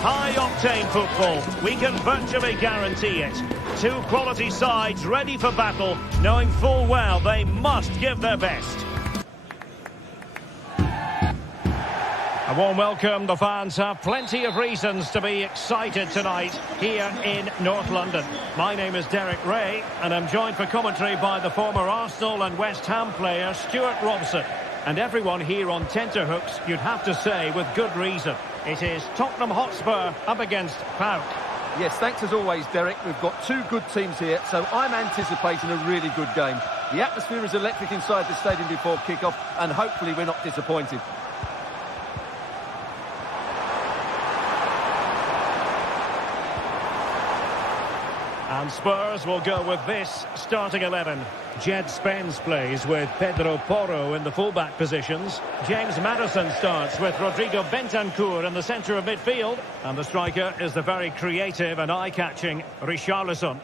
High-octane football, we can virtually guarantee it. Two quality sides ready for battle, knowing full well they must give their best. A warm welcome. The fans have plenty of reasons to be excited tonight here in North London. My name is Derek Ray, and I'm joined for commentary by the former Arsenal and West Ham player Stuart Robson. And everyone here on tenterhooks, you'd have to say, with good reason. It is Tottenham Hotspur up against PAOK. Yes, thanks as always, Derek. We've got two good teams here, so I'm anticipating a really good game. The atmosphere is electric inside the stadium before kickoff, and hopefully we're not disappointed. And Spurs will go with this starting 11. Jed Spence plays with Pedro Porro in the fullback positions. James Maddison starts with Rodrigo Bentancur in the centre of midfield. And the striker is the very creative and eye-catching Richarlison.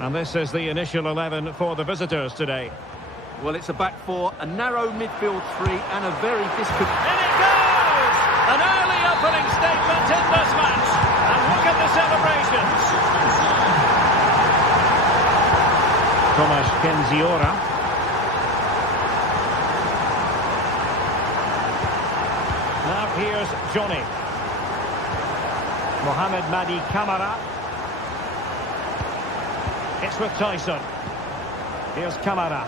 And this is the initial 11 for the visitors today. Well, it's a back four, a narrow midfield three, and a very disciplined... In it goes! An early opening statement in this match. And look at the celebrations. Tomasz Kenziora. Now here's Johnny. Mohamed Madi Camara. It's with Tyson. Here's Camara.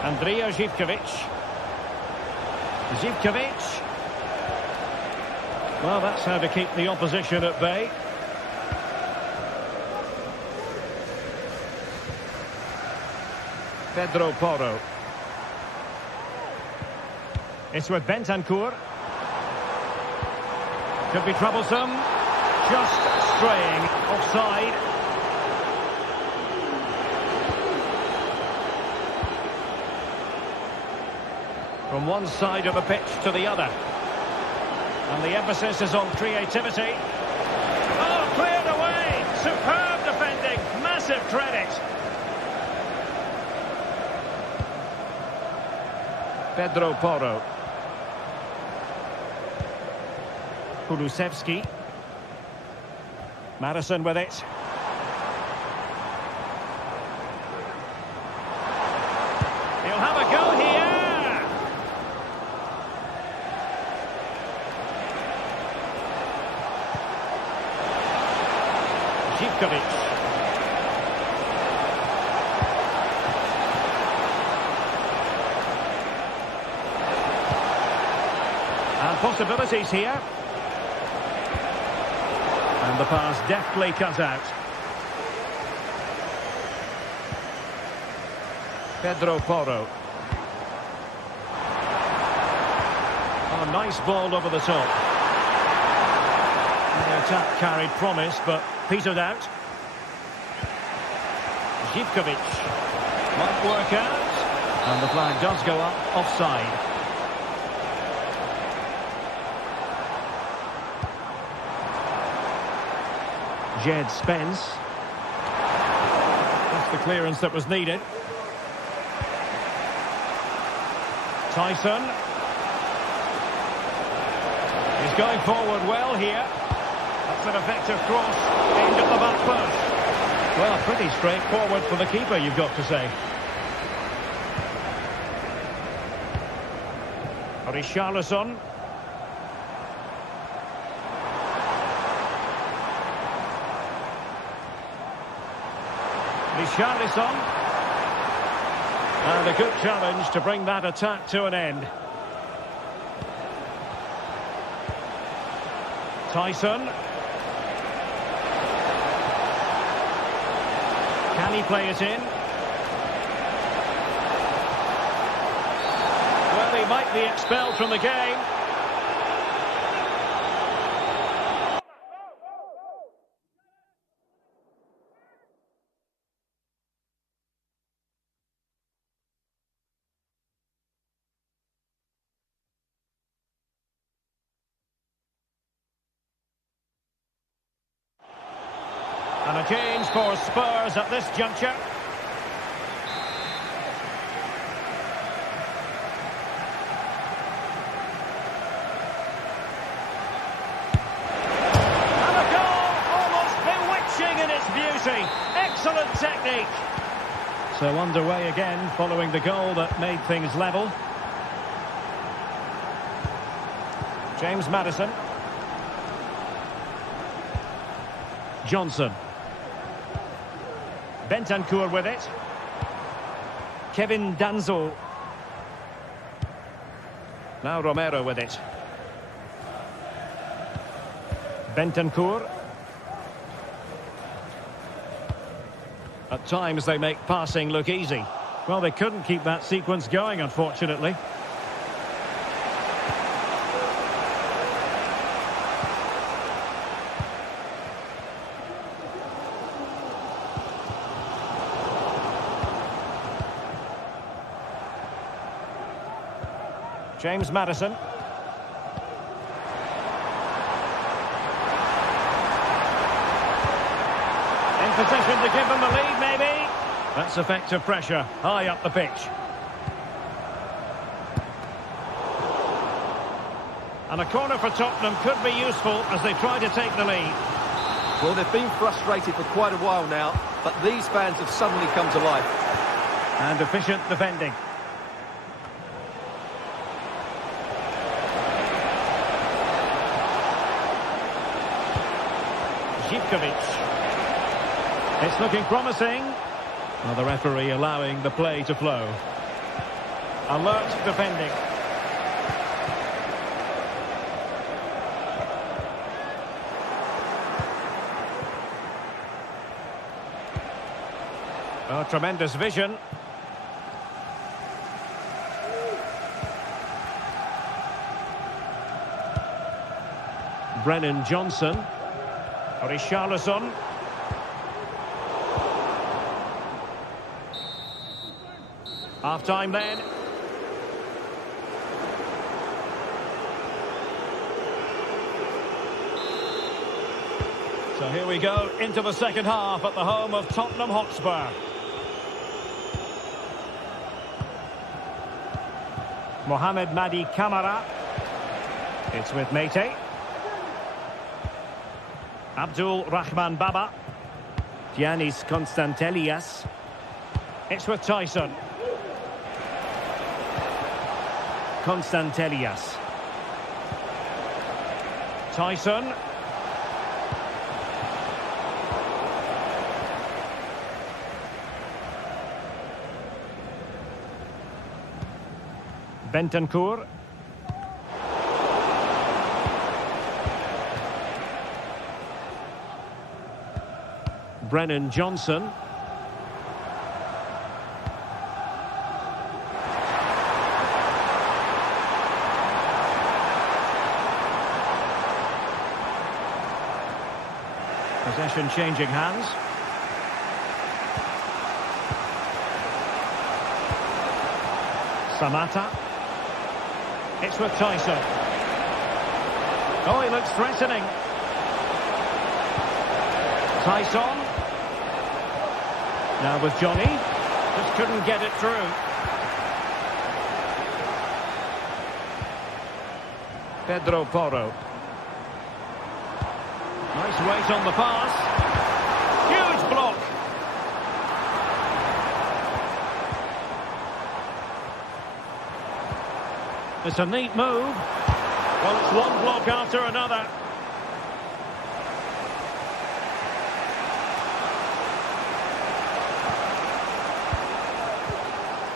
Andrija Zivkovic. Zivkovic. Well, that's how to keep the opposition at bay. Pedro Porro. It's with Bentancur. Could be troublesome. Just straying offside. From one side of the pitch to the other. And the emphasis is on creativity. Oh, cleared away! Superb defending! Massive credit! Pedro Porro. Kulusevski. Maddison with it. He'll have a go here! Zivkovic. And possibilities here. And the pass deftly cut out. Pedro Porro. Oh, nice ball over the top. The attack carried promise, but petered out. Zivkovic. Might work out. And the flag does go up offside. Jed Spence. That's the clearance that was needed. Tyson. He's going forward well here. That's an effective cross aimed at the back post. Well, pretty straightforward for the keeper, you've got to say. Richarlison. Richarlison. And a good challenge to bring that attack to an end. Tyson. Can he play it in? Well, he might be expelled from the game. And a change for Spurs at this juncture. technique. So underway again following the goal that made things level. James Maddison. Johnson. Bentancur with it. Kevin Danzo. Now Romero with it. Bentancur. At times they make passing look easy. Well, they couldn't keep that sequence going, unfortunately. James Maddison. In position to give them the lead, maybe. That's effective pressure, high up the pitch. And a corner for Tottenham could be useful as they try to take the lead. Well, they've been frustrated for quite a while now, but these fans have suddenly come to life. And efficient defending. It's looking promising. Well, the referee allowing the play to flow. Alert defending. Oh, tremendous vision. Brennan Johnson. Richarlison. Half-time then. So here we go into the second half at the home of Tottenham Hotspur. Mohamed Madi Camara. It's with Mete. Abdul Rahman Baba. Giannis Constantelias. It's with Tyson. Constantelias. Tyson. Bentancur. Brennan Johnson. Possession changing hands. Samata. It's with Tyson. Oh, he looks threatening. Tyson. Now with Johnny. Just couldn't get it through. Pedro Porro. Nice weight on the pass. Huge block. It's a neat move. Well, it's one block after another.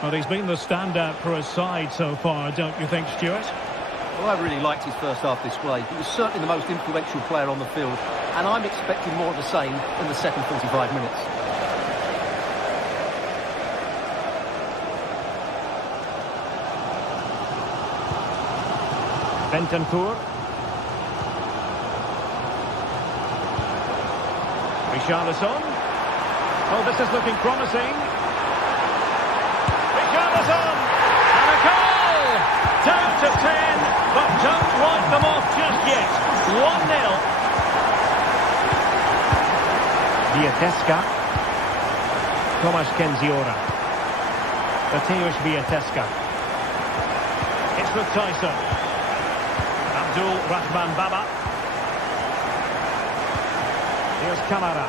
Well, he's been the standout for his side so far, don't you think, Stuart? Well, I really liked his first half display. He was certainly the most influential player on the field, and I'm expecting more of the same in the second 45 minutes. Bentancur. Richarlison. Oh, this is looking promising. Richarlison! And a goal! Down to 10, but don't write them off just yet. 1-0. Biateska. Tomasz Kenziora. Mateusz Biateska. It's with Tyson. Abdul Rahman Baba. Here's Camara.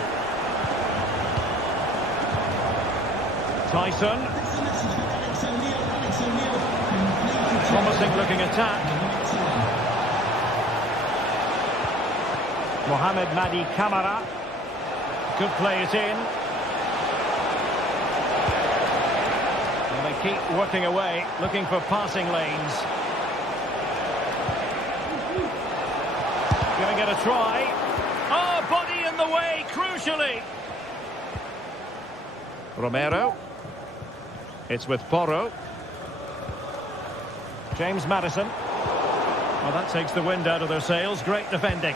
Tyson. Promising looking attack. Mohamed Madi Camara. Could play it in. And they keep working away, looking for passing lanes. Giving it a try. Oh, body in the way, crucially. Romero. It's with Porro. James Maddison. Well, that takes the wind out of their sails. Great defending.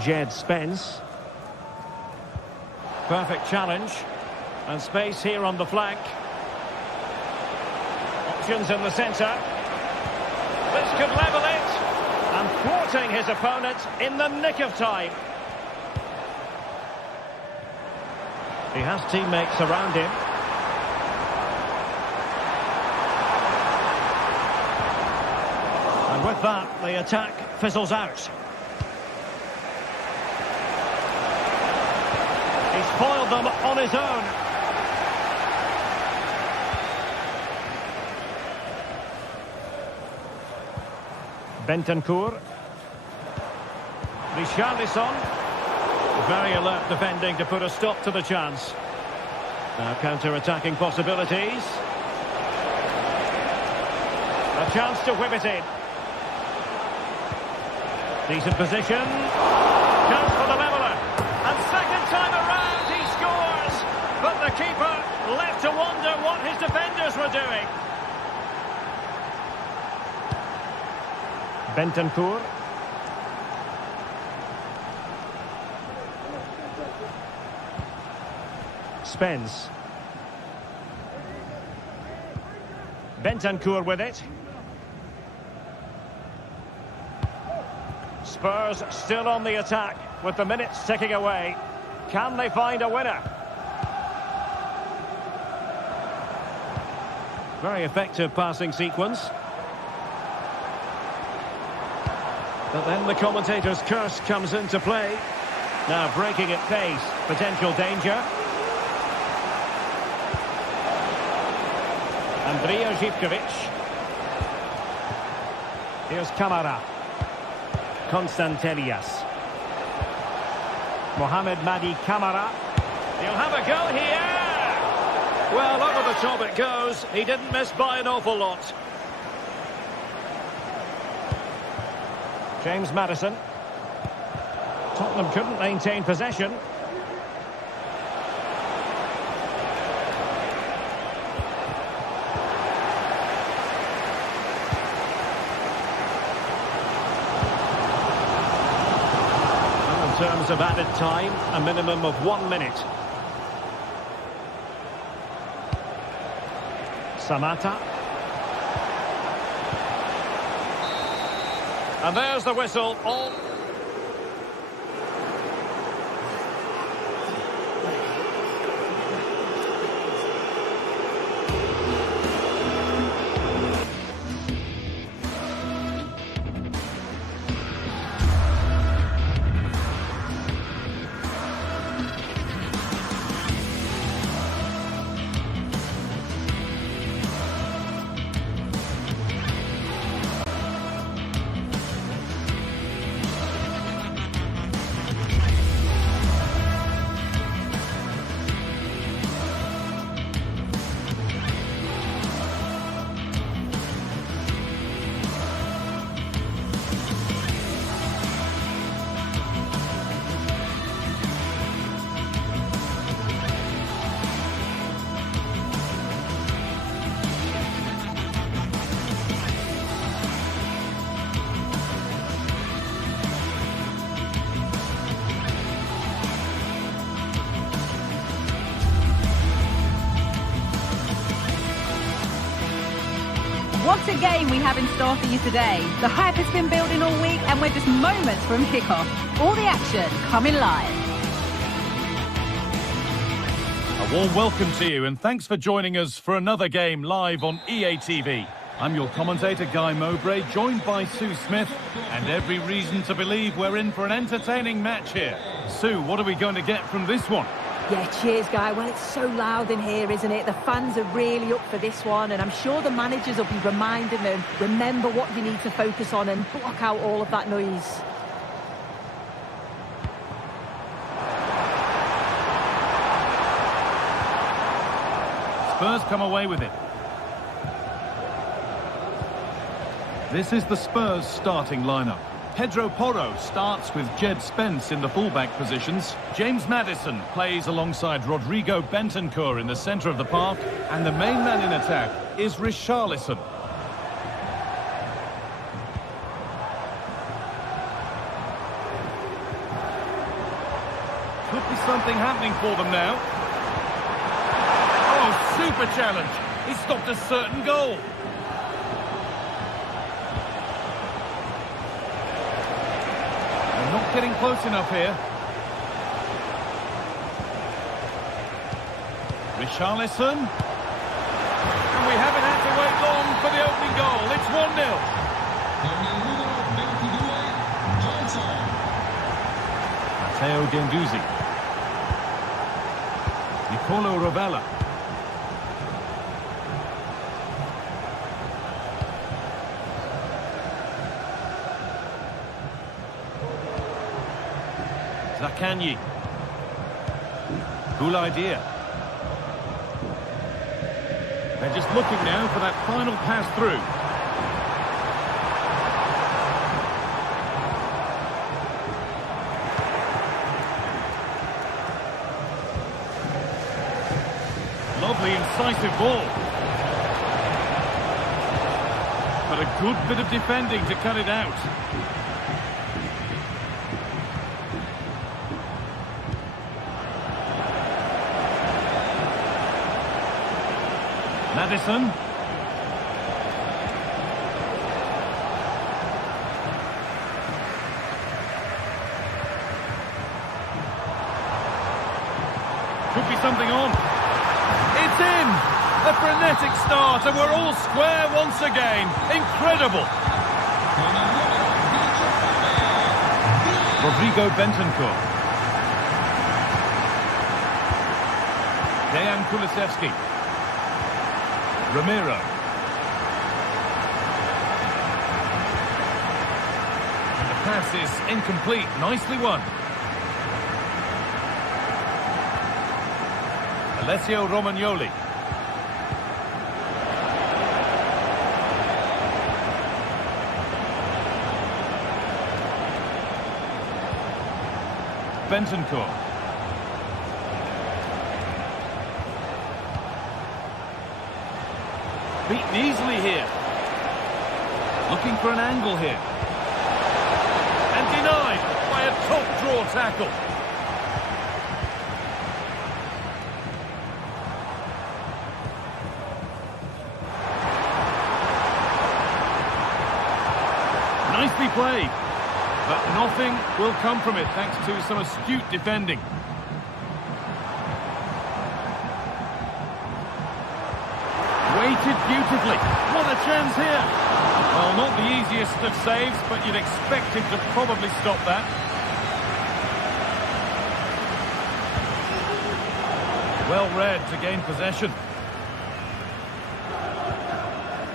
Jed Spence. Perfect challenge. And space here on the flank. Options in the centre. This could level it. And thwarting his opponent in the nick of time. He has teammates around him. And with that, the attack fizzles out. He's foiled them on his own. Bentancur. Richarlison. Very alert defending to put a stop to the chance. Now counter-attacking possibilities. A chance to whip it in. Decent position. Chance for the leveller. And second time around he scores. But the keeper left to wonder what his defenders were doing. Bentancur. Spence. Bentancur with it. Spurs still on the attack with the minutes ticking away. Can they find a winner? Very effective passing sequence. But then the commentator's curse comes into play. Now breaking at pace. Potential danger. Andrija Zivkovic. Here's Camara. Constantelias. Mohamed Madi Camara. He'll have a go here. Well, over the top it goes. He didn't miss by an awful lot. James Maddison. Tottenham couldn't maintain possession. In terms of added time, a minimum of 1 minute. Samata. And there's the whistle. All. What a game we have in store for you today. The hype has been building all week and we're just moments from kickoff. All the action coming live. A warm welcome to you and thanks for joining us for another game live on EA TV. I'm your commentator, Guy Mowbray, joined by Sue Smith, and every reason to believe we're in for an entertaining match here. Sue, what are we going to get from this one? Yeah, cheers, Guy. Well, it's so loud in here, isn't it? The fans are really up for this one, and I'm sure the managers will be reminding them, remember what you need to focus on and block out all of that noise. Spurs come away with it. This is the Spurs starting lineup. Pedro Porro starts with Jed Spence in the fullback positions. James Maddison plays alongside Rodrigo Bentancur in the centre of the park. And the main man in attack is Richarlison. Could be something happening for them now. Oh, super challenge. He stopped a certain goal. Not getting close enough here. Richarlison. And we haven't had to wait long for the opening goal. It's 1-0. Matteo Guendouzi. Nicolo Rovella. Zakanyi. Cool idea. They're just looking now for that final pass through. Lovely, incisive ball. But a good bit of defending to cut it out. Maddison. Could be something on. It's in! A frenetic start, and we're all square once again. Incredible! Rodrigo Bentancur. Dejan Kulusevski. Ramiro. And the pass is incomplete. Nicely won. Alessio Romagnoli. Bentancur. Beaten easily here. Looking for an angle here. And denied by a top draw tackle. Nicely played. But nothing will come from it thanks to some astute defending. Waited beautifully. What a chance here. Well, not the easiest of saves, but you'd expect him to probably stop that. Well read to gain possession.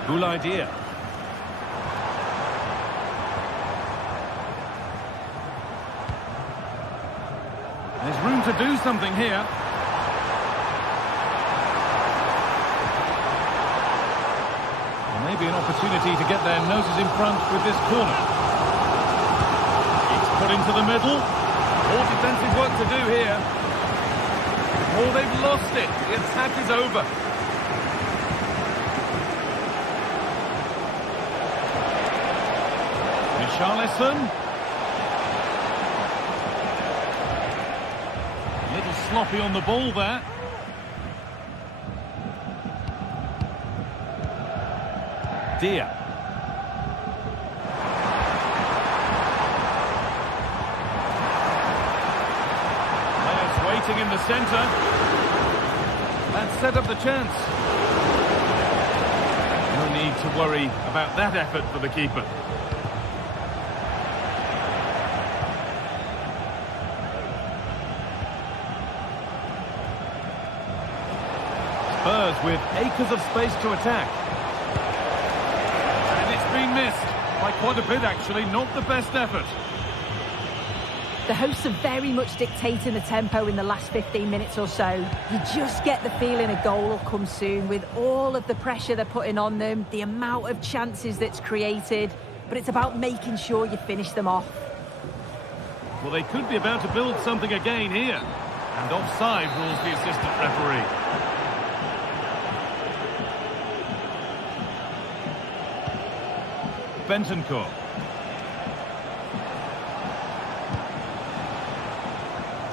Cool idea. There's room to do something here. Maybe an opportunity to get their noses in front with this corner. It's put into the middle. More defensive work to do here. Oh, they've lost it. The attack is over. Richarlison. A little sloppy on the ball there. Dia. Players waiting in the centre. That set up the chance. No need to worry about that effort for the keeper. Spurs with acres of space to attack. And it's been missed. By quite a bit, actually. Not the best effort. The hosts are very much dictating the tempo in the last 15 minutes or so. You just get the feeling a goal will come soon with all of the pressure they're putting on them, the amount of chances that's created, but it's about making sure you finish them off. Well, they could be about to build something again here. And offside rules the assistant referee. Bentancur.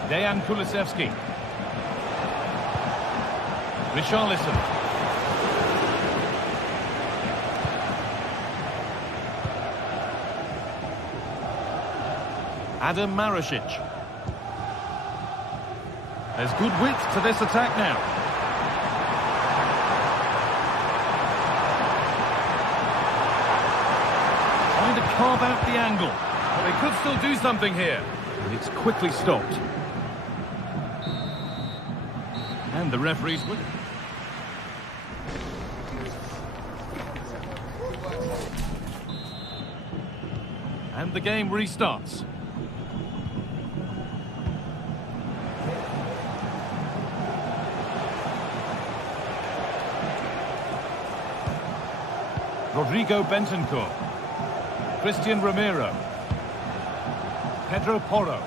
Dejan Kulusevski. Richarlison. Adam Marušić. There's good width to this attack now. Trying to carve out the angle. Well, they could still do something here. But it's quickly stopped. And the referee's with it. And the game restarts. Rodrigo Bentancur. Christian Romero. Pedro Porro.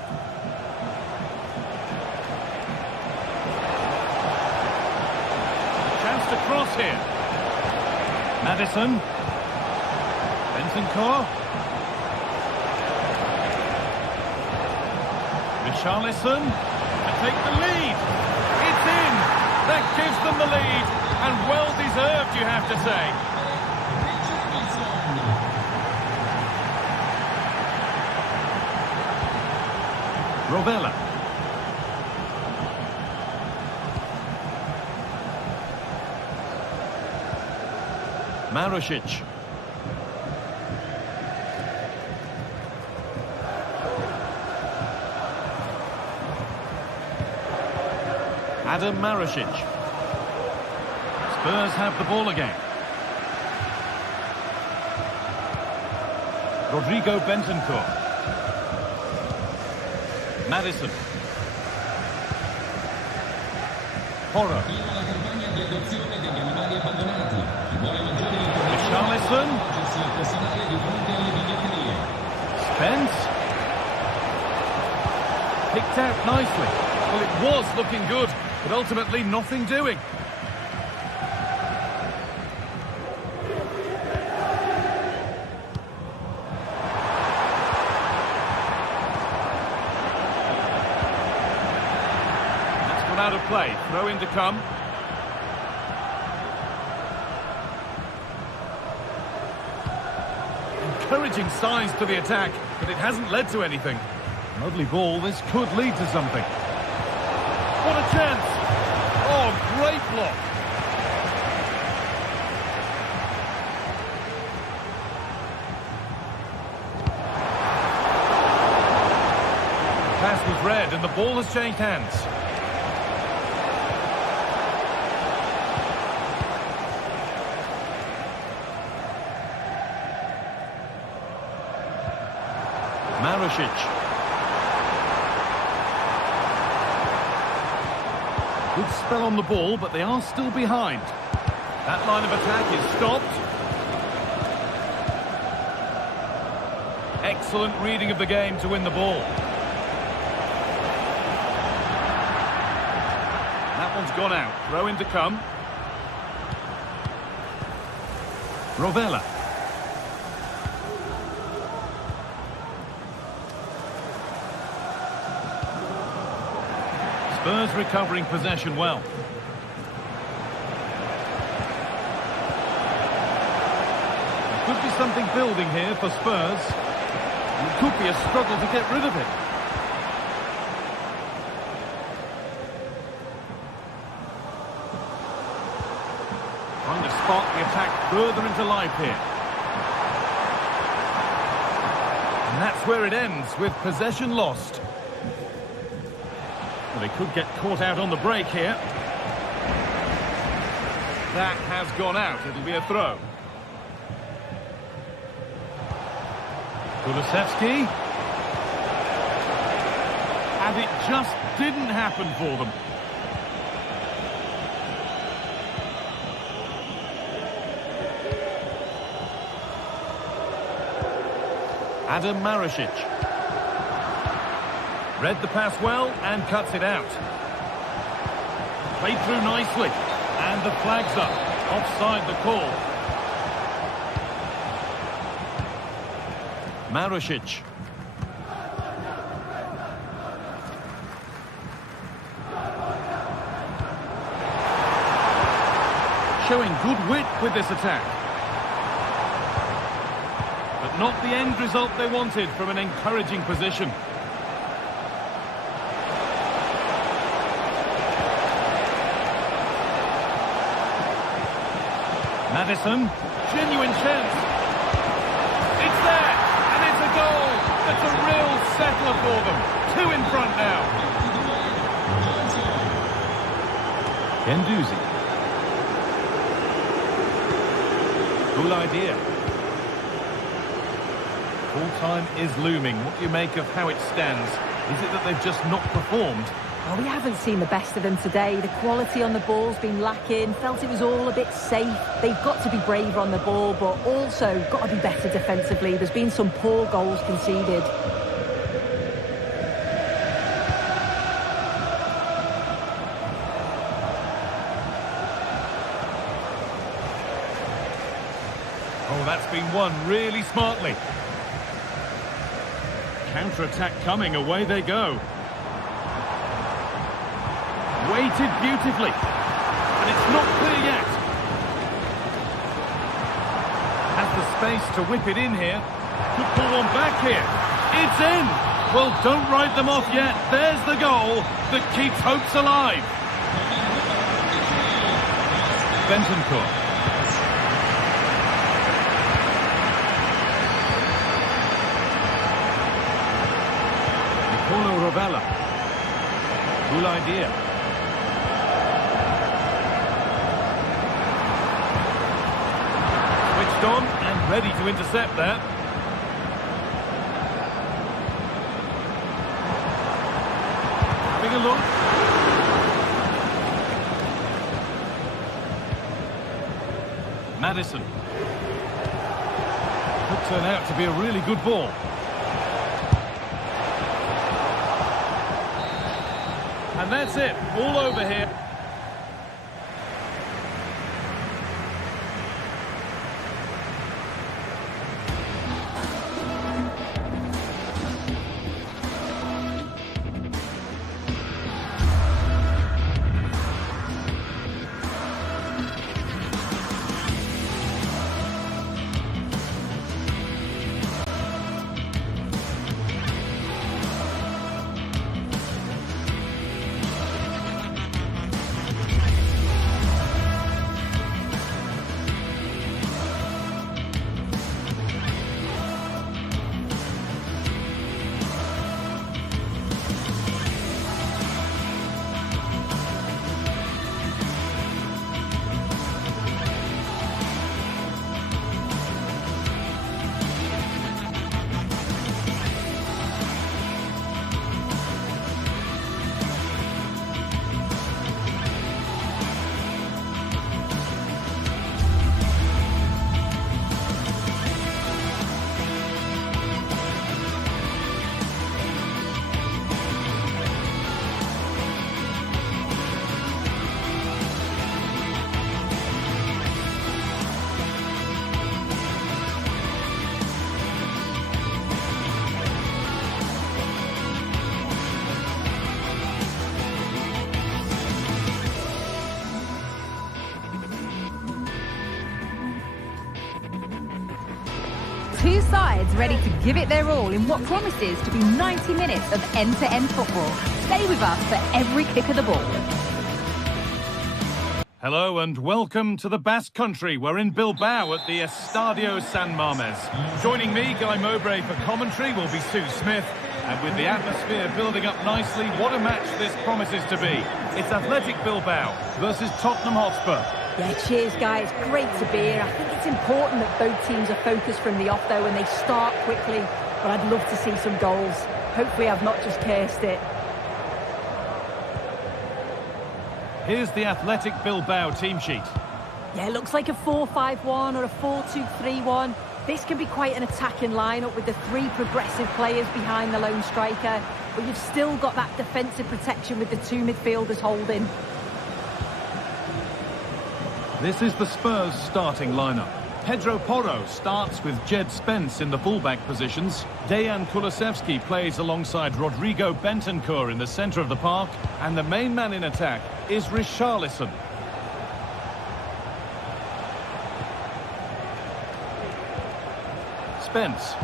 Chance to cross here. Maddison. Bentancur. Richarlison. And take the lead. It's in. That gives them the lead. And well deserved, you have to say. Rovella. Marušić. Adam Marušić. Spurs have the ball again. Rodrigo Bentancur. Maddison. Porro. Richarlison. Spence. Picked out nicely. Well, it was looking good, but ultimately nothing doing. Out of play, throw in to come. Encouraging signs to the attack, but it hasn't led to anything. Lovely ball, this could lead to something. What a chance! Oh, great block! The pass was read and the ball has changed hands. Marušić. Good spell on the ball, but they are still behind. That line of attack is stopped. Excellent reading of the game to win the ball. That one's gone out. Throw in to come. Rovella. Spurs recovering possession well. There could be something building here for Spurs. It could be a struggle to get rid of it. Trying to spark the attack further into life here. And that's where it ends, with possession lost. Well, they could get caught out on the break here. That has gone out. It'll be a throw. Kulusevski. And it just didn't happen for them. Adam Marušić. Read the pass well and cuts it out. Played through nicely. And the flag's up. Offside the call. Marušić. Showing good wit with this attack. But not the end result they wanted from an encouraging position. Maddison, genuine chance. It's there, and it's a goal. That's a real settler for them. 2 in front now. Guendouzi. Cool idea. Full time is looming. What do you make of how it stands? Is it that they've just not performed? Well, we haven't seen the best of them today. The quality on the ball's been lacking. Felt it was all a bit safe. They've got to be braver on the ball, but also got to be better defensively. There's been some poor goals conceded. Oh, that's been won really smartly. Counter-attack coming, away they go. Weighted beautifully. And it's not clear yet. Has the space to whip it in here. Could pull one back here. It's in! Well, don't write them off yet. There's the goal that keeps hopes alive. Bentancur. Rovella. Cool idea. Switched on and ready to intercept that. Having a look. Maddison. Could turn out to be a really good ball. And that's it, all over here. Two sides ready to give it their all in what promises to be 90 minutes of end-to-end football. Stay with us for every kick of the ball. Hello and welcome to the Basque Country. We're in Bilbao at the Estadio San Mamés. Joining me, Guy Mowbray, for commentary will be Sue Smith. And with the atmosphere building up nicely, what a match this promises to be. It's Athletic Bilbao versus Tottenham Hotspur. Yeah, cheers, guys. Great to be here. I think it's important that both teams are focused from the off, though, and they start quickly. But I'd love to see some goals. Hopefully I've not just cursed it. Here's the Athletic Bilbao team sheet. Yeah, it looks like a 4-5-1 or a 4-2-3-1. This can be quite an attacking lineup with the three progressive players behind the lone striker. But you've still got that defensive protection with the two midfielders holding. This is the Spurs starting lineup. Pedro Porro starts with Jed Spence in the fullback positions. Dejan Kulusevski plays alongside Rodrigo Bentancur in the centre of the park. And the main man in attack is Richarlison. Spence.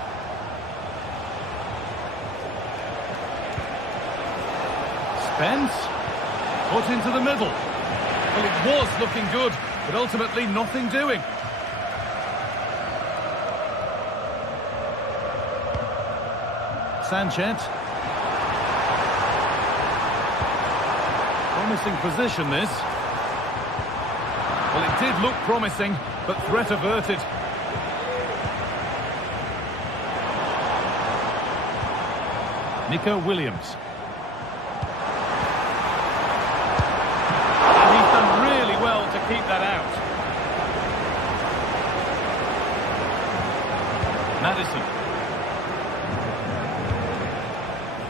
Spence. Put into the middle. Well, it was looking good, but ultimately nothing doing. Sanchez. Promising position, this. Well, it did look promising, but threat averted. Nico Williams. And he's done really well to keep that out. Maddison.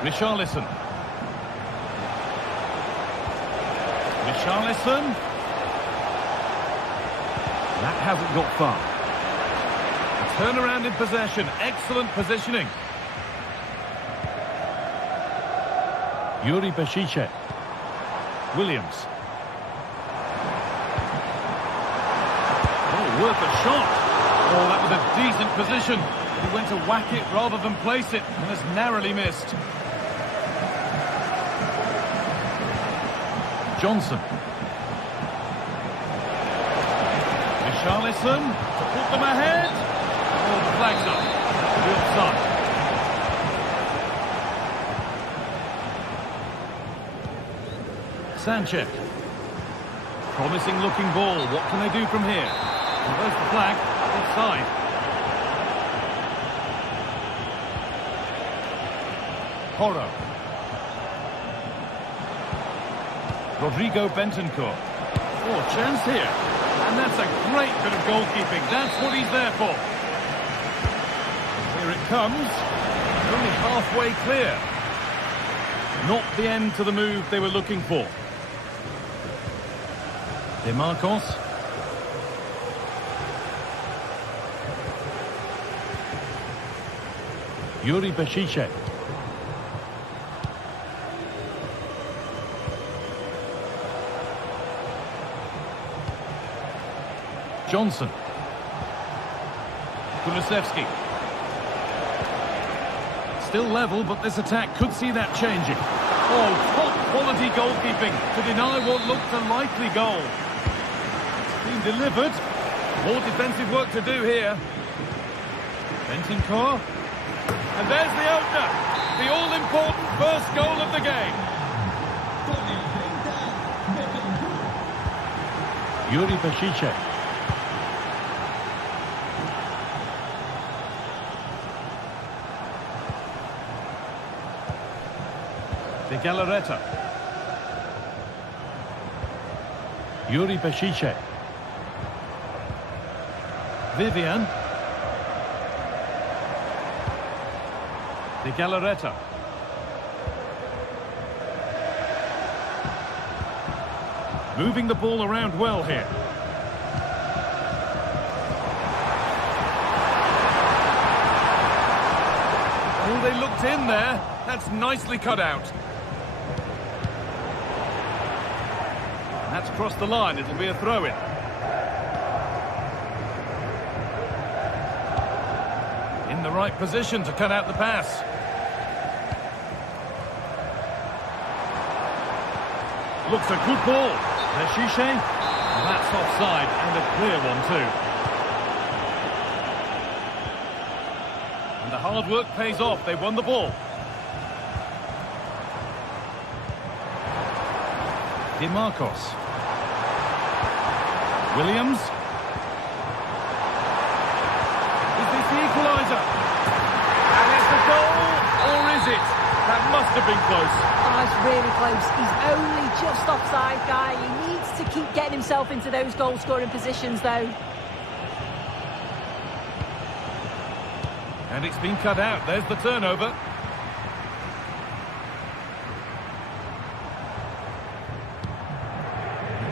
Richarlison. Richarlison. That hasn't got far. A turnaround in possession. Excellent positioning. Yuri Bešiček. Williams. Oh, worth a shot. Oh, that was a decent position. He went to whack it rather than place it, and has narrowly missed. Johnson. Richarlison to put them ahead. Oh, the flag's up. The offside. Sanchez. Promising looking ball. What can they do from here? Well, there's the flag. Offside. Porro. Rodrigo Bentancur. Oh, chance here. And that's a great bit of goalkeeping. That's what he's there for. Here it comes. Only halfway clear. Not the end to the move they were looking for. De Marcos. Yuri Bešiček. Johnson. Kulusevski. Still level, but this attack could see that changing. Oh, top quality goalkeeping to deny what looked a likely goal. Being delivered. More defensive work to do here. Bentancur. And there's the opener. The all-important first goal of the game. Yuri Bešiček. De Galarreta. Yuri Bešiček. Vivian. De Galarreta. Moving the ball around well here. Oh, they looked in there. That's nicely cut out. That's crossed the line. It'll be a throw-in. In the right position to cut out the pass. Looks a good ball. Bešiček. That's offside, and a clear one too. And the hard work pays off. They won the ball. DeMarcos. Williams. Is this the equaliser? And it's the goal, or is it? That must have been close. Oh, it's really close. He's only just offside, guy. He needs to keep getting himself into those goal-scoring positions, though. And it's been cut out. There's the turnover.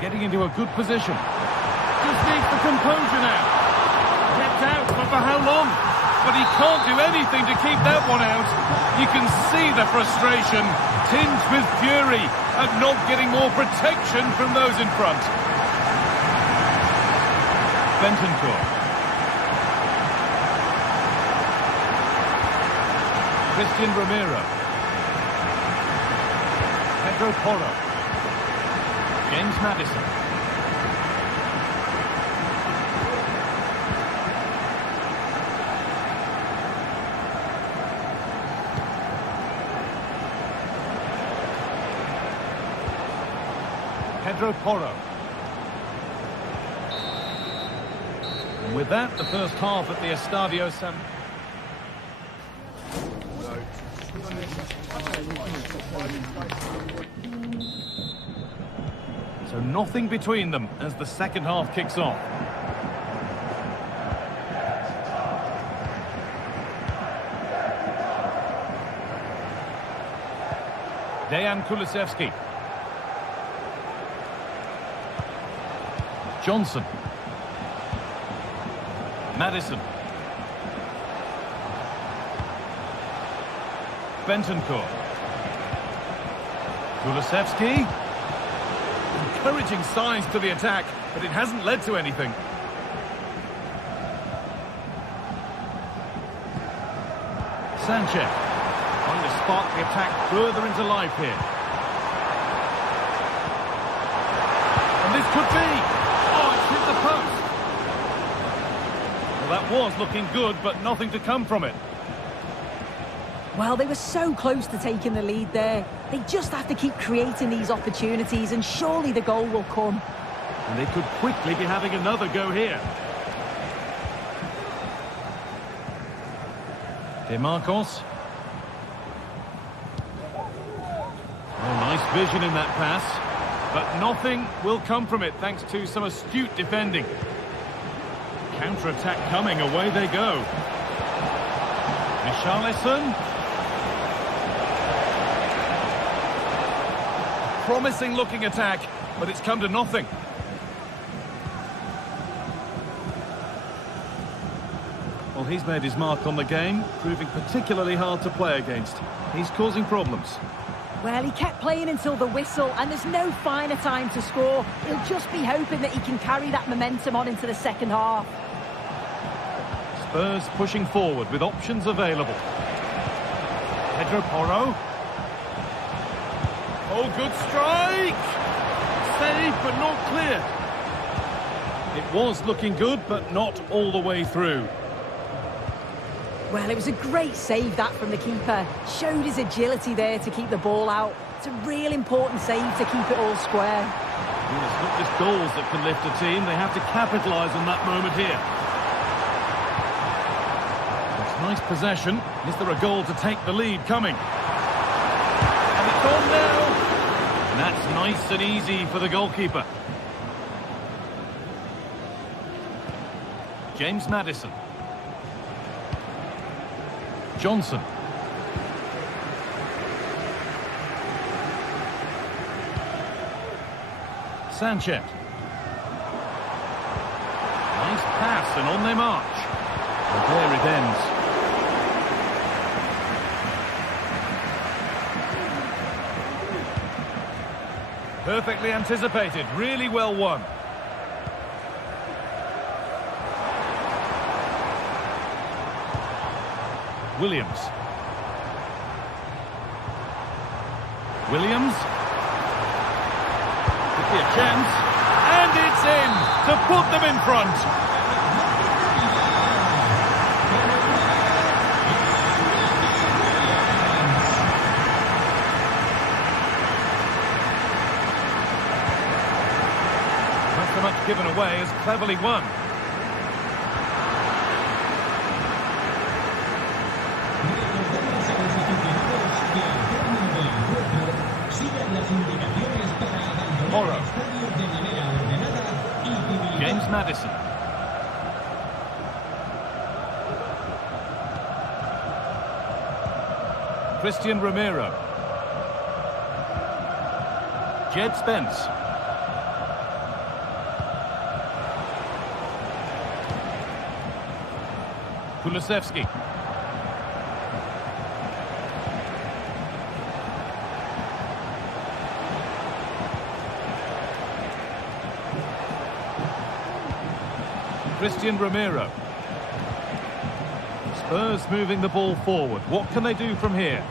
Getting into a good position. Just needs the composure now. Kept out, but for how long? But he can't do anything to keep that one out. You can see the frustration, tinged with fury, at not getting more protection from those in front. Benfica. Christian Romero. Pedro Porro. James Maddison. Pedro Porro. And with that, the first half at the Estadio San... So nothing between them as the second half kicks off. Dejan Kulusevski. Johnson. Maddison. Benfica. Kulusevski. Encouraging signs to the attack, but it hasn't led to anything. Sanchez. Trying to spark the attack further into life here. And this could be... Oh, it's hit the post. Well, that was looking good, but nothing to come from it. Well, they were so close to taking the lead there. They just have to keep creating these opportunities, and surely the goal will come. And they could quickly be having another go here. DeMarcos. Oh, nice vision in that pass. But nothing will come from it thanks to some astute defending. Counter-attack coming, away they go. Richarlison. Promising looking attack, but it's come to nothing. Well, he's made his mark on the game, proving particularly hard to play against. He's causing problems. Well, he kept playing until the whistle, and there's no finer time to score. He'll just be hoping that he can carry that momentum on into the second half. Spurs pushing forward with options available. Pedro Porro. Oh, good strike! Save, but not clear. It was looking good, but not all the way through. Well, it was a great save, that, from the keeper. Showed his agility there to keep the ball out. It's a real important save to keep it all square. Well, it's not just goals that can lift a team. They have to capitalise on that moment here. It's nice possession. Is there a goal to take the lead coming? And it's on now. And that's nice and easy for the goalkeeper. James Maddison. Johnson. Sanchez. Nice pass, and on they march. And there it ends. Perfectly anticipated, really well won. Williams. Williams. Could be a chance. And And it's in to put them in front. Not so much given away as cleverly won. Morrow. James Maddison. Christian Romero. Jed Spence. Kulusevski. Christian Romero. Spurs moving the ball forward. What can they do from here?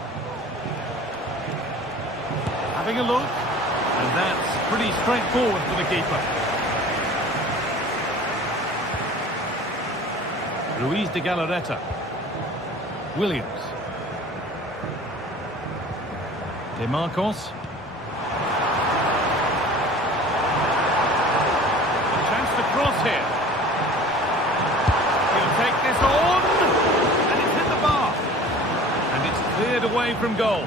Having a look. And that's pretty straightforward for the keeper. Ruiz de Galarreta. Williams. De Marcos. A chance to cross here. He'll take this on. And it's hit the bar. And it's cleared away from goal.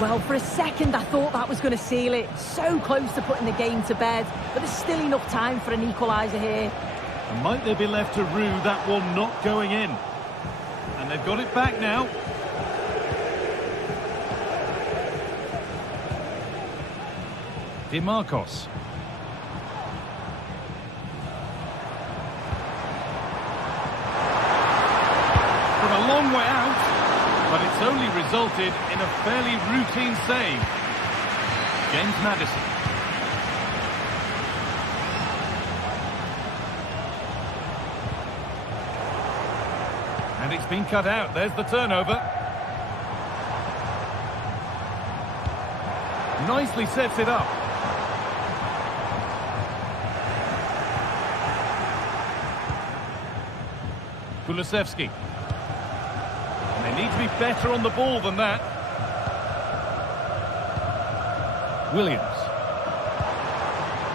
Well, for a second, I thought that was going to seal it. So close to putting the game to bed. But there's still enough time for an equaliser here. And might they be left to rue that one not going in? And they've got it back now. De Marcos. From a long way out, but it's only resulted in a fairly routine save. James Maddison. And it's been cut out. There's the turnover. Nicely sets it up. Kulusevski. And they need to be better on the ball than that. Williams.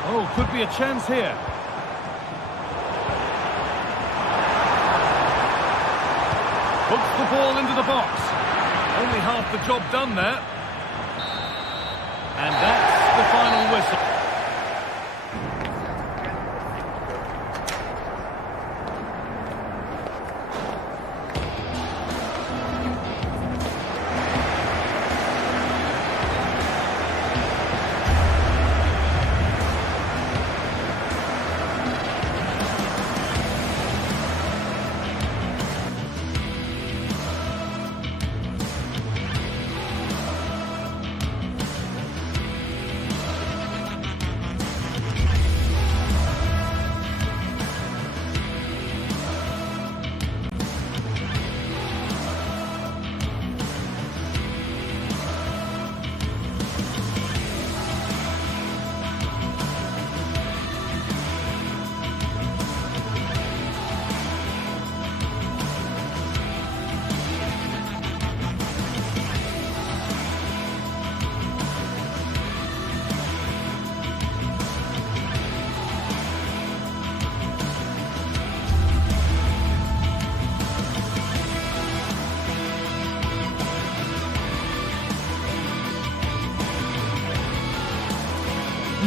Oh, could be a chance here. Hooks the ball into the box. Only half the job done there. And that's the final whistle.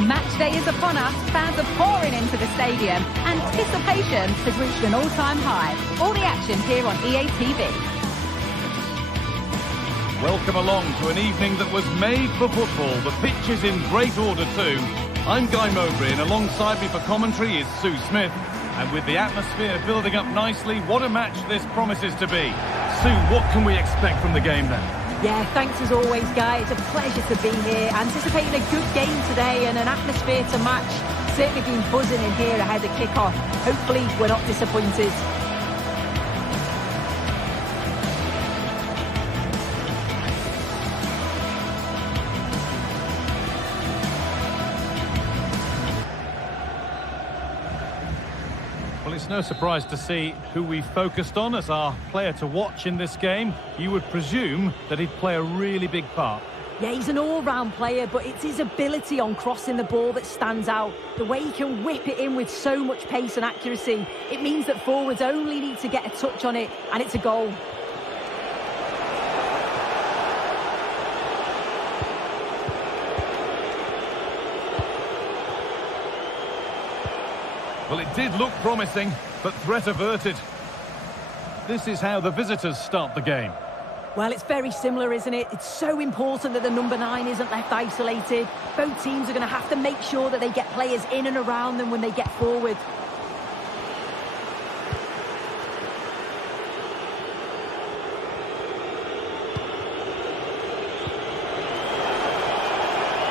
Match day is upon us. Fans are pouring into the stadium. Anticipation has reached an all-time high. All the action here on EA TV. Welcome along to an evening that was made for football. The pitch is in great order too. I'm Guy Mowbray, and alongside me for commentary is Sue Smith. And with the atmosphere building up nicely, what a match this promises to be. Sue, what can we expect from the game then? Yeah, thanks as always, Guy. It's a pleasure to be here. Anticipating a good game today and an atmosphere to match. Certainly been buzzing in here ahead of kick-off. Hopefully we're not disappointed. no surprise to see who we focused on as our player to watch in this game. You would presume that he'd play a really big part. Yeah, he's an all-round player, but it's his ability on crossing the ball that stands out. The way he can whip it in with so much pace and accuracy. It means that forwards only need to get a touch on it, and it's a goal. Well, it did look promising, but threat averted. This is how the visitors start the game. Well, it's very similar, isn't it? It's so important that the number 9 isn't left isolated. Both teams are going to have to make sure that they get players in and around them when they get forward.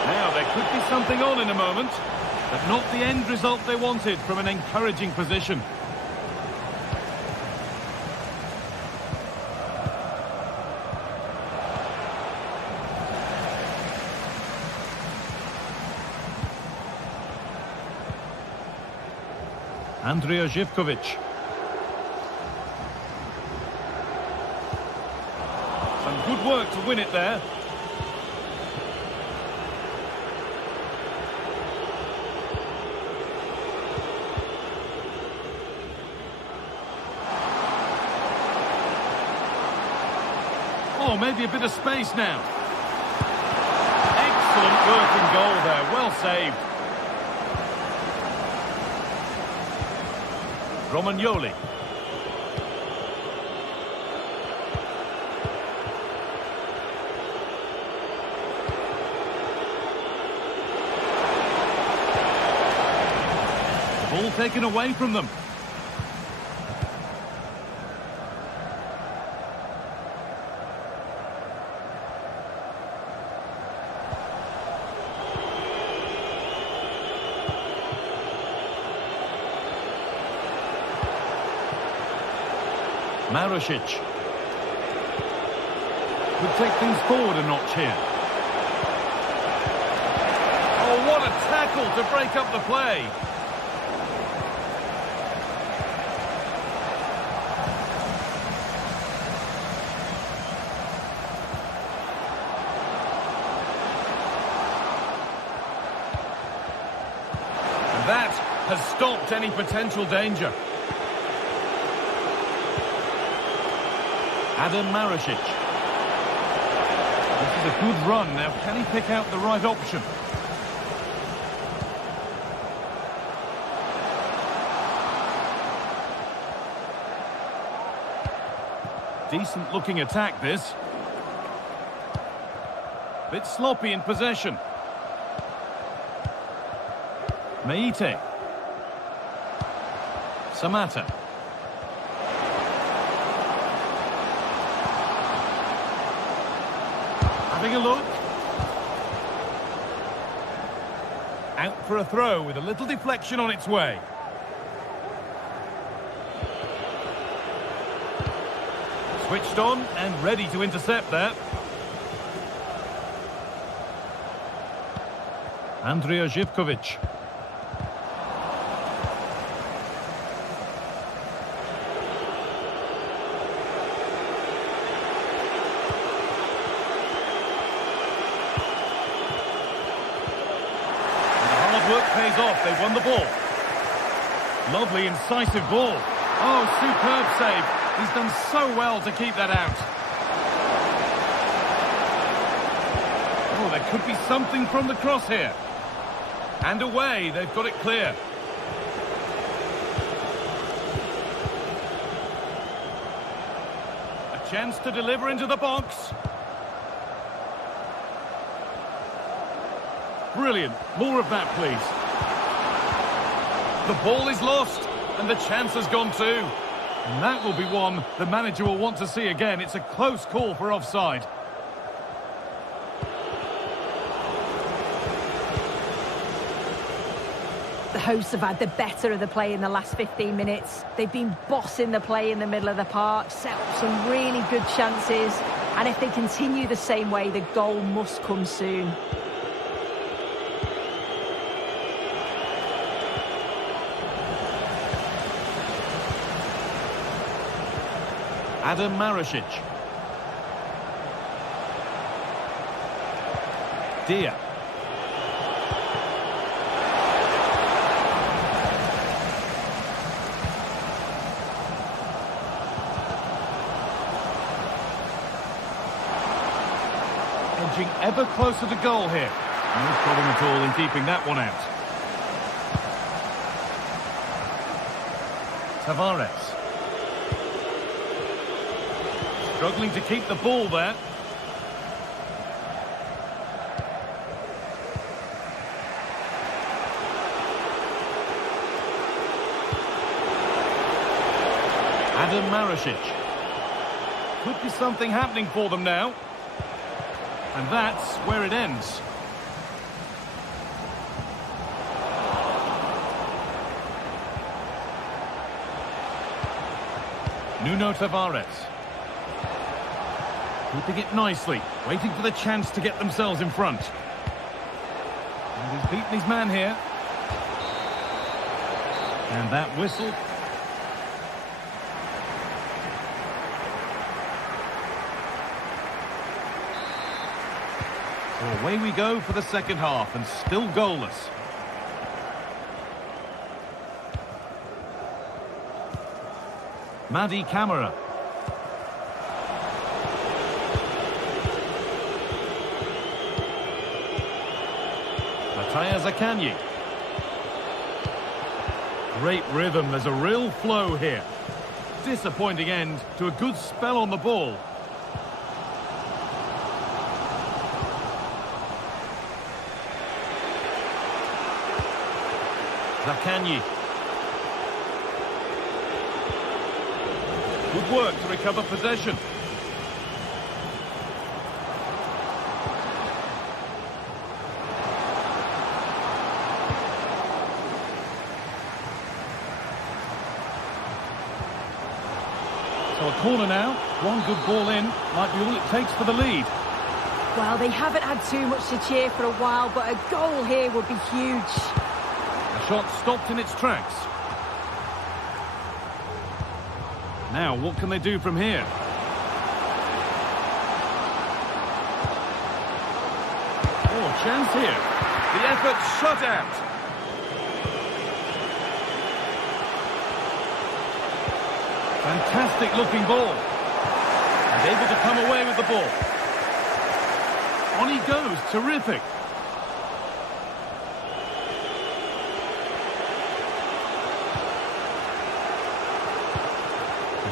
Now, there could be something on in a moment, but not the end result they wanted from an encouraging position. Andrija Živković. Some good work to win it there. Oh, maybe a bit of space now. Excellent work in goal there, well saved. Romagnoli. The ball taken away from them. Marušić. Could take things forward a notch here. Oh, what a tackle to break up the play. And that has stopped any potential danger. Adam Marušić. This is a good run. Now, can he pick out the right option? Decent looking attack, this. Bit sloppy in possession. Meite. Samatta. Having a look. Out for a throw with a little deflection on its way. Switched on and ready to intercept there. Andrija Živković. Work pays off, they won the ball. Lovely, incisive ball. Oh, superb save. He's done so well to keep that out. Oh, there could be something from the cross here. And away, they've got it clear. A chance to deliver into the box. Brilliant. More of that, please. The ball is lost, and the chance has gone too. And that will be one the manager will want to see again. It's a close call for offside. The hosts have had the better of the play in the last 15 minutes. They've been bossing the play in the middle of the park, set up some really good chances. And if they continue the same way, the goal must come soon. Adam Marasic. Dia. Edging ever closer to goal here. No problem at all in keeping that one out. Tavares. Struggling to keep the ball there. Adam Marasic. Could be something happening for them now. And that's where it ends. Nuno Tavares. Keeping it nicely, waiting for the chance to get themselves in front. And he's beaten his man here. And that whistle. So away we go for the second half, and still goalless. Madi Camara. Mattia Zaccagni. Great rhythm, there's a real flow here. Disappointing end to a good spell on the ball. Zaccagni. Good work to recover possession. So a corner now. One good ball in. Might be all it takes for the lead. Well, they haven't had too much to cheer for a while, but a goal here would be huge. A shot stopped in its tracks. Now, what can they do from here? Oh, chance here. The effort shut out. Fantastic looking ball. And able to come away with the ball. On he goes, terrific.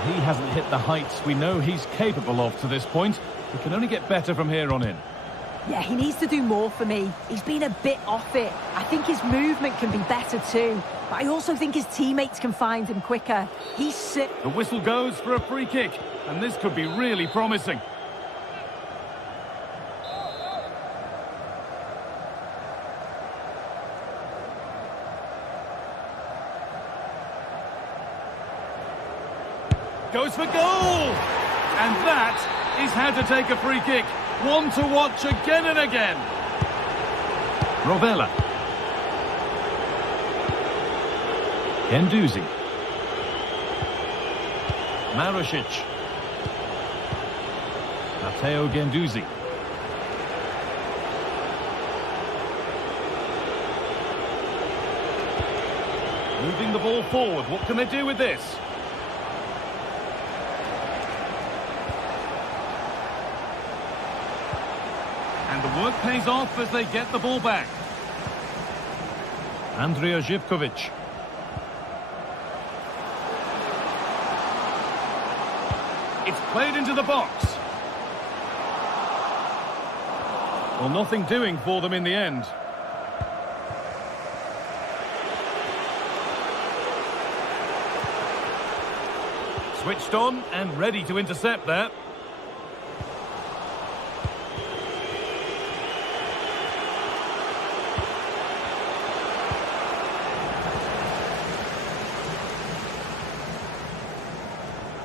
He hasn't hit the heights we know he's capable of to this point. He can only get better from here on in. Yeah, he needs to do more for me. He's been a bit off it. I think his movement can be better too. But I also think his teammates can find him quicker. He's sick. The whistle goes for a free kick, and this could be really promising. Goes for goal! And that is how to take a free kick. One to watch again and again. Rovella. Guendouzi. Marasic. Matteo Guendouzi. Moving the ball forward. What can they do with this? And the work pays off as they get the ball back. Andrija Živković. It's played into the box. Well, nothing doing for them in the end. Switched on and ready to intercept that.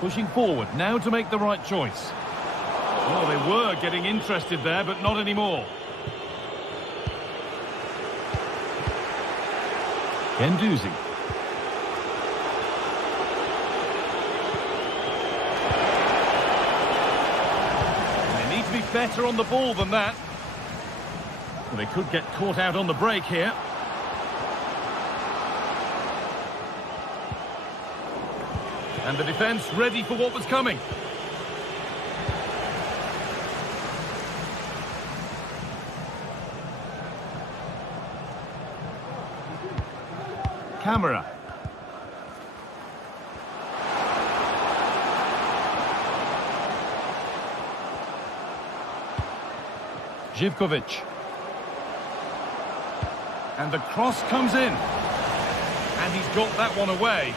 Pushing forward, now to make the right choice. Well, they were getting interested there, but not anymore. Guendouzi. better on the ball than that. Well, they could get caught out on the break here. And the defence ready for what was coming. Camera. Živkovic. And the cross comes in. And he's got that one away.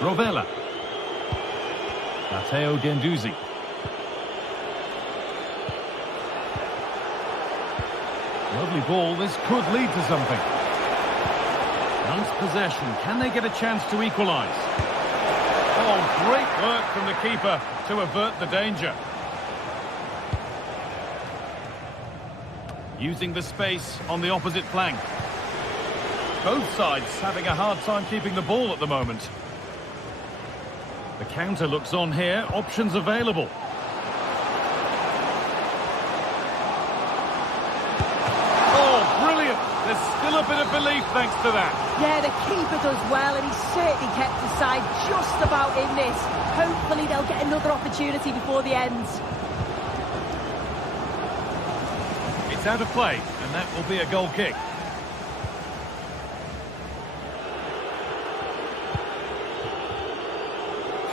Rovella. Matteo Guendouzi. Lovely ball, this could lead to something. Nice possession, can they get a chance to equalise? Oh, great work from the keeper to avert the danger. Using the space on the opposite flank. Both sides having a hard time keeping the ball at the moment. The counter looks on here, options available. There's still a bit of belief thanks to that. Yeah, the keeper does well, and he's certainly kept his side just about in this. Hopefully they'll get another opportunity before the end. It's out of play, and that will be a goal kick.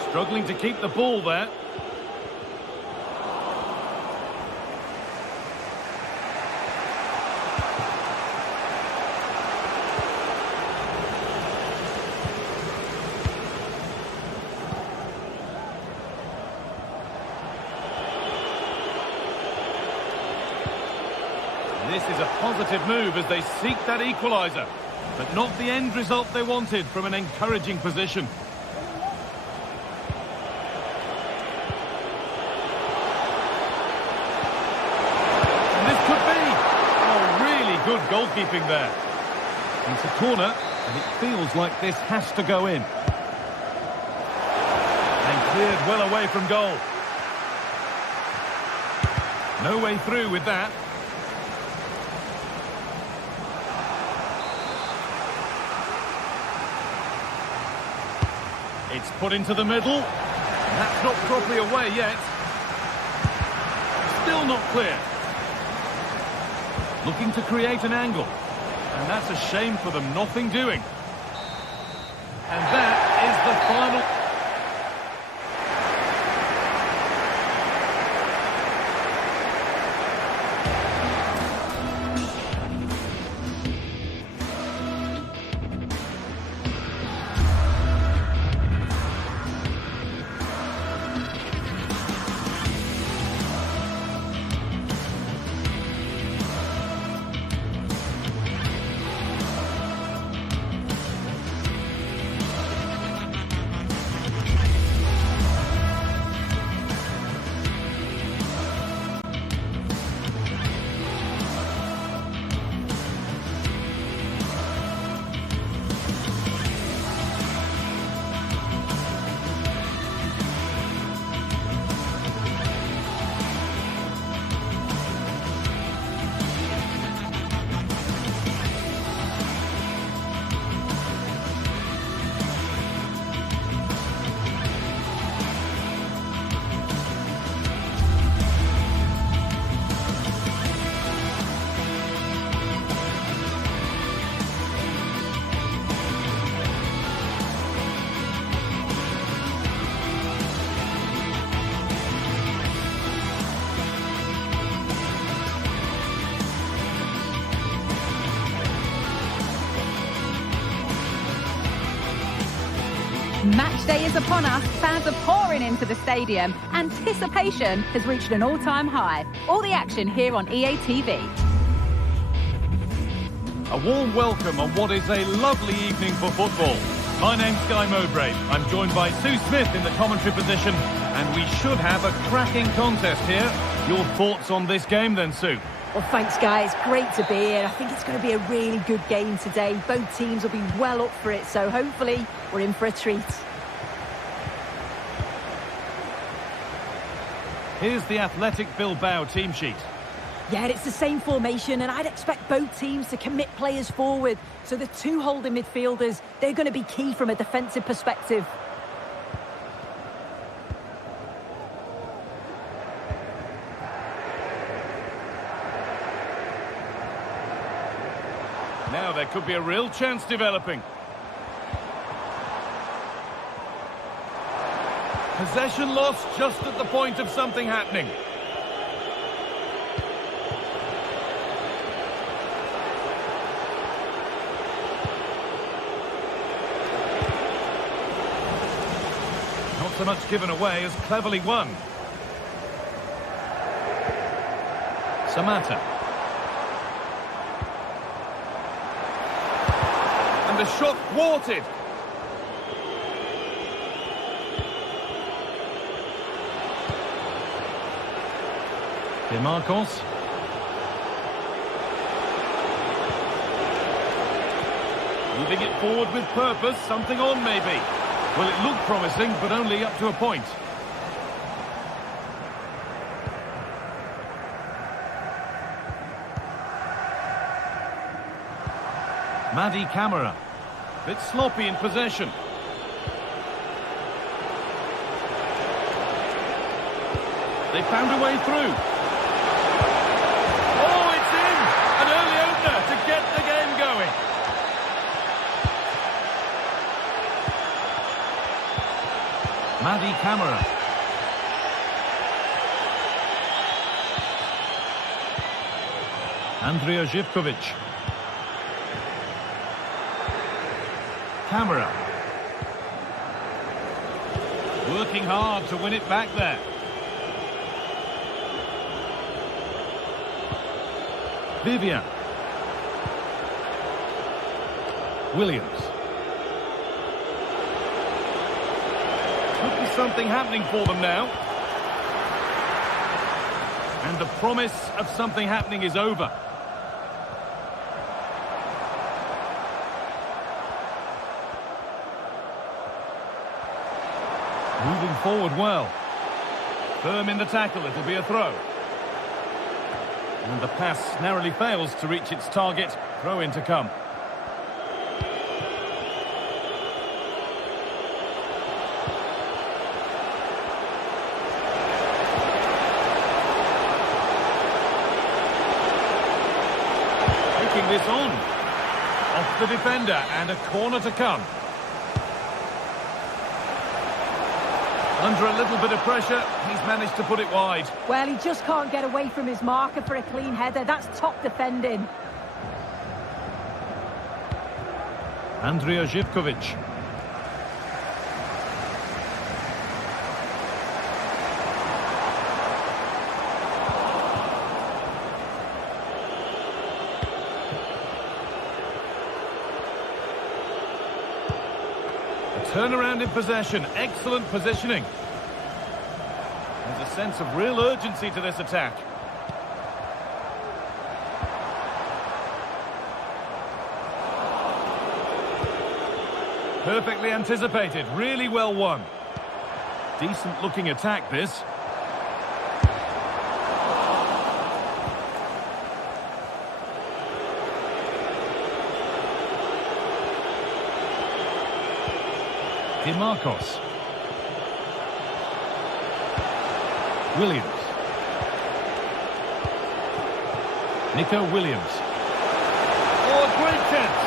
Struggling to keep the ball there. This is a positive move as they seek that equaliser, but not the end result they wanted from an encouraging position. And this could be really good goalkeeping there. It's a corner, and it feels like this has to go in. And cleared well away from goal. No way through with that. It's put into the middle. That's not properly away yet. Still not clear. Looking to create an angle. And that's a shame for them, nothing doing. And that is the final... Match day is upon us, fans are pouring into the stadium. Anticipation has reached an all-time high. All the action here on EA TV. A warm welcome on what is a lovely evening for football. My name's Guy Mowbray. I'm joined by Sue Smith in the commentary position, and we should have a cracking contest here. Your thoughts on this game then, Sue? Well, thanks, guys. Great to be here. I think it's going to be a really good game today. Both teams will be well up for it, so hopefully we're in for a treat. Here's the Athletic Bilbao team sheet. Yeah, it's the same formation, and I'd expect both teams to commit players forward. So the two holding midfielders, they're going to be key from a defensive perspective. Now there could be a real chance developing. Possession lost just at the point of something happening. Not so much given away as cleverly won. Samata. And the shot thwarted. Marcos. Moving it forward with purpose, something on maybe. Well, it looked promising, but only up to a point. Madi Camara. Bit sloppy in possession. They found a way through. Oh, it's in! An early opener to get the game going. Madi Camara. Andrija Živković. Camara. Working hard to win it back there. Vivian. Williams. Could be something happening for them now. And the promise of something happening is over. Moving forward well. Firm in the tackle, it'll be a throw. And the pass narrowly fails to reach its target. Throw in to come. Taking this on. Off the defender and a corner to come. Under a little bit of pressure, he's managed to put it wide. Well, he just can't get away from his marker for a clean header. That's top defending. Andrija Živković. Turnaround in possession, excellent positioning. There's a sense of real urgency to this attack. Perfectly anticipated, really well won. Decent looking attack this. Marcos. Williams. Nico Williams. Oh, a great chance.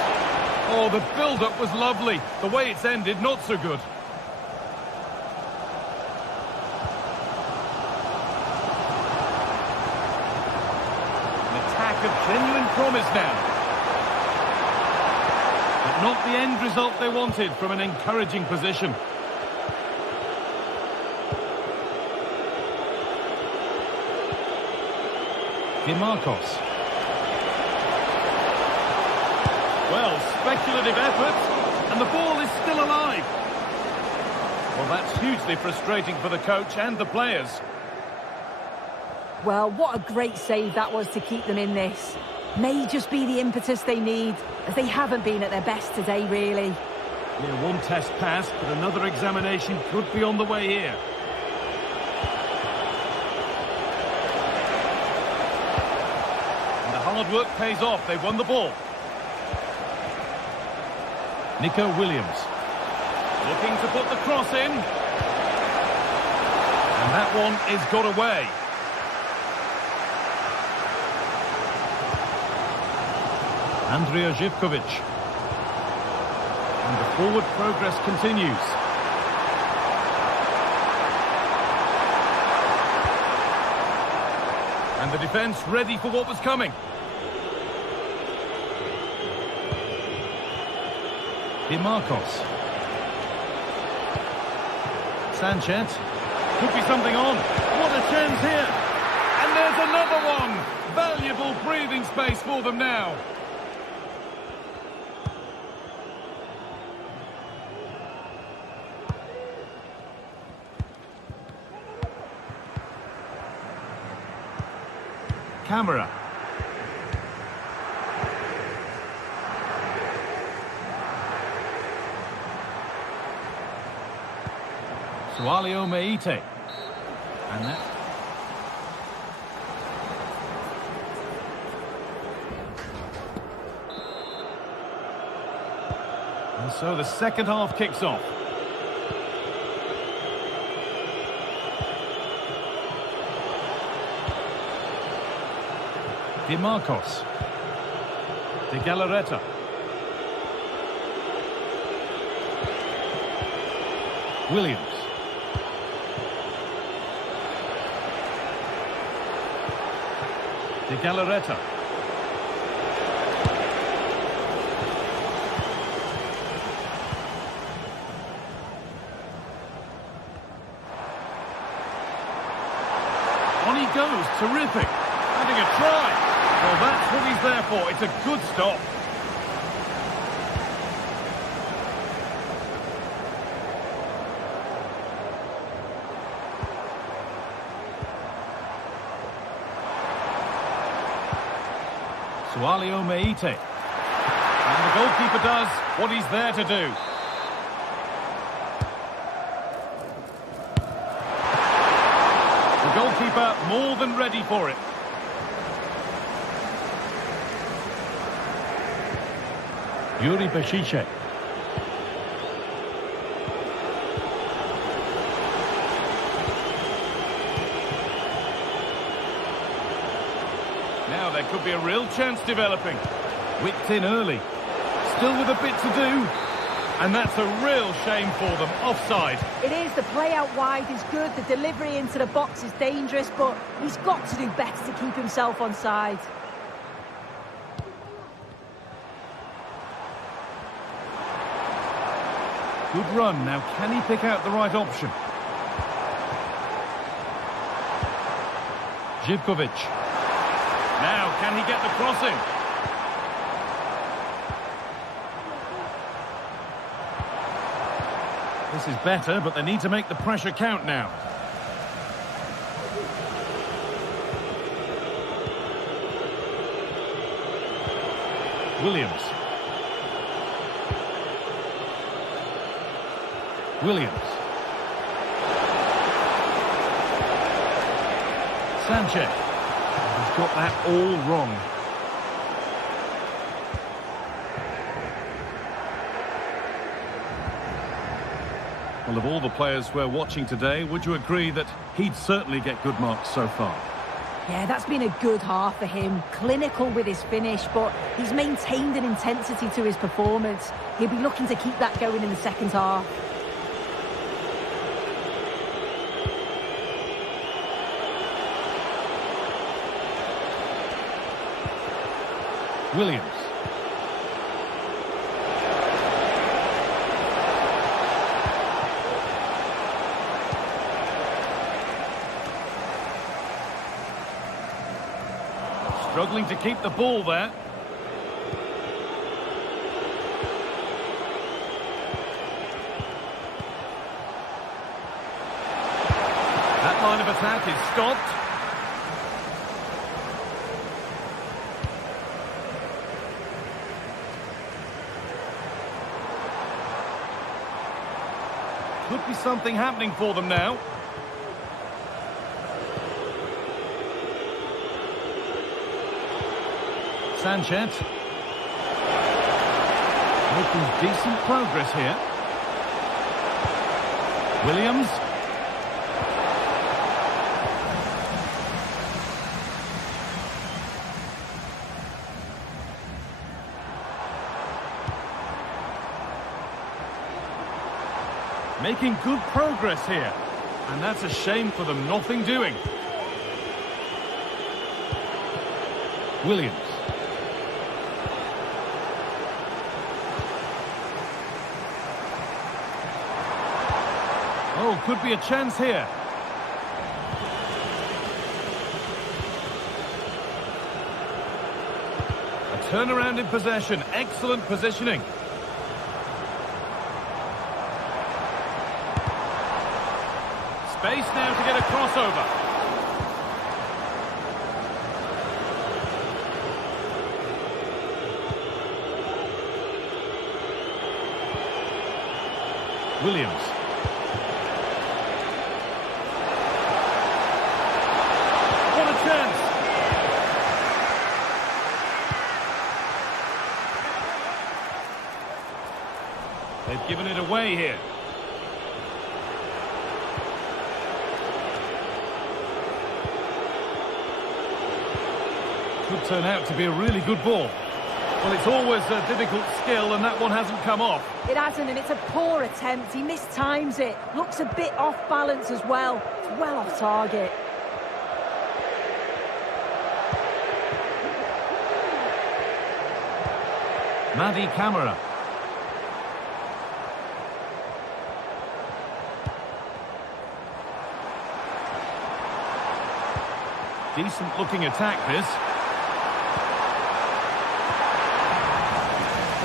Oh, the build-up was lovely. The way it's ended, not so good. An attack of genuine promise now. Not the end result they wanted from an encouraging position. Marcos. Well, speculative effort, and the ball is still alive. Well, that's hugely frustrating for the coach and the players. Well, what a great save that was to keep them in this. May just be the impetus they need, as they haven't been at their best today, really. Yeah, one test passed, but another examination could be on the way here. And the hard work pays off. They won the ball. Nico Williams. Looking to put the cross in. And that one is got away. Andrija Živković. And the forward progress continues. And the defence ready for what was coming. Di Marcos. Sanchez. Could be something on. What a chance here. And there's another one. Valuable breathing space for them now. Camera. Sualio Meite. And that. And so the second half kicks off. Di Marcos. De Galarreta. Williams. De Galarreta. On he goes, terrific. Having a try. Well, that's what he's there for. It's a good stop. Sualio Meite. And the goalkeeper does what he's there to do. The goalkeeper more than ready for it. Yuri Bešiček. Now there could be a real chance developing. Whipped in early. Still with a bit to do. And that's a real shame for them. Offside. It is. The play out wide is good. The delivery into the box is dangerous, but he's got to do better to keep himself onside. Good run. Now, can he pick out the right option? Živković. Now, can he get the crossing? This is better, but they need to make the pressure count now. Williams. Williams. Sanchez. He's got that all wrong. Well, of all the players we're watching today, would you agree that he'd certainly get good marks so far? Yeah, that's been a good half for him. Clinical with his finish, but he's maintained an intensity to his performance. He'll be looking to keep that going in the second half. Williams. Struggling to keep the ball there. That line of attack is stopped. Could be something happening for them now. Sanchez. Making decent progress here. Williams. Making good progress here. And that's a shame for them, nothing doing. Williams. Oh, could be a chance here. A turnaround in possession. Excellent positioning. Space now to get a crossover. Williams. What a chance! They've given it away here. Could turn out to be a really good ball. Well, it's always a difficult skill, and that one hasn't come off. It hasn't, and it's a poor attempt. He mistimes it. Looks a bit off balance as well. It's well off target. Madi Camara. Decent looking attack, this.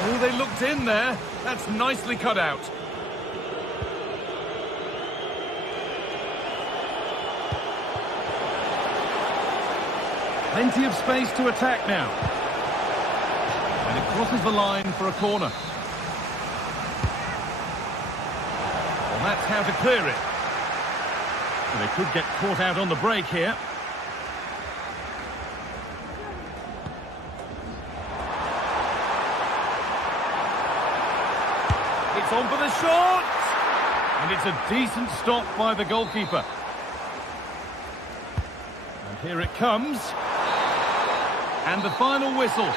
Oh, they looked in there. That's nicely cut out. Plenty of space to attack now. And it crosses the line for a corner. Well, that's how to clear it. And they could get caught out on the break here. It's on for the shot! And it's a decent stop by the goalkeeper. And here it comes. And the final whistle.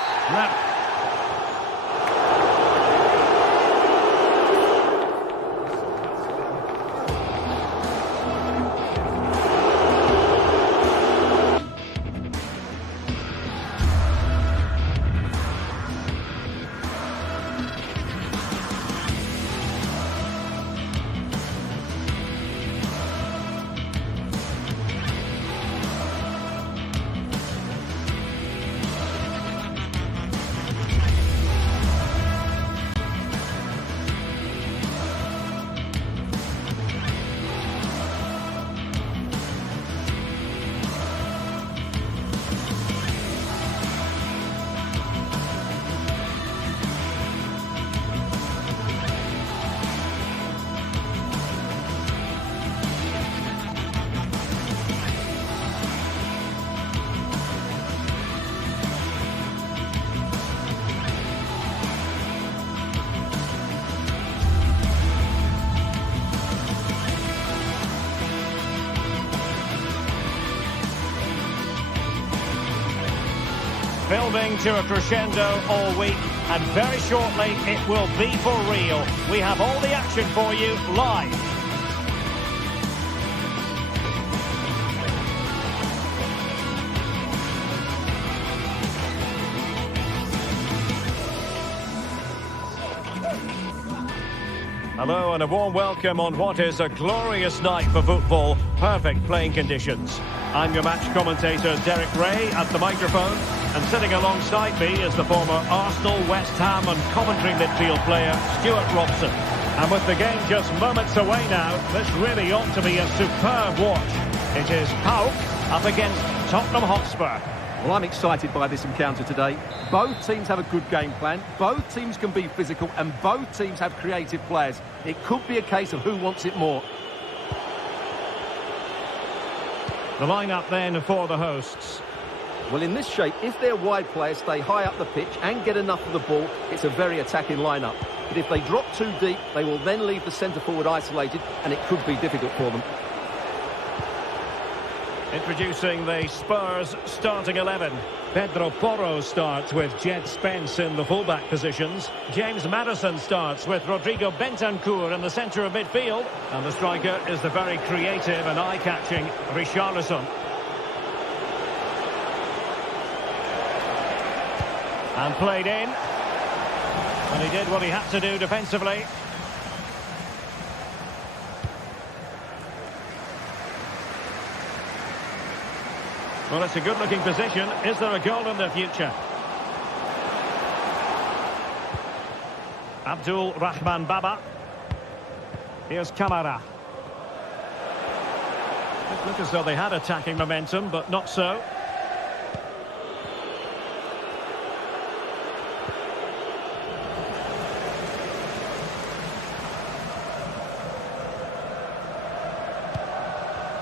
Building to a crescendo all week, and very shortly it will be for real. We have all the action for you live. Hello and a warm welcome on what is a glorious night for football. Perfect playing conditions. I'm your match commentator Derek Ray at the microphone, and sitting alongside me is the former Arsenal, West Ham and Coventry midfield player Stuart Robson. And with the game just moments away now, this really ought to be a superb watch. It is PAOK up against Tottenham Hotspur. Well, I'm excited by this encounter today. Both teams have a good game plan, both teams can be physical, and both teams have creative players. It could be a case of who wants it more. The lineup then for the hosts. Well, in this shape, if their wide players stay high up the pitch and get enough of the ball, it's a very attacking lineup. But if they drop too deep, they will then leave the centre-forward isolated, and it could be difficult for them. Introducing the Spurs starting 11. Pedro Porro starts with Jed Spence in the fullback positions. James Maddison starts with Rodrigo Bentancur in the centre of midfield. And the striker is the very creative and eye-catching Richarlison. And played in. And he did what he had to do defensively. Well, it's a good-looking position. Is there a goal in the future? Abdul Rahman Baba. Here's Kamara. It looked as though they had attacking momentum, but not so.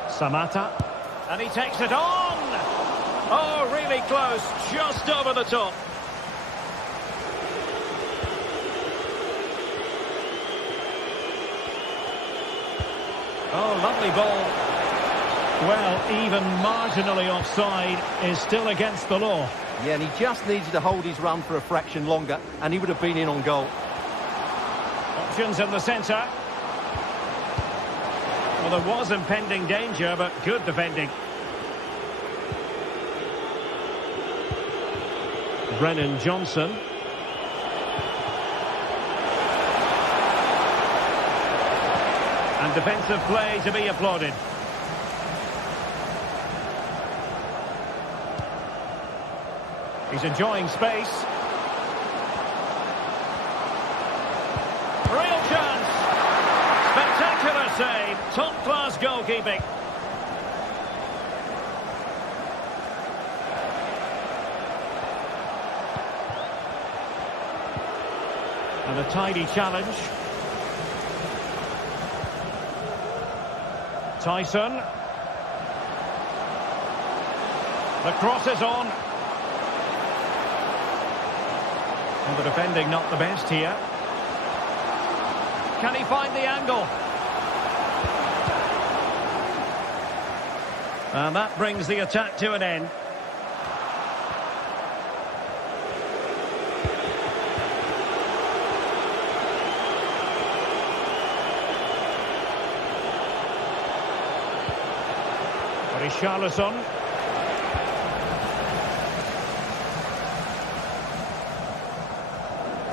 Samata. And he takes it on! Oh, really close, just over the top. Oh, lovely ball. Well, even marginally offside is still against the law. Yeah, and he just needed to hold his run for a fraction longer, and he would have been in on goal. Options in the centre. Well, there was impending danger, but good defending. Brennan Johnson. And defensive play to be applauded. He's enjoying space. Real chance. Spectacular save. Top-class goalkeeping. And a tidy challenge. Tyson. The cross is on. And the defending not the best here. Can he find the angle? And that brings the attack to an end. Richarlison.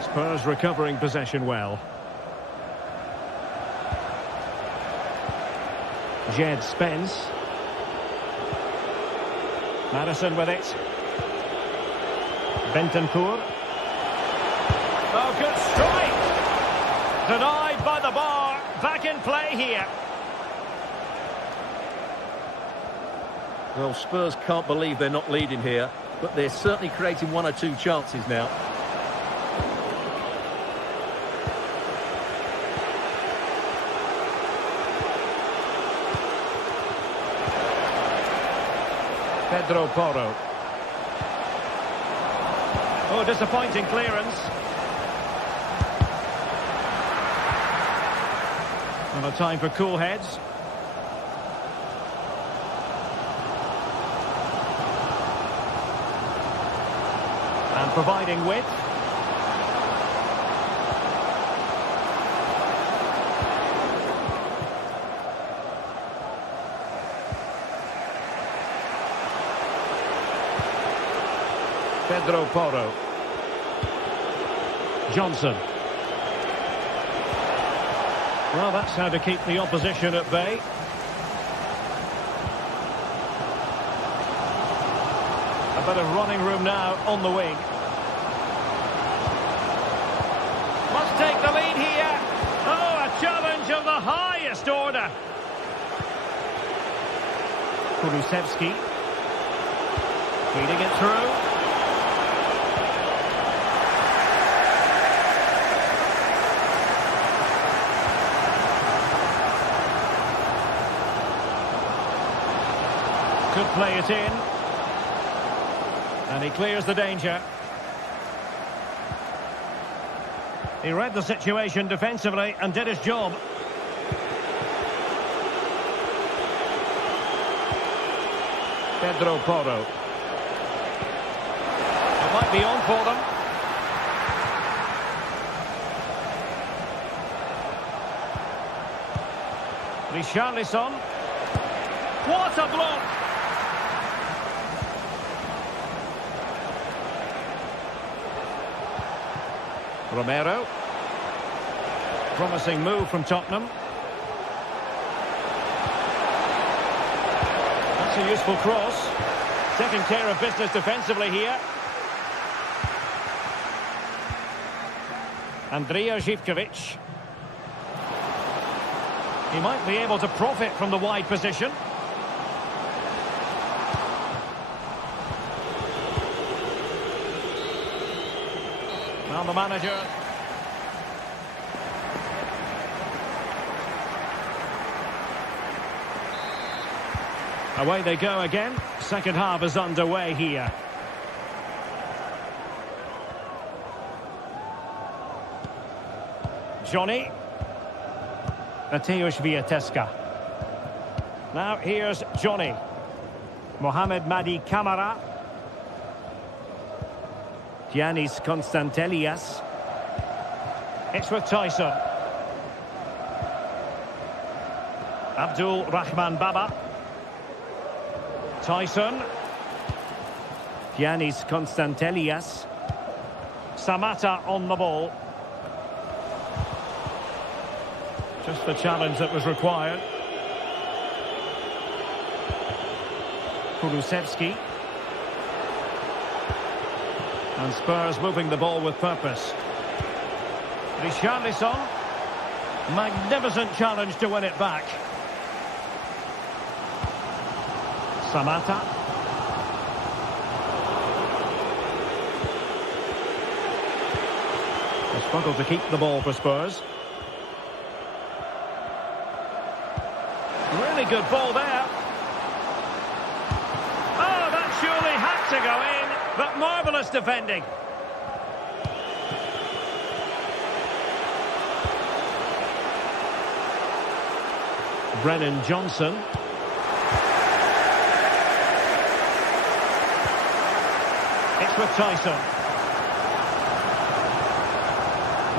Spurs recovering possession well. Jed Spence. Maddison with it. Bentancur. Oh, good strike! Denied by the bar. Back in play here. Well, Spurs can't believe they're not leading here, but they're certainly creating one or two chances now. Pedro Porro. Oh, disappointing clearance. And a time for cool heads. And providing width. Pedro Porro. Johnson. Well, that's how to keep the opposition at bay. A bit of running room now on the wing. Must take the lead here. Oh, a challenge of the highest order. Kulusevski. Feeding it through. Could play it in. And he clears the danger. He read the situation defensively and did his job. Pedro Porro. It might be on for them. Richarlison. What a block! Romero. Promising move from Tottenham. That's a useful cross. Taking care of business defensively here. Andrija Živković. He might be able to profit from the wide position. Now the manager. Away they go again. Second half is underway here. Johnny. Mateusz Wiateska. Now here's Johnny. Mohamed Madi Camara. Giannis Constantelias. It's with Tyson. Abdul Rahman Baba. Tyson. Giannis Constantelias. Samatta on the ball. Just the challenge that was required. Kulusevski. And Spurs moving the ball with purpose. Richarlison. Magnificent challenge to win it back. Samatta. They struggle to keep the ball for Spurs. Really good ball there. Oh, that surely had to go in, but marvellous defending. Brennan Johnson. It's with Tyson.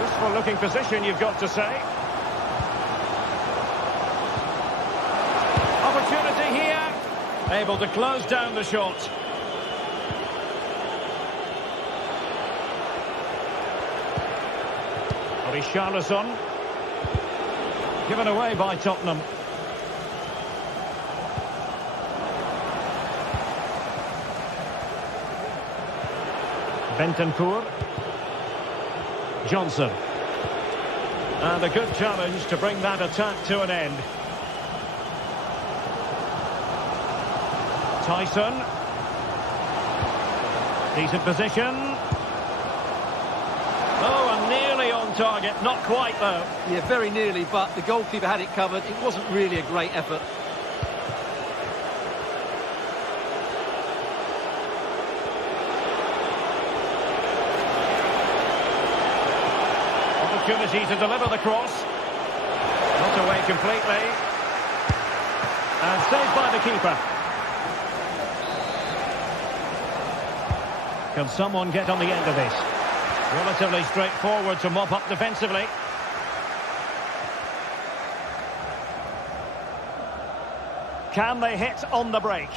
Useful looking position, you've got to say. Opportunity here. Able to close down the shot. Richarlison. Given away by Tottenham. Bentancur. Johnson. And a good challenge to bring that attack to an end. Tyson. Decent position. Oh, and nearly on target. Not quite, though. Yeah, very nearly, but the goalkeeper had it covered. It wasn't really a great effort. Opportunity to deliver the cross. Not away completely. And saved by the keeper. Can someone get on the end of this? Relatively straightforward to mop up defensively. Can they hit on the break?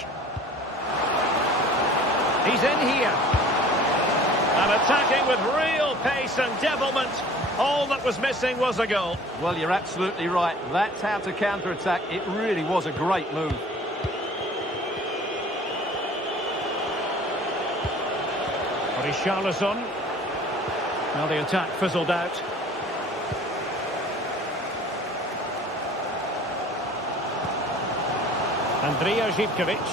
He's in here. And attacking with real pace and devilment. All that was missing was a goal. Well, you're absolutely right. That's how to counter-attack. It really was a great move. Richarlison. Now the attack fizzled out. Andrija Živković.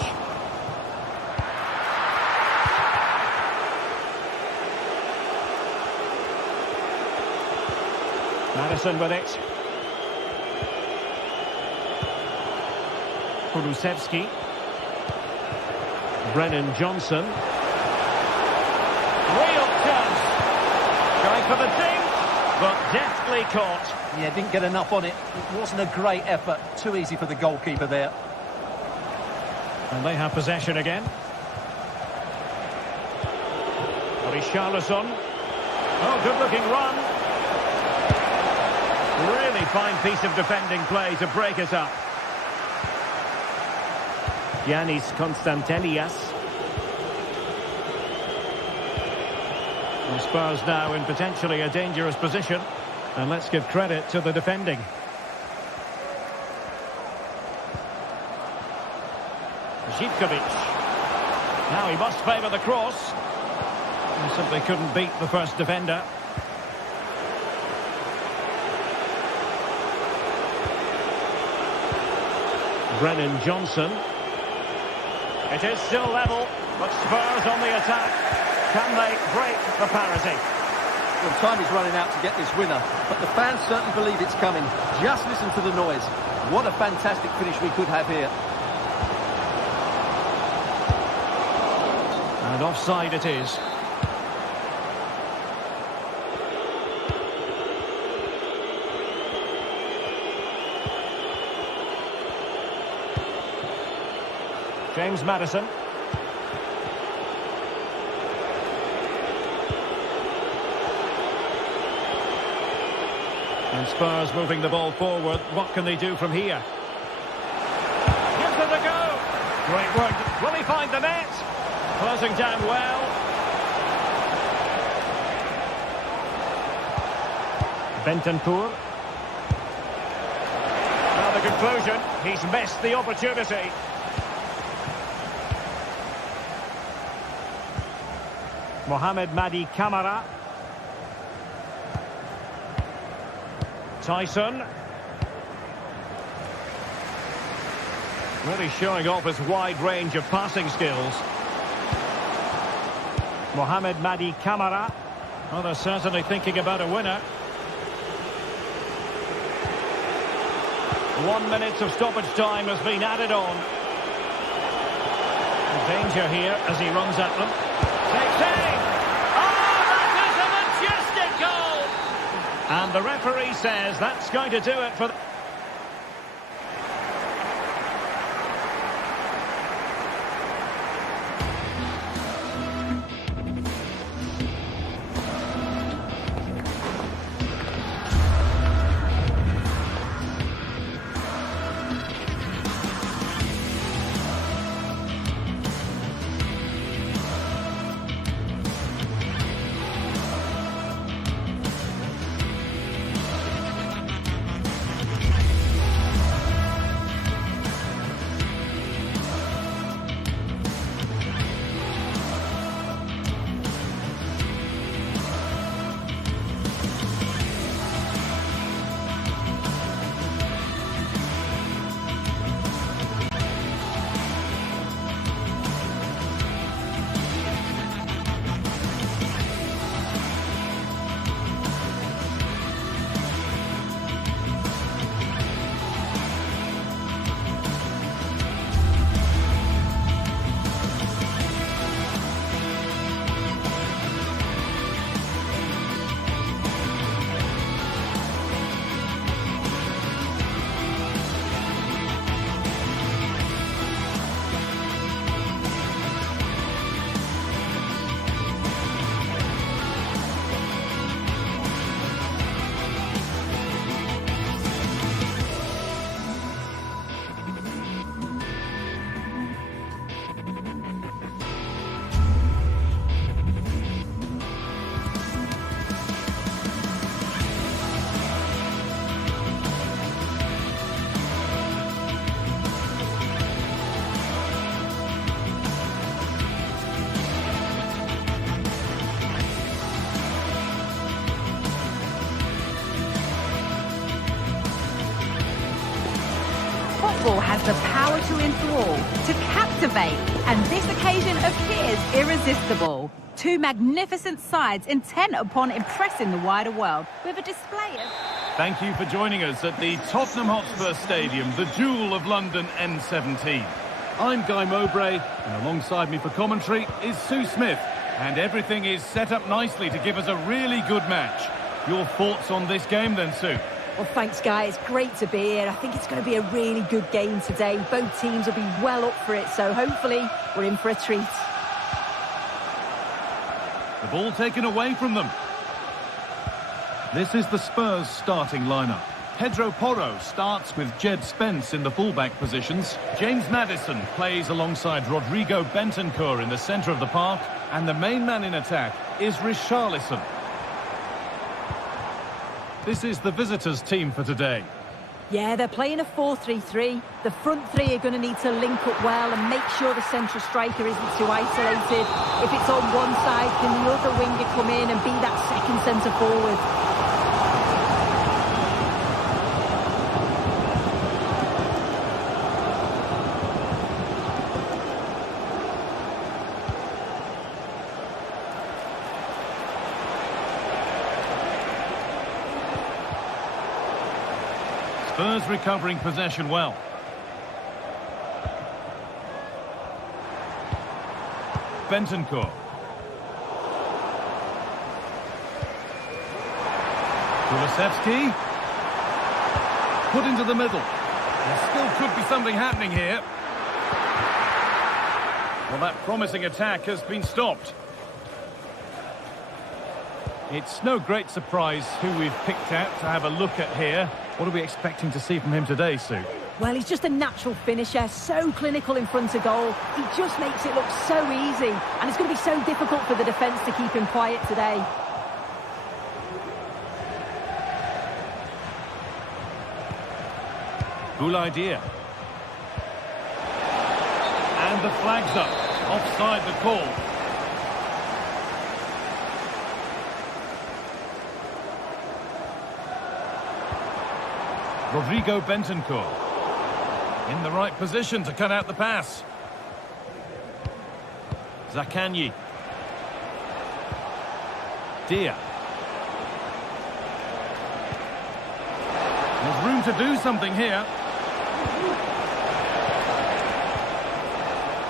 Madison with it. Kulusevski. Brennan Johnson. Real chance. Going for the dink, but deftly caught. Yeah, didn't get enough on it. It wasn't a great effort. Too easy for the goalkeeper there. And they have possession again. Richarlison. Oh, good-looking run. Really fine piece of defending play to break it up. Yanis Konstantelias. The Spurs now in potentially a dangerous position. And let's give credit to the defending. Zivkovic. Now he must favour the cross. He simply couldn't beat the first defender. Brennan Johnson. It is still level, but Spurs on the attack. Can they break the parity? Well, time is running out to get this winner, but the fans certainly believe it's coming. Just listen to the noise. What a fantastic finish we could have here. And offside it is. James Maddison. And Spurs moving the ball forward. What can they do from here? Gives it a go. Great work. Will he find the net? Closing down well. Bentancur. Now the conclusion. He's missed the opportunity. Mohamed Madi Camara. Tyson. Really showing off his wide range of passing skills. Mohamed Madi Camara. Well, they're certainly thinking about a winner. 1 minute of stoppage time has been added on. Danger here as he runs at them. Takes aim! Oh, that is a majestic goal! And the referee says that's going to do it for... Football has the power to enthrall, to captivate, and this occasion appears irresistible. Two magnificent sides intent upon impressing the wider world with a display of... Thank you for joining us at the Tottenham Hotspur Stadium, the jewel of London N17. I'm Guy Mowbray, and alongside me for commentary is Sue Smith. And everything is set up nicely to give us a really good match. Your thoughts on this game then, Sue? Well, thanks, Guy. It's great to be here. I think it's going to be a really good game today. Both teams will be well up for it, so hopefully we're in for a treat. The ball taken away from them. This is the Spurs starting lineup. Pedro Porro starts with Jed Spence in the fullback positions. James Maddison plays alongside Rodrigo Bentancur in the centre of the park. And the main man in attack is Richarlison. This is the visitors' team for today. Yeah, they're playing a 4-3-3. The front three are going to need to link up well and make sure the central striker isn't too isolated. If it's on one side, can the other winger come in and be that second centre forward? Spurs recovering possession well. Bentancur. Kulusevski. Put into the middle. There still could be something happening here. Well, that promising attack has been stopped. It's no great surprise who we've picked out to have a look at here. What are we expecting to see from him today, Sue? Well, he's just a natural finisher, so clinical in front of goal. He just makes it look so easy, and it's going to be so difficult for the defence to keep him quiet today. Cool idea. And the flag's up. Offside the call. Rodrigo Bentancur in the right position to cut out the pass. Zaccagni. Dia. There's room to do something here.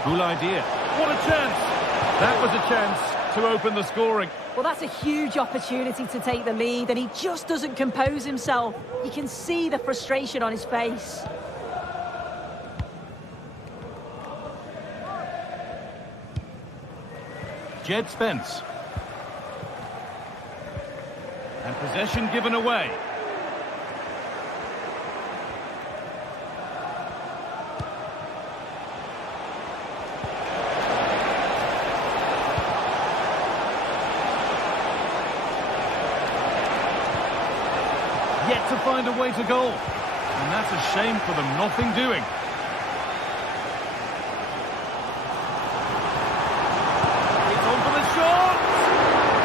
Cool idea. What a chance! That was a chance to open the scoring. Well, that's a huge opportunity to take the lead, and he just doesn't compose himself. You can see the frustration on his face. Jed Spence. And possession given away. Yet to find a way to goal. And that's a shame for them, nothing doing. It's on for the shot!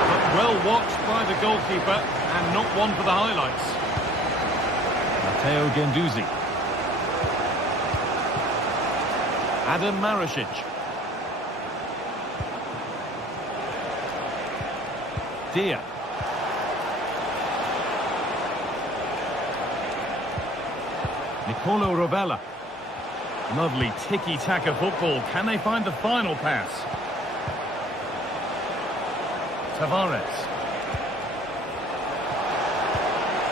But well watched by the goalkeeper, and not one for the highlights. Matteo Guendouzi. Adam Marasic. Dia. Nicolo Rovella. Lovely tiki-taka football. Can they find the final pass? Tavares.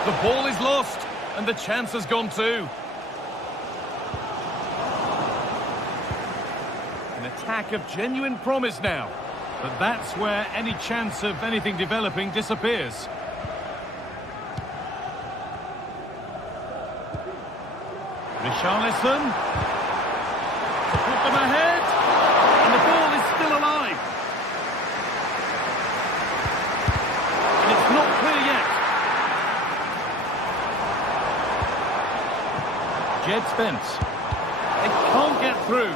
The ball is lost, and the chance has gone too. An attack of genuine promise now. But that's where any chance of anything developing disappears. Richarlison. Put them ahead. And the ball is still alive. And it's not clear yet. Jed Spence. They can't get through.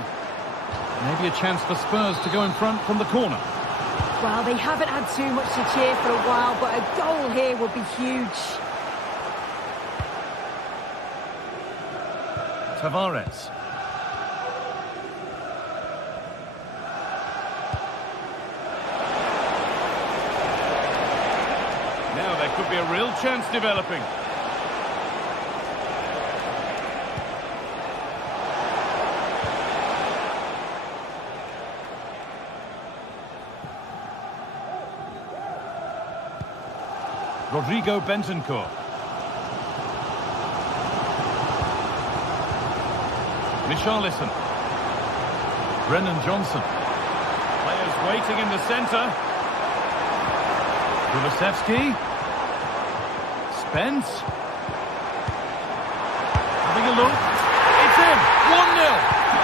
Maybe a chance for Spurs to go in front from the corner. Well, they haven't had too much to cheer for a while, but a goal here would be huge. Tavares. Could be a real chance developing. Rodrigo Bentancur. Richarlison. Brennan Johnson. Players waiting in the centre. Kulusevski. Spence. Having a look. It's in. 1-0.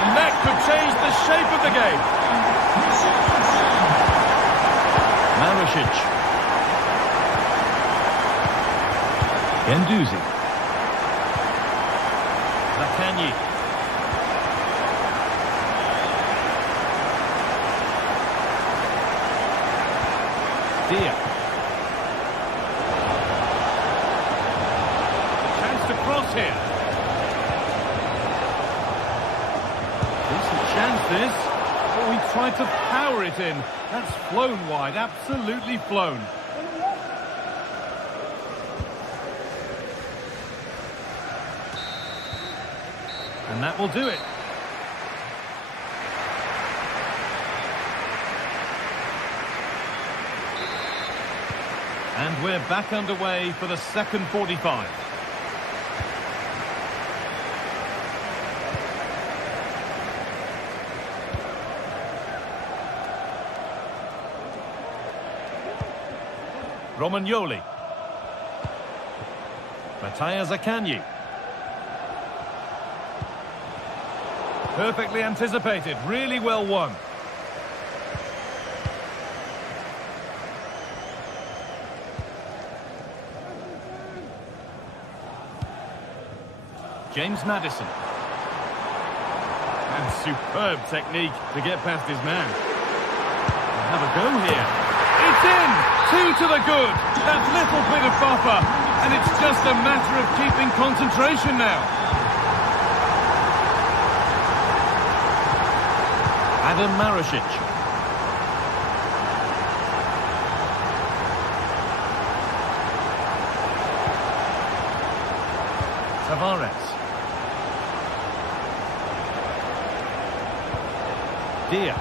And that could change the shape of the game. Maricic. Guendouzi. Zakanyi. Dia. Chance to cross here. Decent chance this. Oh, he tried to power it in. That's flown wide, absolutely flown. And that will do it. And we're back underway for the second 45. Romagnoli. Mattia Zakanyi. Perfectly anticipated, really well won. James Maddison. And superb technique to get past his man. Have a go here. It's in! 2 to the good. That little bit of buffer. And it's just a matter of keeping concentration now. Adam Maricic. Tavares. Dia.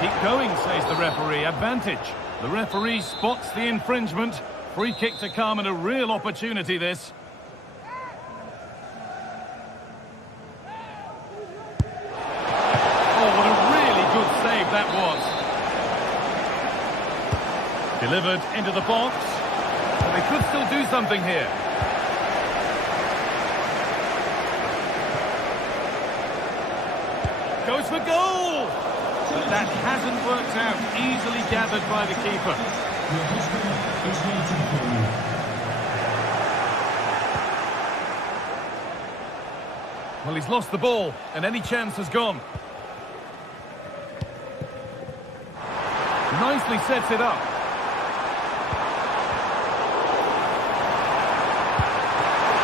Keep going, says the referee. Advantage. The referee spots the infringement. Free kick to come and a real opportunity this. Oh, what a really good save that was. Delivered into the box. Well, they could still do something here. Goes for goal! But that hasn't worked out. Easily gathered by the keeper. Well, he's lost the ball, and any chance has gone. Nicely sets it up.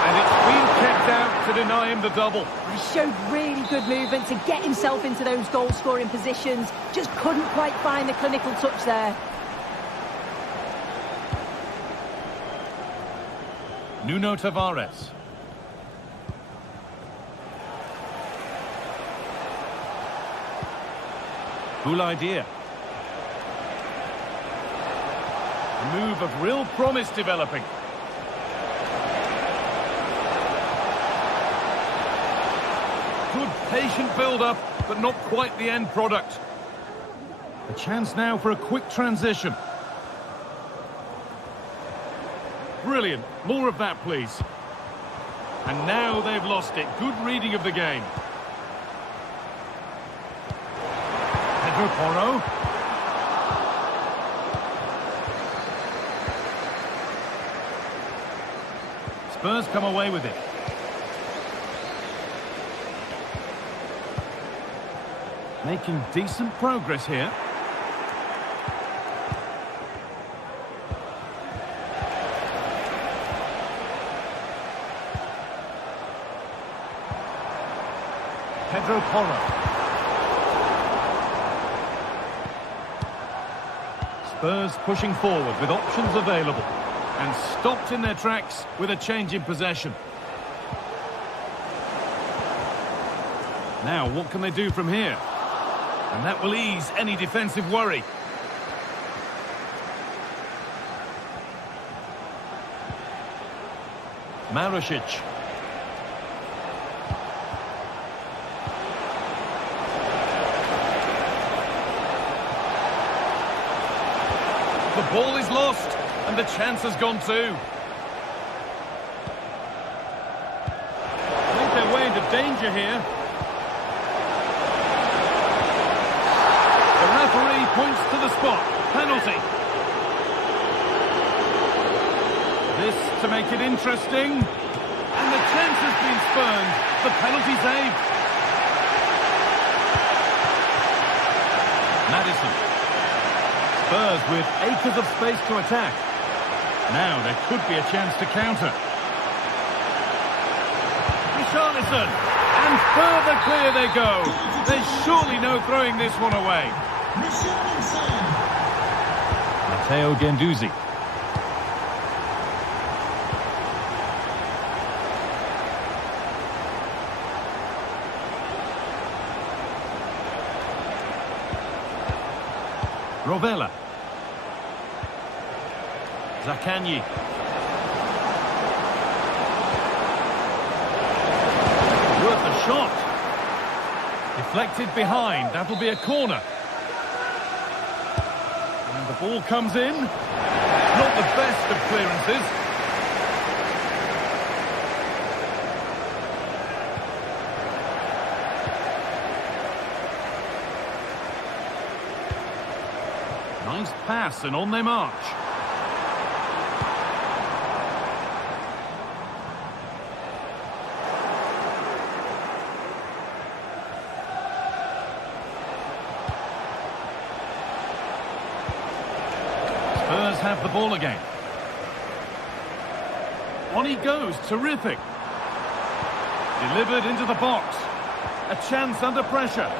And it's been kicked out to deny him the double. He showed really good movement to get himself into those goal-scoring positions. Just couldn't quite find the clinical touch there. Nuno Tavares. Cool idea. A move of real promise developing. Good patient build-up, but not quite the end product. A chance now for a quick transition. Brilliant. More of that, please. And now they've lost it. Good reading of the game. Pedro Porro. Spurs come away with it. Making decent progress here. Pedro Porro. Spurs pushing forward with options available. And stopped in their tracks with a change in possession. Now, what can they do from here? And that will ease any defensive worry. Marušić. The ball is lost, and the chance has gone too. Made their way into danger here. The referee points to the spot. Penalty. This to make it interesting. And the chance has been spurned. The penalty saved. Maddison. Spurs with acres of space to attack. Now there could be a chance to counter. Richarlison. And further clear they go. There's surely no throwing this one away. Matteo Guendouzi. Rovella. Zaccagni. Worth a shot. Deflected behind. That'll be a corner. And the ball comes in. Not the best of clearances. Nice pass and on they march. Spurs have the ball again. On he goes, terrific. Delivered into the box. A chance under pressure.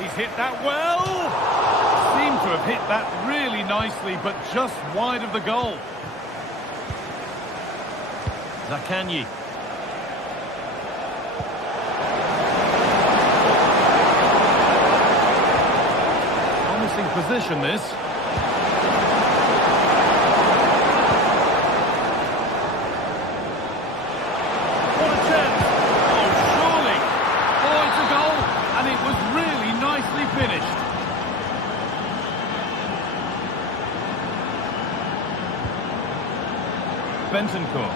He's hit that well. Seemed to have hit that really nicely, but just wide of the goal. Zaccagni. Promising position, this. What a chance! Oh, surely! Oh, it's a goal, and it was really nicely finished. Bentancur.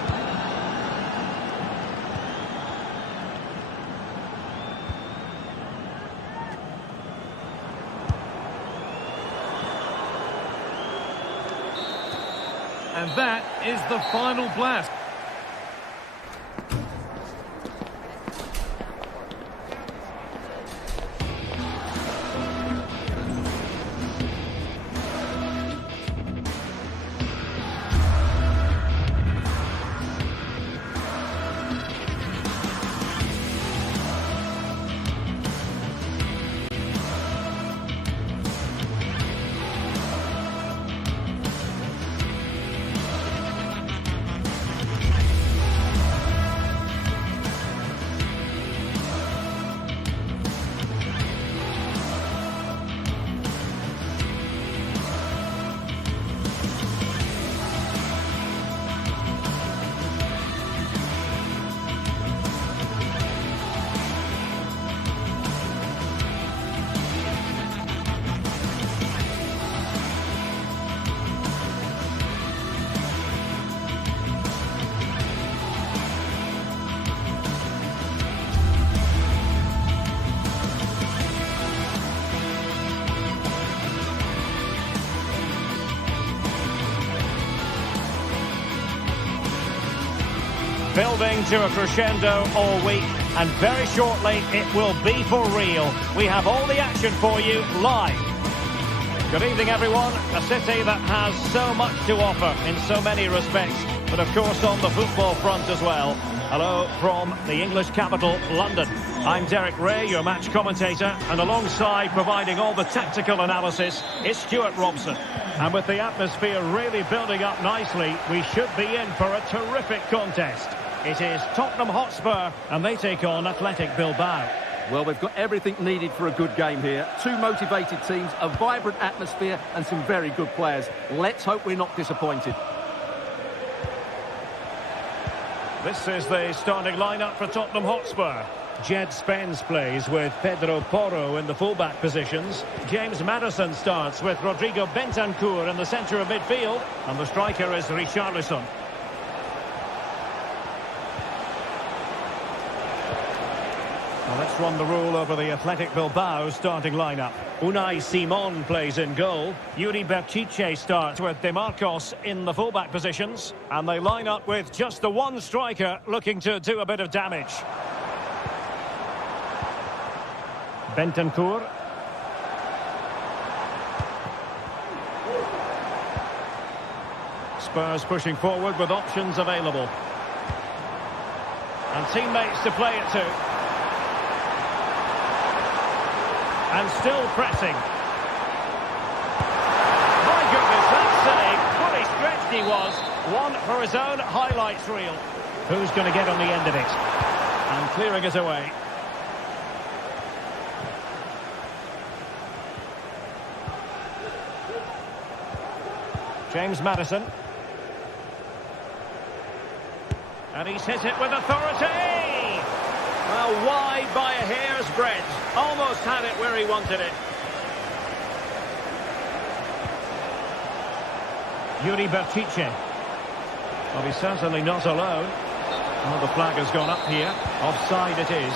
And that is the final blast. Building to a crescendo all week, and very shortly it will be for real. We have all the action for you live. Good evening, everyone. A city that has so much to offer in so many respects. but of course on the football front as well. Hello from the English capital, London. I'm Derek Ray, your match commentator, and alongside providing all the tactical analysis is Stuart Robson. And with the atmosphere really building up nicely, we should be in for a terrific contest. It is Tottenham Hotspur, and they take on Athletic Bilbao. Well, we've got everything needed for a good game here. Two motivated teams, a vibrant atmosphere, and some very good players. Let's hope we're not disappointed. This is the starting lineup for Tottenham Hotspur. Jed Spence plays with Pedro Porro in the fullback positions. James Maddison starts with Rodrigo Bentancur in the centre of midfield. And the striker is Richarlison. Well, let's run the rule over the Athletic Bilbao starting lineup. Unai Simon plays in goal. Yuri Berchiche starts with De Marcos in the fullback positions. And they line up with just the one striker looking to do a bit of damage. Bentancur. Spurs pushing forward with options available. And teammates to play it to. And still pressing. My goodness, that save. Fully stretched he was. One for his own highlights reel. Who's going to get on the end of it? And clearing it away. James Maddison. And he's hit it with authority! Well, wide by a hair's breadth. Almost had it where he wanted it. Yuri Berchiche. Well, he's certainly not alone. Well, the flag has gone up here. Offside it is.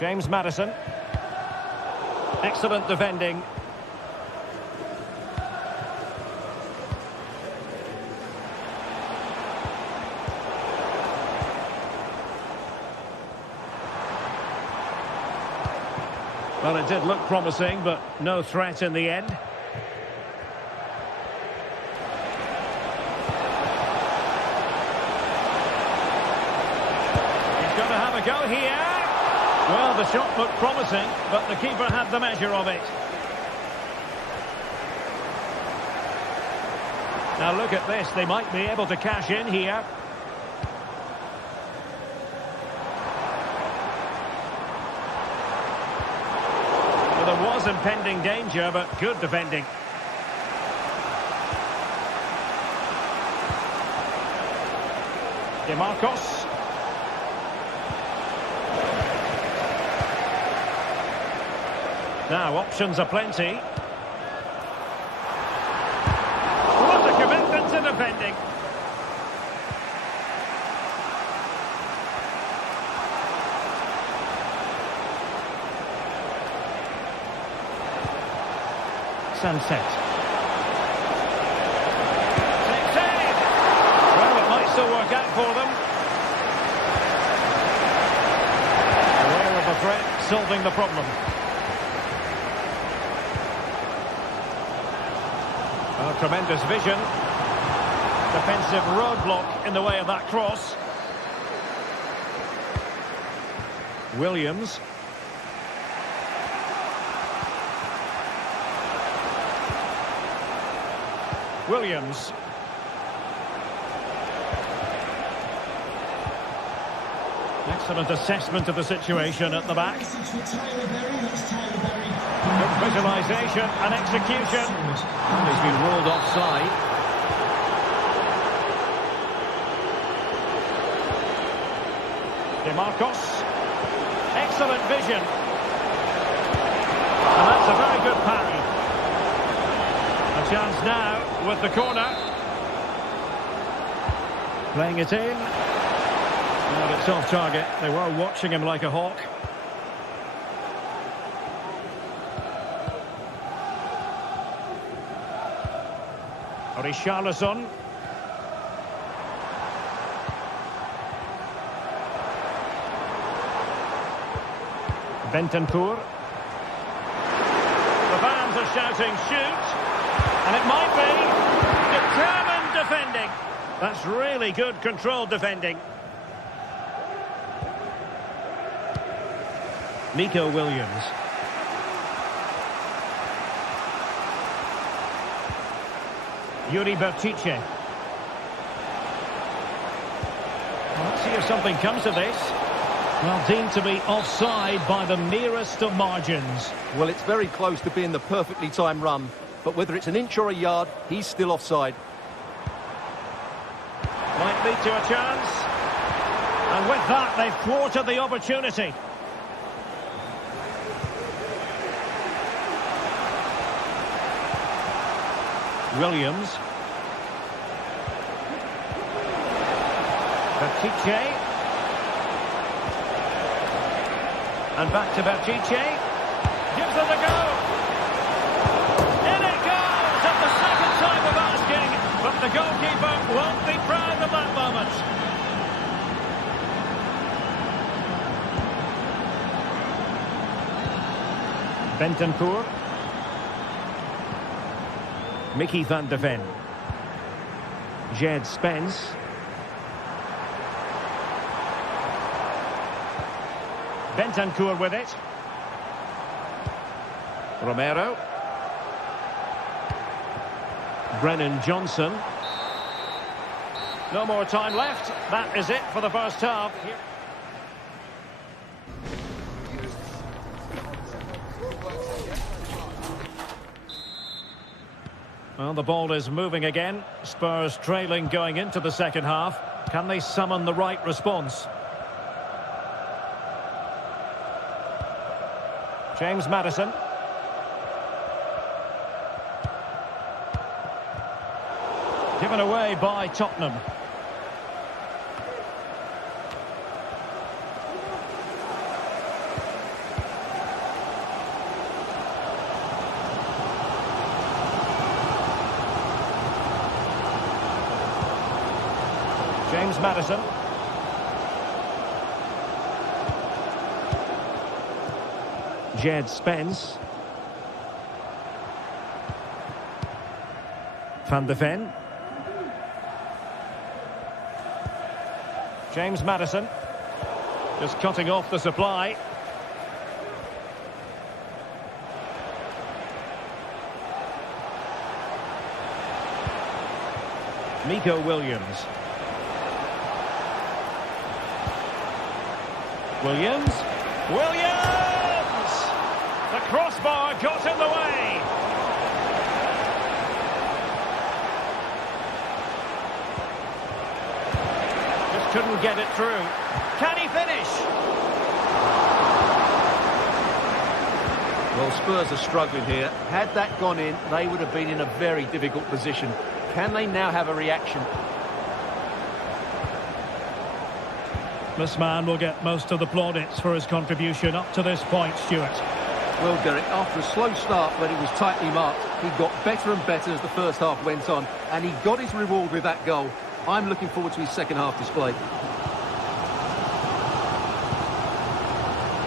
James Maddison. Excellent defending. Well, it did look promising, but no threat in the end. He's going to have a go here. Well, the shot looked promising, but the keeper had the measure of it. Now look at this, they might be able to cash in here. Well, there was impending danger, but good defending. De Marcos. Now, options are plenty. What a commitment to defending. Sunset. Save! Well, it might still work out for them. Aware of the threat, solving the problem. Oh, tremendous vision. Defensive roadblock in the way of that cross. Williams. Williams. Excellent assessment of the situation at the back. Good visualisation and execution. He's been ruled offside. De Marcos. Excellent vision. And that's a very good parry. A chance now with the corner. Playing it in. Well, it's off target. They were watching him like a hawk. Richarlison. Bentancur. The fans are shouting shoot. And it might be determined defending. That's really good controlled defending. Nico Williams. Yuri Bertice. Let's see if something comes of this. Well, deemed to be offside by the merest of margins. Well, it's very close to being the perfectly timed run, but whether it's an inch or a yard, he's still offside. Might lead to a chance. And with that, they've thwarted the opportunity. Williams. Bertice. And back to Bertice. Gives it a go. In it goes at the second time of asking. But the goalkeeper won't be proud of that moment. Bentancur. Mickey van de Ven. Jed Spence. Bentancur with it. Romero. Brennan Johnson. No more time left. That is it for the first half. Well, the ball is moving again. Spurs trailing going into the second half. Can they summon the right response? James Maddison. Given away by Tottenham. James Maddison. Jed Spence. Van de Ven. James Maddison. Just cutting off the supply. Nico Williams. Williams! The crossbar got in the way. Just couldn't get it through. Can he finish? Well, Spurs are struggling here. Had that gone in, they would have been in a very difficult position. Can they now have a reaction? This man will get most of the plaudits for his contribution up to this point, Stuart. Well, Derek, after a slow start when he was tightly marked, he got better and better as the first half went on, and he got his reward with that goal. I'm looking forward to his second half display.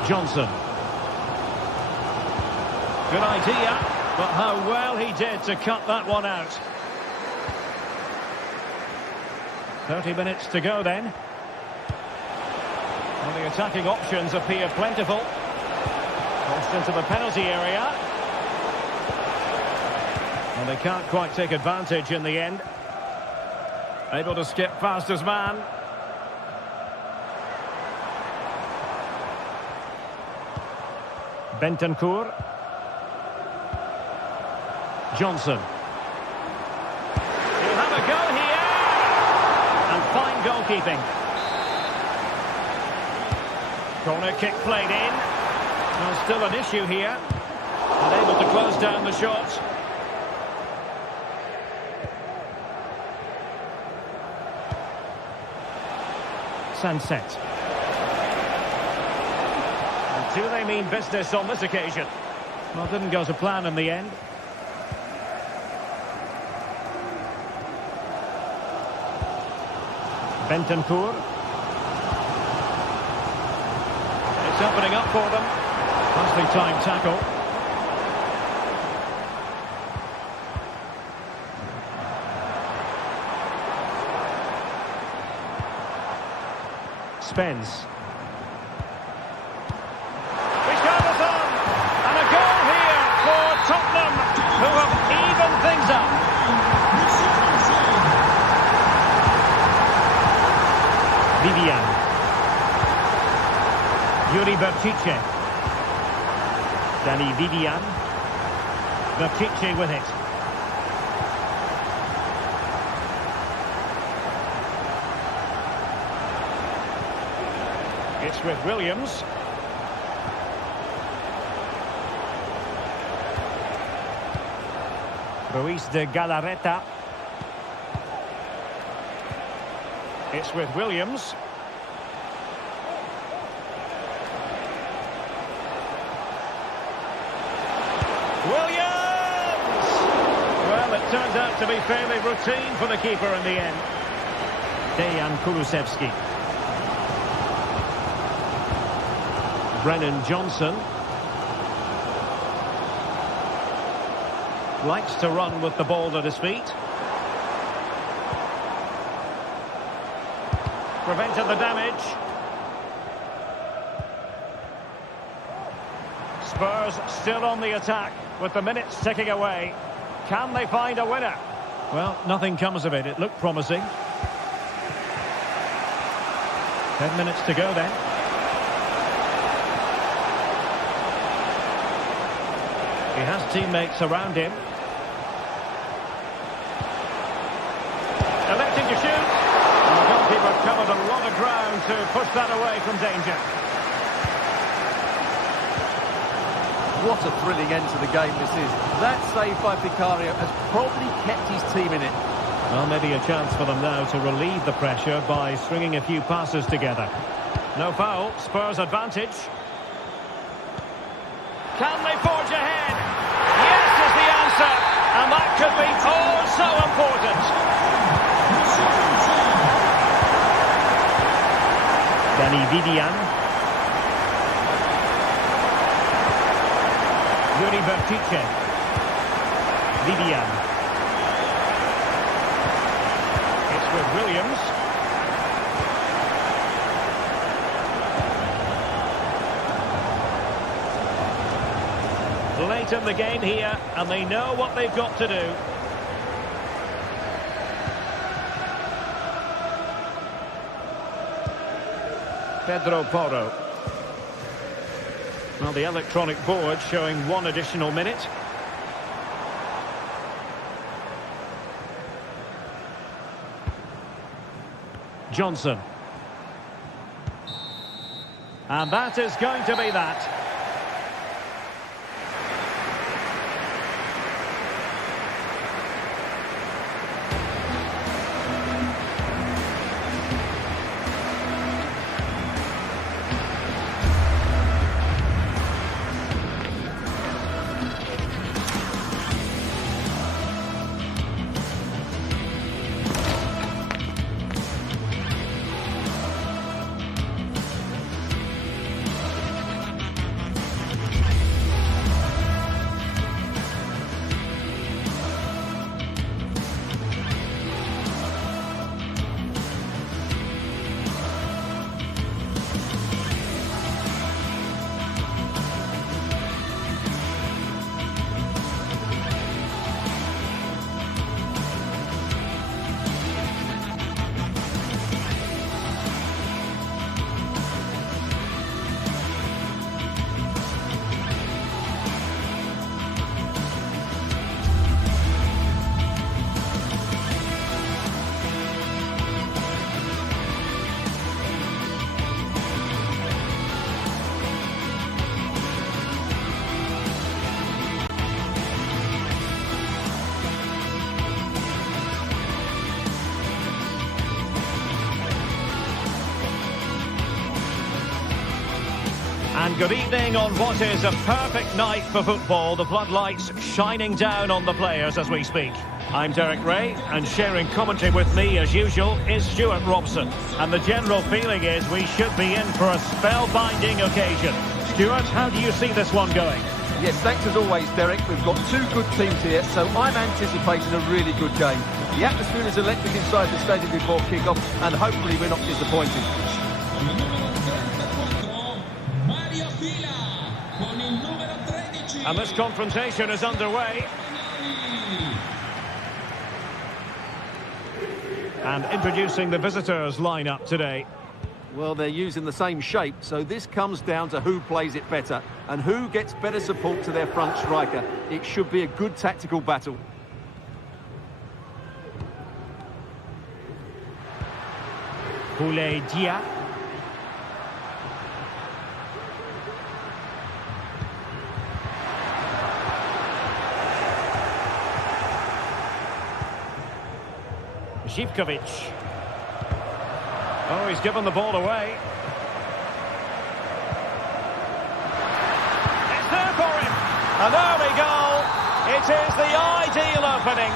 Johnson. Good idea, but how well he did to cut that one out. 30 minutes to go then. Well, the attacking options appear plentiful. Crossed into the penalty area. And they can't quite take advantage in the end. Able to skip past his man. Bentancur. Johnson. He'll have a go here. And fine goalkeeping. Corner kick played in. Well, still an issue here. Unable to close down the shot. Sunset. And do they mean business on this occasion? Well, it didn't go to plan in the end. Bentancur. It's opening up for them. Nicely timed tackle. Spence. And a goal here for Tottenham, who have evened things up. Vivian. Yuri Berchiche. Danny Vivian. Berchiche with it. It's with Williams. Ruiz de Galarreta. It's with Williams. Williams! Well, it turns out to be fairly routine for the keeper in the end. Dejan Kulusevski. Brennan Johnson. Likes to run with the ball at his feet. Prevented the damage. Spurs still on the attack with the minutes ticking away. Can they find a winner? Well, nothing comes of it. It looked promising. 10 minutes to go then. He has teammates around him. Electing to shoot. And the goalkeeper covered a lot of ground to push that away from danger. What a thrilling end to the game this is. That save by Vicario has probably kept his team in it. Well, maybe a chance for them now to relieve the pressure by stringing a few passes together. No foul, Spurs advantage. Can they forge ahead? Yes is the answer, and that could be oh so important. Danny Vivian. Yuri Berchiche. Vivian. It's with Williams. Late in the game here, and they know what they've got to do. Pedro Porro. Well, the electronic board showing 1 additional minute. Johnson. And that is going to be that. And good evening on what is a perfect night for football. The floodlights shining down on the players as we speak. I'm Derek Ray, and sharing commentary with me as usual is Stuart Robson. And the general feeling is we should be in for a spellbinding occasion. Stuart, how do you see this one going? Yes, thanks as always, Derek. We've got 2 good teams here, so I'm anticipating a really good game. The atmosphere is electric inside the stadium before kick-off, and hopefully we're not disappointed. Il numero 34, Mario Fila, con il numero 13. And this confrontation is underway. And introducing the visitors' lineup today. Well, they're using the same shape, so this comes down to who plays it better and who gets better support to their front striker. It should be a good tactical battle. Boulaye Dia. Zivkovic. Oh, he's given the ball away. It's there for him. And there we go. It is the ideal opening.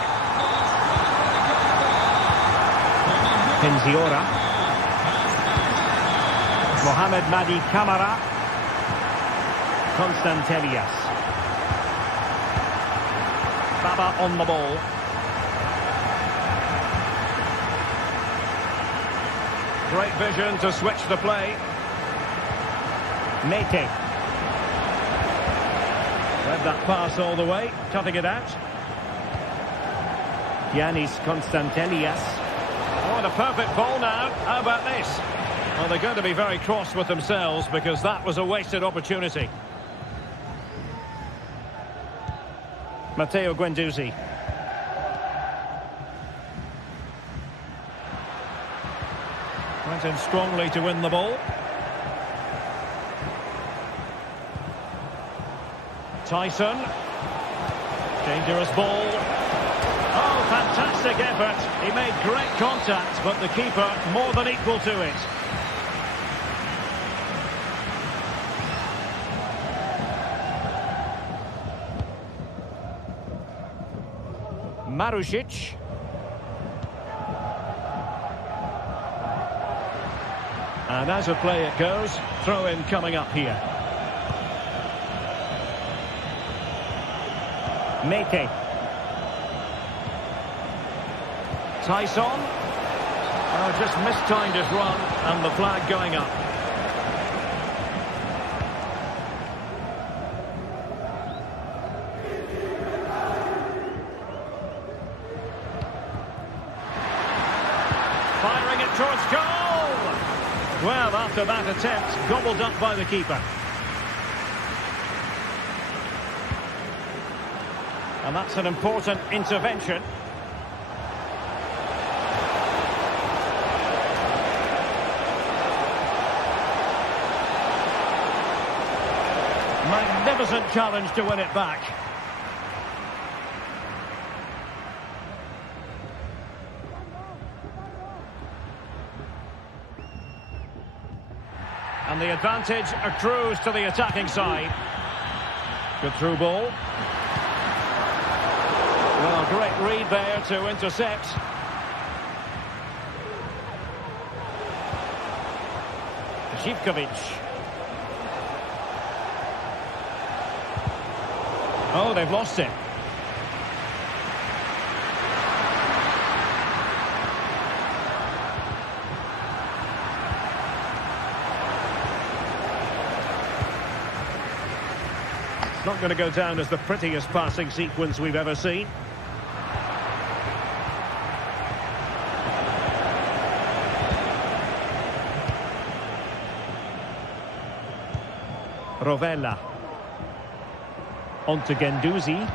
Penziora. Mohamed Madi Camara. Constantelias. Baba on the ball. Great vision to switch the play. Mete. Read that pass all the way, cutting it out. Yanis Constantelias. Oh, and a perfect ball now. How about this? Well, they're going to be very cross with themselves because that was a wasted opportunity. Matteo Guendouzi. Went in strongly to win the ball. Tyson. Dangerous ball. Oh, fantastic effort. He made great contact, but the keeper more than equal to it. Marusic. And as a play it goes, throw in coming up here. Mete. Tyson. Oh, just mistimed his run and the flag going up. Firing it towards goal. Well, after that attempt, gobbled up by the keeper. And that's an important intervention. Magnificent challenge to win it back. And the advantage accrues to the attacking side. Good through ball. Well, great read there to intercept. Zivkovic. Oh, they've lost it. It's not going to go down as the prettiest passing sequence we've ever seen. Rovella. On to Guendouzi.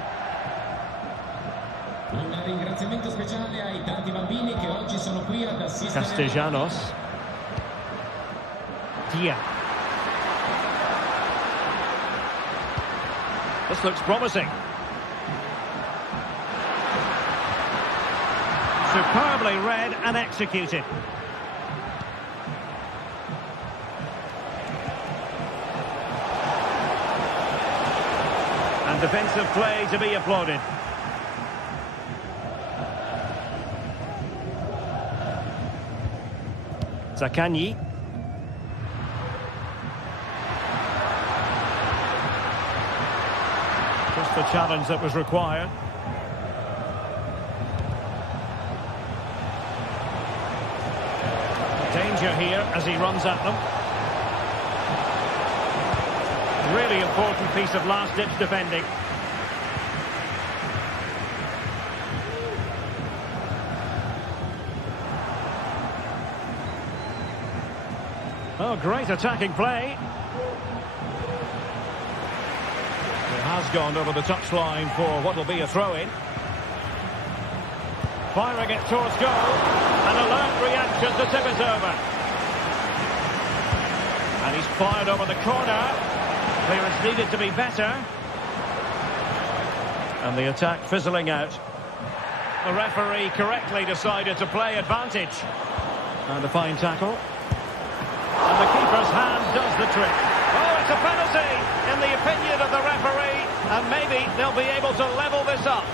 Un ringraziamento speciale ai tanti bambini che oggi sono qui ad assistere. Castellanos. Dia. This looks promising. Superbly read and executed. And defensive play to be applauded. Zaccagni. Just the challenge that was required. danger here as he runs at them. Really important piece of last-ditch defending. Oh, great attacking play. It has gone over the touchline for what will be a throw-in. Firing it towards goal. An alert reaction to tip it over. And he's fired over the corner. Clearance needed to be better. And the attack fizzling out. The referee correctly decided to play advantage. And a fine tackle. And the keeper's hand does the trick. Oh, it's a penalty in the opinion of the referee. And maybe they'll be able to level this up.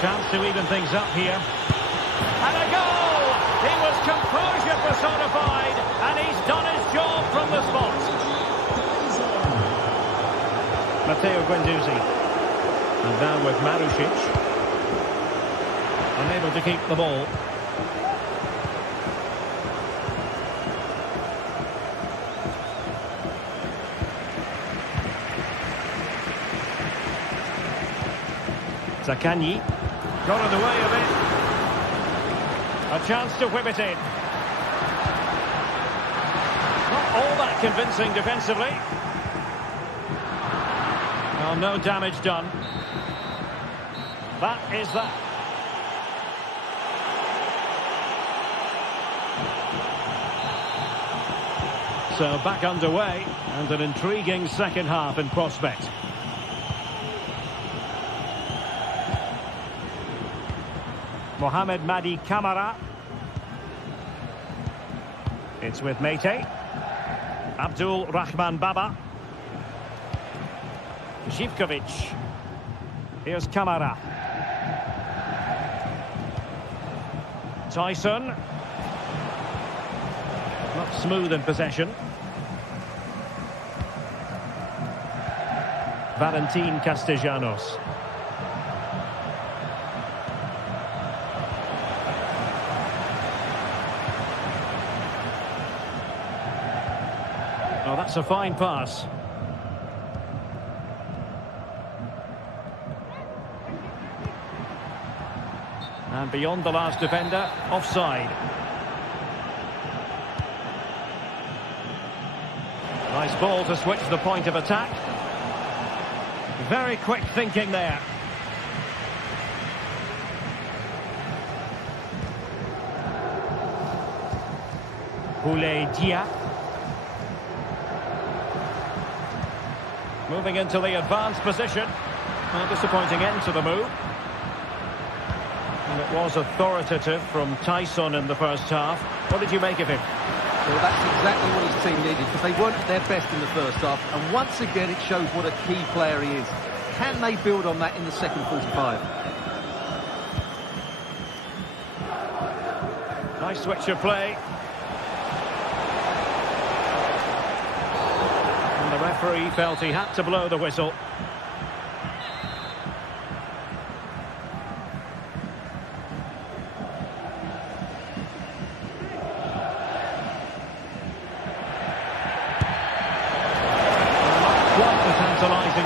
Chance to even things up here. And a goal! He was composure personified. And he's done his job from the spot. Matteo Guendouzi. And now with Marušić. Unable to keep the ball. Zaccagni got in the way of it. A chance to whip it in. Not all that convincing defensively. Well, no damage done. That is that. So back underway and an intriguing second half in prospect. Mohamed Madi Camara. It's with Meite. Abdul Rahman Baba. Živkovic. Here's Camara. Tyson. Not smooth in possession. Valentin Castellanos. Oh, that's a fine pass. And beyond the last defender, offside. Nice ball to switch the point of attack. Very quick thinking there. Boulaye Dia. Moving into the advanced position. A disappointing end to the move. And it was authoritative from Tyson in the first half. What did you make of him? Well, that's exactly what his team needed, because they weren't at their best in the first half. And once again, it shows what a key player he is. Can they build on that in the second 45? Nice switch of play. And the referee felt he had to blow the whistle.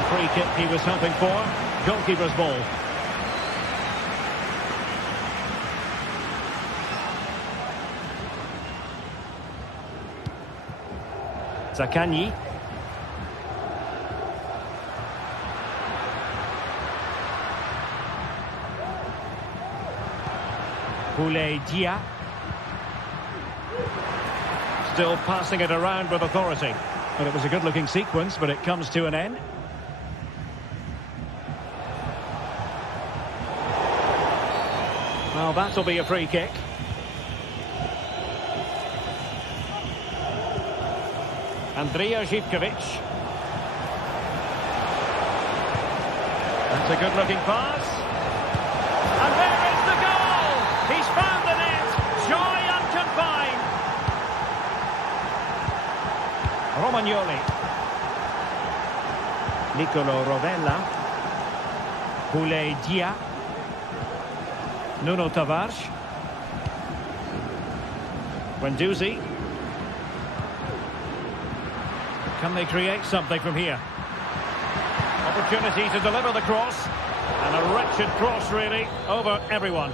Free kick he was hoping for. Goalkeeper's ball. Zaccagni. Boulaye Dia. Still passing it around with authority. But it was a good-looking sequence, but it comes to an end. Well, that'll be a free kick. Andrija Živkovic. That's a good-looking pass. And there is the goal! He's found the net! Joy unconfined! Romagnoli. Nicolo Rovella. Boulaye Dia. Nuno Tavares. Guendouzi. Can they create something from here? Opportunity to deliver the cross. And a wretched cross, really, over everyone.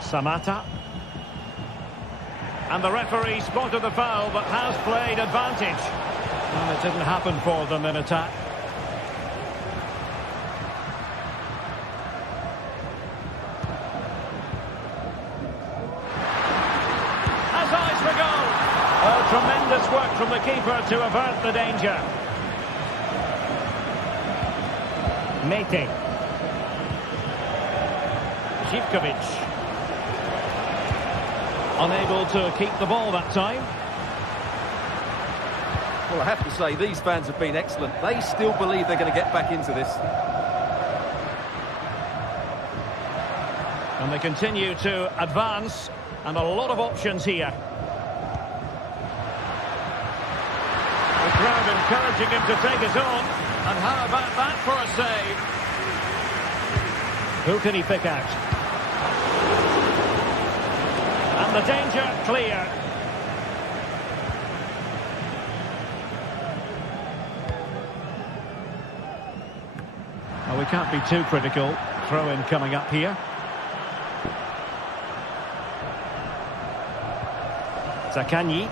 Samatta. And the referee spotted the foul, but has played advantage. And it didn't happen for them in attack. Has eyes for goal. Oh, tremendous work from the keeper to avert the danger. Mete. Zivkovic. Unable to keep the ball that time. Well, I have to say, these fans have been excellent. They still believe they're going to get back into this. And they continue to advance, and a lot of options here. The crowd encouraging him to take it on. And how about that for a save? Who can he pick out? And the danger clear. Well, we can't be too critical. Throw-in coming up here. Zaccagni.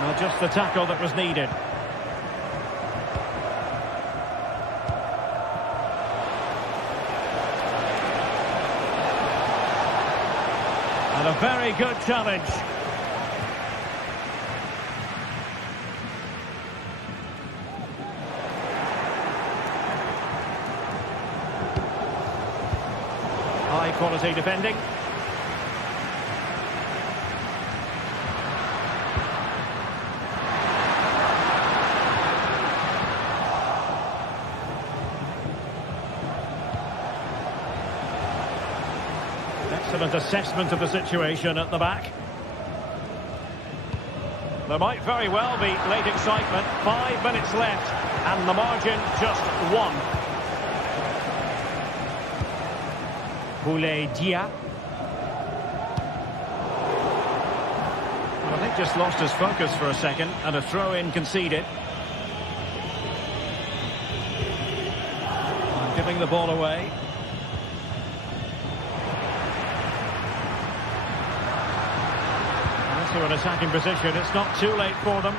Well, just the tackle that was needed. And a very good challenge. High quality defending. Excellent assessment of the situation at the back. There might very well be late excitement. 5 minutes left, and the margin just 1. Boulaye Dia. Well, I think just lost his focus for a second, and a throw-in conceded. And giving the ball away. To an attacking position, it's not too late for them.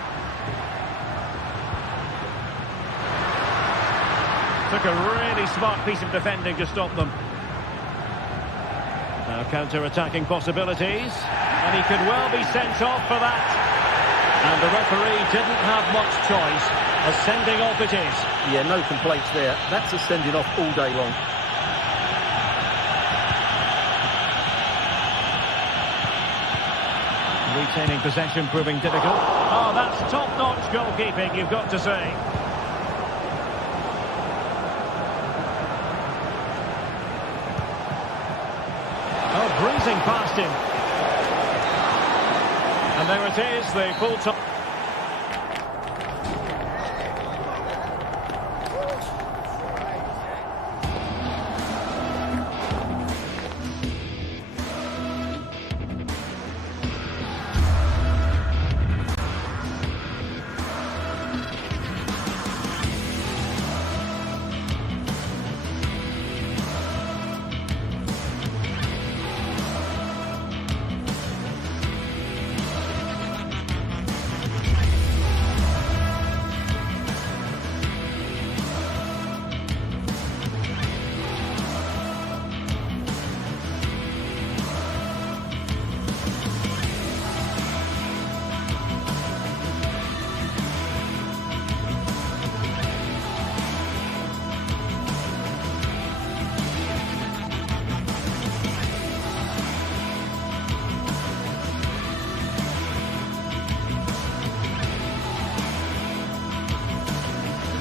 Took a really smart piece of defending to stop them. Now counter-attacking possibilities, and he could well be sent off for that. And the referee didn't have much choice. A sending off it is. Yeah, no complaints there. That's a sending off all day long. Retaining possession proving difficult. Oh, that's top-notch goalkeeping, you've got to say. Oh, breezing past him. And there it is, the full time.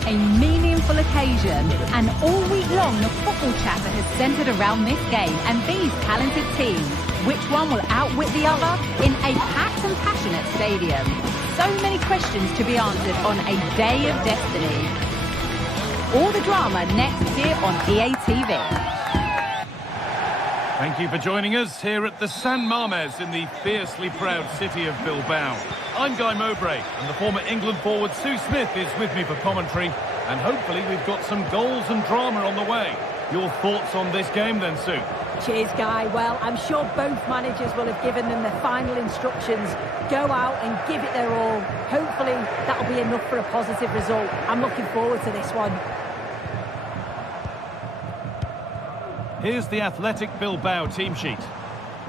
A meaningful occasion, and all week long the football chatter has centred around this game and these talented teams. Which one will outwit the other in a packed and passionate stadium? So many questions to be answered on a day of destiny. All the drama next here on EA TV. Thank you for joining us here at the San Mamés in the fiercely proud city of Bilbao. I'm Guy Mowbray, and the former England forward Sue Smith is with me for commentary, and hopefully we've got some goals and drama on the way. Your thoughts on this game then, Sue? Cheers, Guy. Well, I'm sure both managers will have given them their final instructions. Go out and give it their all. Hopefully, that'll be enough for a positive result. I'm looking forward to this one. Here's the Athletic Bilbao team sheet.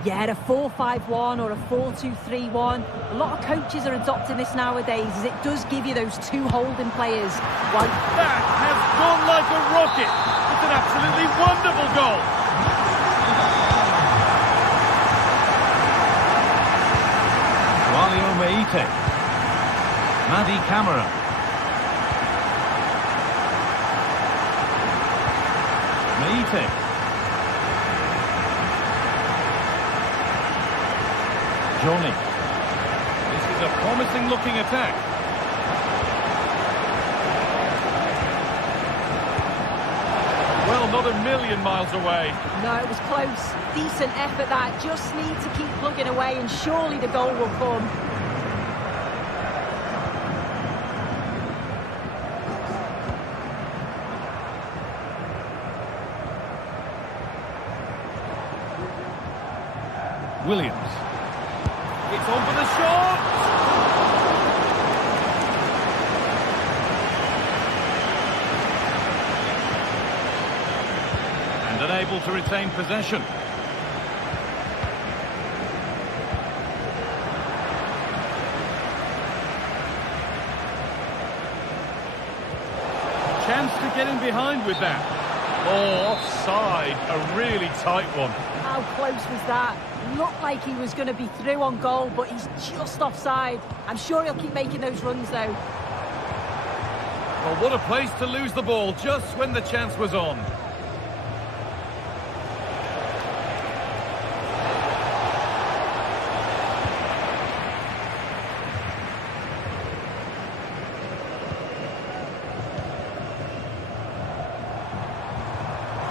Yeah, a 4-5-1 or a 4-2-3-1. A lot of coaches are adopting this nowadays, as it does give you those two holding players. Well, that has gone like a rocket. It's an absolutely wonderful goal. Walio Meite. Madi Camara. Meite. Johnny. This is a promising looking attack. Well, not a million miles away. No, it was close. Decent effort that. Just need to keep plugging away and surely the goal will come. Williams. It's on for the shot! And unable to retain possession. Chance to get in behind with that. Oh, offside. A really tight one. How close was that? Looked like he was going to be through on goal, but he's just offside. I'm sure he'll keep making those runs, though. Well, what a place to lose the ball just when the chance was on.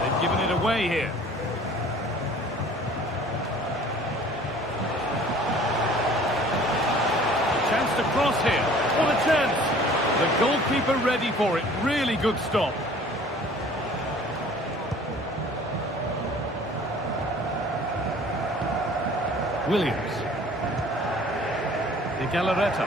They've given it away here. Chance to cross here. What a chance. The goalkeeper ready for it. Really good stop. Williams. De Galarreta.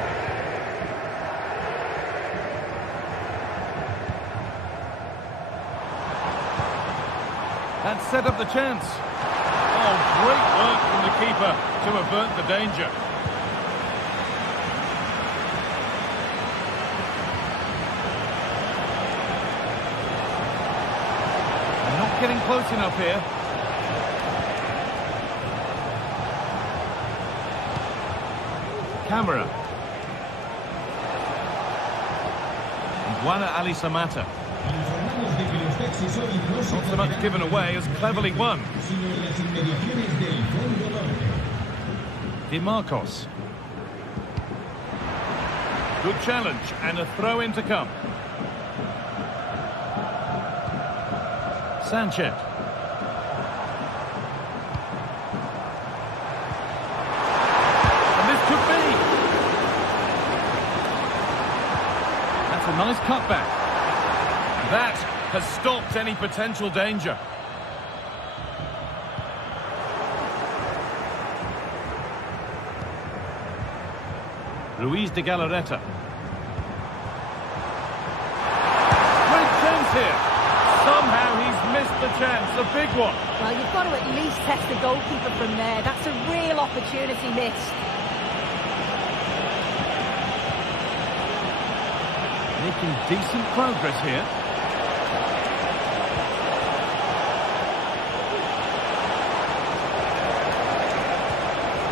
That set up the chance. Oh, great work from the keeper to avert the danger. Not getting close enough here. Camera. Juana Ali Samata. Not so much given away as cleverly won. Di Marcos. Good challenge and a throw in to come. Sanchez. And this could be. That's a nice cutback. That has stopped any potential danger. Ruiz de Galarreta. Great chance here. Somehow he's missed the chance, a big one. Well, you've got to at least test the goalkeeper from there. That's a real opportunity missed. Making decent progress here.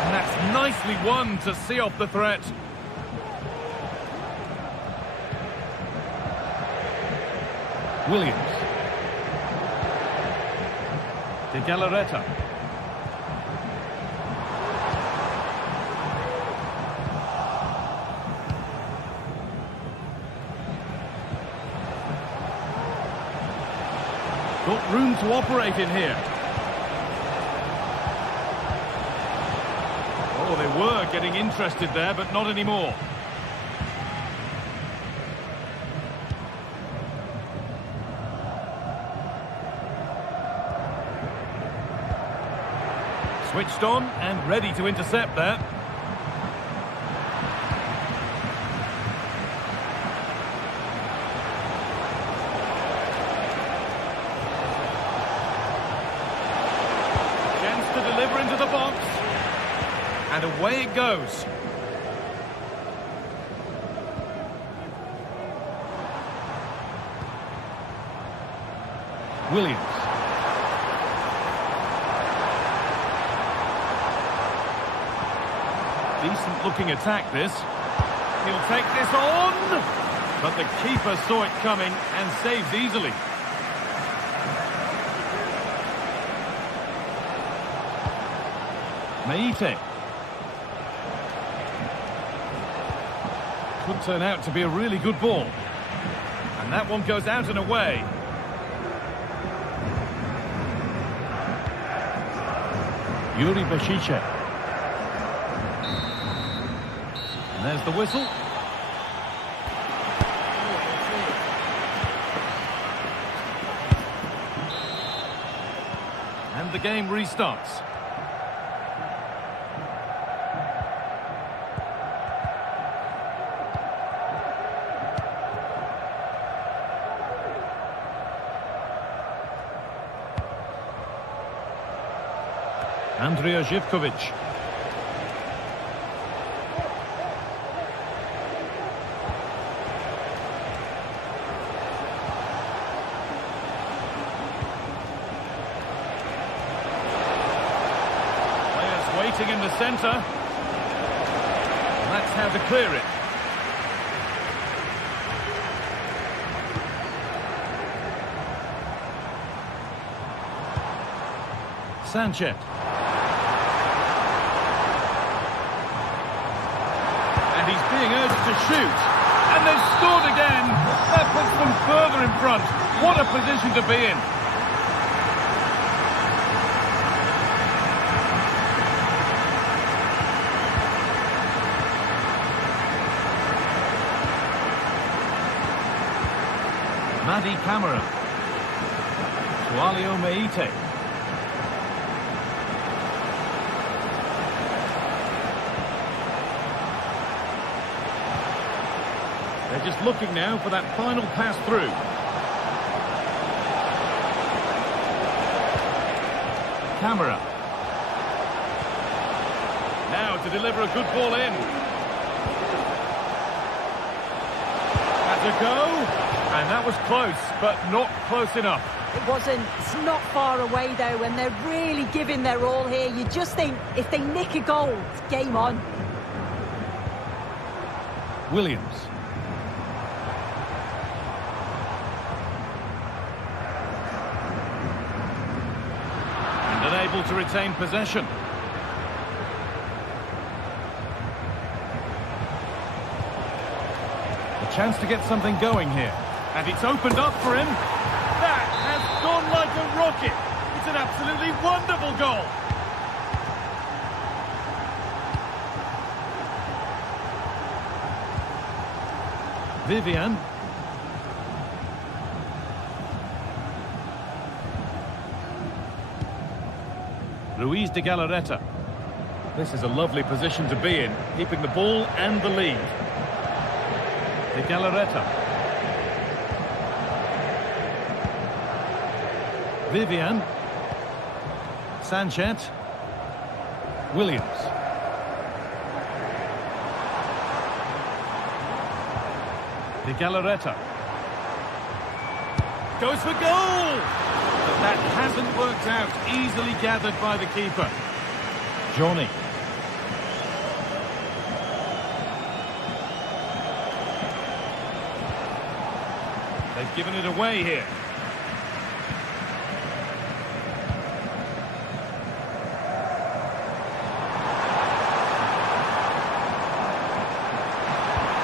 And that's nicely won to see off the threat. Williams. De Galarreta. Got room to operate in here. Oh, they were getting interested there, but not anymore. Switched on and ready to intercept there. Chance to deliver into the box. And away it goes. Williams. Decent looking attack this. He'll take this on. But the keeper saw it coming and saves easily. Meite. Could turn out to be a really good ball. And that one goes out and away. Yuri Beshice. And there's the whistle. And the game restarts. Andrija Živković. Players waiting in the centre. And that's how to clear it. Sanchez. And he's being urged to shoot. And they've scored again. That puts them further in front. What a position to be in. Madi Camara. Tualio Meite. They're just looking now for that final pass through. Camara. Now to deliver a good ball in. Had to go. And that was close, but not close enough. It wasn't. It's not far away, though, and they're really giving their all here. You just think, if they nick a goal, it's game on. Williams. Unable to retain possession. A chance to get something going here. And it's opened up for him. That has gone like a rocket. It's an absolutely wonderful goal. Vivian. Luis de Galarreta. This is a lovely position to be in, keeping the ball and the lead. De Galarreta. Vivian. Sanchez. Williams. De Galarreta. Goes for goal! But that hasn't worked out. Easily gathered by the keeper. Johnny. They've given it away here.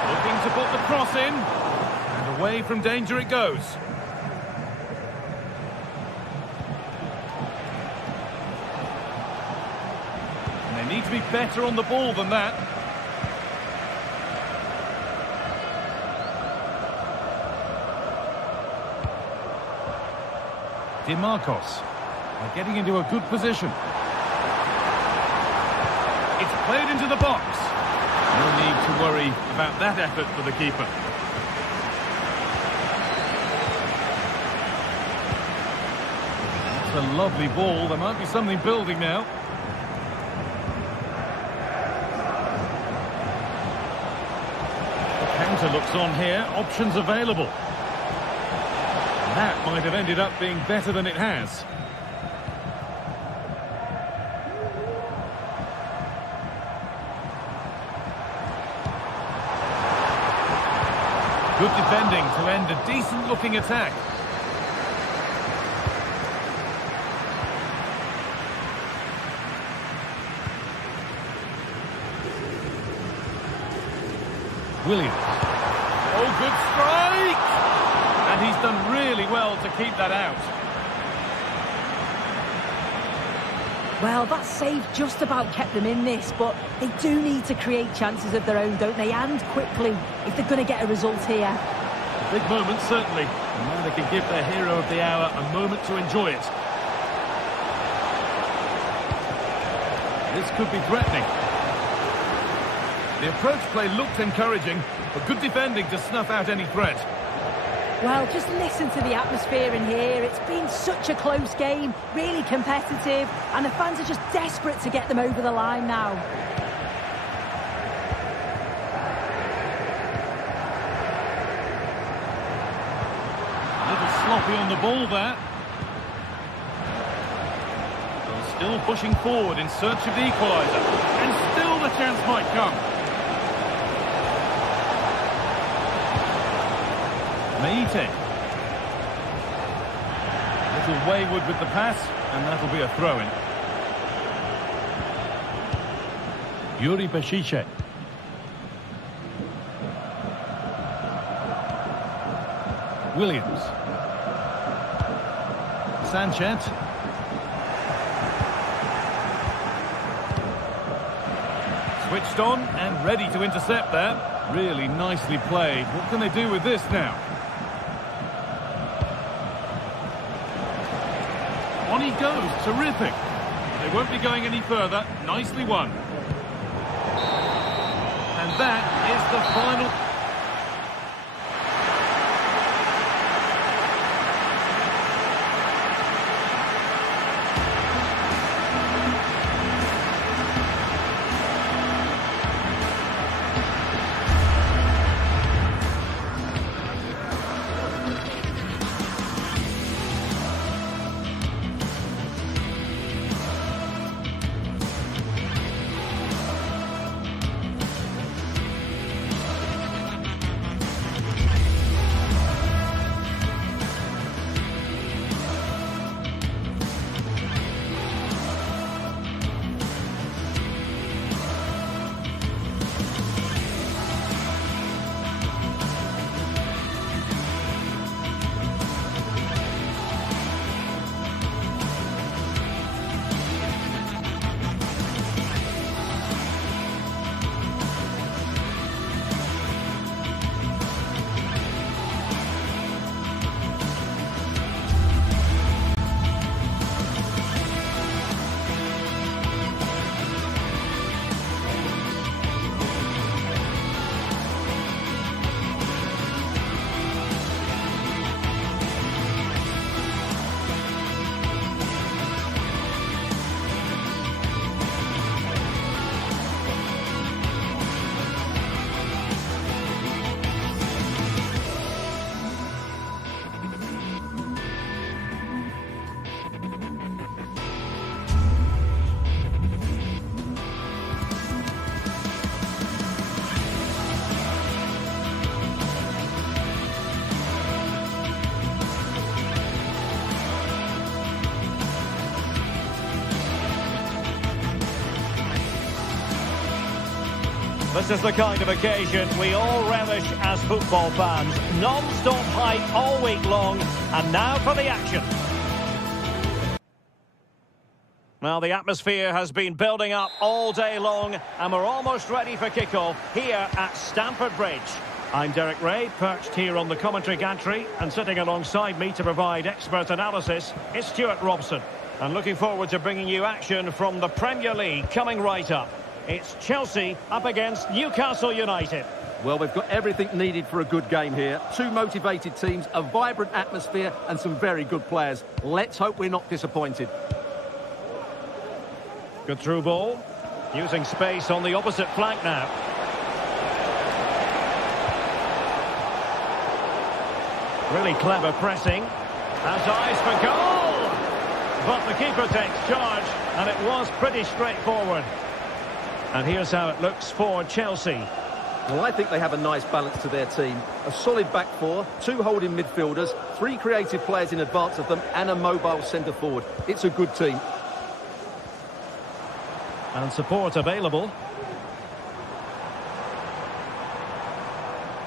Looking to put the cross in. And away from danger it goes. to be better on the ball than that. DeMarcos are getting into a good position. It's played into the box. No need to worry about that effort for the keeper. It's a lovely ball. There might be something building now. The counter looks on here. Options available. That might have ended up being better than it has. Good defending to end a decent-looking attack. Williams. Oh, good strike! And he's done really well to keep that out. Well, that save just about kept them in this, but they do need to create chances of their own, don't they? And quickly, if they're going to get a result here. A big moment, certainly. And now they can give their hero of the hour a moment to enjoy it. This could be threatening. The approach play looked encouraging, but good defending to snuff out any threat. Well, just listen to the atmosphere in here. It's been such a close game, really competitive, and the fans are just desperate to get them over the line now. A little sloppy on the ball there. Still pushing forward in search of the equaliser. And still the chance might come. Meite. A little wayward with the pass, and that'll be a throw-in. Yuri Bešić. Williams. Sanchez. Switched on and ready to intercept there. Really nicely played. What can they do with this now? On he goes, terrific. They won't be going any further. Nicely won. And that is the final. This is the kind of occasion we all relish as football fans. Non-stop hype all week long, and now for the action. Well, the atmosphere has been building up all day long, and we're almost ready for kickoff here at Stamford Bridge. I'm Derek Ray, perched here on the commentary gantry, and sitting alongside me to provide expert analysis is Stuart Robson. And looking forward to bringing you action from the Premier League coming right up. It's Chelsea up against Newcastle United. Well, we've got everything needed for a good game here. Two motivated teams, a vibrant atmosphere, and some very good players. Let's hope we're not disappointed. Good through ball. Using space on the opposite flank now. Really clever pressing. Has eyes for goal! But the keeper takes charge, and it was pretty straightforward. And here's how it looks for Chelsea. Well, I think they have a nice balance to their team. A solid back four, two holding midfielders, three creative players in advance of them, and a mobile centre-forward. It's a good team. And support available.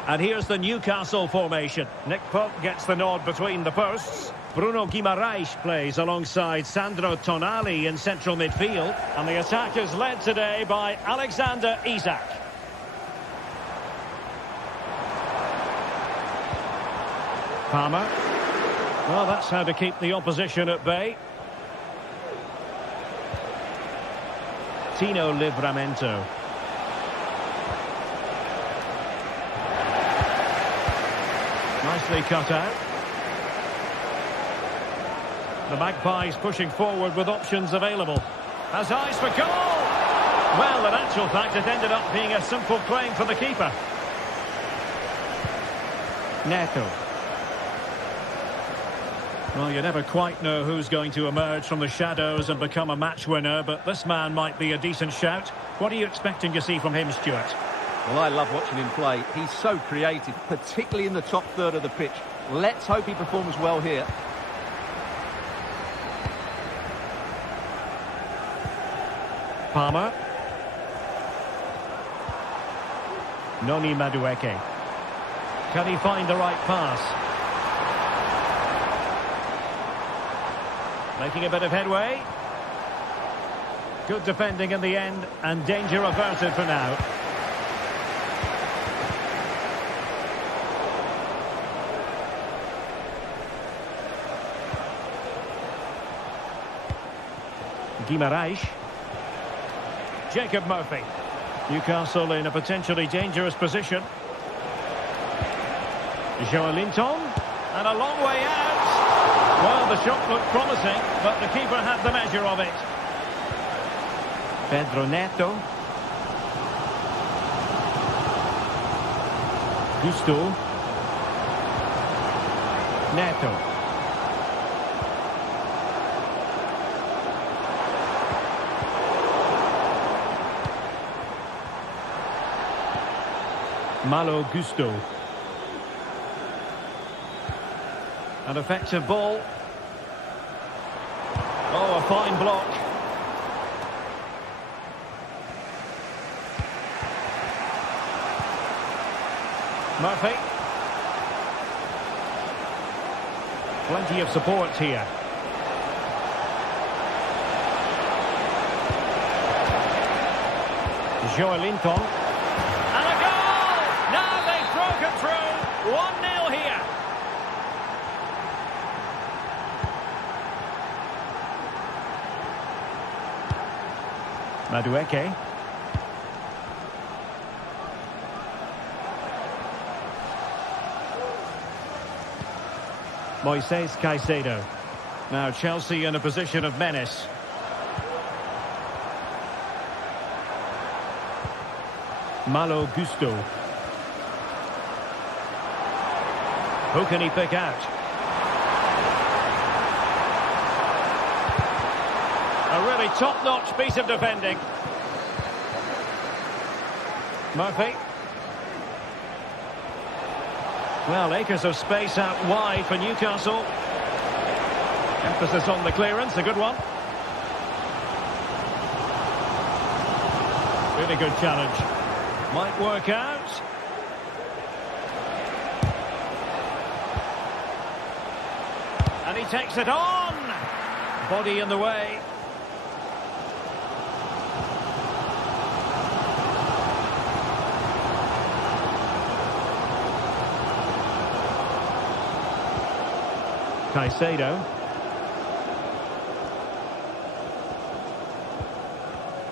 And here's the Newcastle formation. Nick Pope gets the nod between the posts. Bruno Guimaraes plays alongside Sandro Tonali in central midfield. And the attack is led today by Alexander Isak. Palmer. Well, that's how to keep the opposition at bay. Tino Livramento. Nicely cut out. The Magpies pushing forward with options available. Has eyes for goal! Well, in actual fact, it ended up being a simple claim for the keeper. Neto. Well, you never quite know who's going to emerge from the shadows and become a match winner, but this man might be a decent shout. What are you expecting to see from him, Stuart? Well, I love watching him play. He's so creative, particularly in the top third of the pitch. Let's hope he performs well here. Palmer. Noni Madueke. Can he find the right pass? Making a bit of headway. Good defending in the end, and danger averted for now. Guimaraes. Jacob Murphy. Newcastle in a potentially dangerous position. Joelinton. And a long way out. Well, the shot looked promising, but the keeper had the measure of it. Pedro Neto. Gusto. Neto. Malo Gusto. An effective ball. Oh, a fine block. Murphy. Plenty of support here. Joelinton. And a goal! Now they've broken through. 1-0 here. Madueke. Moises Caicedo. Now Chelsea in a position of menace. Malo Gusto. Who can he pick out? A really top-notch piece of defending. Murphy. Well, acres of space out wide for Newcastle. Emphasis on the clearance, a good one. Really good challenge. Might work out. And he takes it on. Body in the way. Caicedo.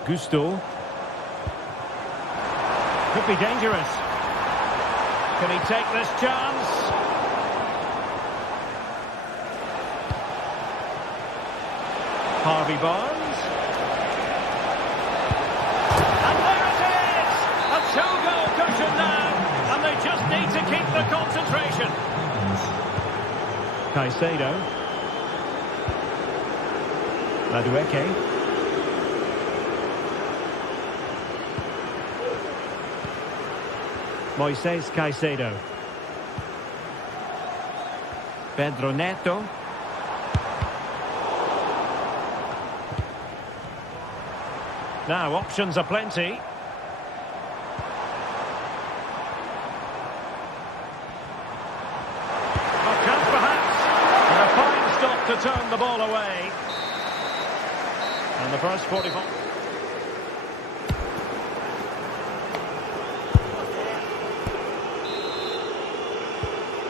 Gusto. Could be dangerous. Can he take this chance? Harvey Barnes. And there it is! A two-goal cushion now, and they just need to keep the concentration. Caicedo. Madueke. Moises Caicedo. Pedro Neto. Now options are plenty. A chance perhaps. And a fine stop to turn the ball away. And the first 45.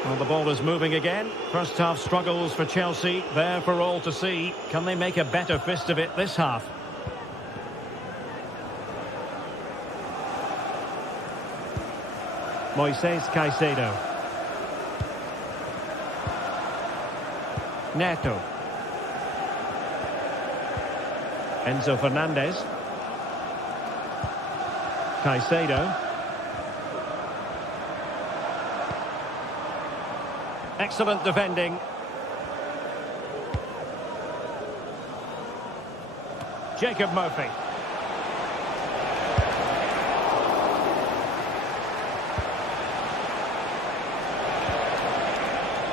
Well, the ball is moving again. First half struggles for Chelsea, there for all to see. Can they make a better fist of it this half? Moises Caicedo. Neto. Enzo Fernandez. Caicedo. Excellent defending. Jacob Murphy.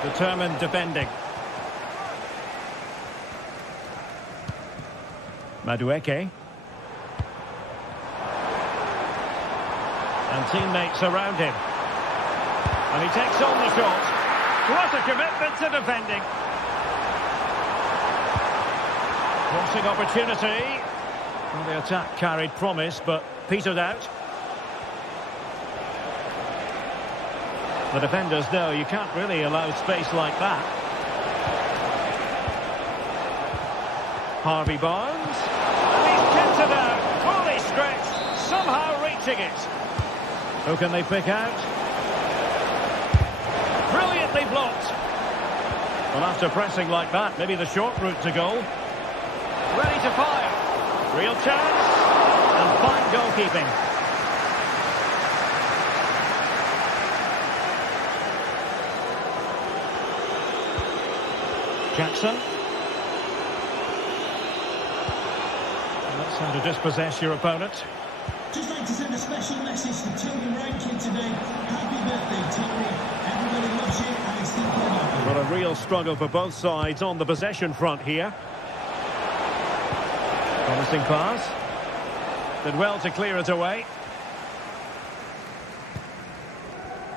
Determined defending. Madueke. And teammates around him. And he takes on the shot. What a commitment to defending. Crossing opportunity. Well, the attack carried promise, but petered out. The defenders know you can't really allow space like that. Harvey Barnes. And he's kept it out. Fully stretched. Somehow reaching it. Who can they pick out? Brilliantly blocked. Well, after pressing like that, maybe the short route to goal. Ready to fire. Real chance. And fine goalkeeping. Jackson. And that's how to dispossess your opponent. Just like to send a special message to Tony Rankin today. Happy birthday, Tony. Everybody loves you and is thinking about you. Well, a real struggle for both sides on the possession front here. Promising pass. Did well to clear it away.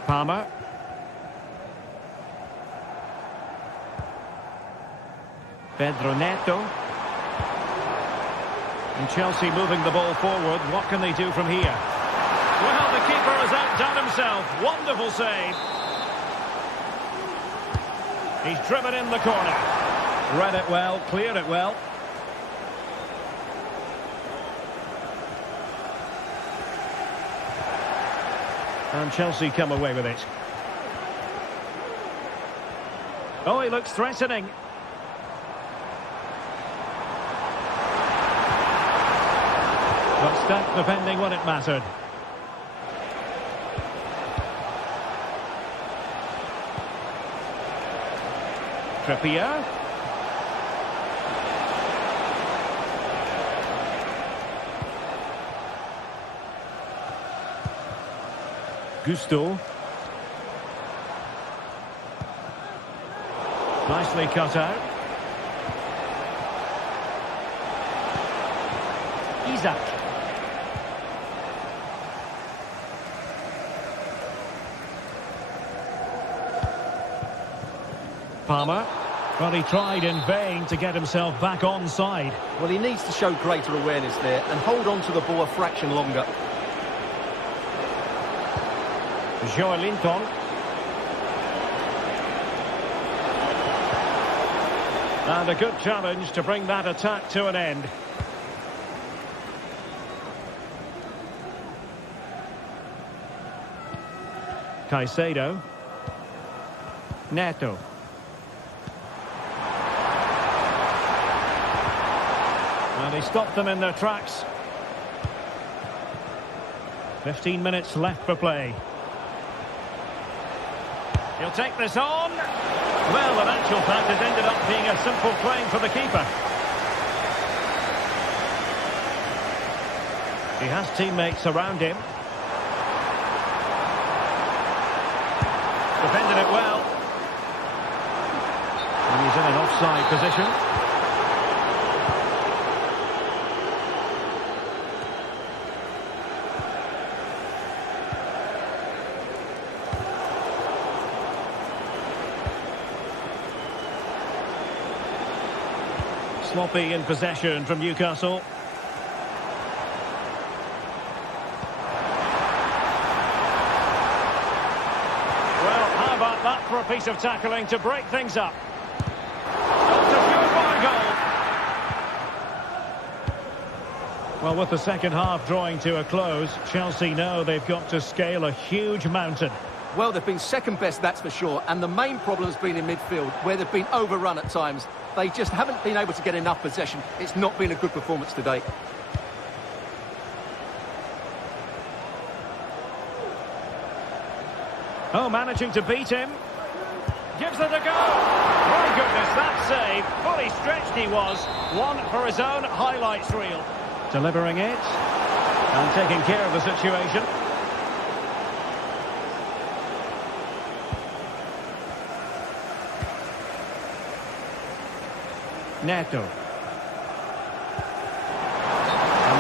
Palmer. Pedro Neto. And Chelsea moving the ball forward. What can they do from here? Well, the keeper has outdone himself. Wonderful save. He's driven in the corner. Read it well, cleared it well. And Chelsea come away with it. Oh, he looks threatening. But stuck defending when it mattered. Trippier. Gusto. Nicely cut out. Isaac. Palmer. Well, he tried in vain to get himself back on side. Well, he needs to show greater awareness there and hold on to the ball a fraction longer. Joelinton. And a good challenge to bring that attack to an end. Caicedo. Neto. And he stopped them in their tracks. 15 minutes left for play. He'll take this on. Well, in actual fact, it ended up being a simple claim for the keeper. He has teammates around him. Defended it well. And he's in an offside position. Sloppy in possession from Newcastle. Well, how about that for a piece of tackling to break things up? Secured by a goal. Well, with the second half drawing to a close, Chelsea know they've got to scale a huge mountain. Well, they've been second best, that's for sure. And the main problem has been in midfield, where they've been overrun at times. They just haven't been able to get enough possession. It's not been a good performance today. Oh, managing to beat him. Gives it a go. My goodness, that save. Fully stretched he was. One for his own highlights reel. Delivering it. And taking care of the situation. Neto. And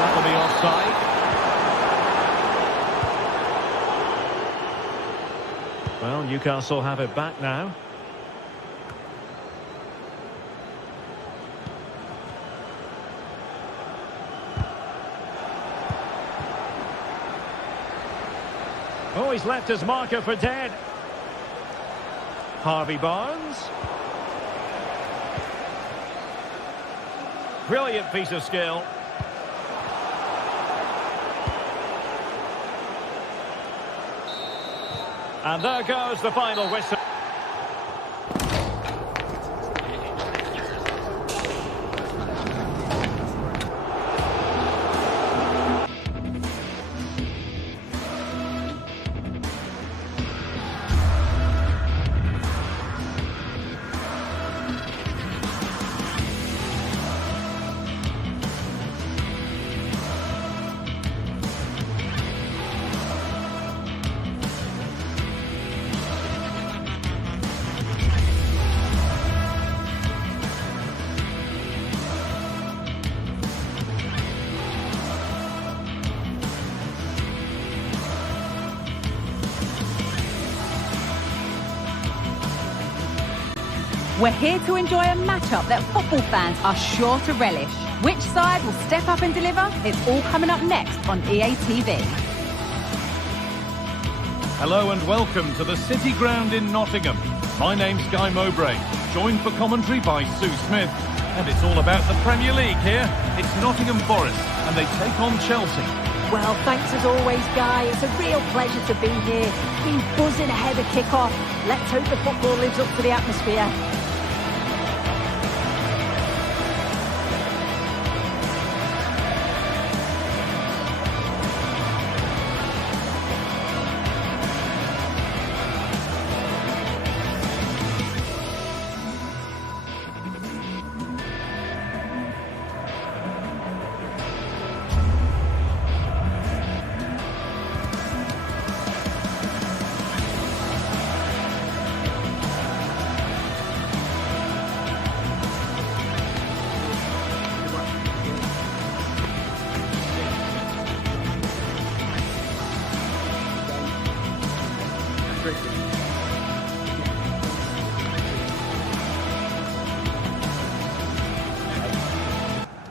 that will be offside. Well, Newcastle have it back now. Oh, he's left his marker for dead. Harvey Barnes. Brilliant piece of skill. And there goes the final whistle. We're here to enjoy a matchup that football fans are sure to relish. Which side will step up and deliver? It's all coming up next on EA TV. Hello and welcome to the City Ground in Nottingham. My name's Guy Mowbray, joined for commentary by Sue Smith. And it's all about the Premier League here. It's Nottingham Forest and they take on Chelsea. Well, thanks as always, Guy. It's a real pleasure to be here. Been buzzing ahead of kick-off. Let's hope the football lives up to the atmosphere.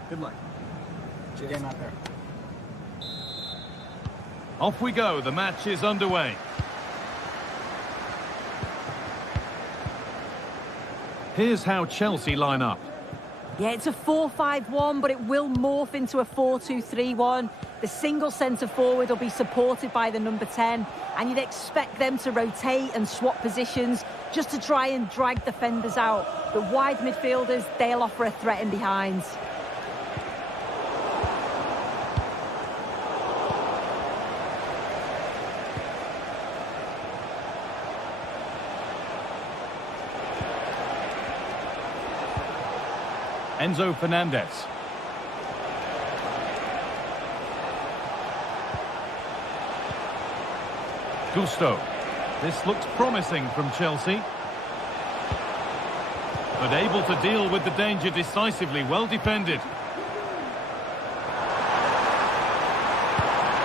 Good luck. Game out there. Off we go, the match is underway. Here's how Chelsea line up. Yeah, it's a 4-5-1, but it will morph into a 4-2-3-1. The single centre-forward will be supported by the number 10, and you'd expect them to rotate and swap positions just to try and drag defenders out. The wide midfielders, they'll offer a threat in behind. Enzo Fernandez. Gusto. This looks promising from Chelsea. But able to deal with the danger decisively. Well defended.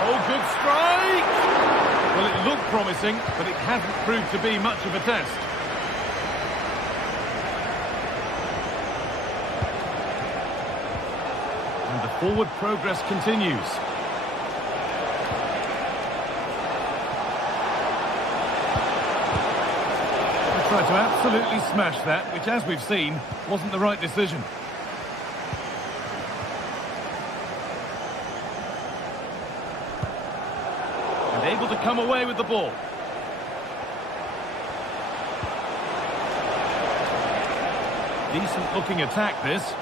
Oh, good strike! Well, it looked promising, but it hasn't proved to be much of a test. And the forward progress continues. Tried to absolutely smash that, which, as we've seen, wasn't the right decision. And able to come away with the ball. Decent looking attack, this.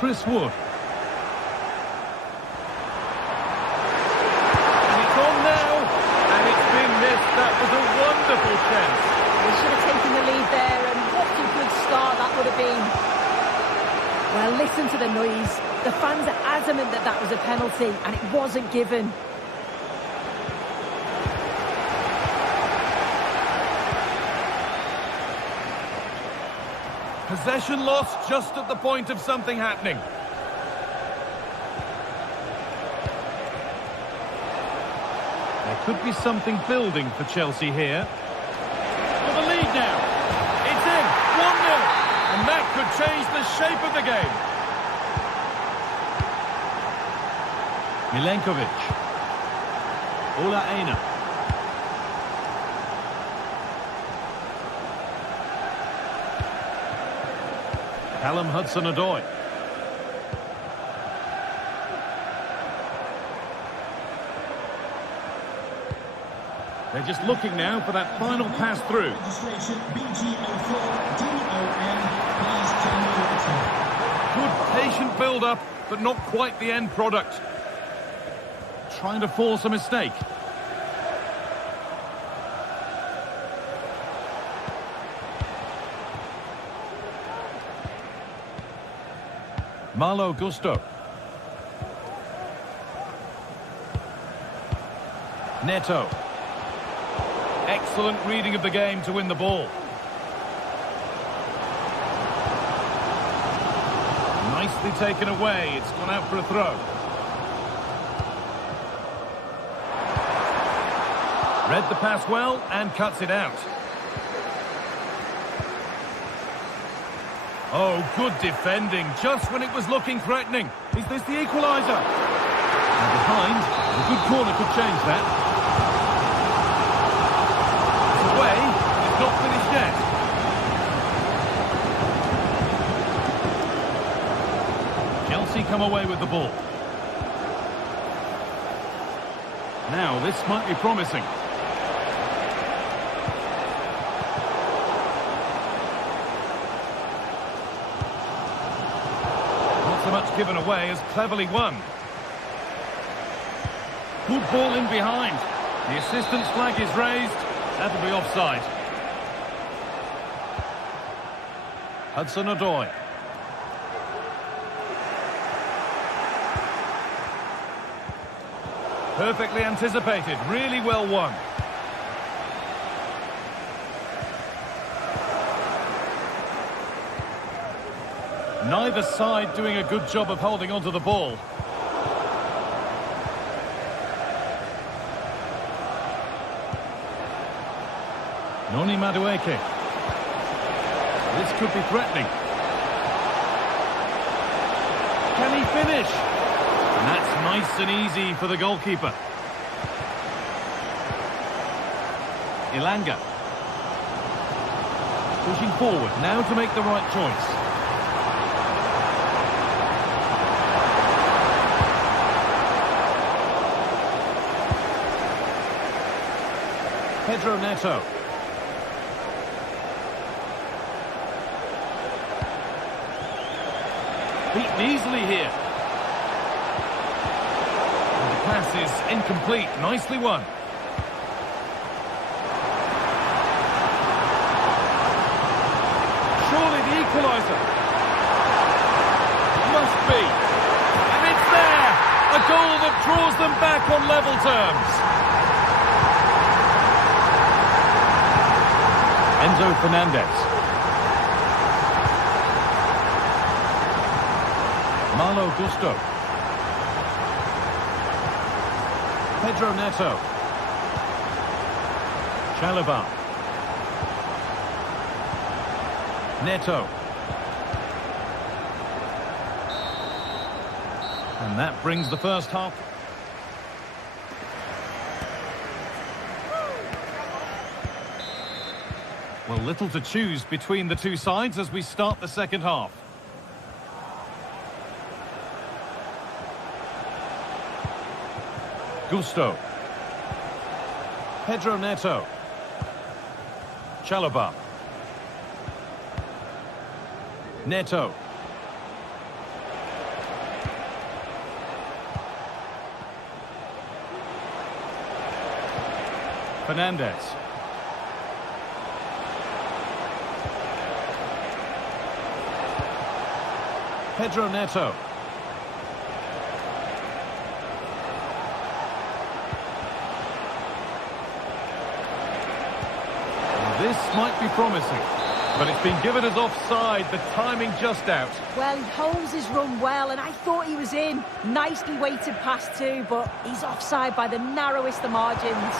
Chris Wood. That was a wonderful chance. They should have taken the lead there, and what a good start that would have been. Well, listen to the noise. The fans are adamant that that was a penalty, and it wasn't given. Possession lost just at the point of something happening. There could be something building for Chelsea here. For the lead now. It's in. 1-0. And that could change the shape of the game. Milenkovic. Ola Aina. Callum Hudson-Odoi. They're just looking now for that final pass through. Good patient build-up, but not quite the end product. Trying to force a mistake. Malo Gusto. Neto. Excellent reading of the game to win the ball. Nicely taken away. It's gone out for a throw. Read the pass well and cuts it out. Oh, good defending, just when it was looking threatening. Is this the equaliser? And behind, a good corner could change that. Away, it's not finished yet. Chelsea come away with the ball. Now, this might be promising. Not so much given away as cleverly won. Good ball in behind. The assistant's flag is raised. That'll be offside. Hudson-Odoi. Perfectly anticipated, really well won. Neither side doing a good job of holding onto the ball. Noni Madueke. This could be threatening. Can he finish? And that's nice and easy for the goalkeeper. Ilanga. Pushing forward, now to make the right choice. Pedro Neto. Beaten easily here. And the pass is incomplete. Nicely won. Surely the equaliser. Must be. And it's there! A goal that draws them back on level terms. Enzo Fernandez. Malo Gusto. Pedro Neto. Chalobah. Neto. And that brings the first half. Well, little to choose between the two sides as we start the second half. Gusto. Pedro Neto. Chalobah. Neto. Fernandez. Pedro Neto. This might be promising, but it's been given as offside, the timing just out. Well, he holds his run well, and I thought he was in. Nicely weighted pass too, but he's offside by the narrowest of margins.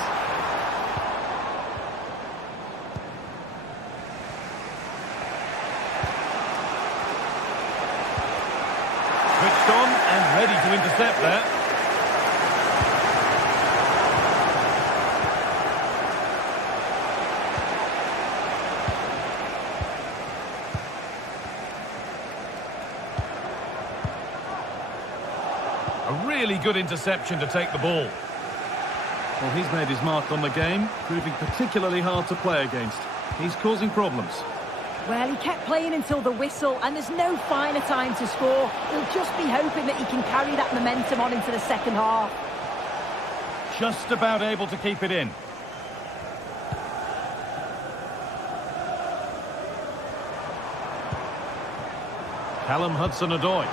Switched on and ready to intercept there. A really good interception to take the ball. Well, he's made his mark on the game, proving particularly hard to play against. He's causing problems. Well, he kept playing until the whistle, and there's no finer time to score. He'll just be hoping that he can carry that momentum on into the second half. Just about able to keep it in. Callum Hudson-Odoi.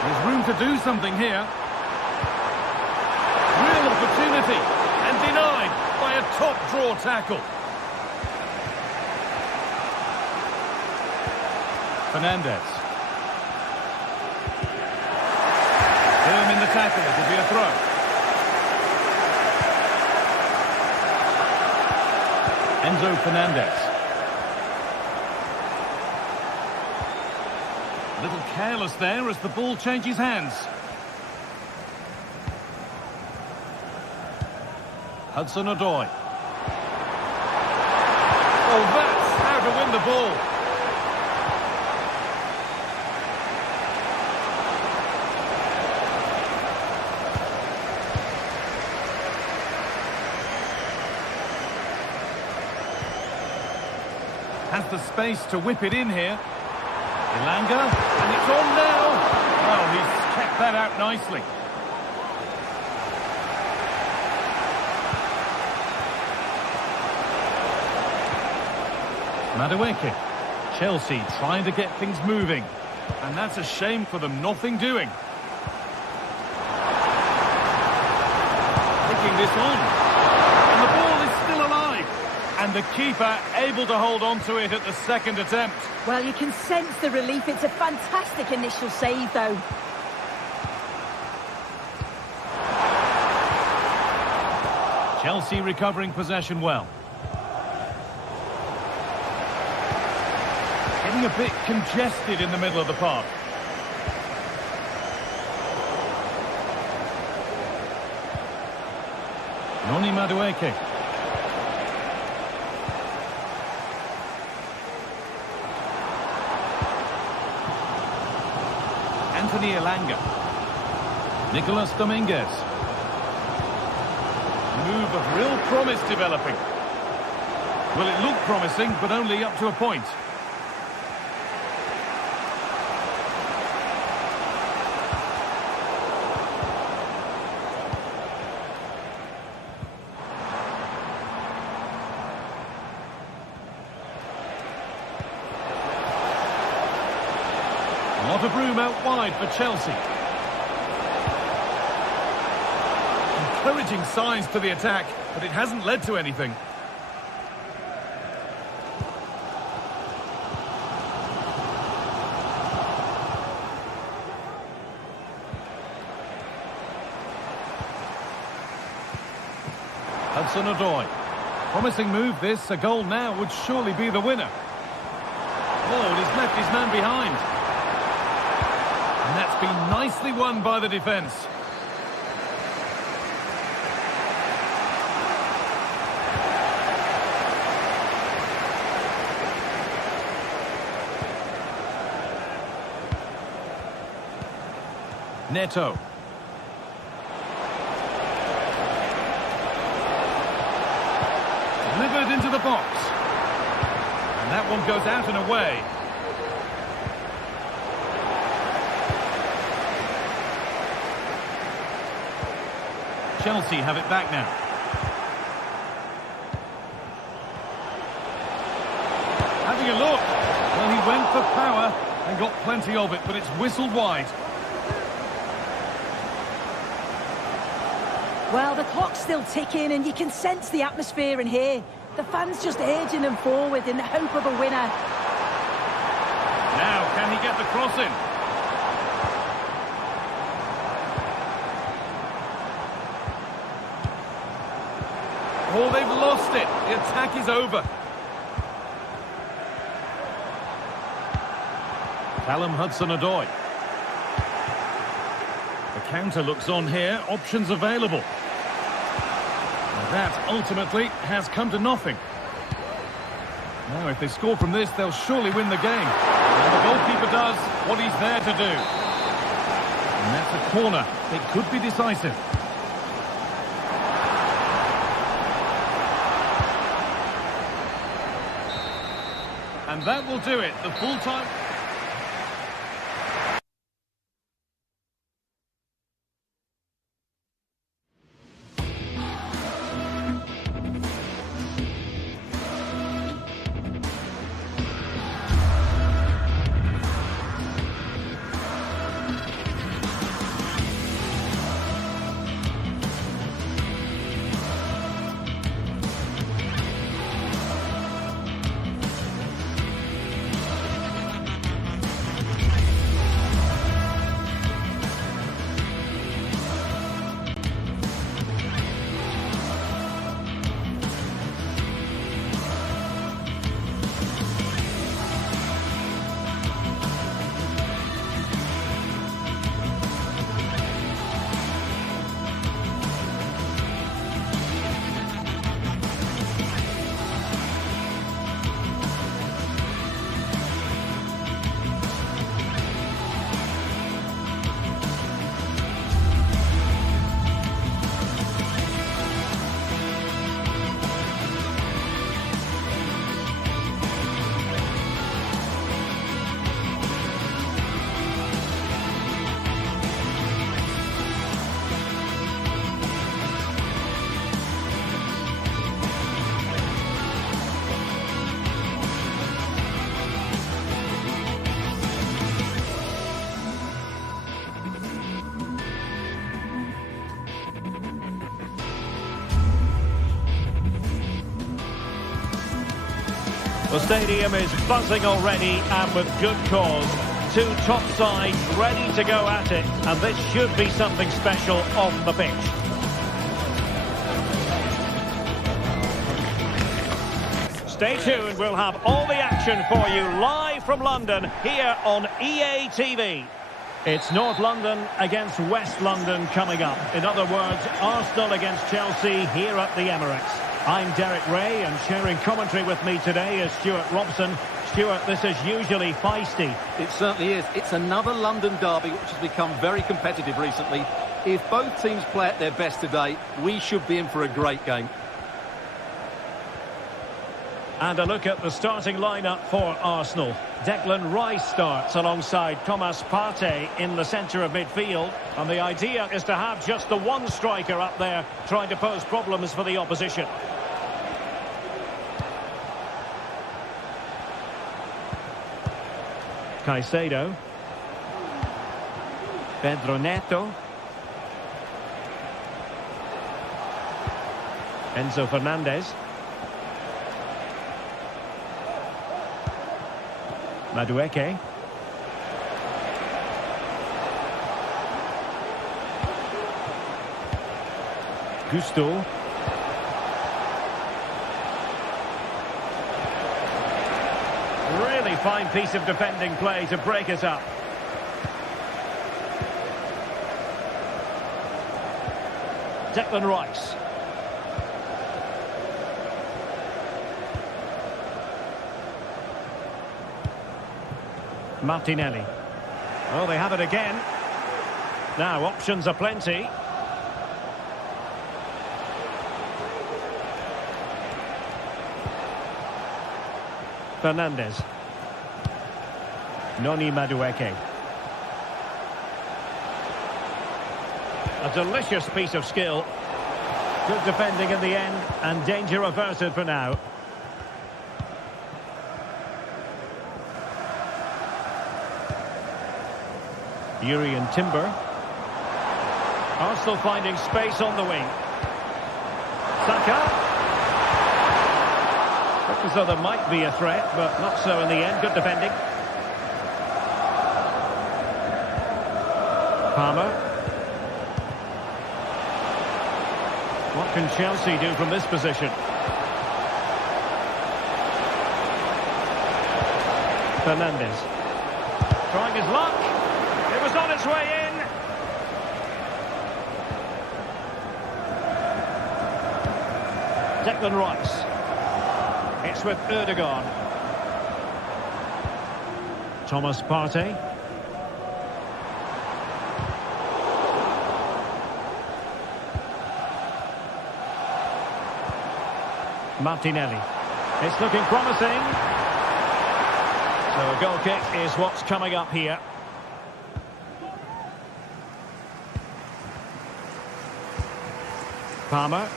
There's room to do something here. Real opportunity, and denied by a top-draw tackle. Fernandez. Firm in the tackle, it'll be a throw. Enzo Fernandez. A little careless there as the ball changes hands. Hudson-Odoi. Oh, that's how to win the ball. Has the space to whip it in here. Ilanga, and it's on now. Well, he's kept that out nicely. Madueke. Chelsea trying to get things moving. And that's a shame for them, nothing doing. Taking this on. And the ball is still alive. And the keeper able to hold on to it at the second attempt. Well, you can sense the relief. It's a fantastic initial save, though. Chelsea recovering possession well. Getting a bit congested in the middle of the park. Noni Madueke. Anthony Elanga. Nicolas Dominguez. Move of real promise developing. Well, it looked promising, but only up to a point. A lot of room out wide for Chelsea. Encouraging signs to the attack, but it hasn't led to anything. Hudson-Odoi. Promising move this. A goal now would surely be the winner. Oh, he's left his man behind. And that's been nicely won by the defence. Neto. Delivered into the box. And that one goes out and away. Chelsea have it back now. Having a look. Well, he went for power and got plenty of it, but it's whistled wide. Well, the clock's still ticking and you can sense the atmosphere in here. The fans just urging them forward in the hope of a winner. Now, can he get the cross in? Oh, they've lost it. The attack is over. Callum Hudson-Odoi. The counter looks on here. Options available. And that ultimately has come to nothing. Now, if they score from this, they'll surely win the game. And the goalkeeper does what he's there to do. And that's a corner. It could be decisive. And that will do it. The full-time... The stadium is buzzing already, and with good cause. Two top sides ready to go at it, and this should be something special on the pitch. Stay tuned, we'll have all the action for you live from London here on EA TV. It's North London against West London coming up. In other words, Arsenal against Chelsea here at the Emirates. I'm Derek Ray, and sharing commentary with me today is Stuart Robson. Stuart, this is usually feisty. It certainly is. It's another London derby which has become very competitive recently. If both teams play at their best today, we should be in for a great game. And a look at the starting lineup for Arsenal. Declan Rice starts alongside Thomas Partey in the centre of midfield. And the idea is to have just the one striker up there trying to pose problems for the opposition. Caicedo. Pedro Neto. Enzo Fernandez. Madueke. Gusto. Really fine piece of defending play to break it up. Declan Rice. Martinelli. Oh, they have it again. Now, options are plenty. Fernandez. Noni Madueke. A delicious piece of skill. Good defending in the end, and danger averted for now. Yuri Timber. Arsenal finding space on the wing. Saka. Looked as though there might be a threat, but not so in the end. Good defending. Palmer. What can Chelsea do from this position? Fernandez. Trying his luck. It was on its way in. Declan Rice. It's with Erdogan. Thomas Partey. Martinelli. It's looking promising. So a goal kick is what's coming up here. Palmer.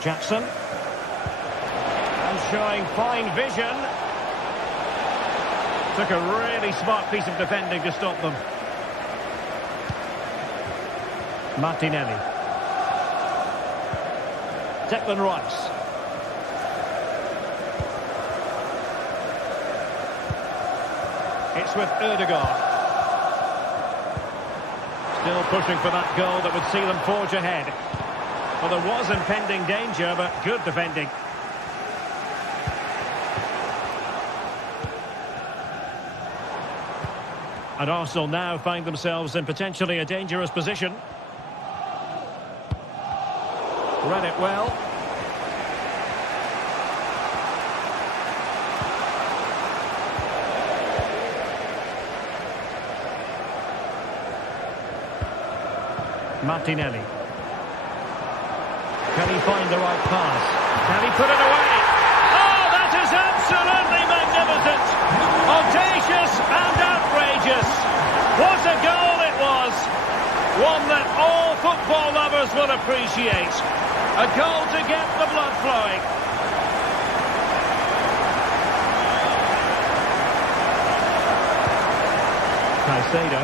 Jackson. And showing fine vision. Took a really smart piece of defending to stop them. Martinelli. Declan Rice. It's with Erdogan. Still pushing for that goal that would see them forge ahead. Well, there was impending danger, but good defending. And Arsenal now find themselves in potentially a dangerous position. Read it well. Martinelli. Can he find the right pass? Can he put it away? Oh, that is absolutely magnificent! Audacious and outrageous. What a goal it was! One that all football lovers will appreciate. A goal to get the blood flowing. Caicedo.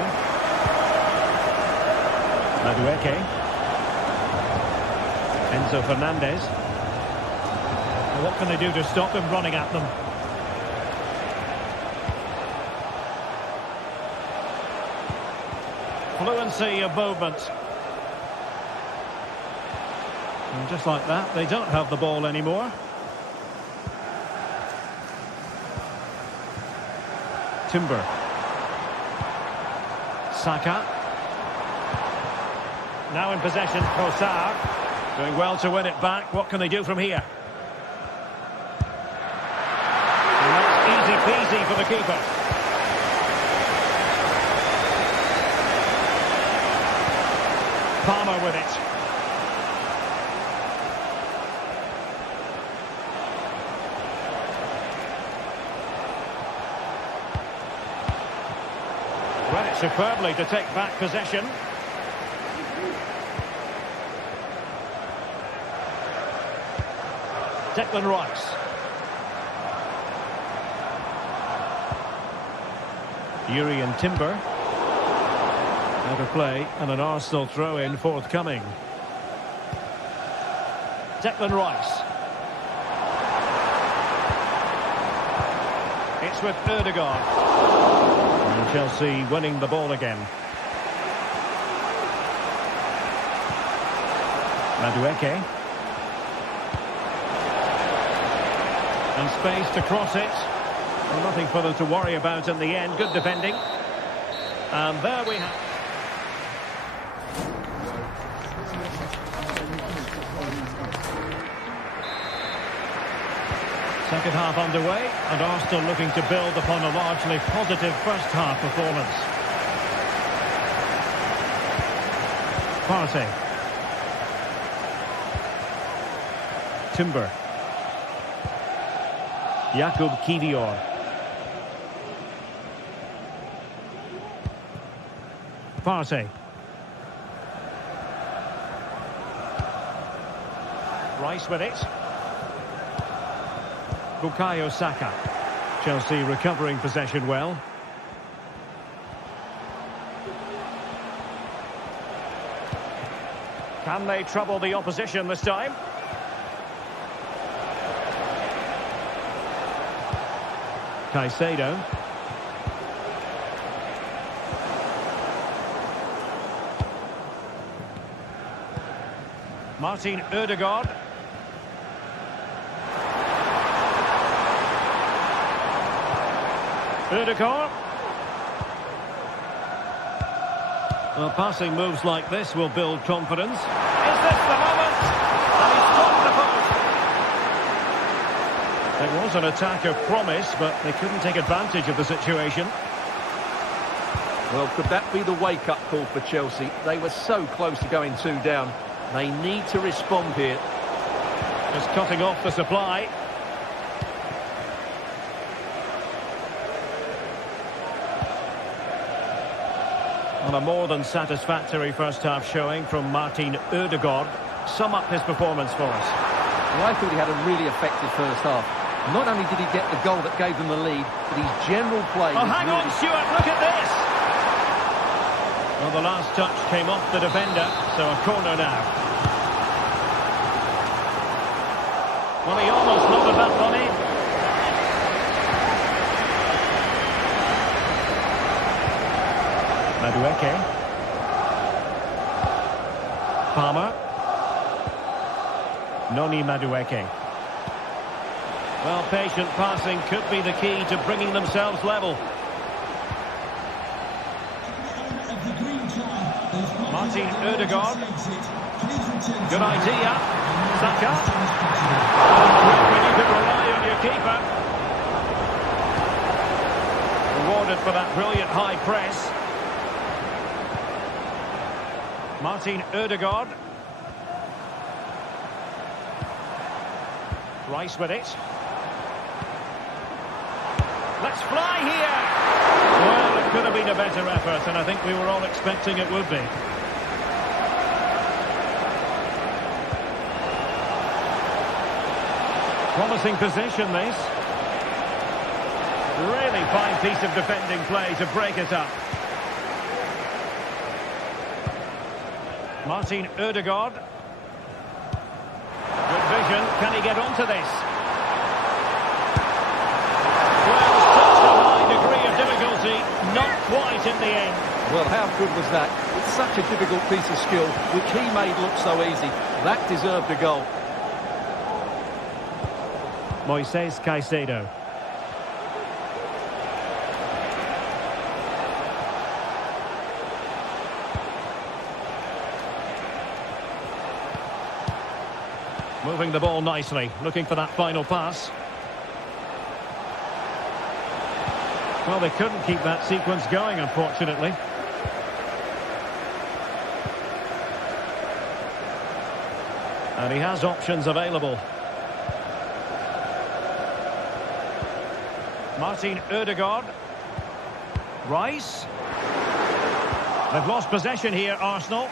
Madueke. Enzo Fernandez. Well, what can they do to stop him running at them? Fluency of movement. And just like that, they don't have the ball anymore. Timber. Saka. Now in possession, Trossard. Doing well to win it back. What can they do from here? easy for the keeper. Palmer with it. Read it superbly to take back possession. Declan Rice. Urian Timber. Out of play and an Arsenal throw-in forthcoming. Declan Rice. It's with Ødegaard. And Chelsea winning the ball again. Madueke. And space to cross it. Well, nothing for them to worry about in the end. Good defending. And there we have... Second half underway, and Arsenal looking to build upon a largely positive first half performance. Partey. Timber. Jakub Kivior. Partey. Rice with it. Bukayo Saka. Chelsea recovering possession well. Can they trouble the opposition this time? Caicedo. Martin Ødegaard. Ødegaard. Well, passing moves like this will build confidence. Is this the moment? And he's struck the post. It was an attack of promise, but they couldn't take advantage of the situation. Well, could that be the wake-up call for Chelsea? They were so close to going 2 down. They need to respond here. Just cutting off the supply. On a more than satisfactory first half showing from Martin Ødegaard. Sum up his performance for us. Well, I thought he had a really effective first half. Not only did he get the goal that gave them the lead, but his general play... Oh, hang on, Stuart, look at this! Well, the last touch came off the defender, so a corner now. Well, he almost loaded that one in. Madueke. Palmer. Noni Madueke. Well, patient passing could be the key to bringing themselves level. Martin Ødegaard. Good idea. Saka. When you can rely on your keeper. Rewarded for that brilliant high press. Martin Ødegaard. Rice with it. Let's fly here! Well, it could have been a better effort, and I think we were all expecting it would be. Promising position, this. Really fine piece of defending play to break it up. Martin Ødegaard. Good vision. Can he get onto this? Well, such a high degree of difficulty. Not quite in the end. Well, how good was that? It's such a difficult piece of skill, which he made look so easy. That deserved a goal. Moises Caicedo. Moving the ball nicely, looking for that final pass. Well, they couldn't keep that sequence going, unfortunately. And he has options available. Martin Ødegaard. Rice. They've lost possession here, Arsenal.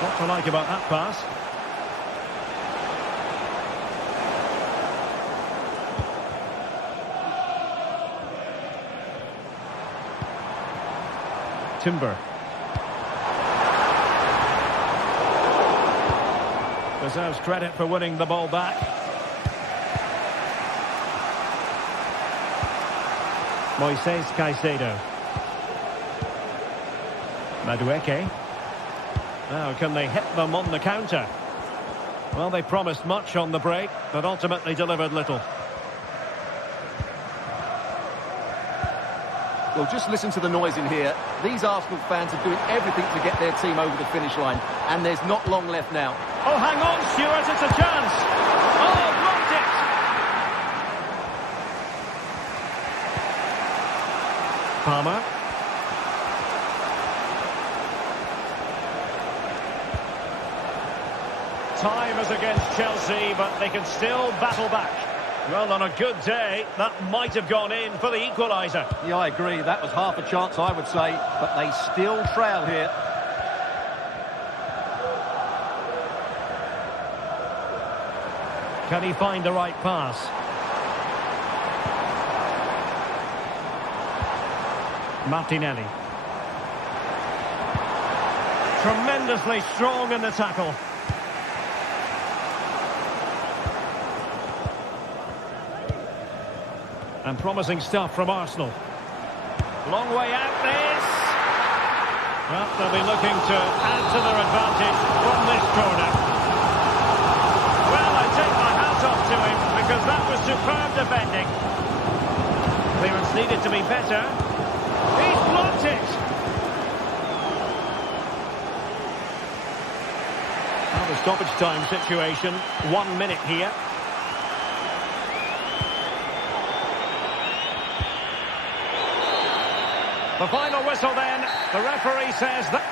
What to like about that pass? Timber. Deserves credit for winning the ball back. Moises Caicedo. Madueke. Now, can they hit them on the counter? Well, they promised much on the break, but ultimately delivered little. Well, just listen to the noise in here. These Arsenal fans are doing everything to get their team over the finish line, and there's not long left now. Oh, hang on, Stuart, it's a chance. Oh, blocked it. Palmer. Time is against Chelsea, but they can still battle back. Well, on a good day, that might have gone in for the equaliser. Yeah, I agree. That was half a chance, I would say, but they still trail here. Can he find the right pass? Martinelli. Tremendously strong in the tackle. And promising stuff from Arsenal. Long way out this. Well, they'll be looking to add to their advantage from this corner. Well, I take my hat off to him because that was superb defending. Clearance needed to be better. He's blocked it. Now the stoppage time situation. 1 minute here. The final whistle then, the referee says that...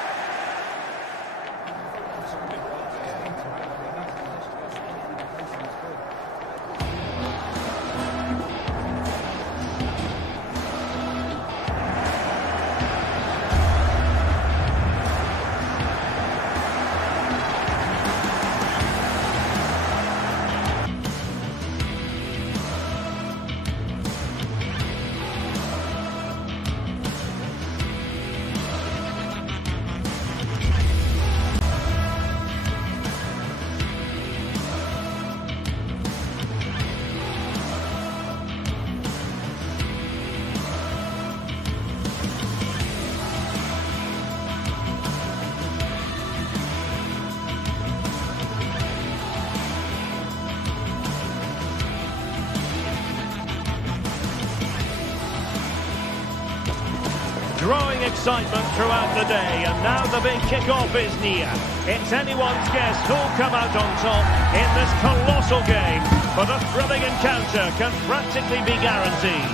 Growing excitement throughout the day, and now the big kick-off is near. It's anyone's guess who'll come out on top in this colossal game, but a thrilling encounter can practically be guaranteed.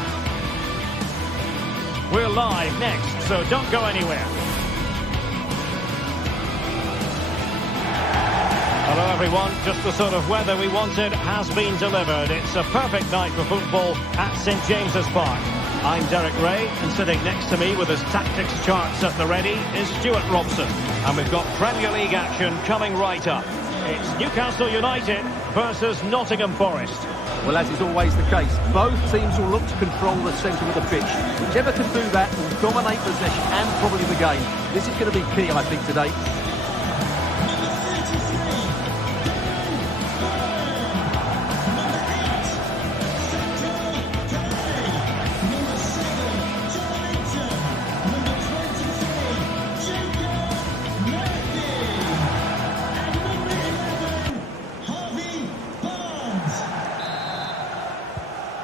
We're live next, so don't go anywhere. Hello everyone, just the sort of weather we wanted has been delivered. It's a perfect night for football at St James's Park. I'm Derek Ray, and sitting next to me with his tactics charts at the ready is Stuart Robson. And we've got Premier League action coming right up. It's Newcastle United versus Nottingham Forest. Well, as is always the case, both teams will look to control the centre of the pitch. Whichever can do that will dominate possession and probably the game. This is going to be key, I think, today.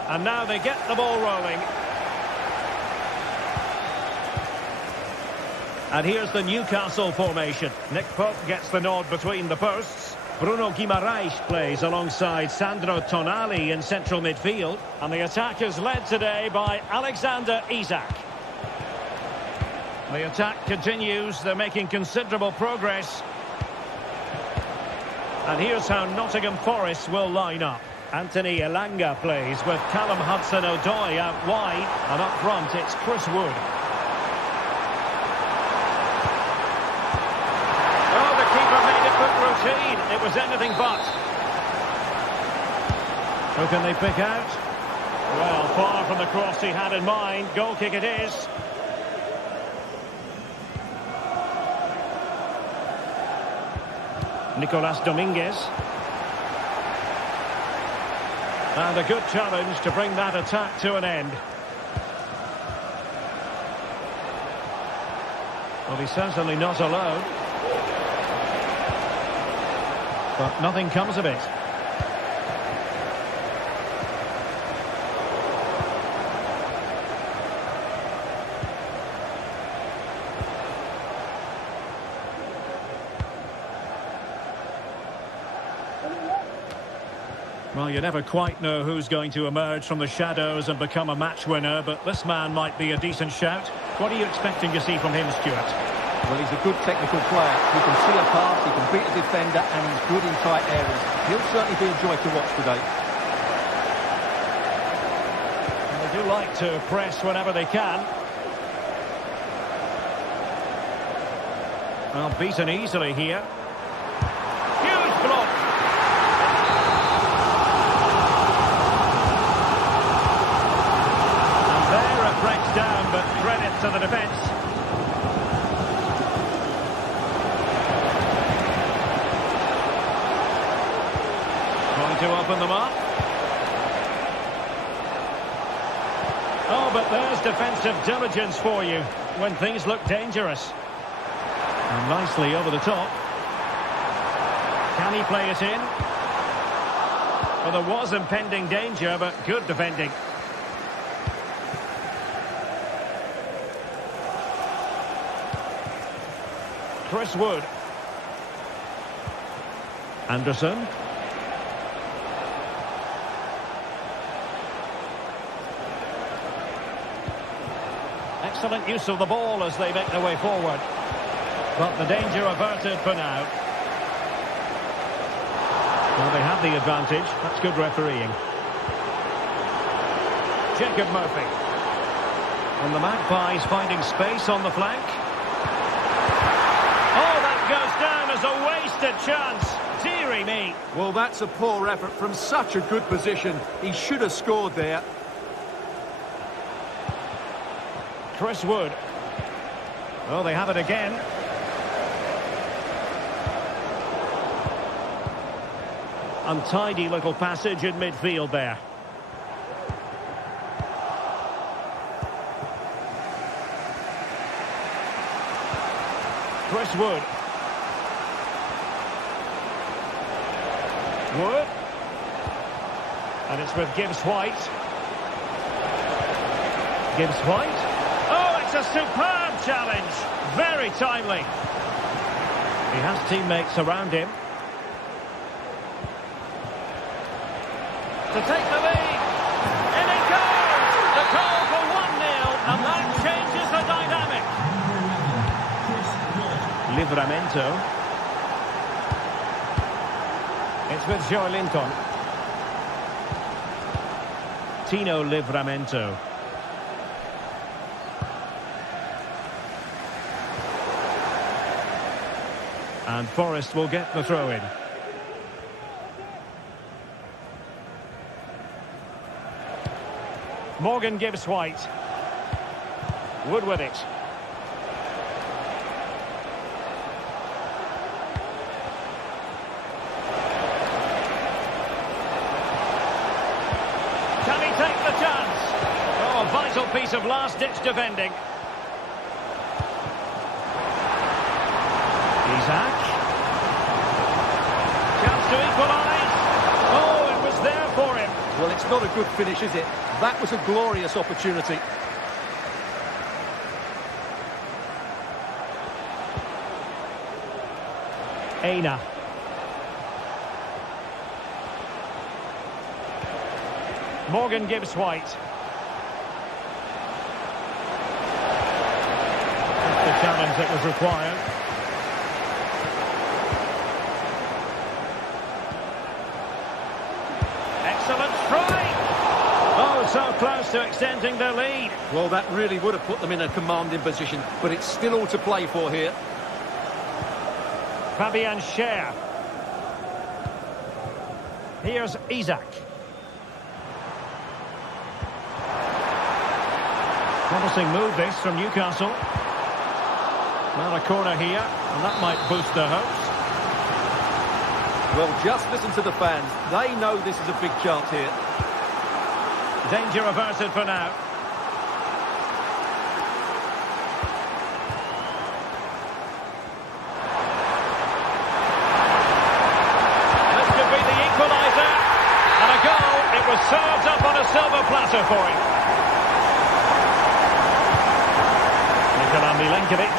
And now they get the ball rolling. And here's the Newcastle formation. Nick Pope gets the nod between the posts. Bruno Guimaraes plays alongside Sandro Tonali in central midfield. And the attack is led today by Alexander Isak. The attack continues. They're making considerable progress. And here's how Nottingham Forest will line up. Anthony Elanga plays with Callum Hudson-Odoi out wide. And up front, it's Chris Wood. Oh, the keeper made it look routine. It was anything but. Who can they pick out? Well, far from the cross he had in mind. Goal kick it is. Nicolas Dominguez. And a good challenge to bring that attack to an end. Well, he's certainly not alone. But nothing comes of it. Well, you never quite know who's going to emerge from the shadows and become a match winner, but this man might be a decent shout. What are you expecting to see from him, Stuart? Well, he's a good technical player. He can see a pass, he can beat a defender, and he's good in tight areas. He'll certainly be a joy to watch today. And they do like to press whenever they can. Well, beaten easily here. Huge block. Breaks down, but credit to the defence. Trying to open them up. Oh, but there's defensive diligence for you when things look dangerous. And nicely over the top. Can he play it in? Well, there was impending danger, but good defending. Chris Wood. Anderson. Excellent use of the ball as they make their way forward. But the danger averted for now. Well, they have the advantage. That's good refereeing. Jacob Murphy. And the Magpies finding space on the flank. Goes down as a wasted chance. Deary me. Well, that's a poor effort from such a good position. He should have scored there. Chris Wood. Oh, they have it again. Untidy little passage in midfield there. Chris Wood. Wood. And it's with Gibbs-White. Gibbs-White. Oh, it's a superb challenge. Very timely. He has teammates around him. To take the lead. In it goes. The goal for 1-0. And that changes the dynamic. Livramento. It's with Joe Linton. Tino Livramento. And Forest will get the throw in. Morgan Gibbs-White. Wood with it. Can he take the chance? Oh, a vital piece of last-ditch defending. Isak. Chance to equalise. Oh, it was there for him. Well, it's not a good finish, is it? That was a glorious opportunity. Aina. Morgan Gibbs-White. The challenge that was required. Excellent strike! Oh, so close to extending their lead. Well, that really would have put them in a commanding position, but it's still all to play for here. Fabian Schär. Here's Isak. Promising move this from Newcastle. Well, a corner here, and that might boost their hopes. Well, just listen to the fans. They know this is a big chance here. Danger averted for now. This could be the equaliser. And a goal. It was served up on a silver platter for him. Nikola Milenkovic.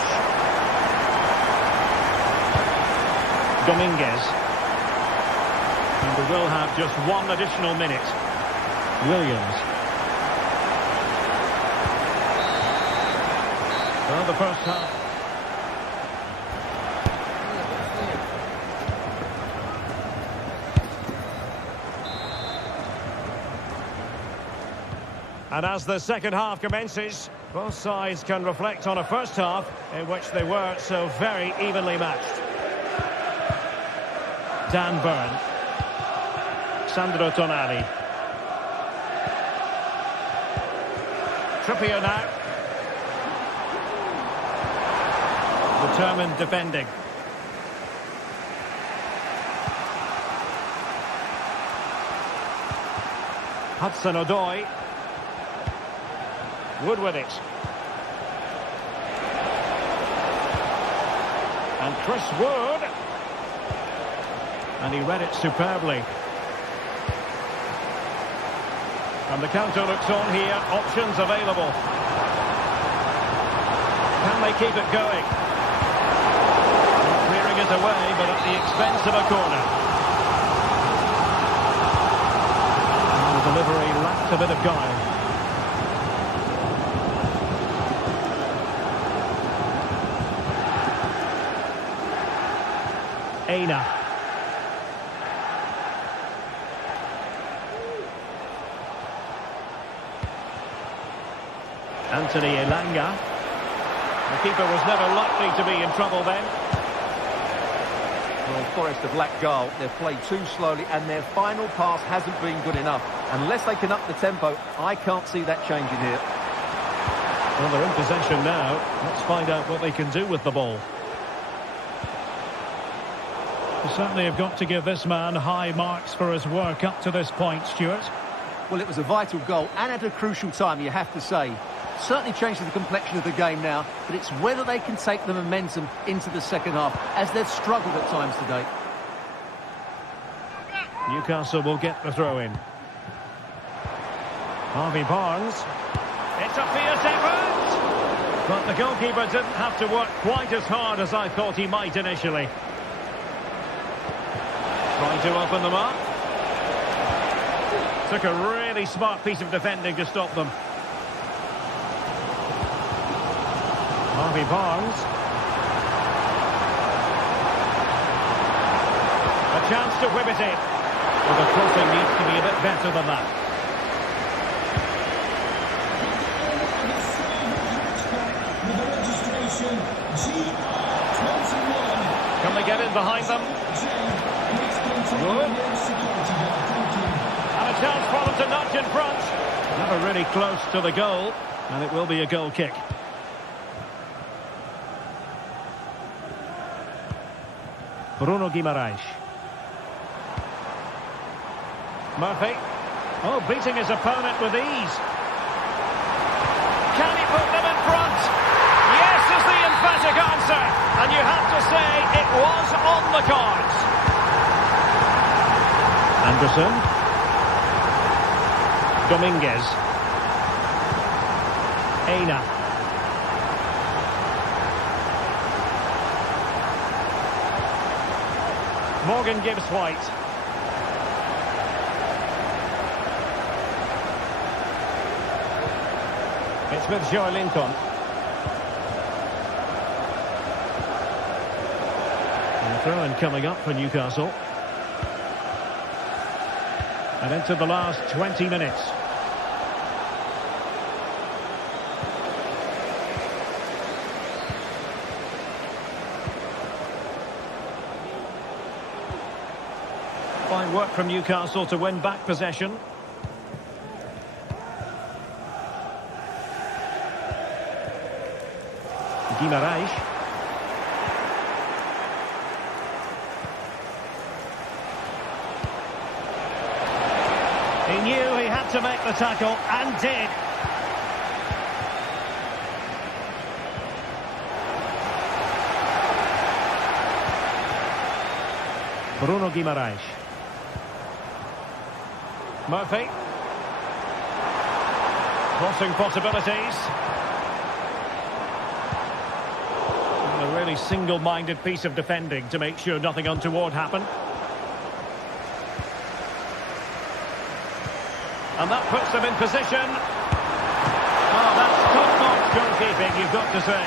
Dominguez. And we will have just one additional minute. Williams. Well, the first half. And as the second half commences, both sides can reflect on a first half in which they were so very evenly matched. Dan Burn. Sandro Tonali. Trippier now. Determined defending. Hudson-Odoi. Wood with it. And Chris Wood. And he read it superbly. And the counter looks on here. Options available. Can they keep it going? Clearing it away, but at the expense of a corner. And the delivery lacked a bit of guile. Aina. Anthony Elanga. The keeper was never likely to be in trouble then. Well, Forest have lacked goal. They've played too slowly and their final pass hasn't been good enough. Unless they can up the tempo, I can't see that changing here. Well, they're in possession now. Let's find out what they can do with the ball. They certainly have got to give this man high marks for his work up to this point, Stuart. Well, it was a vital goal and at a crucial time, you have to say. Certainly changes the complexion of the game now, but it's whether they can take the momentum into the second half, as they've struggled at times today. Newcastle will get the throw-in. Harvey Barnes. It's a fierce effort! But the goalkeeper didn't have to work quite as hard as I thought he might initially. Trying to open them up. Took a really smart piece of defending to stop them. Harvey Barnes. A chance to whip it in. Well, the crossing needs to be a bit better than that. With the registration GR21. Can they get in behind them? Good. And a chance for them to nudge in front. Never really close to the goal, and it will be a goal kick. Bruno Guimaraes. Murphy. Oh, beating his opponent with ease. Can he put them in front? Yes is the emphatic answer. And you have to say it was on the cards. Anderson. Dominguez. Aina. Morgan Gibbs-White. It's with Joe Lincoln. And a throw-in coming up for Newcastle. And into the last 20 minutes. Fine work from Newcastle to win back possession. Guimaraes. He knew he had to make the tackle and did. Bruno Guimaraes. Murphy. Crossing possibilities. And a really single-minded piece of defending to make sure nothing untoward happened. And that puts them in position. Oh, that's top-notch goalkeeping, you've got to say.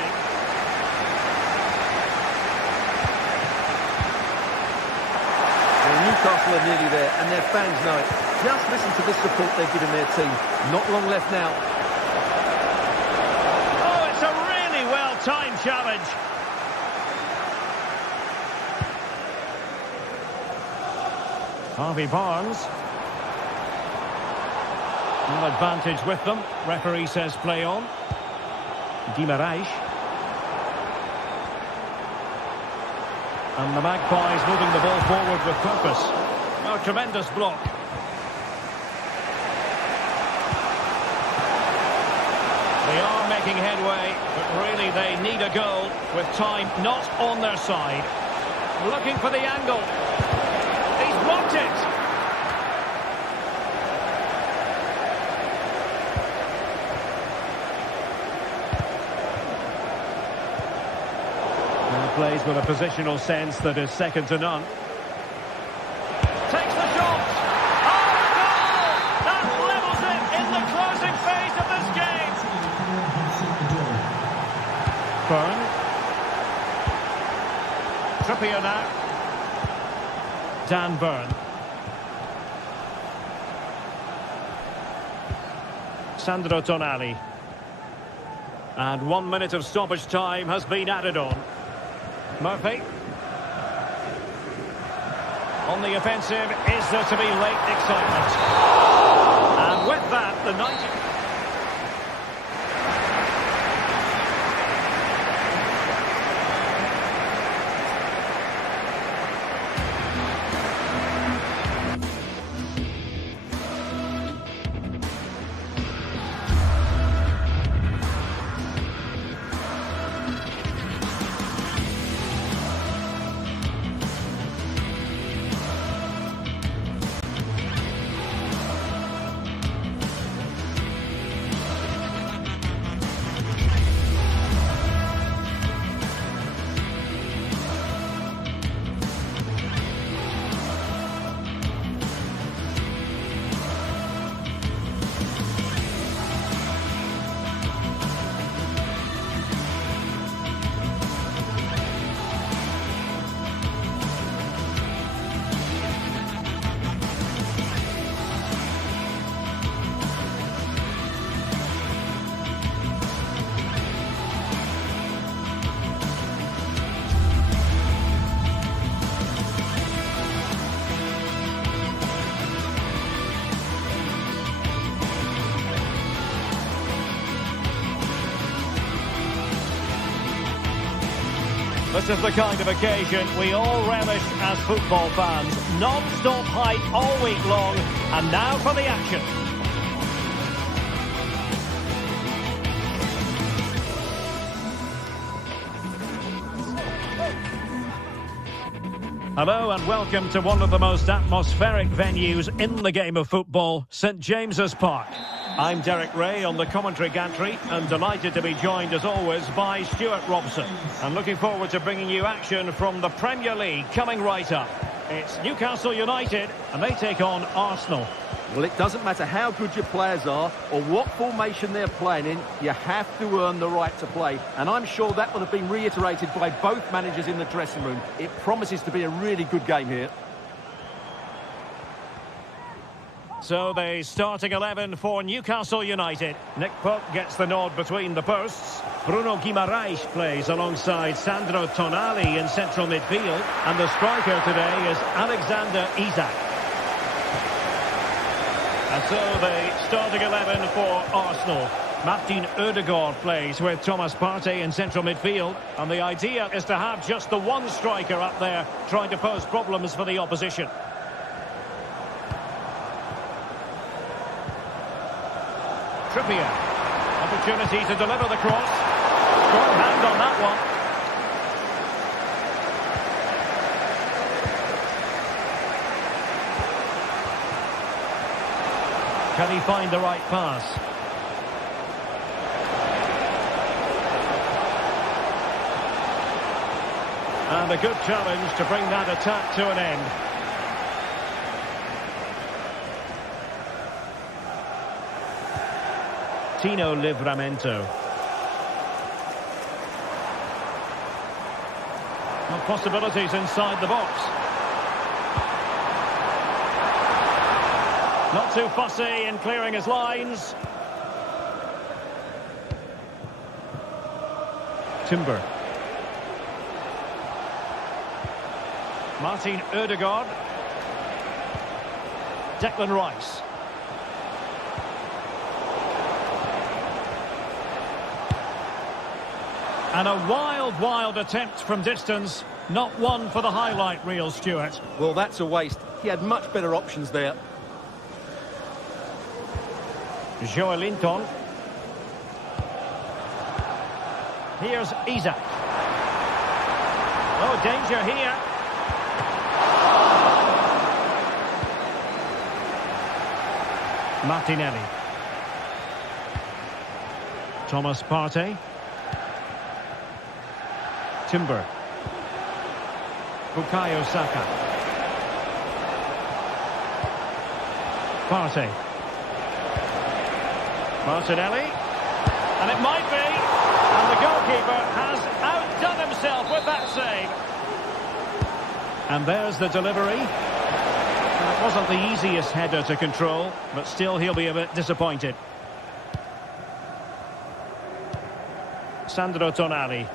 Well, Newcastle are nearly there, and their fans know it. Just listen to the support they're giving their team. Not long left now. Oh, it's a really well-timed challenge. Harvey Barnes. No advantage with them. Referee says play on. Guimaraes. And the Magpies moving the ball forward with purpose. Oh, tremendous block. They are making headway, but really they need a goal with time not on their side. Looking for the angle. He's blocked it. Plays with a positional sense that is second to none. Takes the shot! Oh, the goal! That levels it in the closing phase of this game! Byrne. Trippier now. Dan Byrne. Sandro Tonali. And 1 minute of stoppage time has been added on. Murphy. On the offensive, is there to be late excitement? And with that, the 90... This is the kind of occasion we all relish as football fans. Non-stop hype all week long, and now for the action. Hello and welcome to one of the most atmospheric venues in the game of football, St James's Park. I'm Derek Ray on the commentary gantry and delighted to be joined as always by Stuart Robson. And looking forward to bringing you action from the Premier League coming right up. It's Newcastle United and they take on Arsenal. Well, it doesn't matter how good your players are or what formation they're playing in, you have to earn the right to play. And I'm sure that will have been reiterated by both managers in the dressing room. It promises to be a really good game here. So the starting 11 for Newcastle United. Nick Pope gets the nod between the posts. Bruno Guimaraes plays alongside Sandro Tonali in central midfield. And the striker today is Alexander Isak. And so the starting 11 for Arsenal. Martin Ødegaard plays with Thomas Partey in central midfield. And the idea is to have just the one striker up there trying to pose problems for the opposition. Trippier. Opportunity to deliver the cross. Strong hand on that one. Can he find the right pass? And a good challenge to bring that attack to an end. Tino Livramento. Well, possibilities inside the box. Not too fussy in clearing his lines. Timber. Martin Ødegaard. Declan Rice. And a wild attempt from distance. Not one for the highlight reel, Stuart. Well, that's a waste. He had much better options there. Joelinton. Here's Isak. Oh, danger here. Martinelli. Thomas Partey. Timber. Bukayo Saka. Partey. Martinelli. And it might be. And the goalkeeper has outdone himself with that save. And there's the delivery. And it wasn't the easiest header to control, but still he'll be a bit disappointed. Sandro Tonali.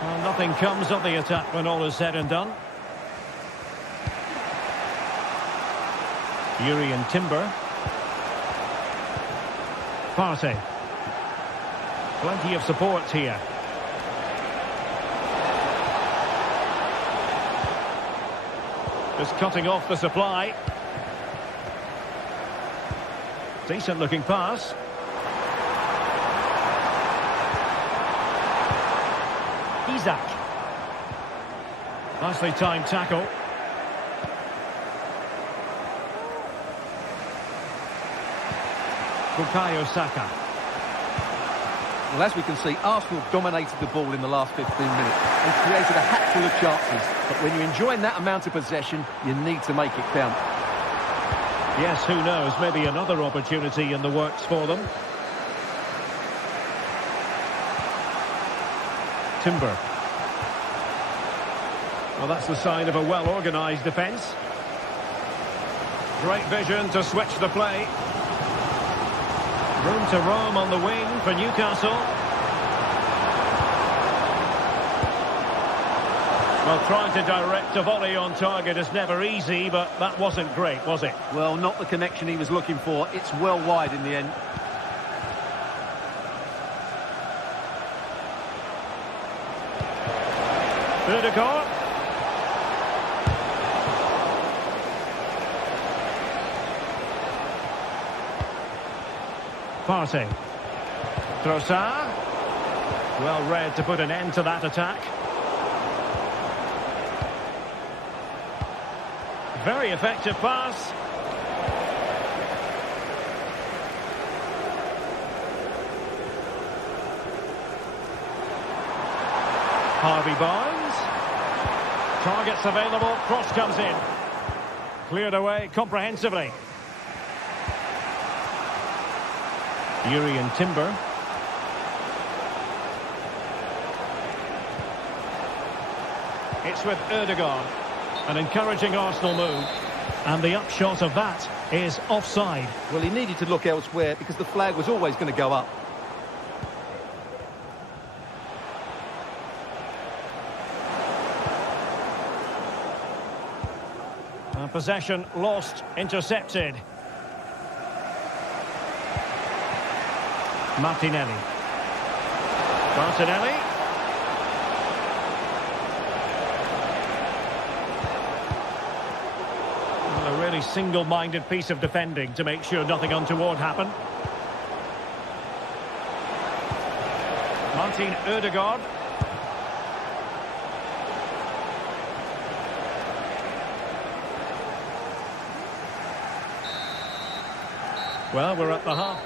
Well, nothing comes of the attack when all is said and done. Yuri and Timber. Partey. Plenty of support here. Just cutting off the supply. Decent looking pass. Isak. Nicely timed tackle. Bukayo Saka. Well, as we can see, Arsenal dominated the ball in the last 15 minutes and created a hatful of chances. But when you're enjoying that amount of possession, you need to make it count. Yes, who knows? Maybe another opportunity in the works for them. Timber. Well, that's the sign of a well-organised defence. Great vision to switch the play. Room to roam on the wing for Newcastle. Well, trying to direct a volley on target is never easy, but that wasn't great, was it? Well, not the connection he was looking for. It's well wide in the end. Ødegaard. Partey. Trossard. Well read to put an end to that attack. Very effective pass. Harvey Barnes. Targets available. Cross comes in. Cleared away comprehensively. Jurriën Timber. It's with Ødegaard. An encouraging Arsenal move. And the upshot of that is offside. Well, he needed to look elsewhere because the flag was always going to go up. Possession lost, intercepted. Martinelli. Martinelli. Well, a really single-minded piece of defending to make sure nothing untoward happened. Martin Ødegaard. Well, we're at the half.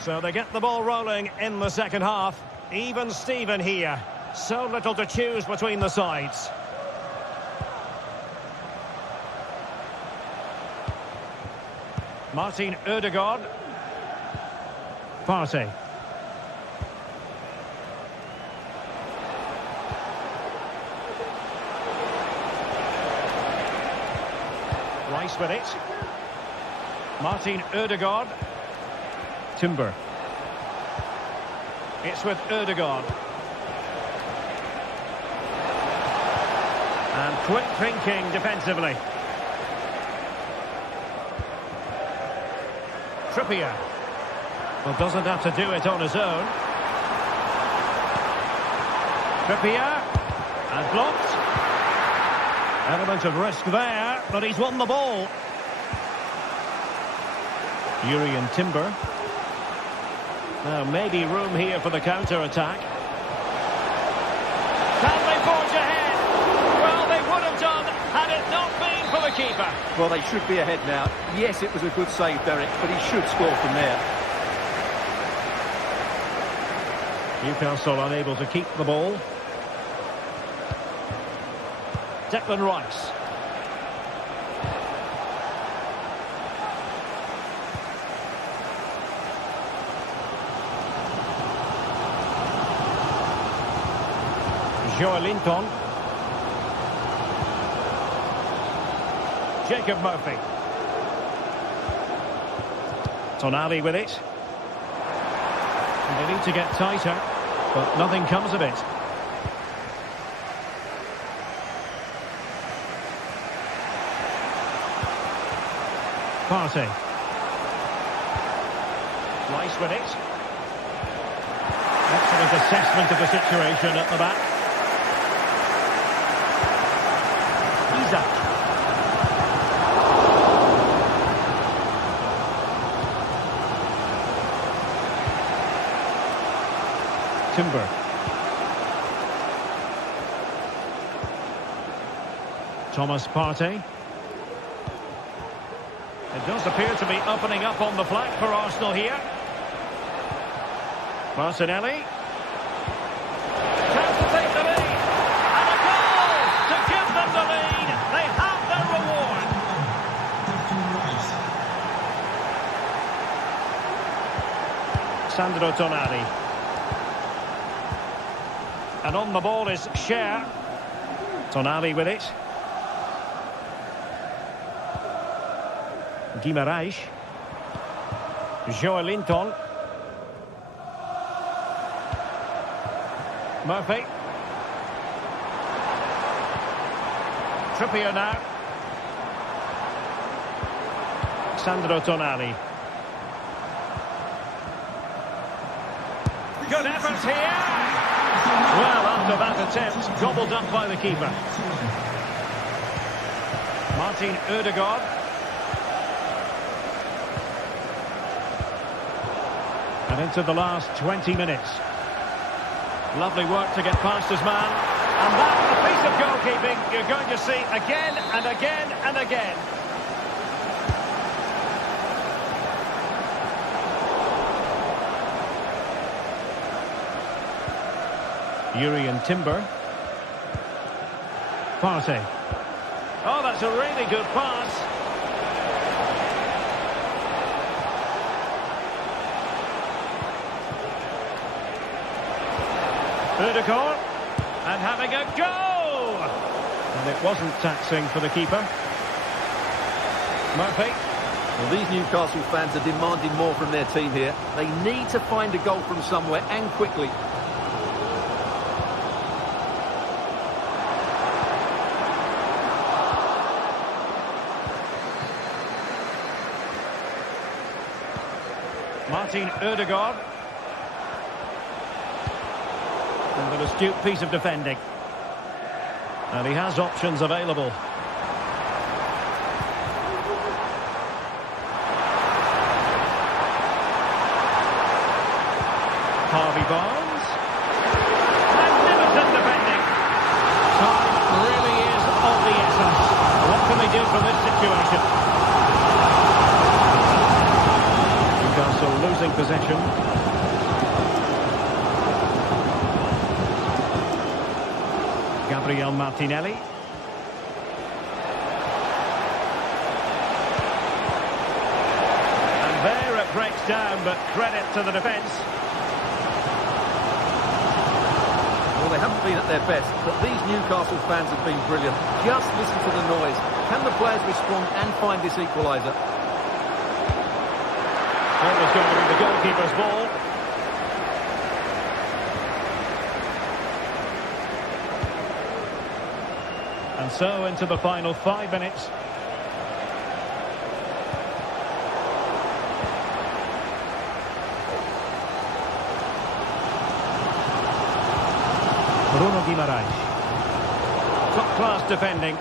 So they get the ball rolling in the second half. Even Steven here. So little to choose between the sides. Martin Ødegaard. Partey. Rice with it. Martin Ødegaard. Timber. It's with Ødegaard. And quick thinking defensively. Trippier. Well, doesn't have to do it on his own. Trippier. And blocked. Element of risk there, but he's won the ball. Jurriën Timber. Now, maybe room here for the counter-attack. Can they forge ahead? Well, they would have done had it not been for the keeper. Well, they should be ahead now. Yes, it was a good save, Derek, but he should score from there. Newcastle unable to keep the ball. Declan Rice. Joelinton. Jacob Murphy. Tonali with it. And they need to get tighter, but nothing comes of it. Partey. Rice with it. Excellent assessment of the situation at the back. Isak. Timber. Thomas Partey. It does appear to be opening up on the flank for Arsenal here. Martinelli. Chance to take the lead. And a goal to give them the lead. They have their reward. Sandro Tonali. And on the ball is Cher. Tonali with it. Guimaraes. Joelinton. Murphy. Trippier now. Sandro Tonali. Good effort here. Well, after that attempt, gobbled up by the keeper. Martin Ødegaard. And into the last 20 minutes. Lovely work to get past his man. And that's a piece of goalkeeping you're going to see again and again and again. Urian Timber. Partey. Oh, that's a really good pass. Ødegaard. And having a go! And it wasn't taxing for the keeper. Murphy. Well, these Newcastle fans are demanding more from their team here. They need to find a goal from somewhere, and quickly. Martin Ødegaard. And an astute piece of defending. And he has options available. Harvey Barnes. Magnificent defending. Time really is of the essence. What can they do from this situation? Newcastle losing possession. Gabriel Martinelli. And there it breaks down, but credit to the defence. Well, they haven't been at their best, but these Newcastle fans have been brilliant. Just listen to the noise. Can the players respond and find this equaliser? Always going to be the goalkeeper's ball. And so into the final 5 minutes. Bruno Guimaraes. Top-class defending.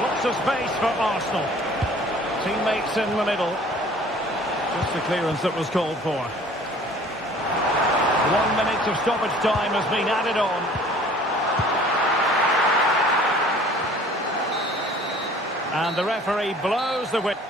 Lots of space for Arsenal. Teammates in the middle. Just the clearance that was called for. 1 minute of stoppage time has been added on. And the referee blows the whistle.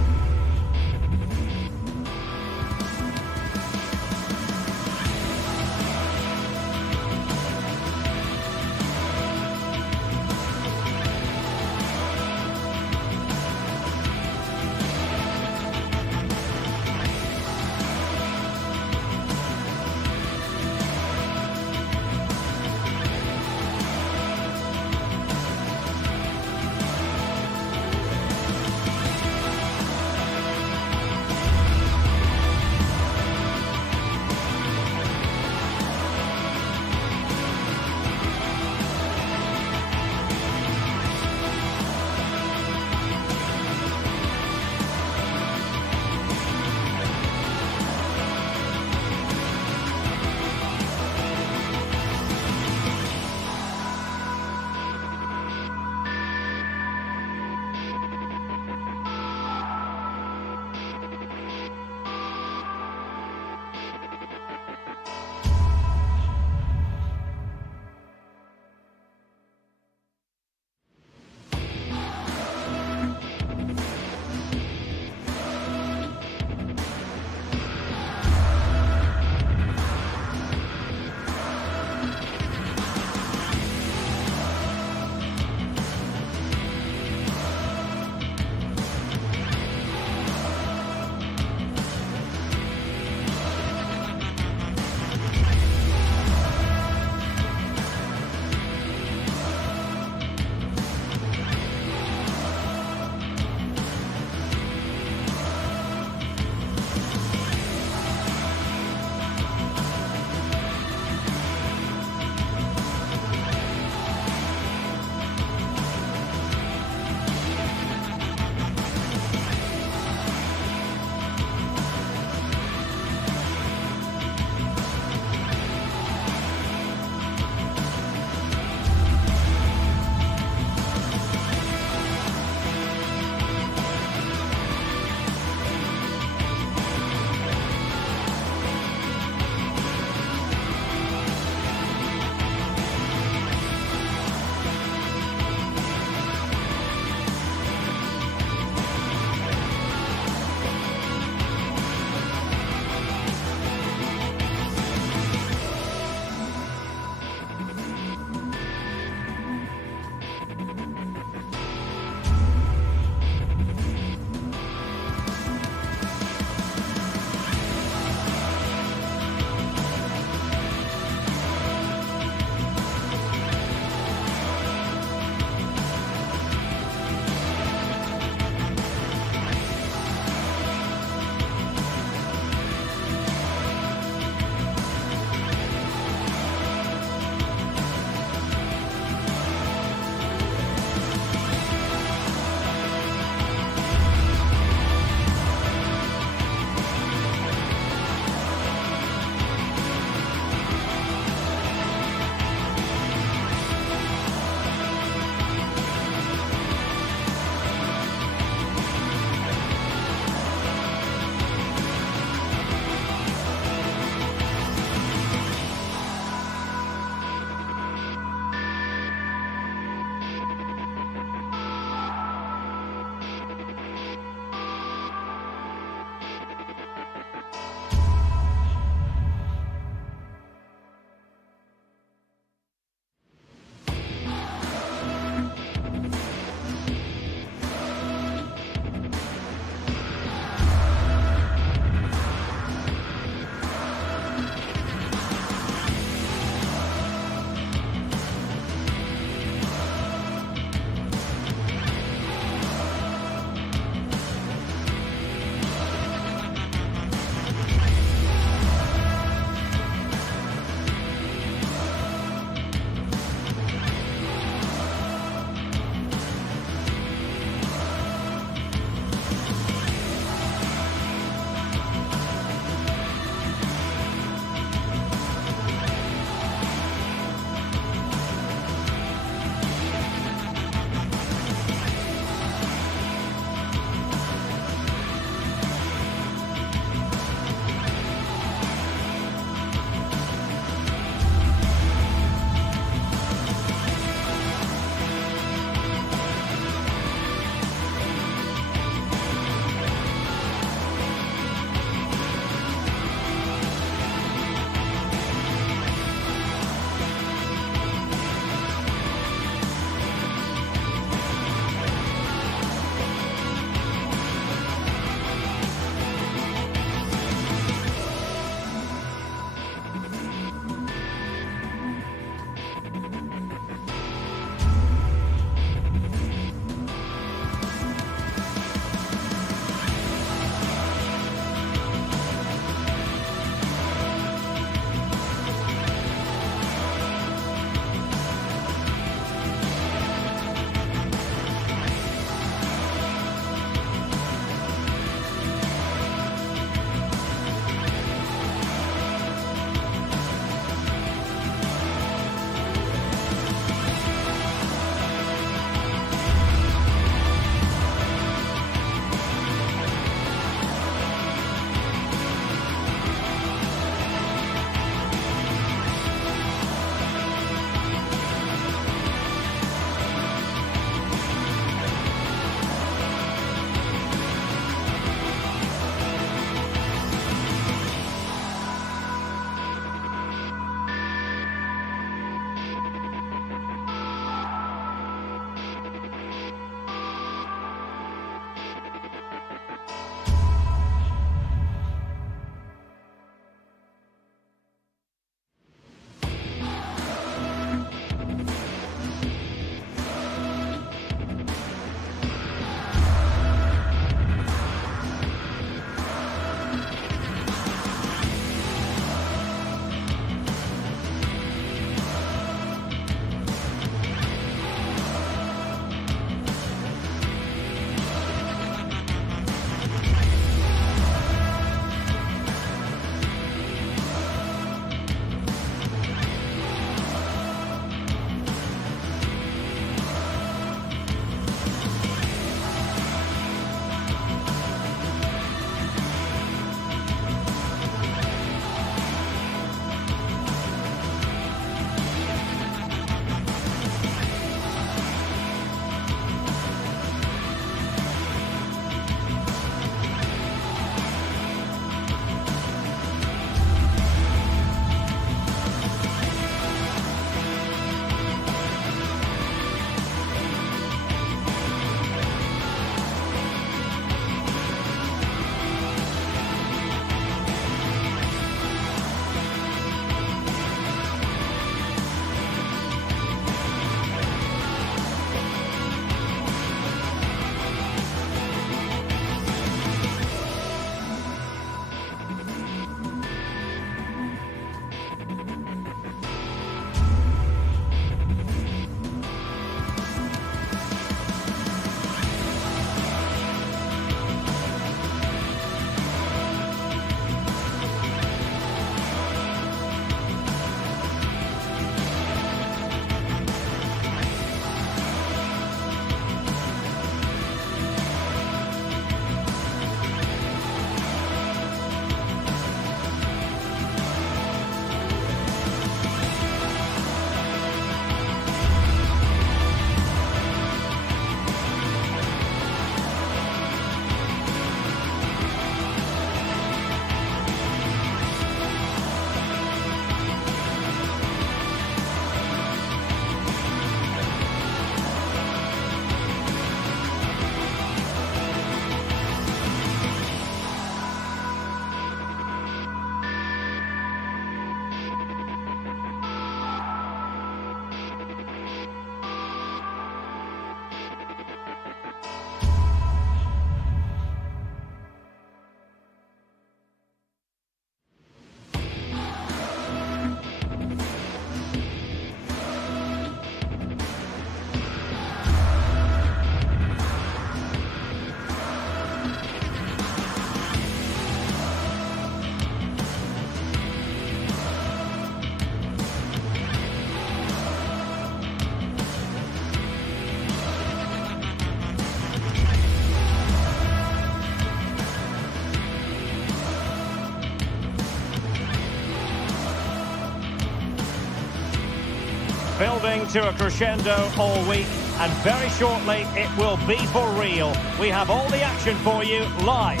building to a crescendo all week, and very shortly it will be for real. We have all the action for you live.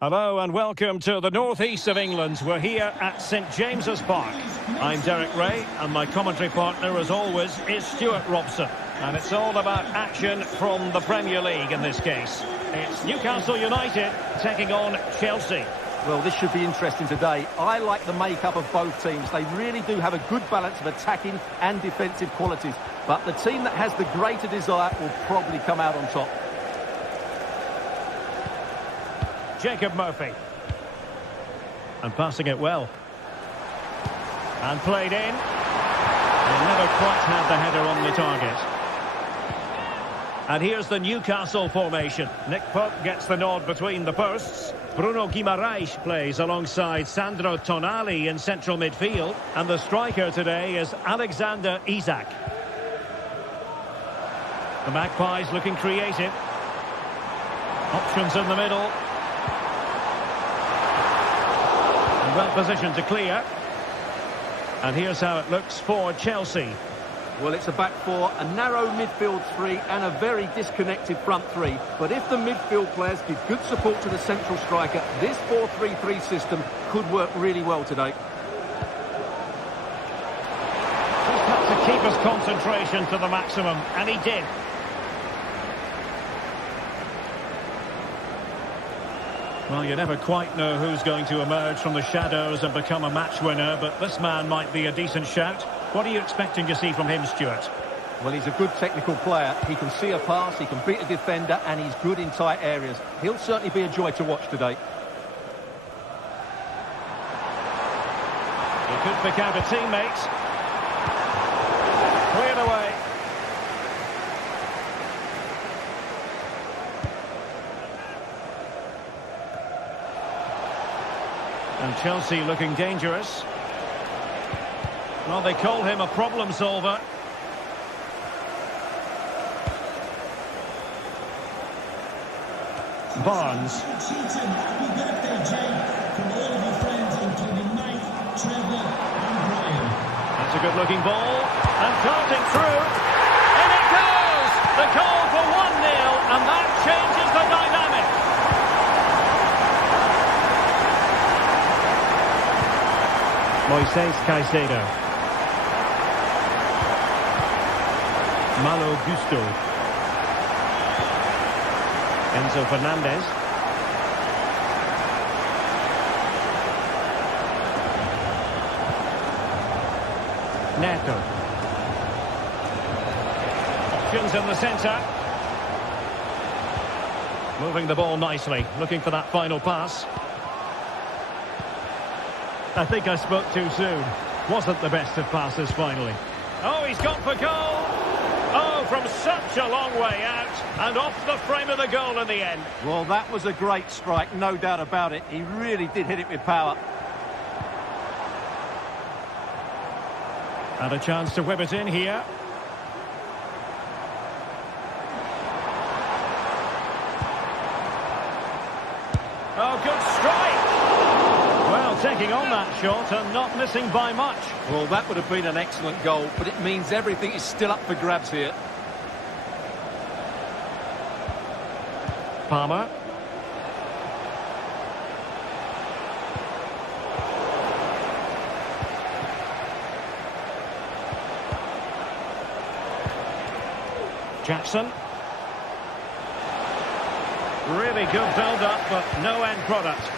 Hello and welcome to the northeast of England. We're here at St James's Park. I'm Derek Ray, and my commentary partner, as always, is Stuart Robson. And it's all about action from the Premier League in this case. It's Newcastle United taking on Chelsea. Well, this should be interesting today. I like the makeup of both teams. They really do have a good balance of attacking and defensive qualities. But the team that has the greater desire will probably come out on top. Jacob Murphy. And passing it well. And played in. They never quite had the header on the target. And here's the Newcastle formation. Nick Pope gets the nod between the posts. Bruno Guimaraes plays alongside Sandro Tonali in central midfield. And the striker today is Alexander Isak. The Magpies looking creative. Options in the middle. And well positioned to clear. And here's how it looks for Chelsea. Well, it's a back four, a narrow midfield three and a very disconnected front three. But if the midfield players give good support to the central striker, this 4-3-3 system could work really well today. Just had to keep his concentration to the maximum, and he did. Well, you never quite know who's going to emerge from the shadows and become a match winner, but this man might be a decent shout. What are you expecting to see from him, Stuart? Well, he's a good technical player. He can see a pass, he can beat a defender, and he's good in tight areas. He'll certainly be a joy to watch today. He could pick out a teammate. Cleared away. And Chelsea looking dangerous. Well, they call him a problem solver. Barnes. Happy birthday, Jay, from all of your friends, including Mike, Trevor and Brian. That's a good-looking ball. And darting through. In it goes! The goal for 1-0, and that changes the dynamic. Moises Caicedo. Malo Gusto. Enzo Fernandez. Neto. Options in the centre. Moving the ball nicely, looking for that final pass. I think I spoke too soon. Wasn't the best of passes finally. Oh, he's gone for goal! Oh, from such a long way out, and off the frame of the goal in the end. Well, that was a great strike, no doubt about it. He really did hit it with power. And a chance to whip it in here. Oh, good strike! Well, taking on that shot and not missing by much. Well, that would have been an excellent goal, but it means everything is still up for grabs here. Palmer. Jackson. Really good build-up, but no end product.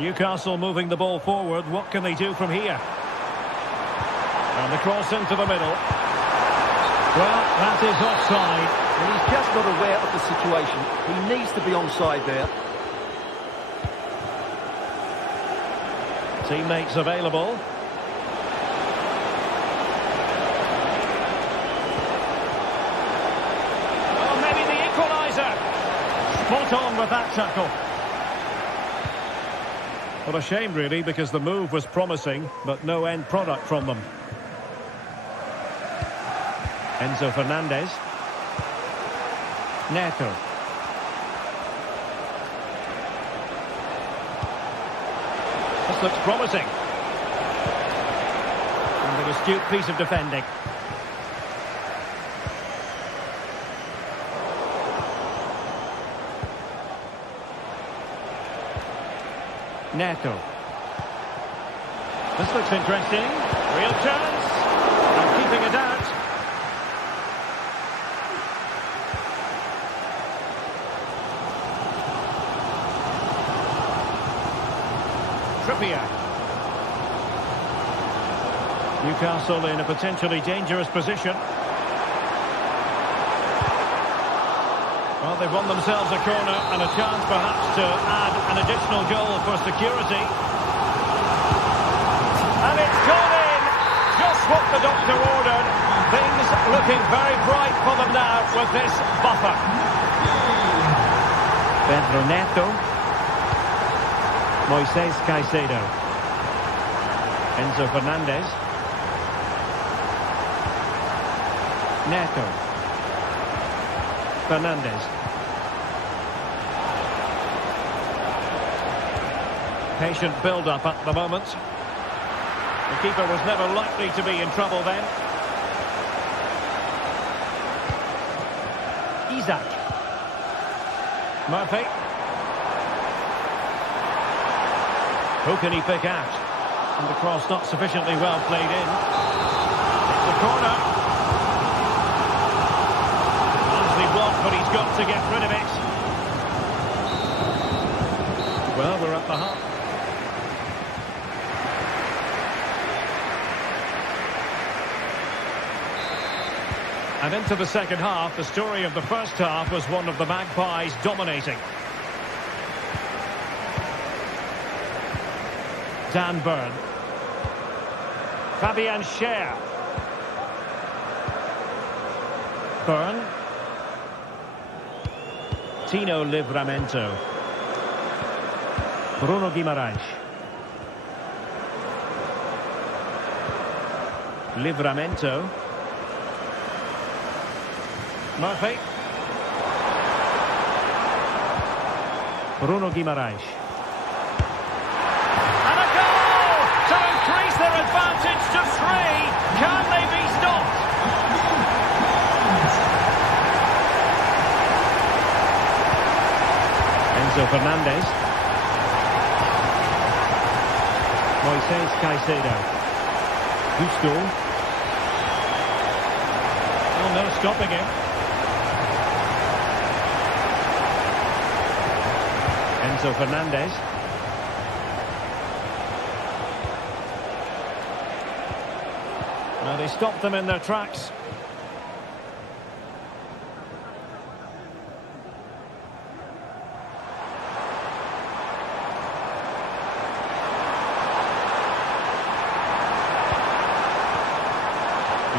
Newcastle moving the ball forward. What can they do from here? And the cross into the middle. Well, that is offside. And he's just not aware of the situation. He needs to be onside there. Teammates available. Oh, maybe the equaliser. Spot on with that tackle. What a shame, really, because the move was promising, but no end product from them. Enzo Fernandez. Neto. This looks promising. And an astute piece of defending. Neto. This looks interesting. Real chance. And keeping it out. Trippier. Newcastle in a potentially dangerous position. Well, they've won themselves a corner and a chance perhaps to add an additional goal for security. And it's gone in! Just what the doctor ordered. Things looking very bright for them now with this buffer. Pedro Neto. Moises Caicedo. Enzo Fernandez. Neto. Fernandez. Patient build-up at the moment. The keeper was never likely to be in trouble then. Isaac. Murphy. Who can he pick out? And the cross not sufficiently well played in. It's a corner. But he's got to get rid of it. Well, we're at the half. And into the second half, the story of the first half was one of the Magpies dominating. Dan Burn. Fabian Schär. Burn. Tino Livramento. Bruno Guimaraes. Livramento. Murphy. Bruno Guimaraes. And a goal to increase their advantage to 3. Can they be stopped? Enzo Fernandez. Moises Caicedo. Gusto. Oh, no stopping him. Enzo Fernandez. Now they stopped them in their tracks.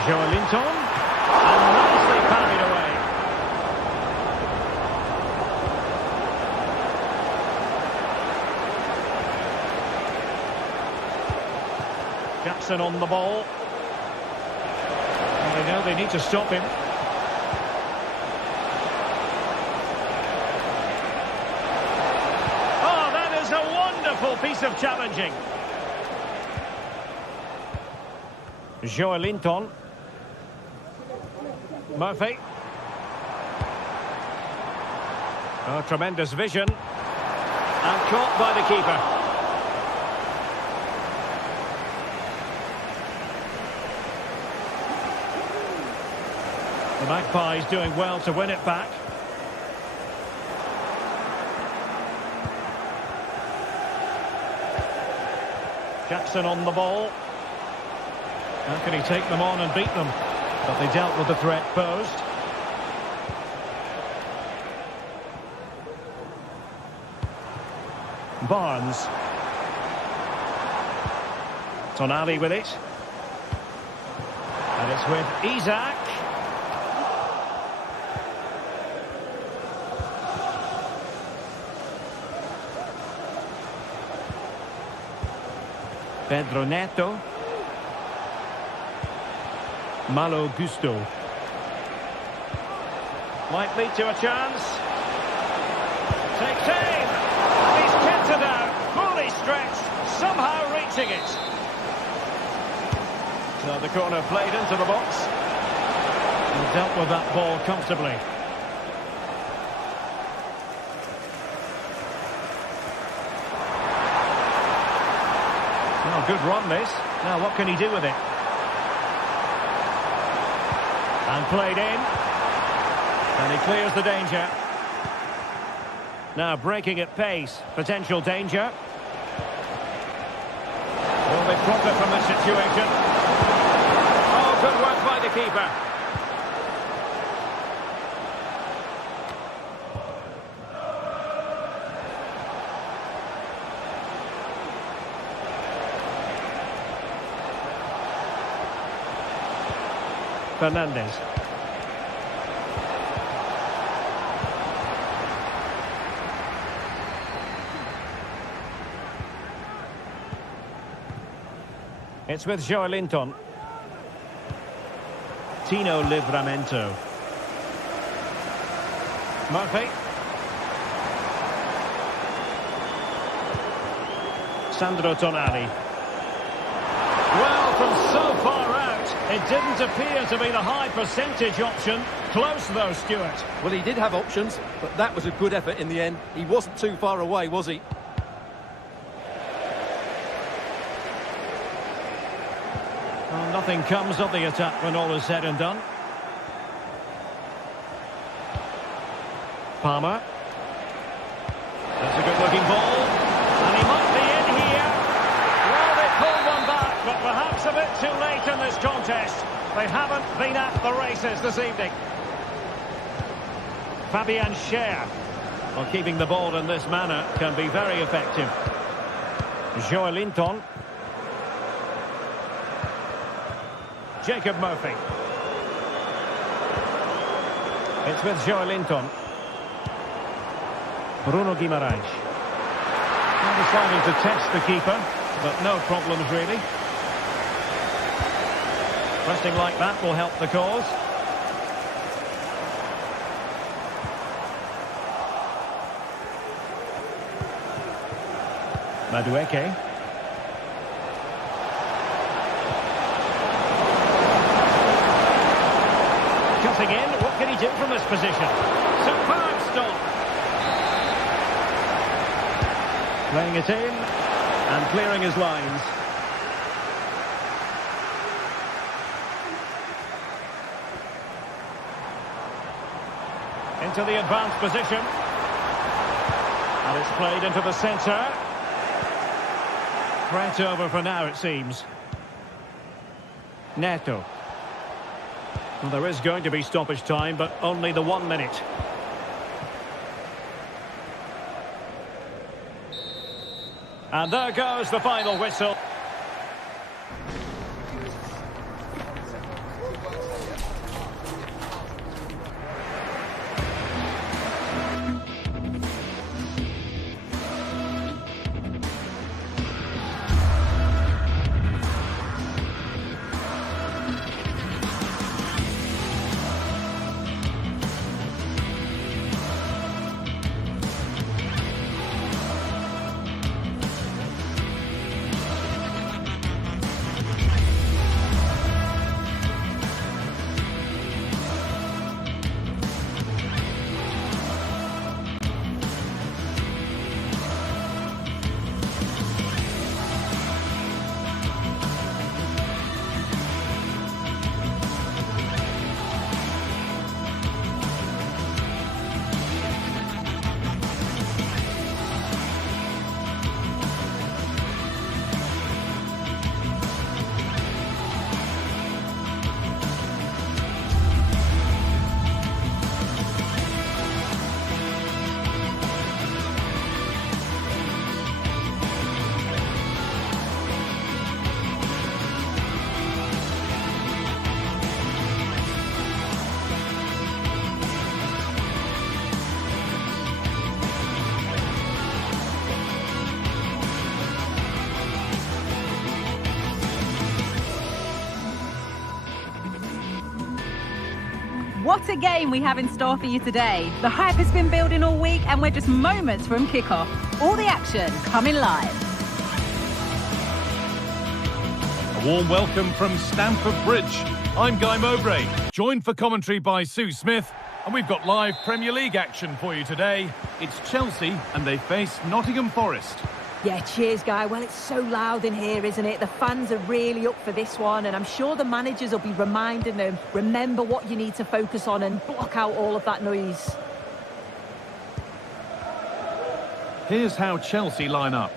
Joelinton, and nicely parried away. Jackson on the ball. And they know they need to stop him. Oh, that is a wonderful piece of challenging. Joelinton. Murphy. Oh, tremendous vision. And caught by the keeper. The Magpies doing well to win it back. Jackson on the ball. How can he take them on and beat them? But they dealt with the threat posed. Barnes. Tonali with it. And it's with Isaac. Pedro Neto. Malo Gusto. Might lead to a chance. Takes aim. He's kept it out. Fully stretched. Somehow The corner played into the box. And dealt with that ball comfortably. Oh, good run this. Now what can he do with it? And played in. And he clears the danger. Now breaking at pace. Potential danger. Will they profit from this situation? Oh, good work by the keeper. Fernandez. It's with Joelinton. Tino Livramento. Murphy. Sandro Tonali. Well, from so far out, it didn't appear to be the high percentage option. Close though, Stuart. Well, he did have options, but that was a good effort in the end. He wasn't too far away, was he? Well, nothing comes of the attack when all is said and done. Palmer. That's a good-looking ball. And he might be in here. Well, they pulled one back, but perhaps a bit too late in this contest. They haven't been at the races this evening. Fabian Schär. Well, keeping the ball in this manner can be very effective. Joelinton. Jacob Murphy. It's with Joelinton. Bruno Guimaraes. Deciding to test the keeper, but no problems really. Pressing like that will help the cause. Madueke. Cutting in, what can he do from this position? Superb stop. Playing it in and clearing his lines. Into the advanced position. And it's played into the centre. Threat over for now, it seems. Neto. Well, there is going to be stoppage time, but only the 1 minute. And there goes the final whistle. What a game we have in store for you today. The hype has been building all week and we're just moments from kickoff. All the action coming live. A warm welcome from Stamford Bridge. I'm Guy Mowbray, joined for commentary by Sue Smith, and we've got live Premier League action for you today. It's Chelsea and they face Nottingham Forest. Yeah, cheers, Guy. Well, it's so loud in here, isn't it? The fans are really up for this one, and I'm sure the managers will be reminding them, remember what you need to focus on and block out all of that noise. Here's how Chelsea line up.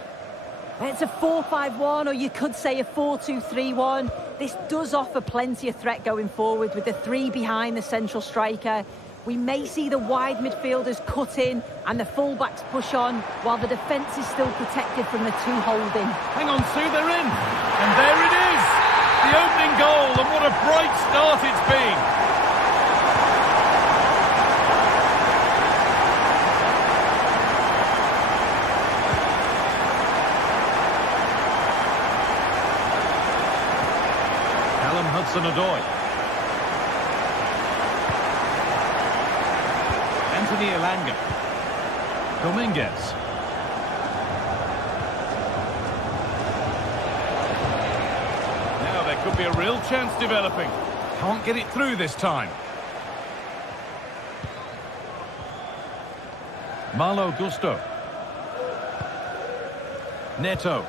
It's a 4-5-1, or you could say a 4-2-3-1. This does offer plenty of threat going forward with the three behind the central striker. We may see the wide midfielders cut in and the fullbacks push on, while the defence is still protected from the two holding. Hang on, Sue, they're in. And there it is. The opening goal, and what a bright start it's been. Hudson-Odoi. Anthony Elanga. Dominguez. Now there could be a real chance developing. Can't get it through this time. Malo Gusto. Neto.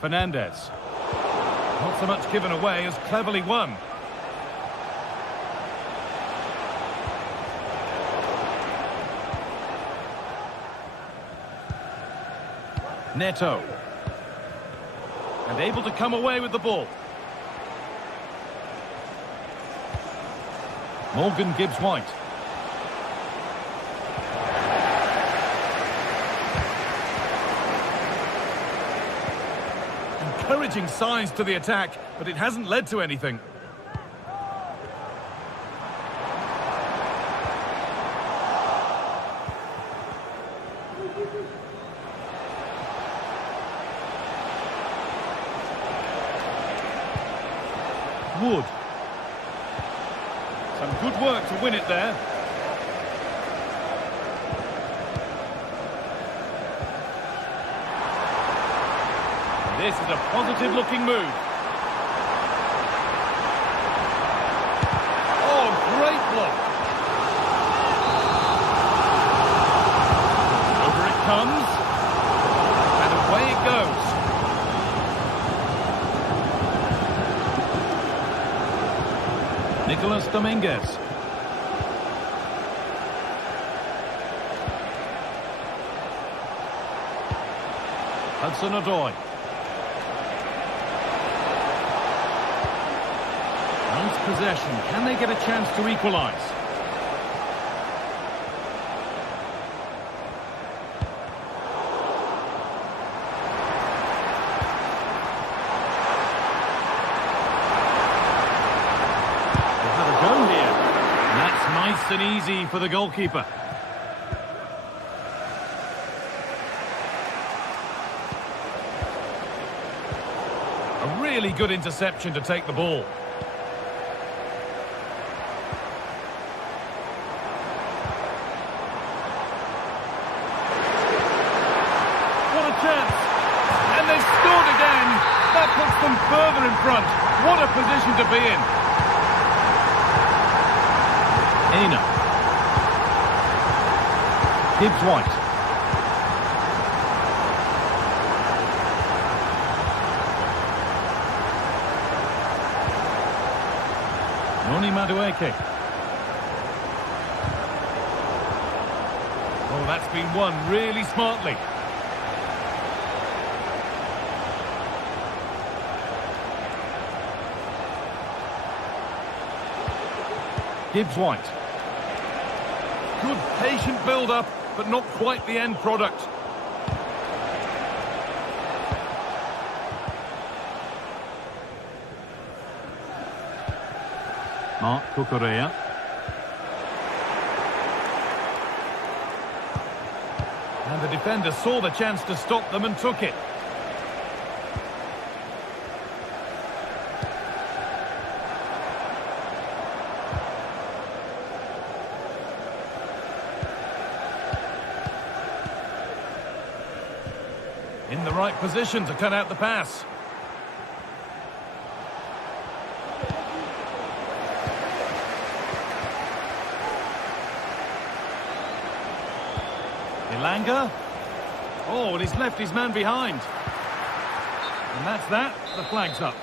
Fernandez. Not so much given away as cleverly won. Neto. And able to come away with the ball. Morgan Gibbs-White. Encouraging signs to the attack, but it hasn't led to anything. Wood. Some good work to win it there. This is a positive-looking move. Oh, great block. Over it comes. And away it goes. Nicolas Dominguez. Hudson-Odoi. Possession. Can they get a chance to equalise? They'll have a go here. And that's nice and easy for the goalkeeper. A really good interception to take the ball. And they've scored again. That puts them further in front. What a position to be in. Aina. Gibbs-White. Noni Madueke. Oh, that's been won really smartly. Gibbs-White. Good patient build-up, but not quite the end product. Mark Cucurella. And the defender saw the chance to stop them and took it. In the right position to cut out the pass. Elanga. Oh, and he's left his man behind. And that's that. The flag's up.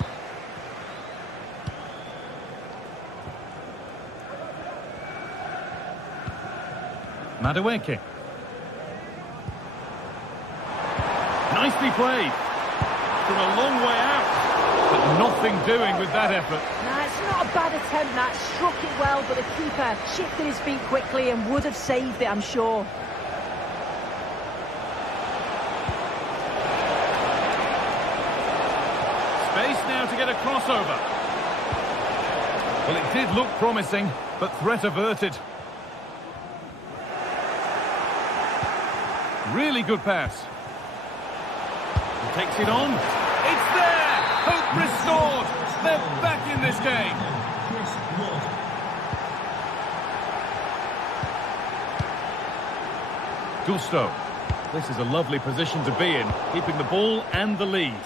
Madueke. Nicely played. From a long way out. But nothing doing with that effort. Nah, it's not a bad attempt, that. Struck it well, but the keeper shifted his feet quickly and would have saved it, I'm sure. Space now to get a crossover. Well, it did look promising, but threat averted. Really good pass. He takes it on. It's there! Hope restored! They're back in this game. Gusto. This is a lovely position to be in, keeping the ball and the lead.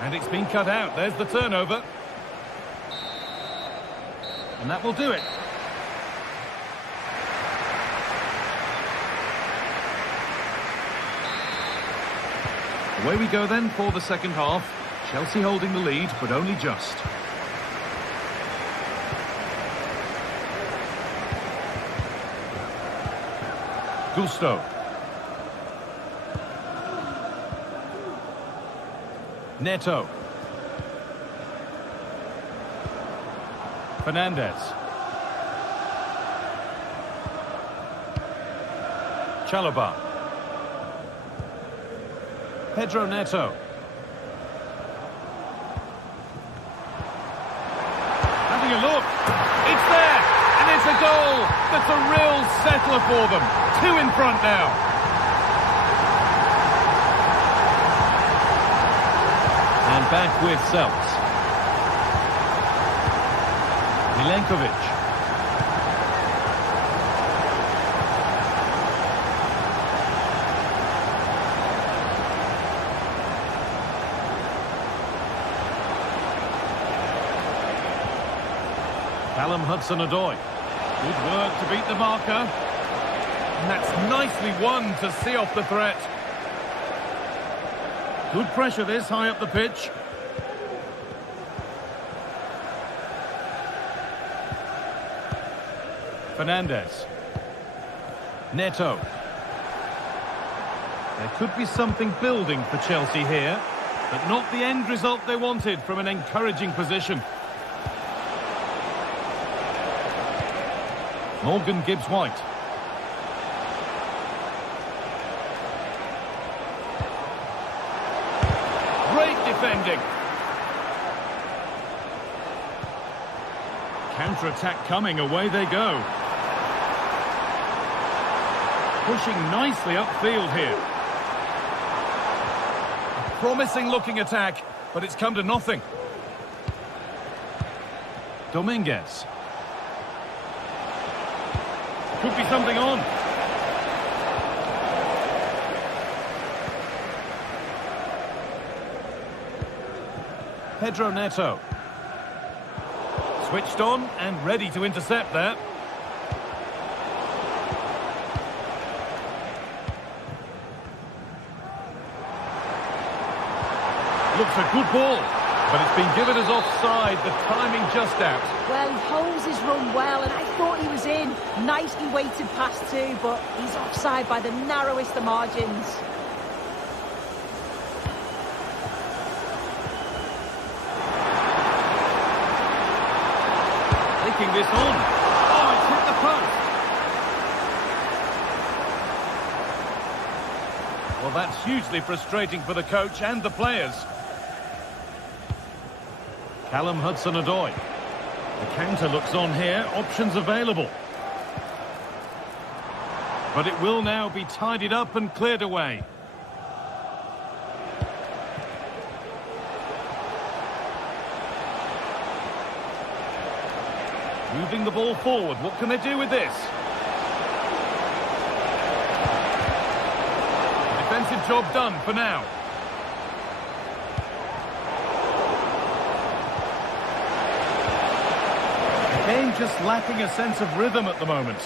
And it's been cut out. There's the turnover. And that will do it. Away we go then for the second half. Chelsea holding the lead, but only just. Gusto. Neto. Fernandez. Chalobah. Pedro Neto. Having a look. It's there! And it's a goal! That's a real settler for them. 2 in front now. And back with Seltz. Milenkovic. Callum Hudson-Odoi. Good work to beat the marker. And that's nicely won to see off the threat. Good pressure this, high up the pitch. Fernandez. Neto. There could be something building for Chelsea here, but not the end result they wanted from an encouraging position. Morgan Gibbs-White. Great defending. Counter-attack coming, away they go. Pushing nicely upfield here. A promising looking attack, but it's come to nothing. Dominguez. Could be something on. Pedro Neto. Switched on and ready to intercept there. Looks a good ball, but it's been given as offside, the timing just out. Well, he holds his run well, and I thought he was in. Nicely weighted pass too, but he's offside by the narrowest of margins. Taking this on. Oh, it's hit the post. Well, that's hugely frustrating for the coach and the players. Callum Hudson-Odoi. The counter looks on here. Options available. But it will now be tidied up and cleared away. Moving the ball forward. What can they do with this? The defensive job done for now. team just lacking a sense of rhythm at the moment.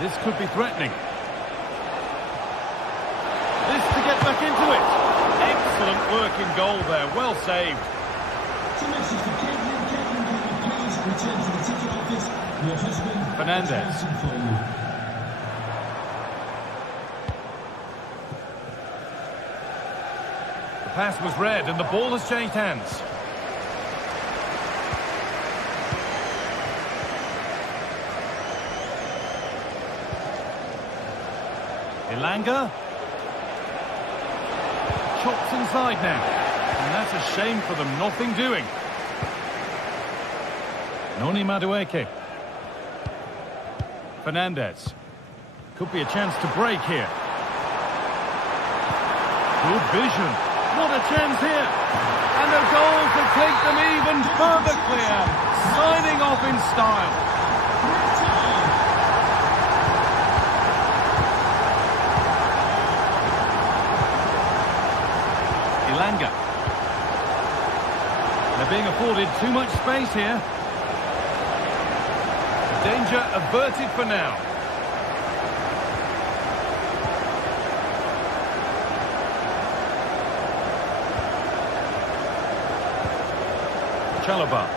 This could be threatening. This to get back into it. Excellent work in goal there. Well saved. Return to the ticket office. Your husband Fernandez. for you. The pass was read and the ball has changed hands. Elanga. Chops inside now. And that's a shame for them. Nothing doing. Noni Madueke. Fernandez. Could be a chance to break here. Good vision. What a chance here. And a goal to take them even further clear. Signing off in style. Elanga. They're being afforded too much space here. Danger averted for now. Chalobah.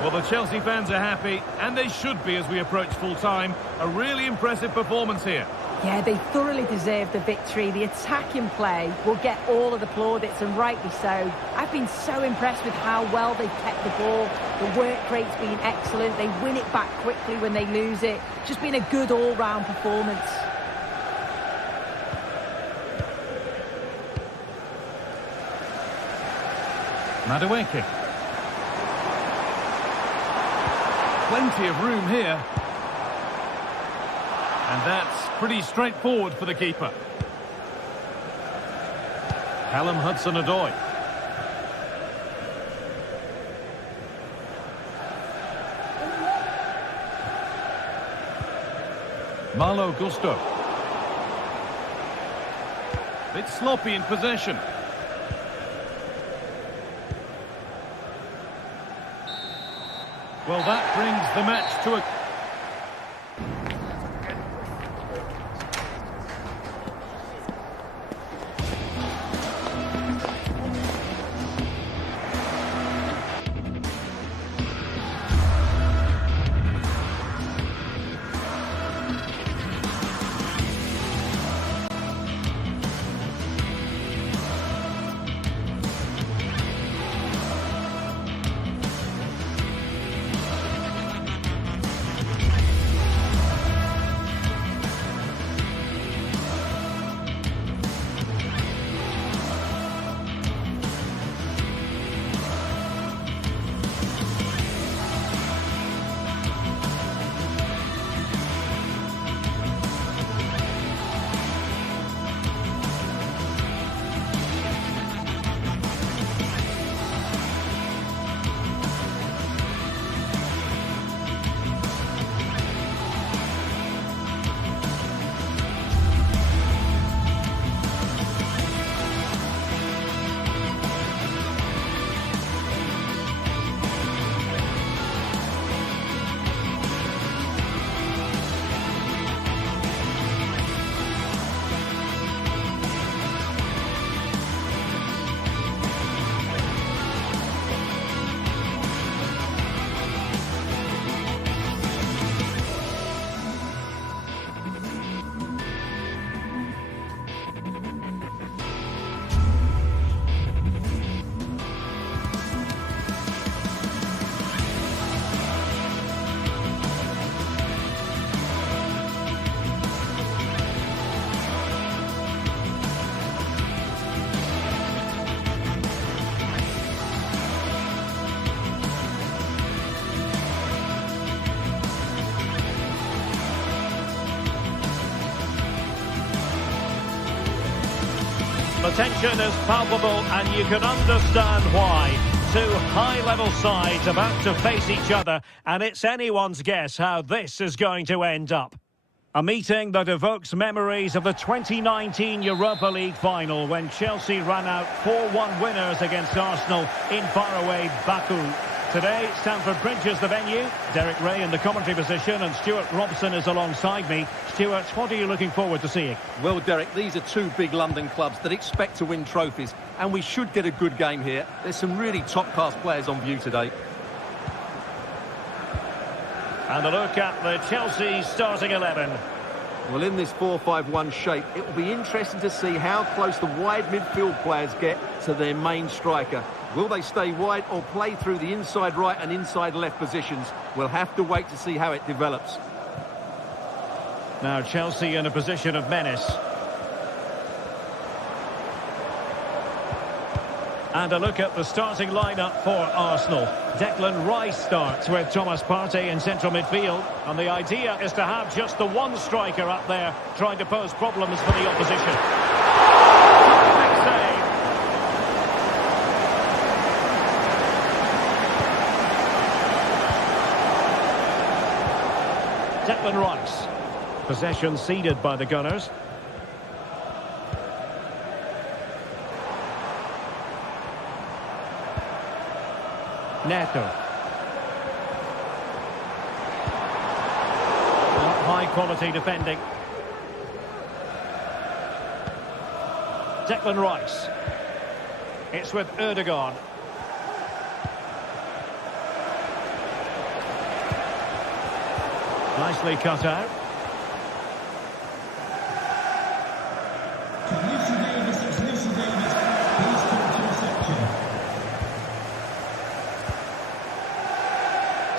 Well, the Chelsea fans are happy, and they should be as we approach full time. A really impressive performance here. Yeah, they thoroughly deserve the victory. The attacking play will get all of the plaudits, and rightly so. I've been so impressed with how well they've kept the ball. The work rate's been excellent. They win it back quickly when they lose it. Just been a good all-round performance. Madueke. Plenty of room here. And that's pretty straightforward for the keeper. Callum Hudson-Odoi. Malo Gusto. Bit sloppy in possession. Well, that brings the match to a... The tension is palpable, and you can understand why. Two high-level sides about to face each other, and it's anyone's guess how this is going to end up. A meeting that evokes memories of the 2019 Europa League final when Chelsea ran out 4-1 winners against Arsenal in faraway Baku. Today, Stamford Bridge is the venue. Derek Ray in the commentary position and Stuart Robson is alongside me. Stuart, what are you looking forward to seeing? Well, Derek, these are two big London clubs that expect to win trophies, and we should get a good game here. There's some really top-class players on view today. And a look at the Chelsea starting 11. Well, in this 4-5-1 shape, it will be interesting to see how close the wide midfield players get to their main striker. Will they stay wide or play through the inside right and inside left positions? We'll have to wait to see how it develops. Now Chelsea in a position of menace. And a look at the starting lineup for Arsenal. Declan Rice starts with Thomas Partey in central midfield. And the idea is to have just the one striker up there trying to pose problems for the opposition. Perfect save. Declan Rice. Possession ceded by the Gunners. Neto. High quality defending. Declan Rice. It's with Erdogan. Nicely cut out.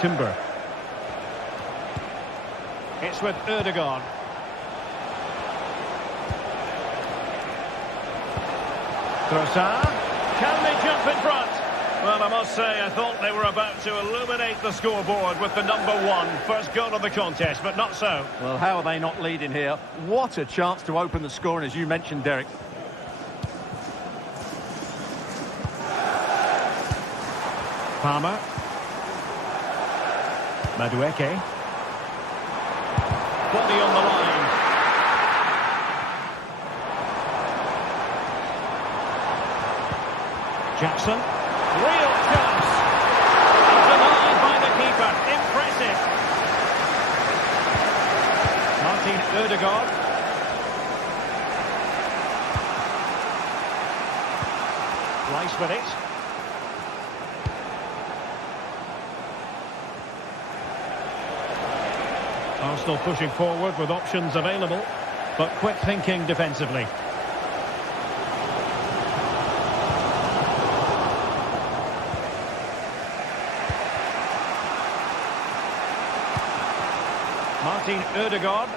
Timber. It's with Erdogan. Trossard. Can they jump in front? Well, I must say, I thought they were about to illuminate the scoreboard with the #1. First goal of the contest, but not so. Well, how are they not leading here? What a chance to open the scoring, as you mentioned, Derek. Palmer. Madueke. Body on the line. Jackson. Real chance. Denied by the keeper. Impressive. Martin Ødegaard. Rice with it. Arsenal pushing forward with options available, but quick thinking defensively. Martin Ødegaard.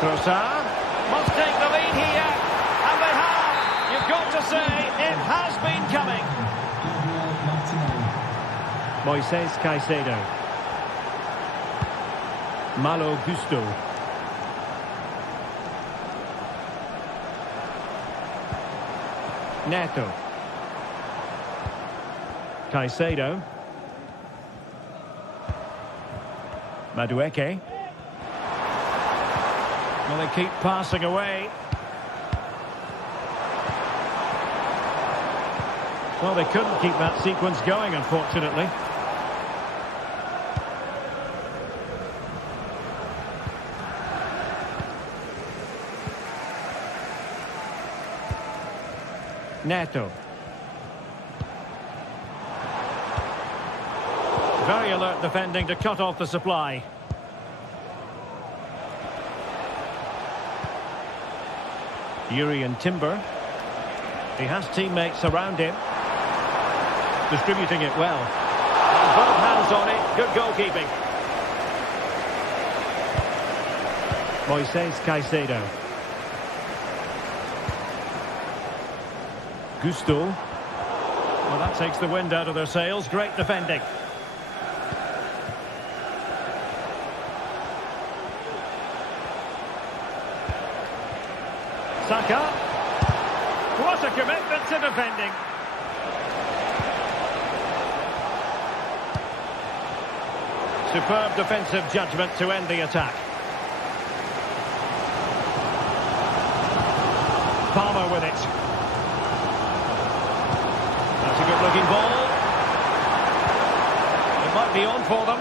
Trossard must take the lead here, and they have. You've got to say, it has been coming. Moises Caicedo. Malo Gusto. Neto. Caicedo. Madueke. Well, they keep passing away. Well, they couldn't keep that sequence going, unfortunately. Neto. Very alert defending to cut off the supply. Yuri and Timber. He has teammates around him. Distributing it well. Both hands on it. Good goalkeeping. Moises Caicedo. Gusto. Well, that takes the wind out of their sails. Great defending. Saka. What a commitment to defending. Superb defensive judgment to end the attack. Palmer with it. That's a good-looking ball. It might be on for them.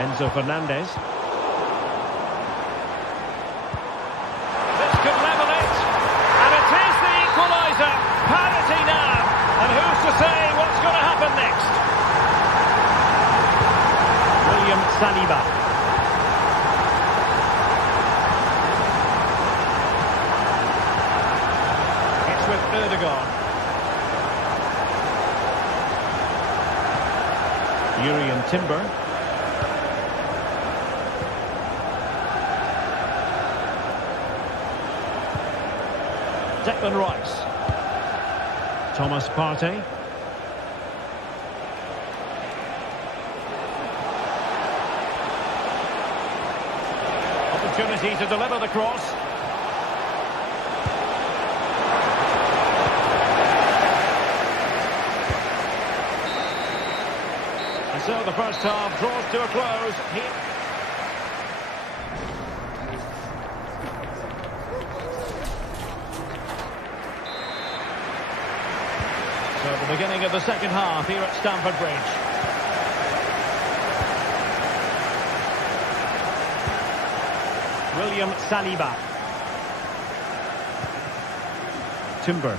Enzo Fernandez. This could level it. And it is the equaliser. Parity now. And who's to say what's going to happen next? William Saliba. It's with Erdogan. Urian Timber. Declan Rice. Thomas Partey. Opportunity to deliver the cross. And so the first half draws to a close. So the beginning of the second half here at Stamford Bridge. William Saliba. Timber.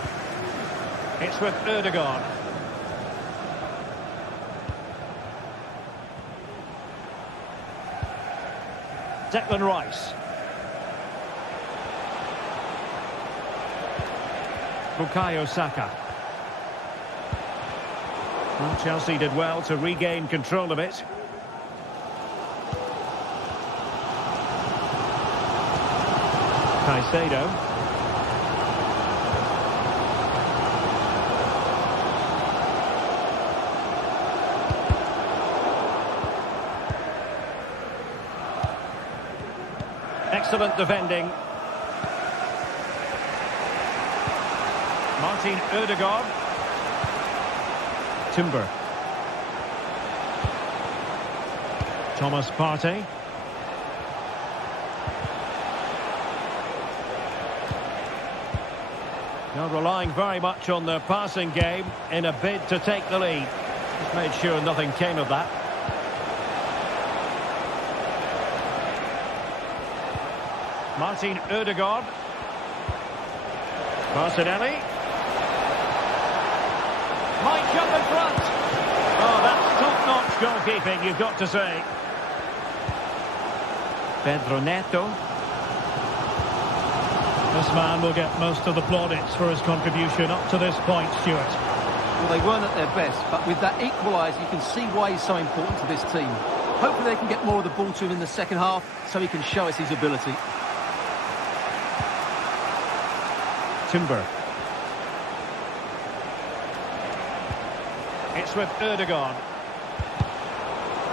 It's with Erdogan. Declan Rice. Bukayo Saka. Well, Chelsea did well to regain control of it. Caicedo. Excellent defending. Martin Ødegaard. Timber. Thomas Partey. Now relying very much on their passing game in a bid to take the lead. Just made sure nothing came of that. Martin Ødegaard. Martinelli. Might jump in front. Oh, that's top-notch goalkeeping, you've got to say. Pedro Neto. This man will get most of the plaudits for his contribution up to this point, Stuart. Well, they weren't at their best, but with that equaliser, you can see why he's so important to this team. Hopefully they can get more of the ball to him in the second half, so he can show us his ability. Timber. It's with Erdogan.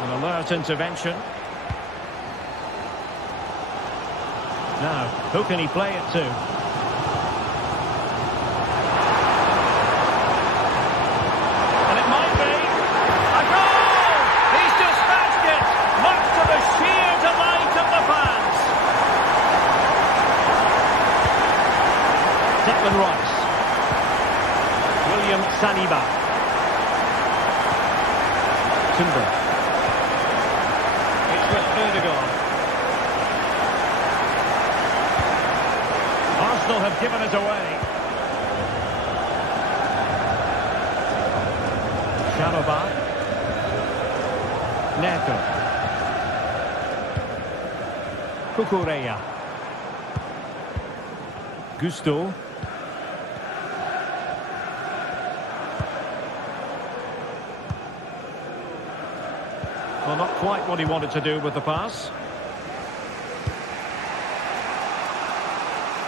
An alert intervention. Now, who can he play it to? And it might be a goal! He's dispatched it, much to the sheer delight of the fans. Declan Rice. William Saliba. Timber. It's with Erdogan. Arsenal have given it away. Chalobah. Neto. Cucurella. Gusto. Well, not quite what he wanted to do with the pass.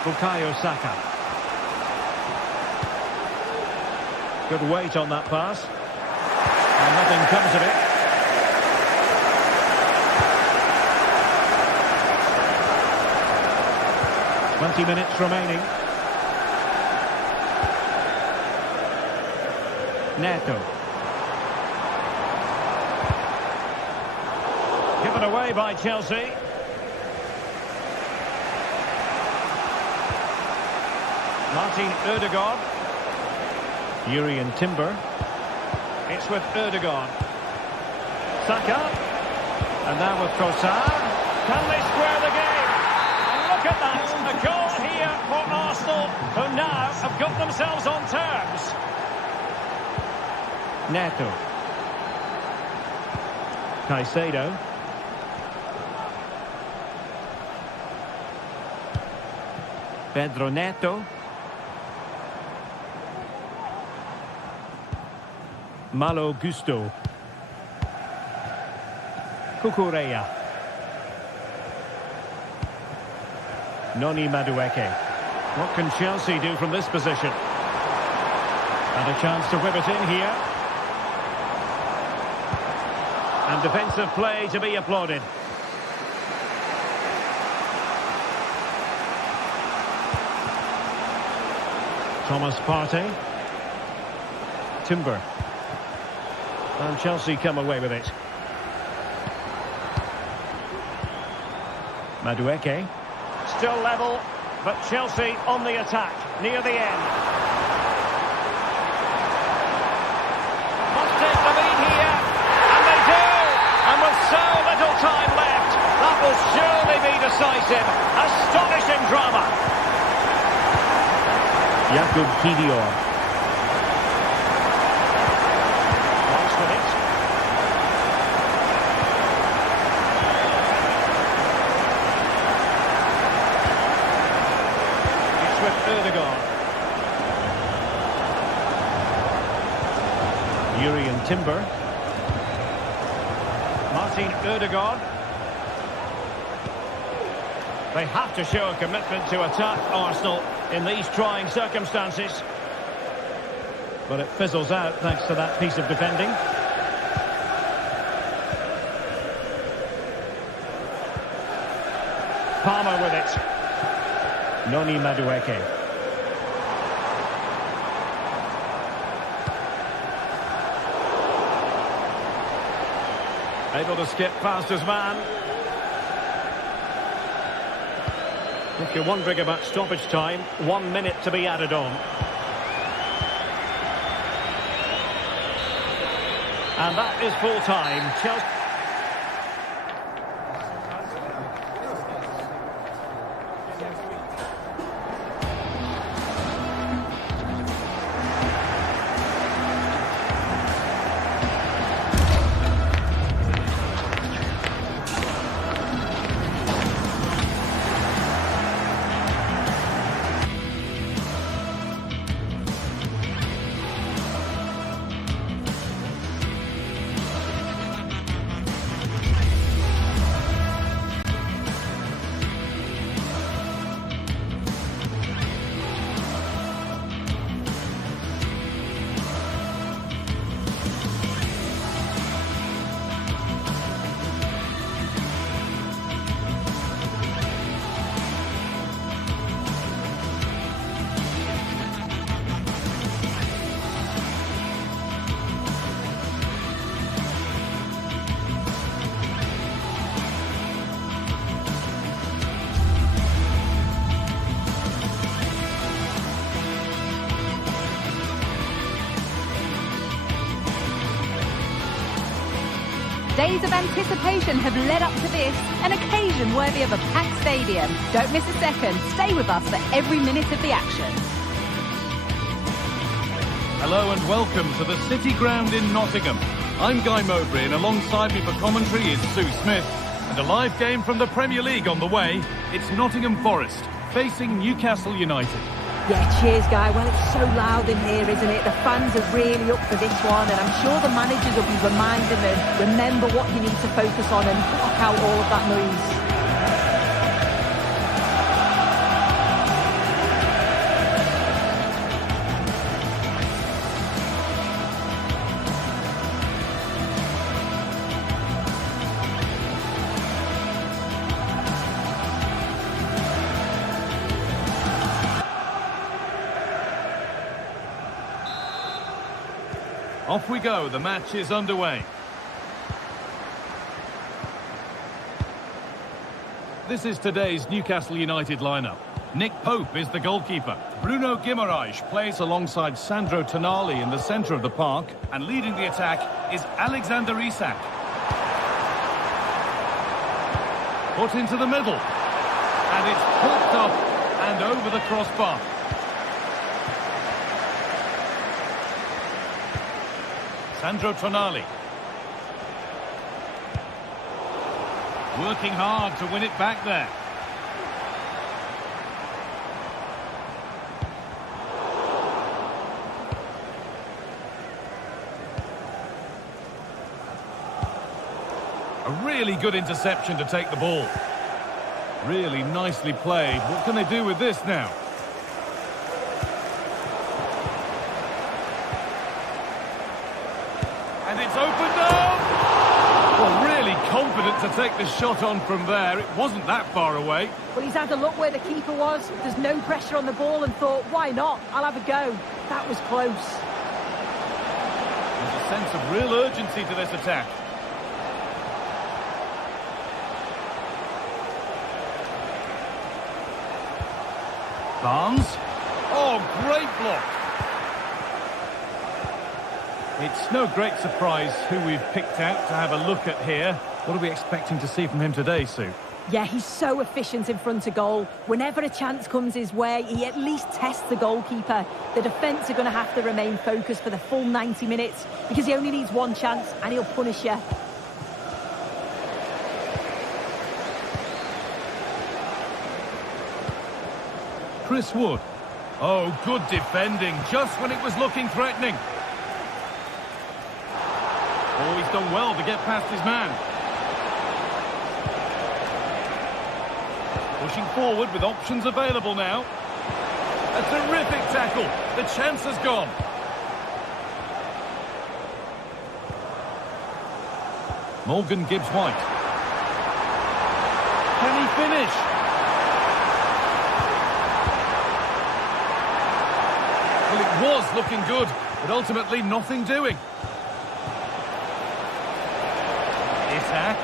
Bukayo Saka. Good weight on that pass. And nothing comes of it. "20 minutes remaining. Neto. Given away by Chelsea. Martin Ødegaard. Urian Timber. It's with Ødegaard. Saka. And now with Trossard. Can they square the game? And look at that. A goal here for Arsenal, who now have got themselves on terms. Neto. Caicedo. Pedro Neto. Malo Gusto. Cucurella. Noni Madueke. What can Chelsea do from this position? And a chance to whip it in here. And defensive play to be applauded. Thomas Partey. Timber. And Chelsea come away with it. Madueke. Still level, but Chelsea on the attack near the end. Must take the lead here, and they do! And with so little time left, that will surely be decisive. Astonishing drama. Jakub Kivior. Nice with it. It's with Ødegaard. Urian Timber. Martin Ødegaard. They have to show a commitment to attack Arsenal in these trying circumstances. But it fizzles out thanks to that piece of defending. Palmer with it. Noni Madueke. Able to skip past his man. If you're wondering about stoppage time, 1 minute to be added on. And that is full time. Chelsea. Days of anticipation have led up to this, an occasion worthy of a packed stadium. Don't miss a second. Stay with us for every minute of the action. Hello and welcome to the City Ground in Nottingham. I'm Guy Mowbray and alongside me for commentary is Sue Smith. And a live game from the Premier League on the way. It's Nottingham Forest facing Newcastle United. Yeah, cheers, Guy. Well, it's so loud in here, isn't it? The fans are really up for this one, and I'm sure the managers will be reminding them, remember what you need to focus on and block out all of that noise. Off we go, the match is underway. This is today's Newcastle United lineup. Nick Pope is the goalkeeper. Bruno Guimaraes plays alongside Sandro Tonali in the centre of the park. And leading the attack is Alexander Isak. Put into the middle. And it's hooked up and over the crossbar. Sandro Tonali. Working hard to win it back there. A really good interception to take the ball. Really nicely played. What can they do with this now? And it's opened up! Well, really confident to take the shot on from there. It wasn't that far away. Well, he's had a look where the keeper was. There's no pressure on the ball and thought, why not? I'll have a go. That was close. There's a sense of real urgency to this attack. Barnes. Oh, great block. It's no great surprise who we've picked out to have a look at here. What are we expecting to see from him today, Sue? Yeah, he's so efficient in front of goal. Whenever a chance comes his way, he at least tests the goalkeeper. The defence are going to have to remain focused for the full 90 minutes because he only needs one chance and he'll punish you. Chris Wood. Oh, good defending, just when it was looking threatening. Oh, he's done well to get past his man. Pushing forward with options available now. A terrific tackle. The chance has gone. Morgan Gibbs-White. Can he finish? Well, it was looking good, but ultimately nothing doing. Attack.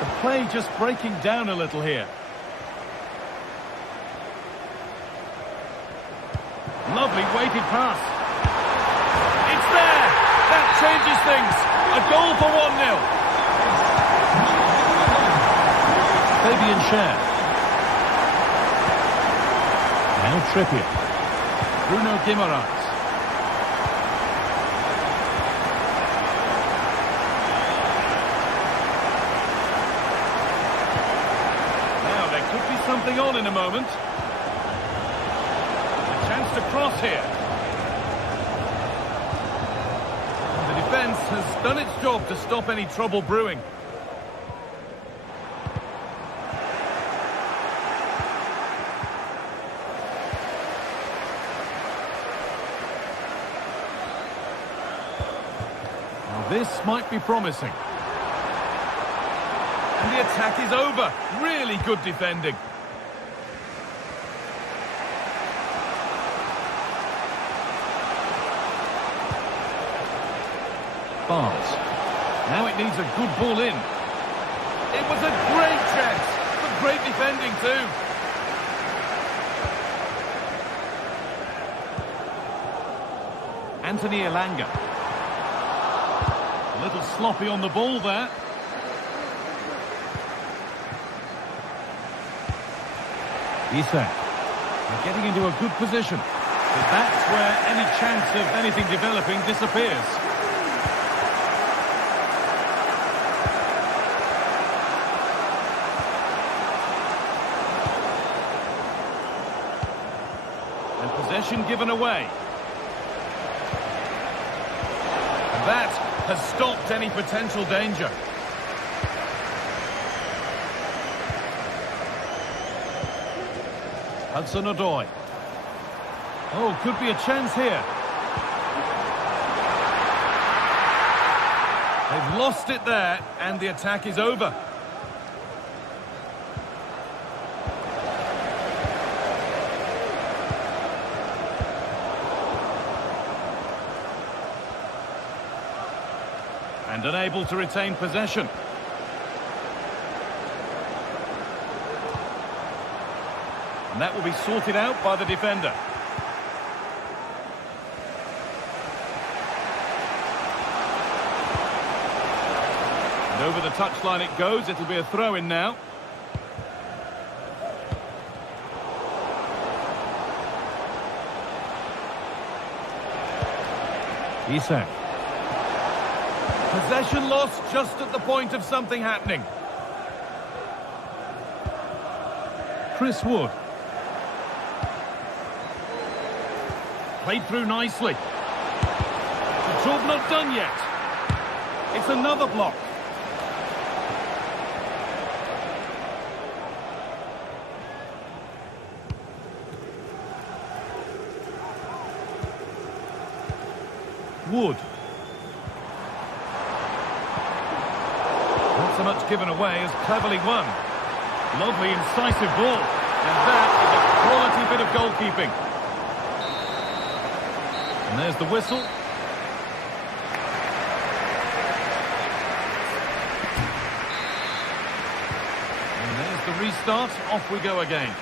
The play just breaking down a little here. Lovely weighted pass. It's there! That changes things. A goal for 1-0. Fabian Schär. Now Trippier. Bruno Guimaraes. Something on in a moment. A chance to cross here. And the defence has done its job to stop any trouble brewing. Now this might be promising. And the attack is over. Really good defending. Barnes. Now it needs a good ball in. It was a great chance, but great defending too. Anthony Elanga. A little sloppy on the ball there. Isak. They're getting into a good position. But that's where any chance of anything developing disappears. And possession given away. And that has stopped any potential danger. Hudson-Odoi. Oh, could be a chance here. They've lost it there, and the attack is over. And unable to retain possession. And that will be sorted out by the defender. And over the touchline it goes. It'll be a throw-in now. Isak. Possession lost just at the point of something happening. Chris Wood. Played through nicely. The job not done yet. It's another block. Wood. Not so much given away as cleverly won. Lovely incisive ball. And that is a quality bit of goalkeeping. And there's the whistle. And there's the restart. Off we go again.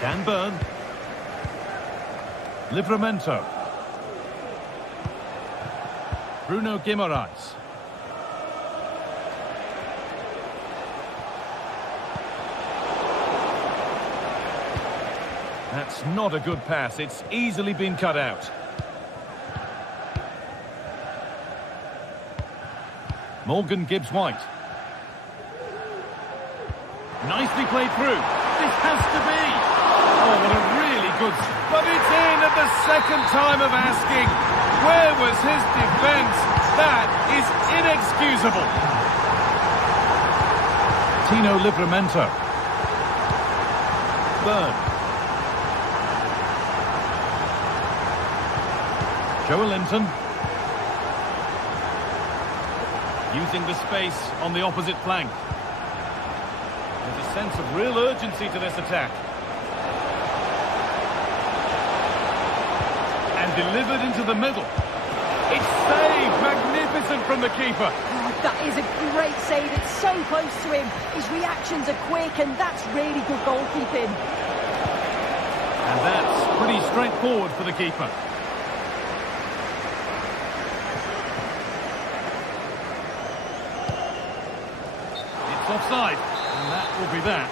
Dan Burn. Livramento. Bruno Guimaraes. That's not a good pass. It's easily been cut out. Morgan Gibbs-White. Nicely played through. This has to be. Oh, what a really good... But it's in at the second time of asking. Where was his defence? That is inexcusable. Tino Livramento. Burn. Joe Linton. Using the space on the opposite flank. There's a sense of real urgency to this attack. And delivered into the middle. It's saved. Magnificent from the keeper. Oh, that is a great save. It's so close to him. His reactions are quick, and that's really good goalkeeping. And that's pretty straightforward for the keeper. It's offside, and that will be that.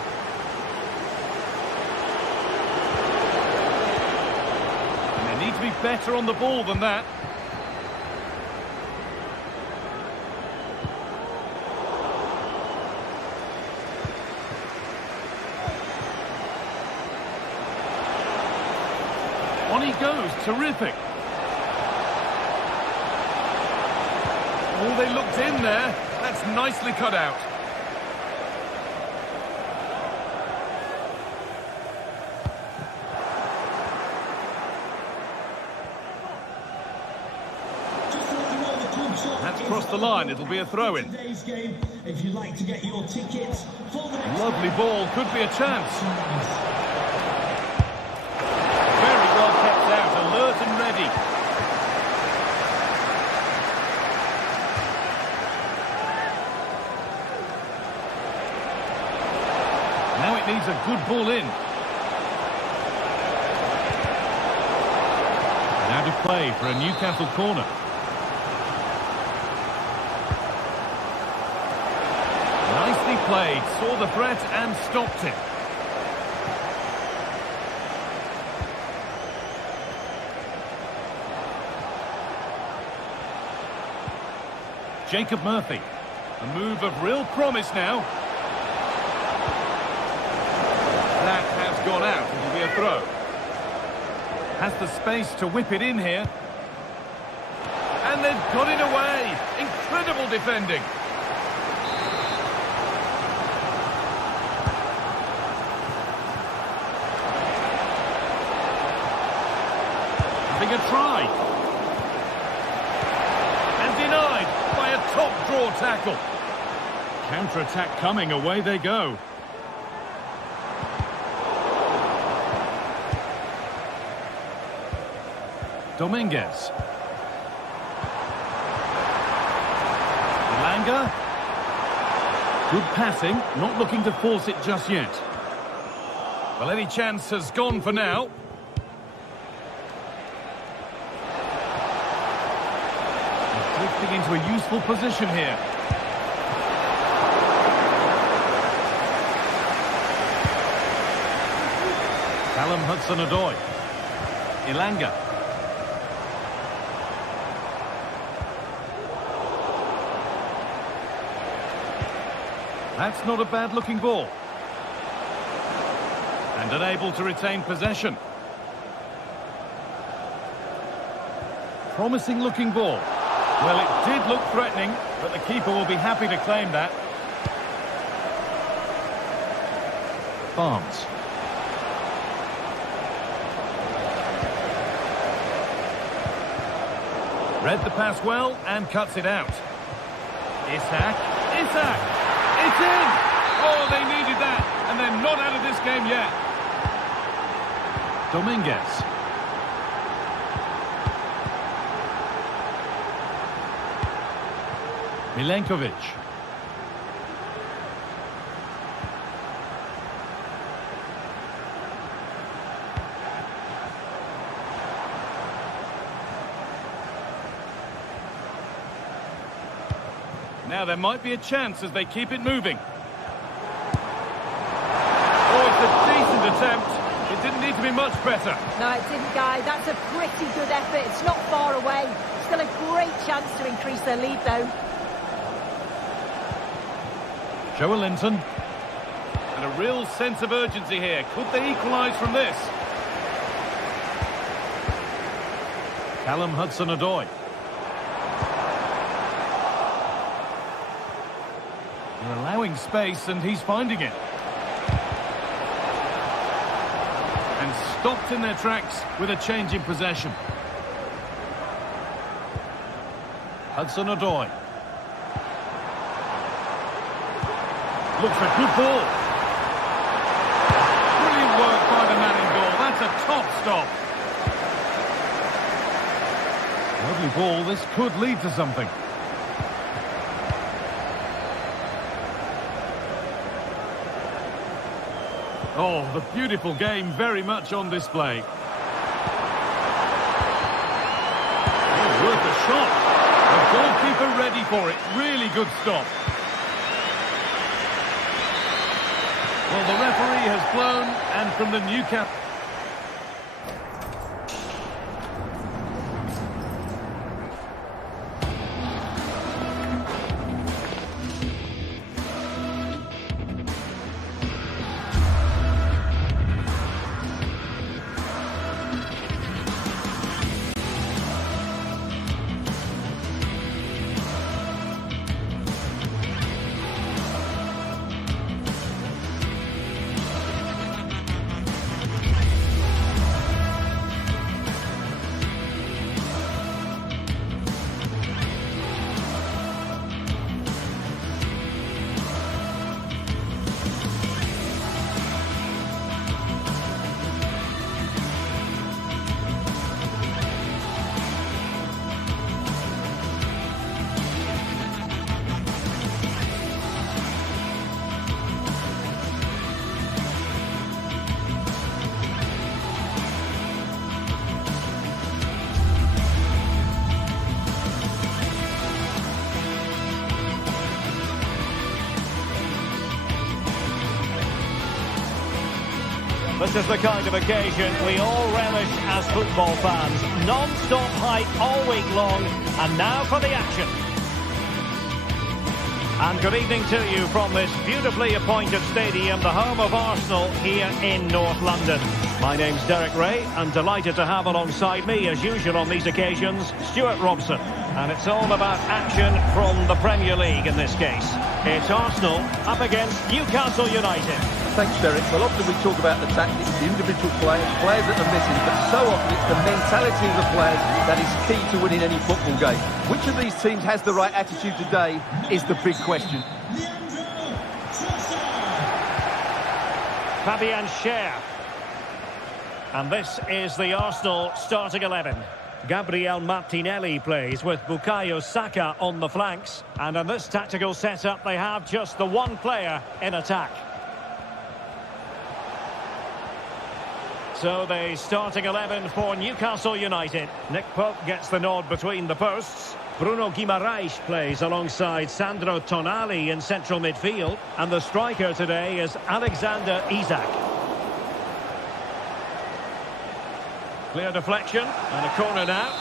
And they need to be better on the ball than that. On he goes, terrific. Oh, they looked in there. That's nicely cut out. That's crossed the line. It'll be a throw-in. If you'd like to get your tickets for the next... Lovely ball. Could be a chance. Alert and ready. Now it needs a good ball in. Now to play for a Newcastle corner. Nicely played. Saw the threat and stopped it. Jacob Murphy. A move of real promise now. That has gone out. It'll be a throw. Has the space to whip it in here. And they've got it away. Incredible defending. Having a try. And denied. Top draw tackle. Counter-attack coming, away they go. Dominguez. Elanga. Good passing, not looking to force it just yet. Well, any chance has gone for now. Drifting into a useful position here. Callum Hudson-Odoi. Elanga. That's not a bad-looking ball. And unable to retain possession. Promising-looking ball. Well, it did look threatening, but the keeper will be happy to claim that. Barnes. Read the pass well and cuts it out. Isak. It's in! Oh, they needed that, and they're not out of this game yet. Dominguez. Milenkovic. Now there might be a chance as they keep it moving. Oh, it's a decent attempt. It didn't need to be much better. No, it didn't, Guy. That's a pretty good effort. It's not far away. Still a great chance to increase their lead, though. Joelinton. And a real sense of urgency here. Could they equalise from this? Callum Hudson-Odoi. They're allowing space and he's finding it. And stopped in their tracks with a change in possession. Hudson-Odoi. Looks a good ball. Brilliant work by the man in goal. That's a top stop. Lovely ball. This could lead to something. Oh, the beautiful game very much on display. Oh, worth a shot. The goalkeeper ready for it. Really good stop. Well, the referee has blown, and from the Newcastle... This is the kind of occasion we all relish as football fans. Non-stop hype all week long, and now for the action. And good evening to you from this beautifully appointed stadium, the home of Arsenal here in North London. My name's Derek Ray, and delighted to have alongside me, as usual on these occasions, Stuart Robson. And it's all about action from the Premier League in this case. It's Arsenal up against Newcastle United. Thanks, Derek. Well, often we talk about the tactics, the individual players that are missing, but so often it's the mentality of the players that is key to winning any football game. Which of these teams has the right attitude today is the big question. Fabian Schär. And this is the Arsenal starting 11. Gabriel Martinelli plays with Bukayo Saka on the flanks. And in this tactical setup, they have just the one player in attack. So the starting 11 for Newcastle United. Nick Pope gets the nod between the posts. Bruno Guimaraes plays alongside Sandro Tonali in central midfield. And the striker today is Alexander Isak. Clear deflection and a corner now.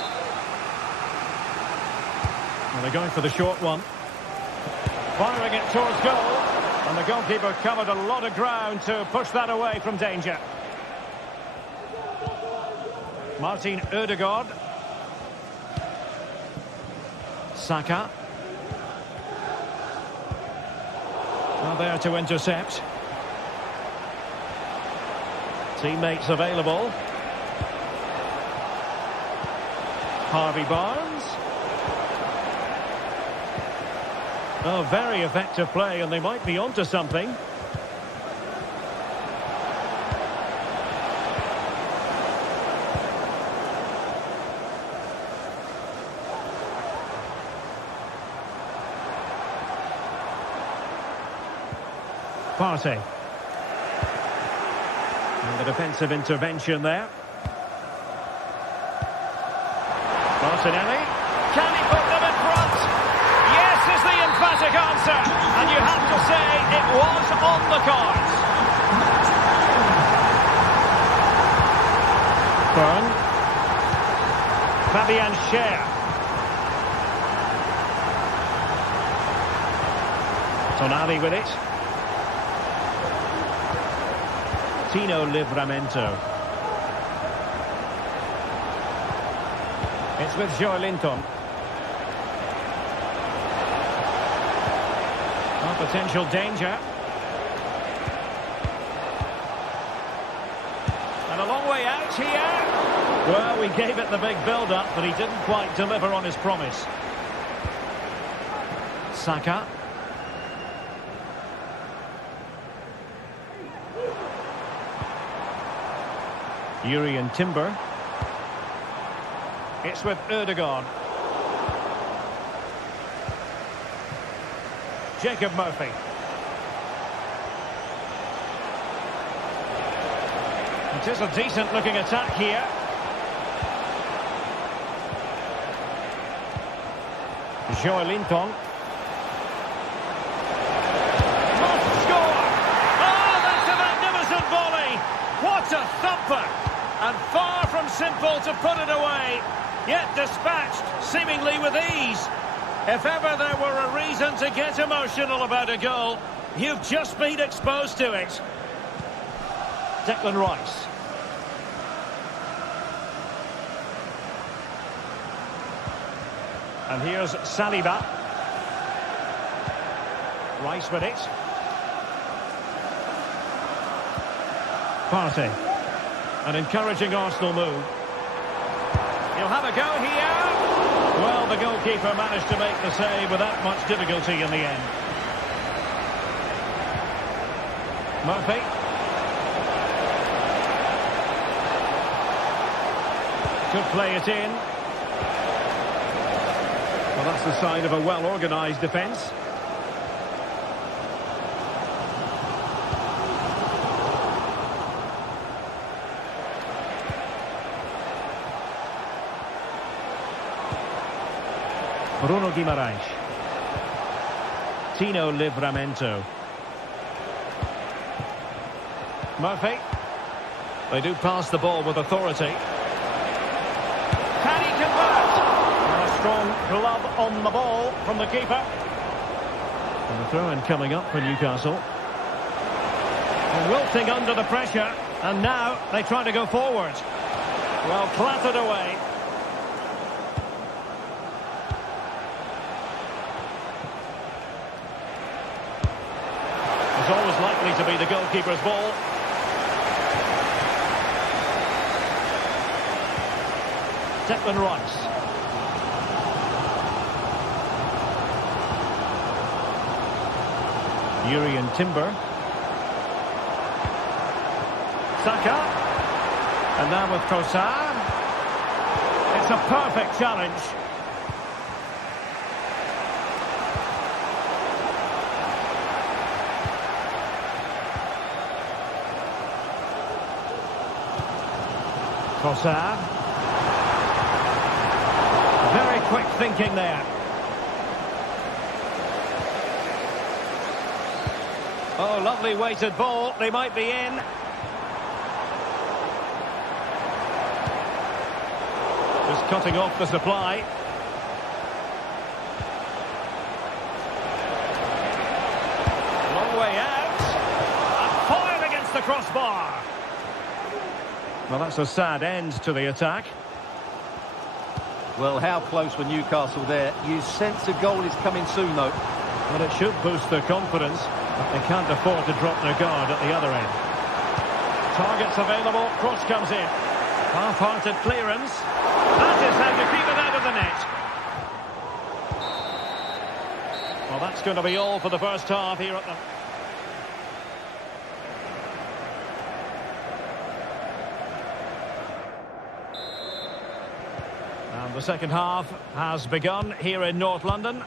And they're going for the short one. Firing it towards goal. And the goalkeeper covered a lot of ground to push that away from danger. Martin Ødegaard. Saka. Well, there to intercept. Teammates available. Harvey Barnes. Oh, very effective play, and they might be onto something. Partey. And the defensive intervention there. Martinelli. Can he put them in front? Yes is the emphatic answer. And you have to say it was on the cards. Fern. Fabian Schär. Tonali with it. Tino Livramento. It's with Joelinton. Oh, potential danger. And a long way out here. Well, we gave it the big build-up, but he didn't quite deliver on his promise. Saka. Jurrien Timber. It's with Ødegaard. Jacob Murphy. It is a decent-looking attack here. Joelinton. Must score! Oh, that's a magnificent volley! What a thumper! And far from simple to put it away, yet dispatched seemingly with ease. If ever there were a reason to get emotional about a goal, you've just been exposed to it. Declan Rice. And here's Saliba. Rice with it. Partey. An encouraging Arsenal move. He'll have a go here. Well, the goalkeeper managed to make the save without much difficulty in the end. Murphy. Could play it in. Well, that's the sign of a well-organised defence. Bruno Guimaraes. Tino Livramento. Murphy. They do pass the ball with authority. Can he convert? And a strong glove on the ball from the keeper. And the throw-in coming up for Newcastle. And wilting under the pressure. And now they try to go forward. Well, clattered away. It's always likely to be the goalkeeper's ball. Declan Rice. Jurrien Timber. Saka. And now with Trossard. It's a perfect challenge. Trossard. Very quick thinking there. Oh, lovely weighted ball. They might be in. Just cutting off the supply. Long way out. And fired against the crossbar. Well, that's a sad end to the attack. Well, how close were Newcastle there? You sense a goal is coming soon, though. Well, it should boost their confidence, but they can't afford to drop their guard at the other end. Targets available, cross comes in. Half-hearted clearance. That is how to keep it out of the net. Well, that's going to be all for the first half here at the... And the second half has begun here in North London.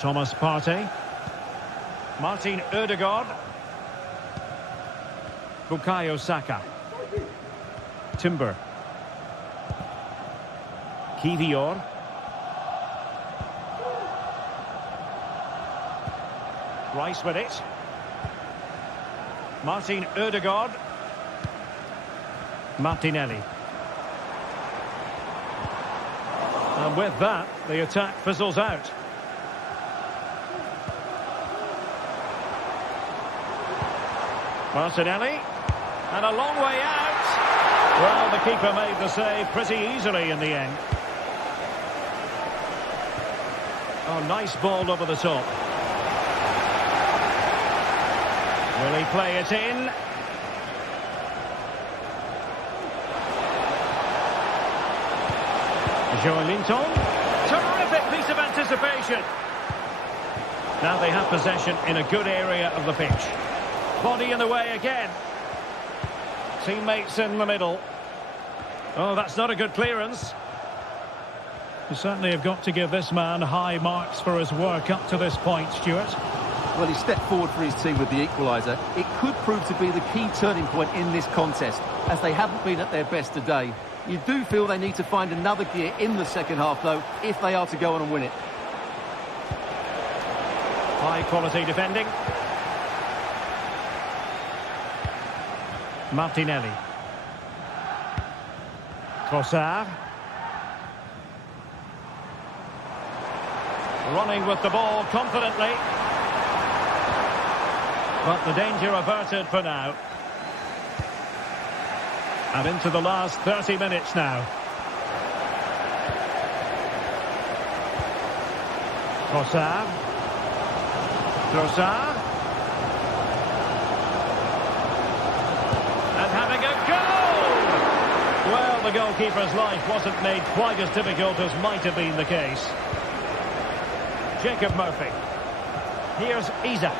Thomas Partey. Martin Ødegaard. Bukayo Saka. Timber. Kivior. Rice with it. Martin Ødegaard. Martinelli. And with that, the attack fizzles out. Martinelli. And a long way out. Well, the keeper made the save pretty easily in the end. Oh, nice ball over the top. Will he play it in? Joelinton. Terrific piece of anticipation. Now they have possession in a good area of the pitch. Body in the way again. Teammates in the middle. Oh, that's not a good clearance. You certainly have got to give this man high marks for his work up to this point, Stuart. Well, he stepped forward for his team with the equaliser. It could prove to be the key turning point in this contest, as they haven't been at their best today. You do feel they need to find another gear in the second half, though, if they are to go on and win it. High quality defending. Martinelli. Trossard. Running with the ball confidently. But the danger averted for now. And into the last 30 minutes now. Trossard. Trossard. And having a goal! Well, the goalkeeper's life wasn't made quite as difficult as might have been the case. Jacob Murphy. Here's Isak.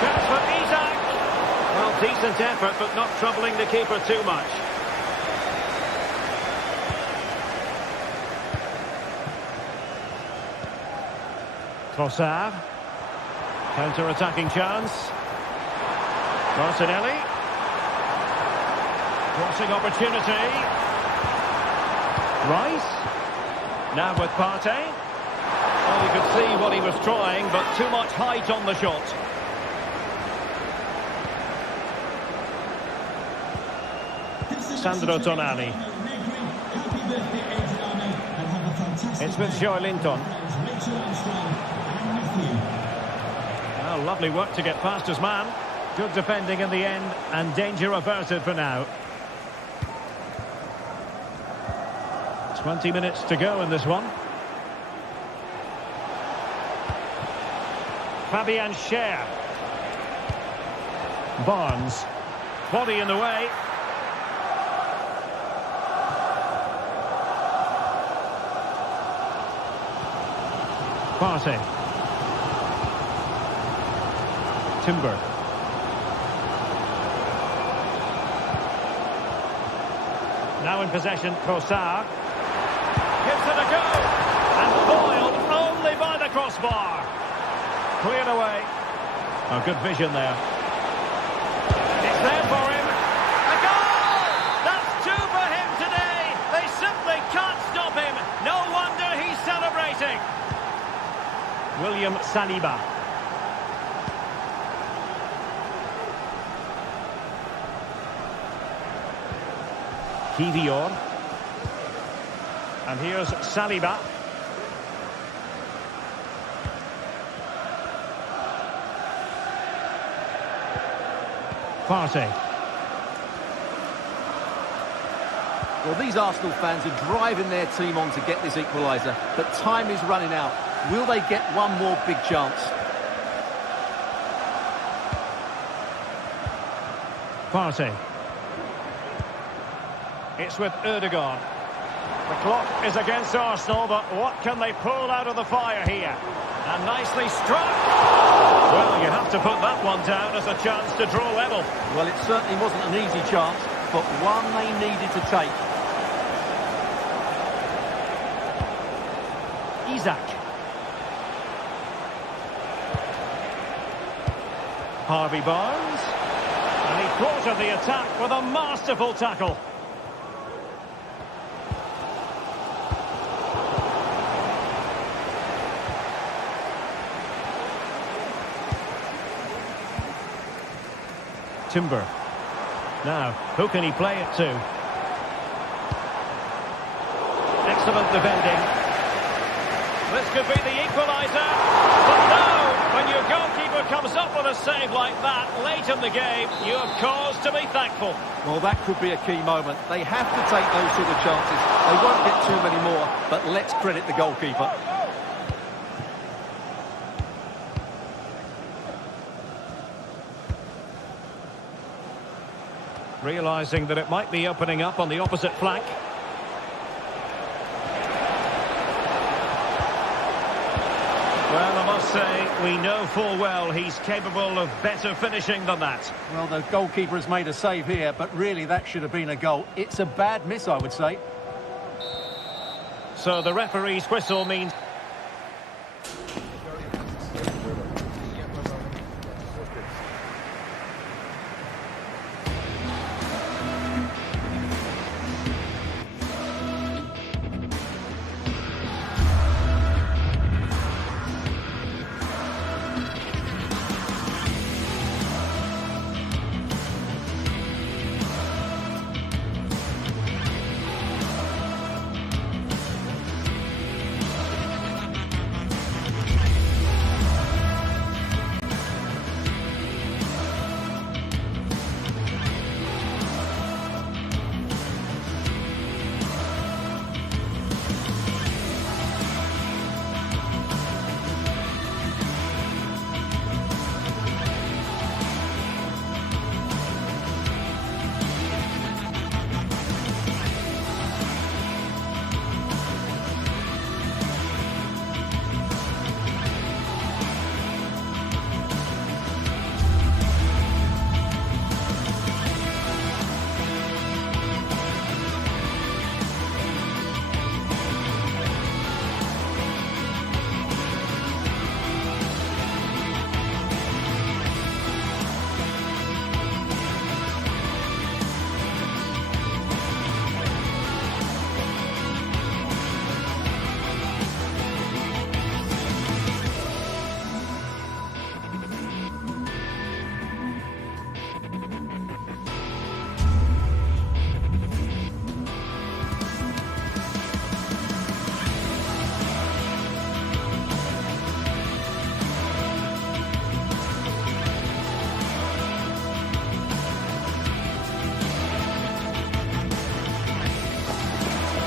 Chance for Isak. Well, decent effort, but not troubling the keeper too much. Trossard. Counter-attacking chance. Martinelli. Crossing opportunity. Rice. Now with Partey. Well, you could see what he was trying, but too much height on the shot. Sandro Tonali. It's with Joelinton. Well, lovely work to get past his man. Good defending in the end, and danger averted for now. 20 minutes to go in this one. Fabian Schär. Barnes. Body in the way. Partey. Timber. Now in possession, Trossard. Gives it a go. And foiled only by the crossbar. Cleared away. Oh, good vision there. It's there for him. A goal! That's two for him today. They simply can't stop him. No wonder he's celebrating. William Saliba. Kivior. And here's Saliba. Partey. Well, these Arsenal fans are driving their team on to get this equaliser, but time is running out. Will they get one more big chance? Partey. It's with Erdogan. The clock is against Arsenal, but what can they pull out of the fire here? And nicely struck. Well, you have to put that one down as a chance to draw level. Well, it certainly wasn't an easy chance, but one they needed to take. Isaac. Harvey Barnes. And he thwarted the attack with a masterful tackle. Timber. Now, who can he play it to? Excellent defending. This could be the equaliser. But no! When your goalkeeper comes up with a save like that late in the game, you have cause to be thankful. Well, that could be a key moment. They have to take those sort of chances. They won't get too many more, but let's credit the goalkeeper. Realising that it might be opening up on the opposite flank. Well, I must say, we know full well he's capable of better finishing than that. Well, the goalkeeper has made a save here, but really that should have been a goal. It's a bad miss, I would say. So the referee's whistle means...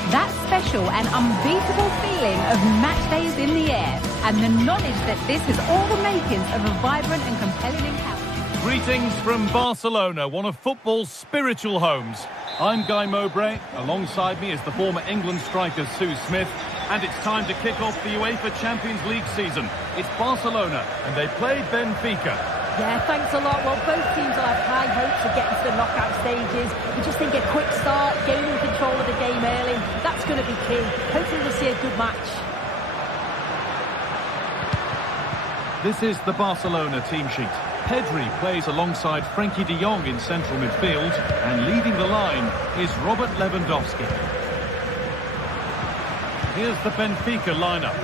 That special and unbeatable feeling of match day is in the air, and the knowledge that this is all the makings of a vibrant and compelling encounter. Greetings from Barcelona, one of football's spiritual homes. I'm Guy Mowbray. Alongside me is the former England striker Sue Smith. And it's time to kick off the UEFA Champions League season. It's Barcelona, and they play Benfica. Yeah, thanks a lot. Well, both teams will have high hopes of getting to the knockout stages. We just think a quick start, gaining control of the game early, that's going to be key. Hopefully we'll see a good match. This is the Barcelona team sheet. Pedri plays alongside Frenkie de Jong in central midfield, and leading the line is Robert Lewandowski. Here's the Benfica lineup.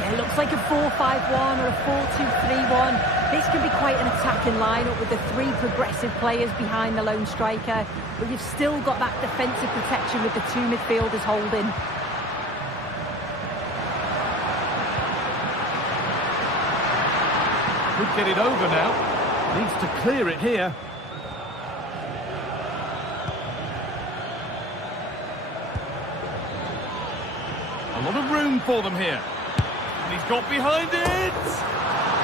Yeah, it looks like a 4-5-1 or a 4-2-3-1. This can be quite an attacking lineup with the three progressive players behind the lone striker, but you've still got that defensive protection with the two midfielders holding. Could get it over now. Needs to clear it here. A lot of room for them here. And he's got behind it!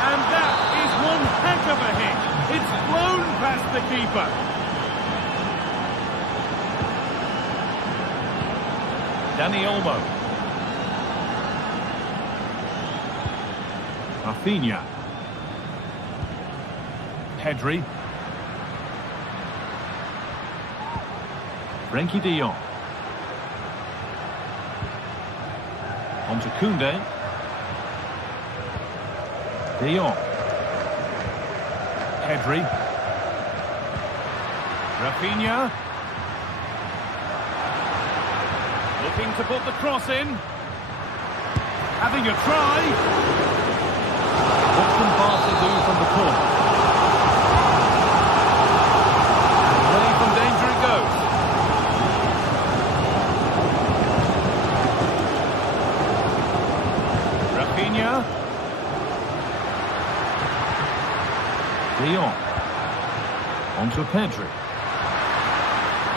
And that is one heck of a hit. It's flown past the keeper. Dani Olmo. Rafinha. Pedri. Frenkie de Jong. On to Koundé. De Jong. Pedri. Rafinha. Looking to put the cross in. Having a try. What can Barca do from the corner? Away from danger it goes. Rafinha. De Jong. On to Pedri.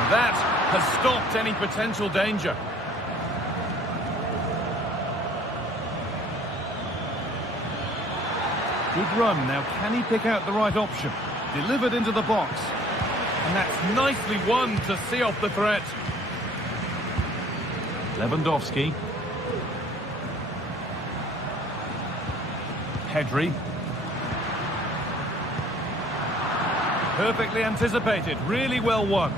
That has stopped any potential danger. Good run. Now, can he pick out the right option? Delivered into the box. And that's nicely won to see off the threat. Lewandowski. Pedri. Perfectly anticipated. Really well won.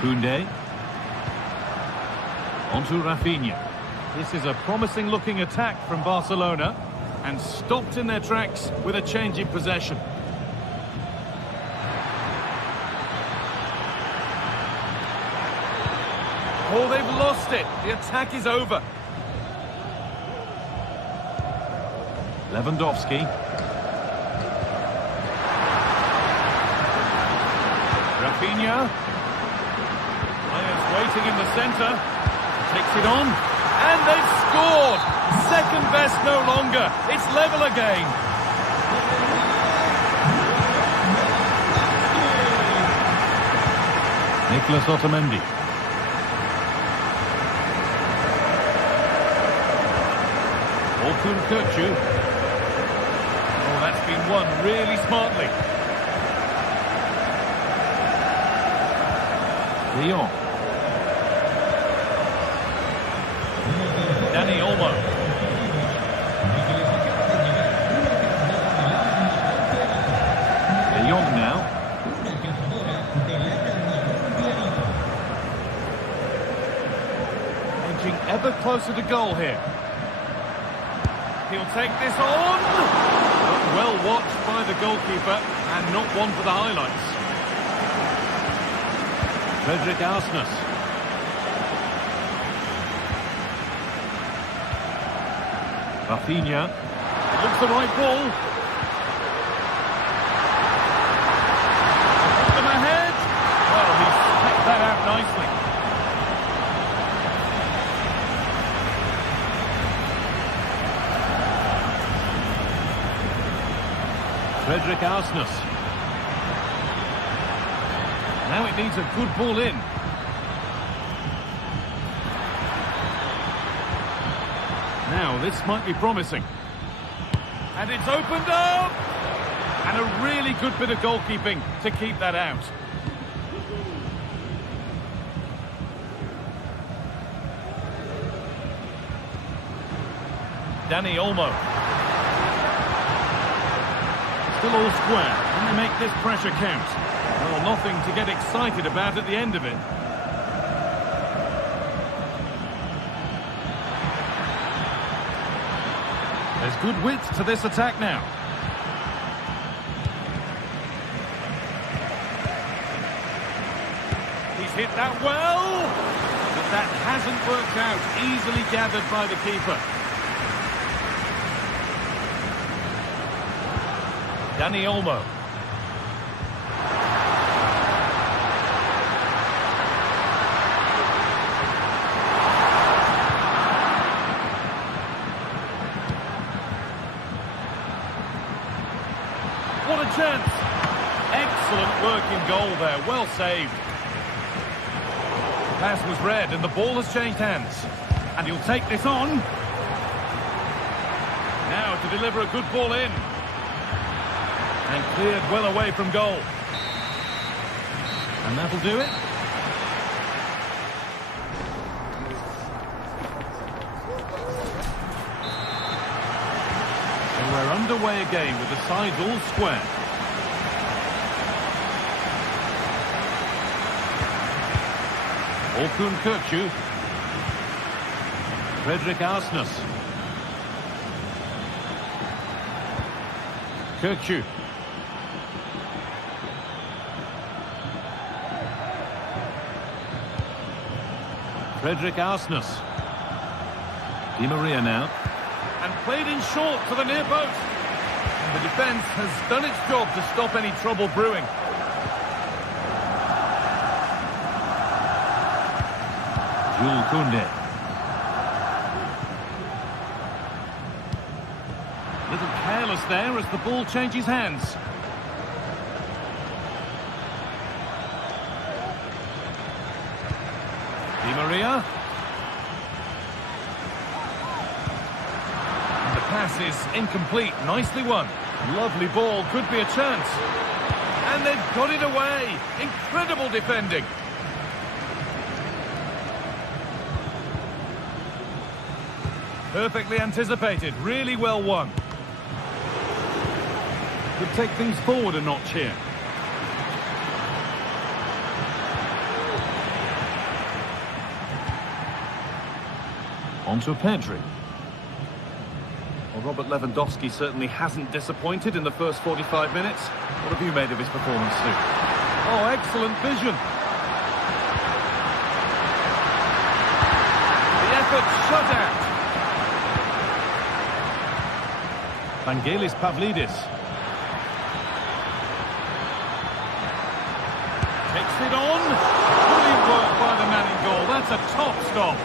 Koundé. On to Rafinha. This is a promising looking attack from Barcelona, and stopped in their tracks with a change in possession. Oh, they've lost it. The attack is over. Lewandowski. Rafinha. Players waiting in the centre. Takes it on. And they've scored! Second best no longer. It's level again. Nicolas Otamendi. Orkun Kökçü. Oh, that's been won really smartly. De Jong. Dani Olmo. De Jong now. Edging ever closer to goal here. He'll take this on. But well watched by the goalkeeper and not one for the highlights. Fredrik Arsnes. Rafinha. Looks the right ball. Put them ahead. Well, he's picked that out nicely. Fredrik Arsnes. Now it needs a good ball in. Now, this might be promising. And it's opened up! And a really good bit of goalkeeping to keep that out. Dani Olmo. Still all square. Can they make this pressure count? Well, nothing to get excited about at the end of it. There's good width to this attack now. He's hit that well, but that hasn't worked out. Easily gathered by the keeper. Dani Olmo. What a chance. Excellent work in goal there. Well saved. The pass was read and the ball has changed hands. And he'll take this on. Now to deliver a good ball in. And cleared well away from goal. And that'll do it. And we're underway again with the sides all square. Orkun Kökçü. Fredrik Arsnes. Kökçü. Fredrik Arsnes. Di Maria now. And played in short to the near post. The defence has done its job to stop any trouble brewing. Jules Koundé. Little careless there as the ball changes hands. Di Maria. And the pass is incomplete. Nicely won. Lovely ball. Could be a chance. And they've got it away. Incredible defending. Perfectly anticipated. Really well won. Could take things forward a notch here. On to Pedri. Well, Robert Lewandowski certainly hasn't disappointed in the first 45 minutes. What have you made of his performance, Sue? Oh, excellent vision. The effort shut out. Vangelis Pavlidis. Takes it on. Brilliant work by the man in goal. That's a top stop.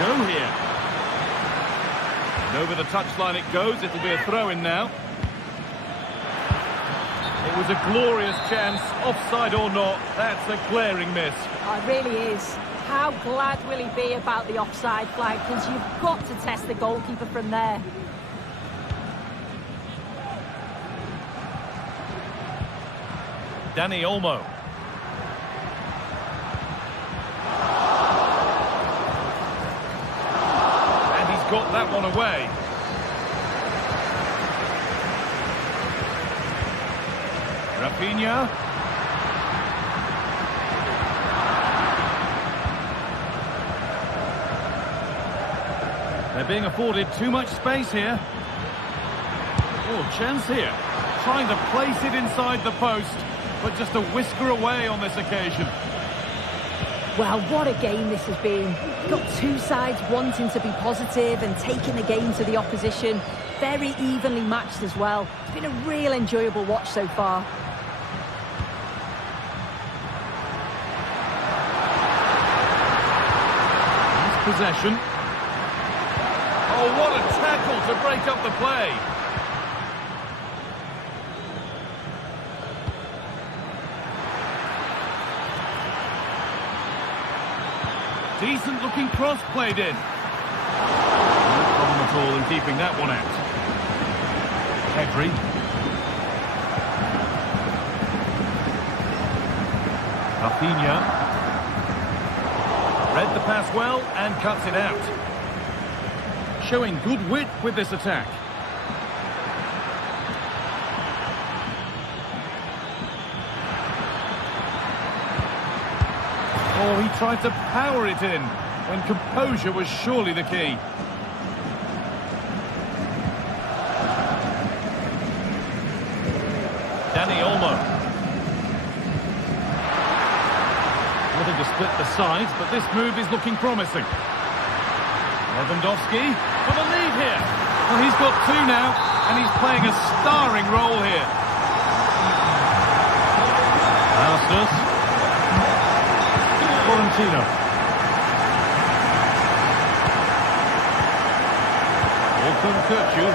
Go here. And over the touchline it goes. It'll be a throw-in now. It was a glorious chance, offside or not. That's a glaring miss. Oh, it really is. How glad will he be about the offside flag? Because you've got to test the goalkeeper from there. Dani Olmo. Got that one away. Rafinha. They're being afforded too much space here. Oh, chance here. Trying to place it inside the post, but just a whisker away on this occasion. Well, what a game this has been. Got two sides wanting to be positive and taking the game to the opposition. Very evenly matched as well. It's been a real enjoyable watch so far. Nice possession. Oh, what a tackle to break up the play. Decent looking cross played in. No problem at all in keeping that one out. Pedri. Rafinha. Read the pass well and cuts it out. Showing good wit with this attack. Oh, he tried to power it in when composure was surely the key. Danny Olmo. Looking to split the sides, but this move is looking promising. Lewandowski for the lead here. Well, he's got two now, and he's playing a starring role here. Arsenal. Florentino. Open Kirchu.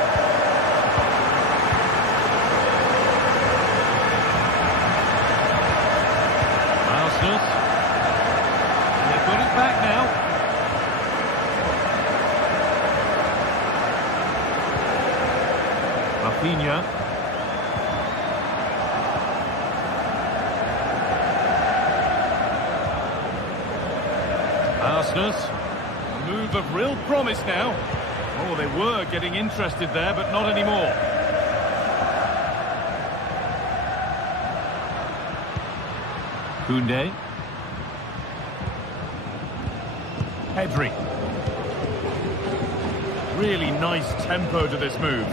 Arsenal. And they've got it back now. Rafinha. Arsenal, a move of real promise now. Oh, they were getting interested there, but not anymore. Koundé. Pedri. Really nice tempo to this move.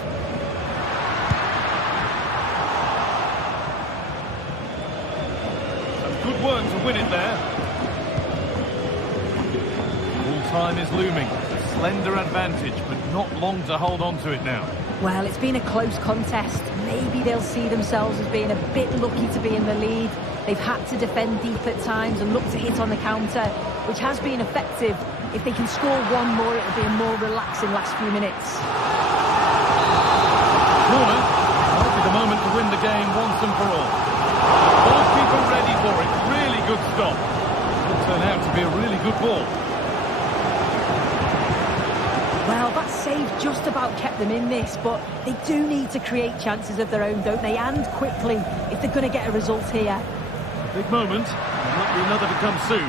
Some good work to win it there. Time is looming. A slender advantage, but not long to hold on to it now. Well, it's been a close contest. Maybe they'll see themselves as being a bit lucky to be in the lead. They've had to defend deep at times and look to hit on the counter, which has been effective. If they can score one more, it'll be a more relaxing last few minutes. Corner. Might be the moment to win the game once and for all. Goalkeeper ready for it. Really good stop. Could turn out to be a really good ball. Well, that save just about kept them in this, but they do need to create chances of their own, don't they? And quickly, if they're going to get a result here. A big moment. There might be another to come soon.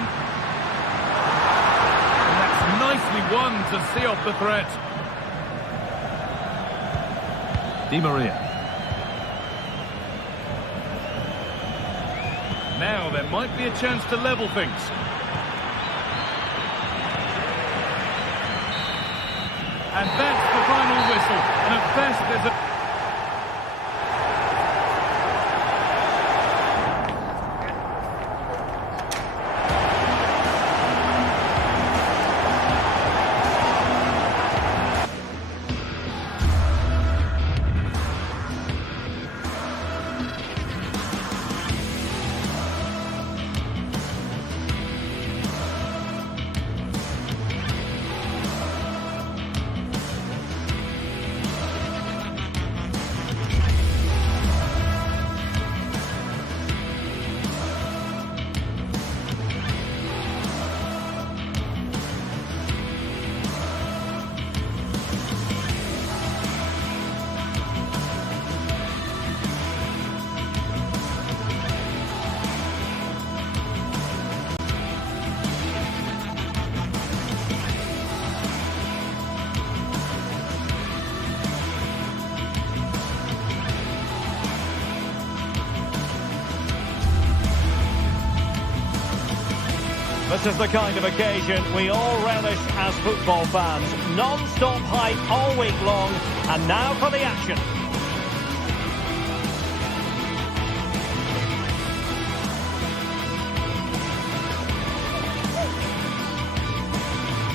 And that's nicely won to see off the threat. Di Maria. Now there might be a chance to level things. And that's the final whistle. And at best, there's a... This is the kind of occasion we all relish as football fans. Non-stop hype all week long, and now for the action.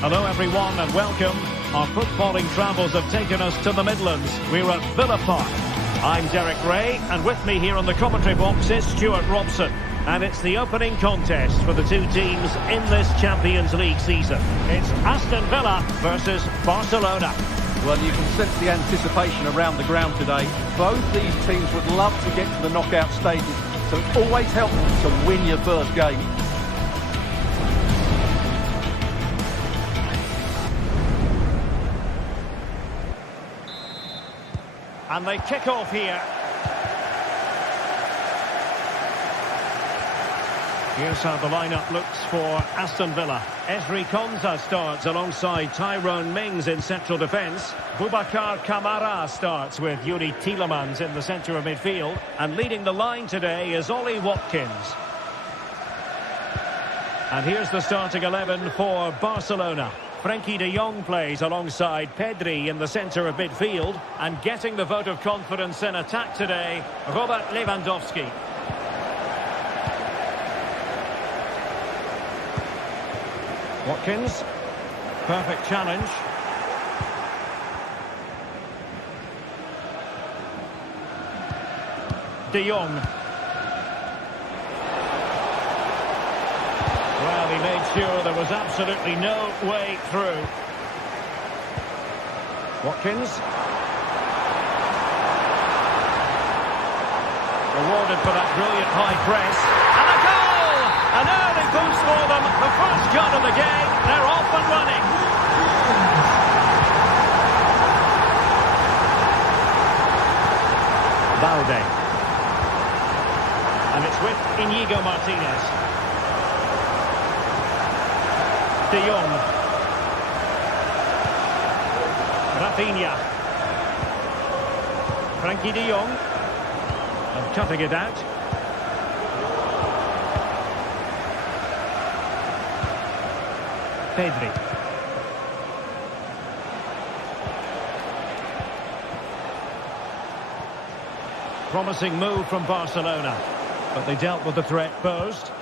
Hello everyone and welcome. Our footballing travels have taken us to the Midlands. We're at Villa Park. I'm Derek Ray, and with me here on the commentary box is Stuart Robson. And it's the opening contest for the two teams in this Champions League season. It's Aston Villa versus Barcelona. Well, you can sense the anticipation around the ground today. Both these teams would love to get to the knockout stages, so it's always helpful to win your first game. And they kick off here. Here's how the lineup looks for Aston Villa. Esri Konsa starts alongside Tyrone Mings in central defence. Boubacar Kamara starts with Yuri Tielemans in the centre of midfield. And leading the line today is Ollie Watkins. And here's the starting 11 for Barcelona. Frenkie de Jong plays alongside Pedri in the centre of midfield. And getting the vote of confidence in attack today, Robert Lewandowski. Watkins, perfect challenge. De Jong. Well, he made sure there was absolutely no way through. Watkins. Rewarded for that brilliant high press. And a goal! An early boost for them. The first gun of the game. They're off and running. Balde. And it's with Inigo Martinez. De Jong. Rafinha. Frenkie de Jong. And cutting it out. Pedri. Promising move from Barcelona, but they dealt with the threat posed.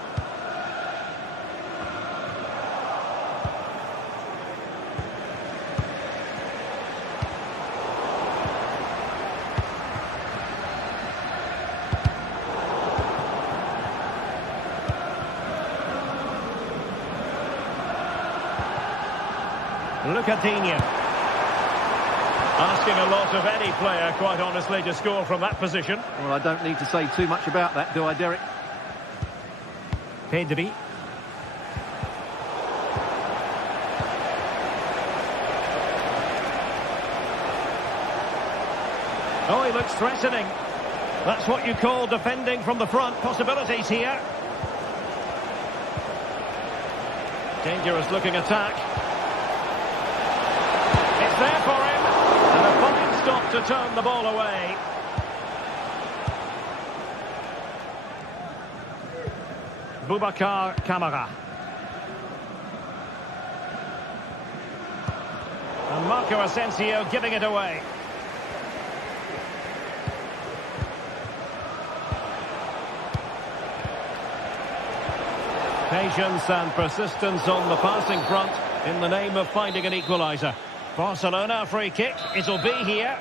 Coutinho. Asking a lot of any player, quite honestly, to score from that position. Well, I don't need to say too much about that, do I, Derek? Pedri. Oh, he looks threatening. That's what you call defending from the front. Possibilities here. Dangerous looking attack. There for him, and a fine stop to turn the ball away. Boubacar Kamara. And Marco Asensio giving it away. Patience and persistence on the passing front in the name of finding an equaliser. Barcelona free kick, it'll be here.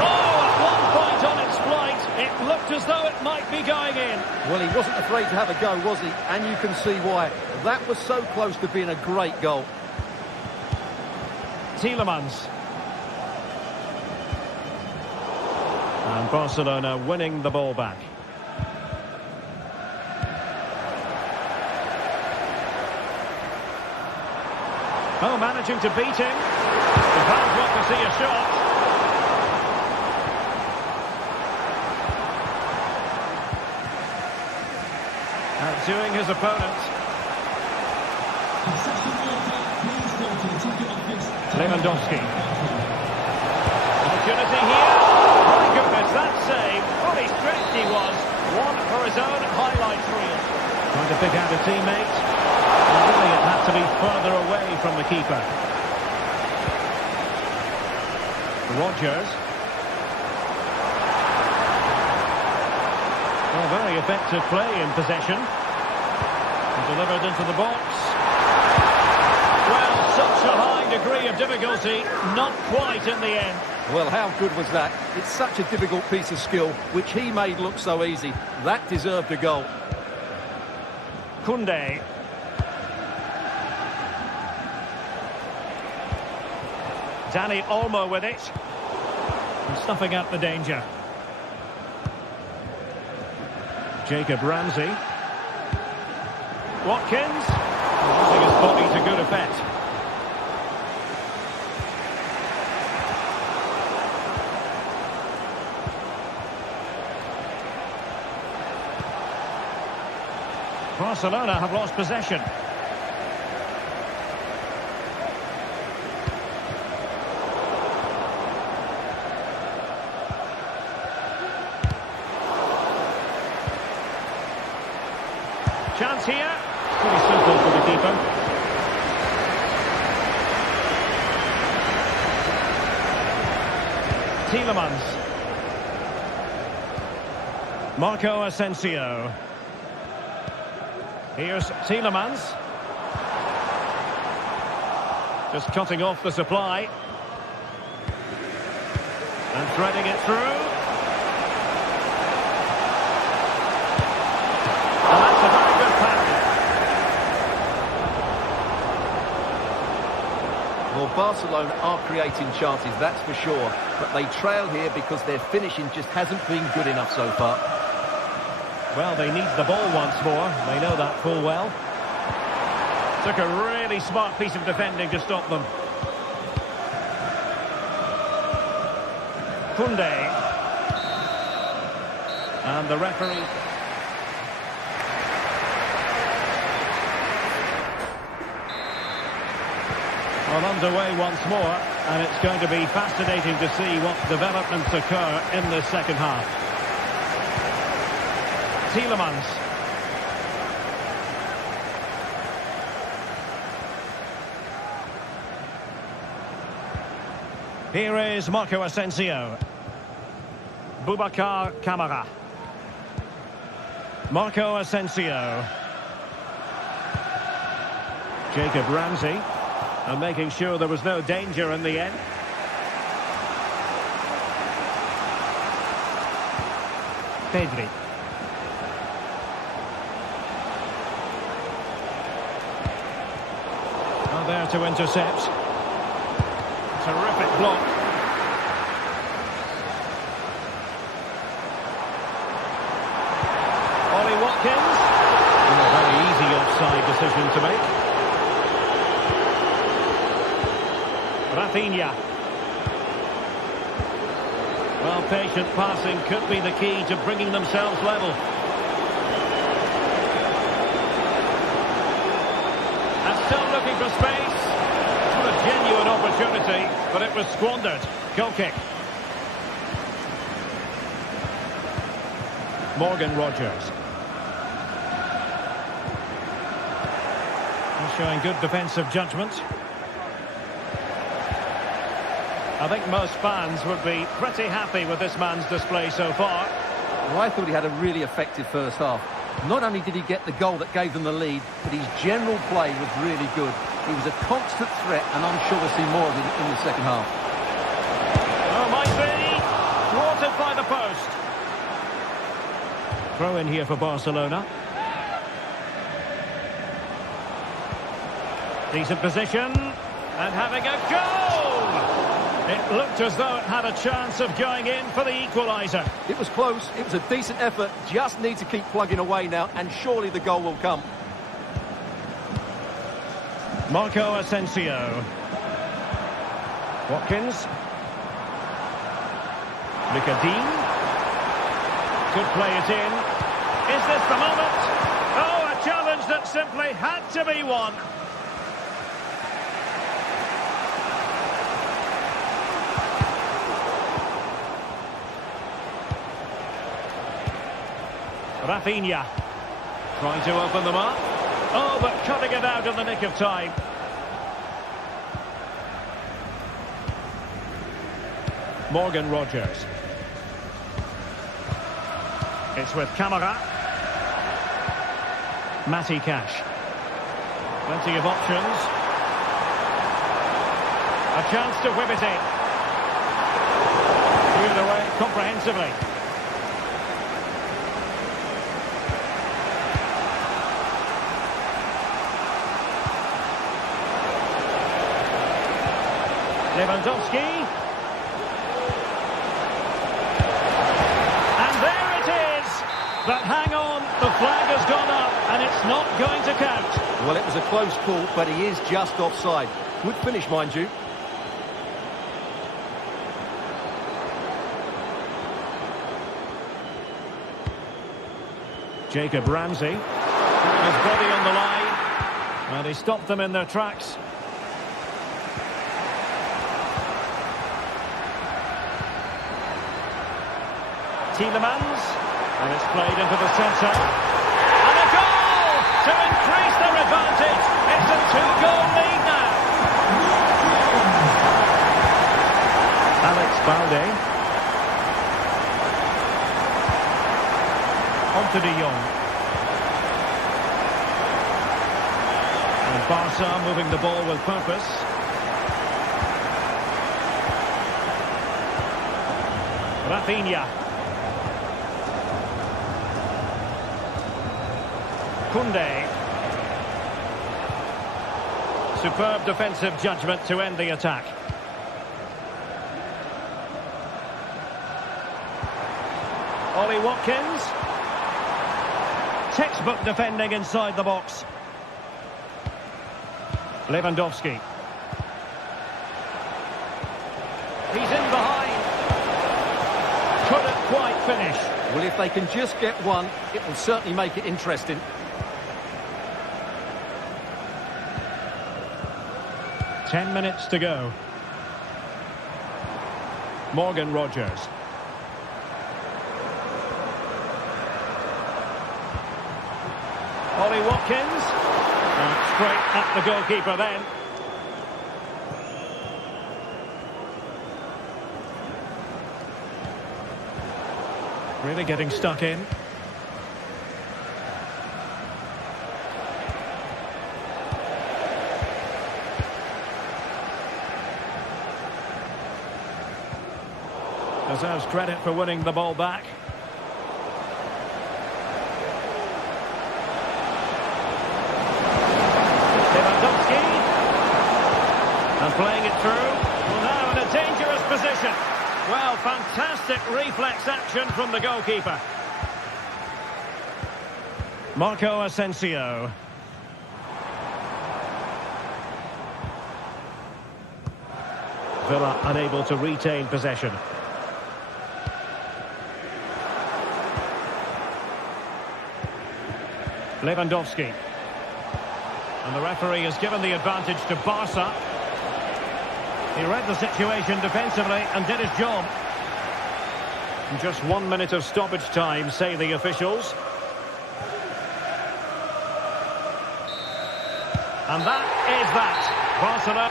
Oh, at one point on its flight, it looked as though it might be going in. Well, he wasn't afraid to have a go, was he? And you can see why. That was so close to being a great goal. Tielemans. And Barcelona winning the ball back. Oh, managing to beat him. The fans want to see a shot. Outdoing his opponent. Lewandowski. Opportunity here. My goodness, that save. What a stretched he was. One for his own highlights reel. Trying to pick out a teammate. Really, it had to be further away from the keeper. Rodgers. Well, very effective play in possession. And delivered into the box. Well, such a high degree of difficulty, not quite in the end. Well, how good was that? It's such a difficult piece of skill, which he made look so easy. That deserved a goal. Koundé. Dani Olmo with it. And snuffing out the danger. Jacob Ramsey. Watkins. Using his body to good effect. Barcelona have lost possession. Chance here. Pretty simple for the keeper. Tielemans. Marco Asensio. Here's Tielemans. Just cutting off the supply. And threading it through. And that's a very good pass. Well, Barcelona are creating chances, that's for sure. But they trail here because their finishing just hasn't been good enough so far. Well, they need the ball once more. They know that full well. Took a really smart piece of defending to stop them. Koundé. And the referee. Well, underway once more, and it's going to be fascinating to see what developments occur in the second half. Tielemans. Here is Marco Asensio. Boubacar Kamara. Marco Asensio. Jacob Ramsey. And making sure there was no danger in the end. Pedri. Well, there to intercept. Terrific block. Ollie Watkins. And a very easy offside decision to make. Rafinha. Well, patient passing could be the key to bringing themselves level. And still looking for space. What a genuine opportunity, but it was squandered. Goal kick. Morgan Rogers. He's showing good defensive judgment. I think most fans would be pretty happy with this man's display so far. Well, I thought he had a really effective first half. Not only did he get the goal that gave them the lead, but his general play was really good. He was a constant threat, and I'm sure we'll see more of him in the second half. Oh, might be. Thwarted by the post. Throw in here for Barcelona. Decent position. And having a goal! It looked as though it had a chance of going in for the equaliser. It was close. It was a decent effort. Just need to keep plugging away now, and surely the goal will come. Marco Asensio. Watkins. Nicodine. Could play it in. Is this the moment? Oh, a challenge that simply had to be won. Rafinha trying to open them up. Oh, but cutting it out in the nick of time. Morgan Rogers. It's with Kamara. Matty Cash. Plenty of options. A chance to whip it in. Moved away comprehensively. Lewandowski. And there it is. But hang on, the flag has gone up and it's not going to count. Well, it was a close call, but he is just offside. Good finish, mind you. Jacob Ramsey. His body on the line. And he stopped them in their tracks. Tielemans. And it's played into the centre. And a goal to increase their advantage. It's a 2-goal lead now. Alex Balde. On to De Jong. And Barca moving the ball with purpose. Rafinha. Koundé. Superb defensive judgment to end the attack. Ollie Watkins. Textbook defending inside the box. Lewandowski. He's in behind. Couldn't quite finish. Well, if they can just get one, it will certainly make it interesting. Ten minutes to go. Morgan Rogers. Ollie Watkins. And straight at the goalkeeper then. Really getting stuck in. Deserves credit for winning the ball back. Lewandowski. And playing it through. Well, now in a dangerous position. Well, fantastic reflex action from the goalkeeper. Marco Asensio. Villa unable to retain possession. Lewandowski. And the referee has given the advantage to Barca. He read the situation defensively and did his job. Just 1 minute of stoppage time, say the officials. And that is that. Barcelona.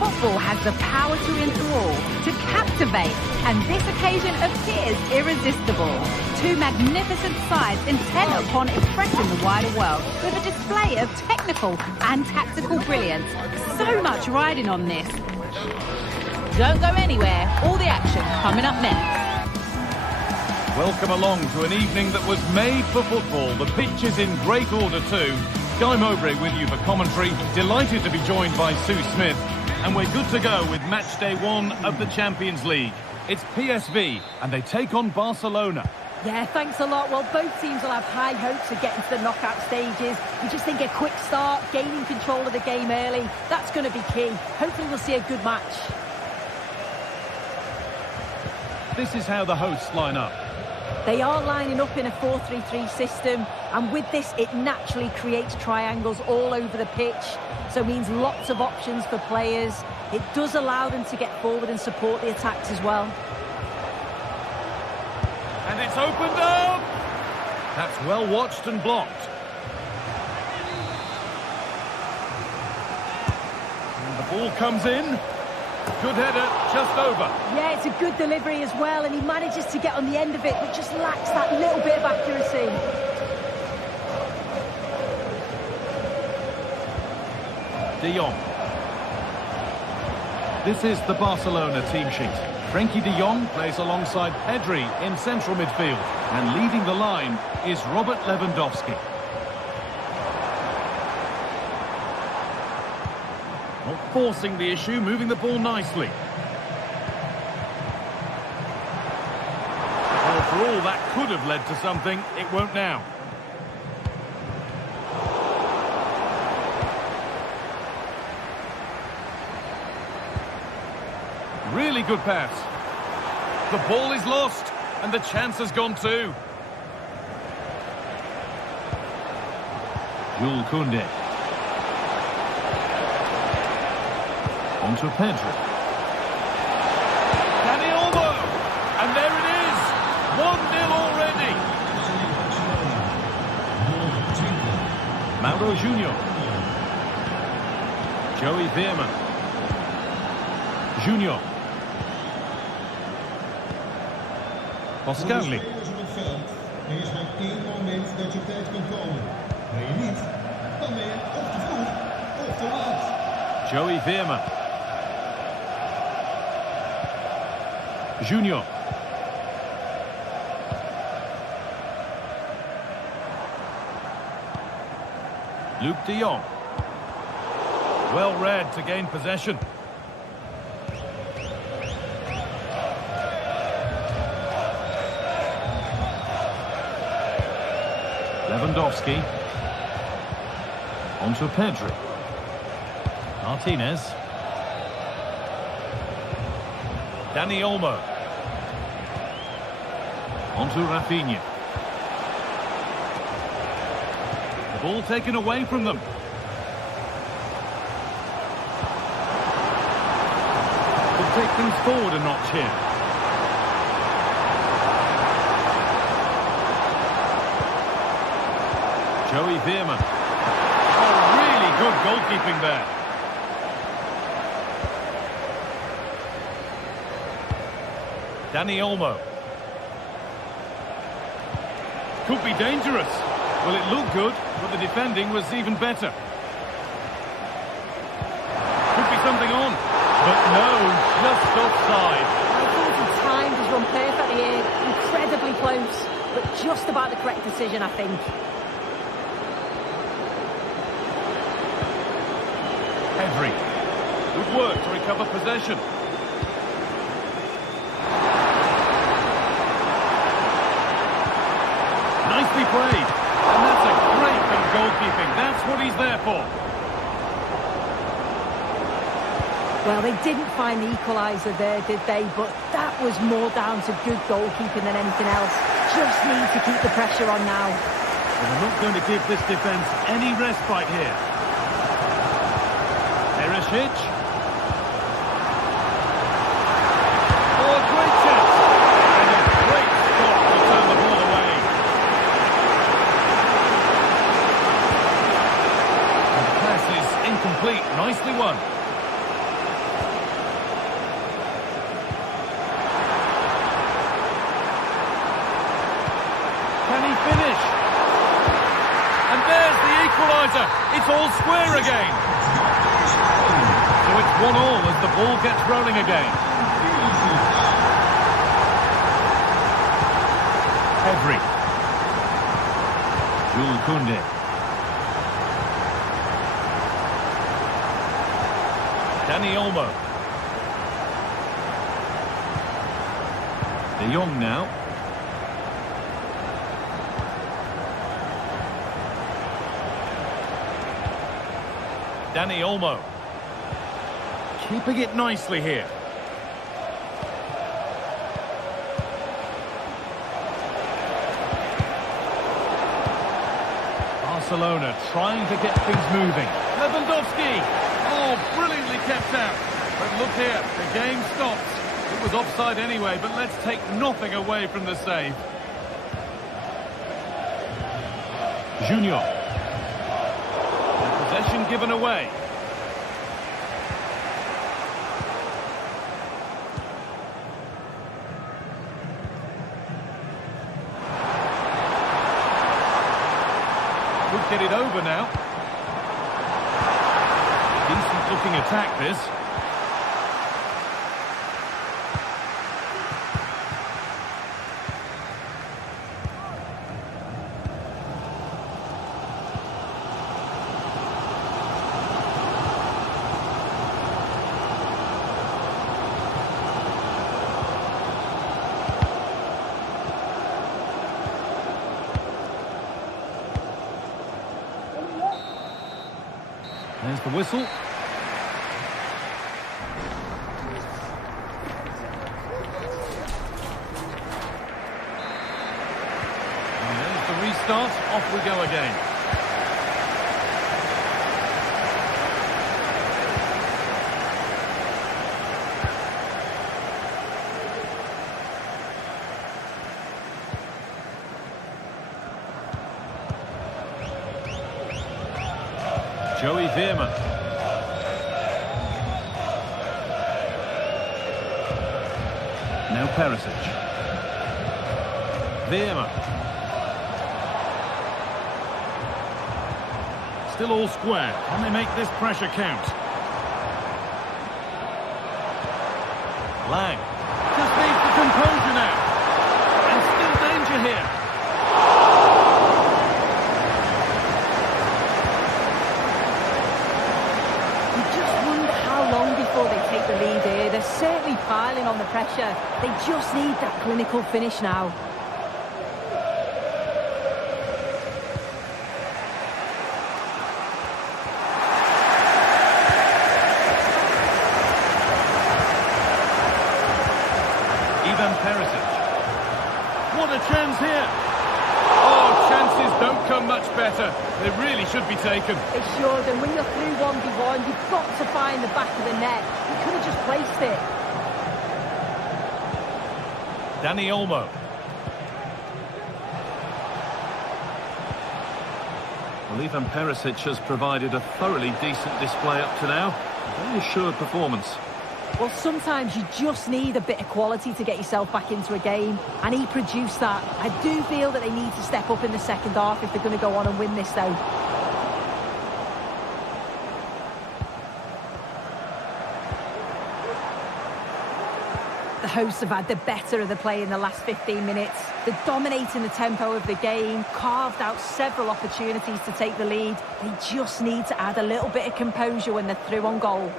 Football has the power to enthrall, to captivate, and this occasion appears irresistible. Two magnificent sides intent upon impressing the wider world with a display of technical and tactical brilliance. So much riding on this. Don't go anywhere. All the action coming up next. Welcome along to an evening that was made for football. The pitch is in great order too. Guy Mowbray with you for commentary. Delighted to be joined by Sue Smith. And we're good to go with match day 1 of the Champions League. It's PSV and they take on Barcelona. Yeah, thanks a lot. Well, both teams will have high hopes of getting to the knockout stages. You just think a quick start, gaining control of the game early, that's going to be key. Hopefully we'll see a good match. this is how the hosts line up. They are lining up in a 4-3-3 system, and with this it naturally creates triangles all over the pitch, so it means lots of options for players. It does allow them to get forward and support the attacks as well. And it's opened up! That's well watched and blocked. And the ball comes in. Good header, just over. Yeah, it's a good delivery as well, and he manages to get on the end of it, but just lacks that little bit of accuracy. De Jong. This is the Barcelona team sheet. Frenkie de Jong plays alongside Pedri in central midfield. And leading the line is Robert Lewandowski. Not forcing the issue, moving the ball nicely. Well, for all that could have led to something, it won't now. Really good pass. The ball is lost, and the chance has gone too. Jules Koundé. On to Pedri. Dani Olmo! And there it is! 1-0 already! Mauro Junior. Joey Veerman. Junior. Pascali. Er is maar één moment dat je op tijd kan komen. Ben je niet, dan ben je of te vroeg of te laat. Joey Veerman. Junior. Luke de Jong. Well read to gain possession. Lewandowski. On to Pedri. Martinez. Dani Olmo. On to Rafinha. The ball taken away from them. Could take things forward a notch here. Joey Veerman. Oh, really good goalkeeping there. Dani Olmo. Could be dangerous. Well, it looked good, but the defending was even better. Could be something on. But no, just offside. I thought he timed his run perfectly here. Incredibly close, but just about the correct decision, I think. Pedri. Good work to recover possession. Nicely played. And that's a great bit of goalkeeping. That's what he's there for. Well, they didn't find the equaliser there, did they? But that was more down to good goalkeeping than anything else. Just need to keep the pressure on now. Well, they're not going to give this defence any respite here. Perisic. Oh, a great chance. And a great stop to turn the ball away. And the pass is incomplete. Nicely won. Can he finish? And there's the equaliser. It's all square again. So it's 1-1 as the ball gets rolling again. Pedri. Jules Koundé. Dani Olmo. De Jong now. Dani Olmo. Keeping it nicely here. Barcelona trying to get things moving. Lewandowski! Oh, brilliantly kept out. But look here, the game stops. It was offside anyway, but let's take nothing away from the save. Junior. Possession given away. Could get it over now. Decent looking attack this. There's the whistle. And there's the restart. Off we go again. Joey Veerman. Now Perisic. Veerman. Still all square. Can they make this pressure count? Lang. Just needs the composure now. And still danger here. Before they take the lead here, they're certainly piling on the pressure. They just need that clinical finish now. Ivan Perisic. What a chance here. Oh, chances don't come much better. They really should be taken. They should, and when you're through 1v1, you've got to find the back of the net. You could have just placed it. Dani Olmo. Well, Ivan Perisic has provided a thoroughly decent display up to now. A very assured performance. Well, sometimes you just need a bit of quality to get yourself back into a game, and he produced that. I do feel that they need to step up in the second half if they're going to go on and win this, though. The hosts have had the better of the play in the last 15 minutes. They're dominating the tempo of the game, carved out several opportunities to take the lead. They just need to add a little bit of composure when they're through on goal.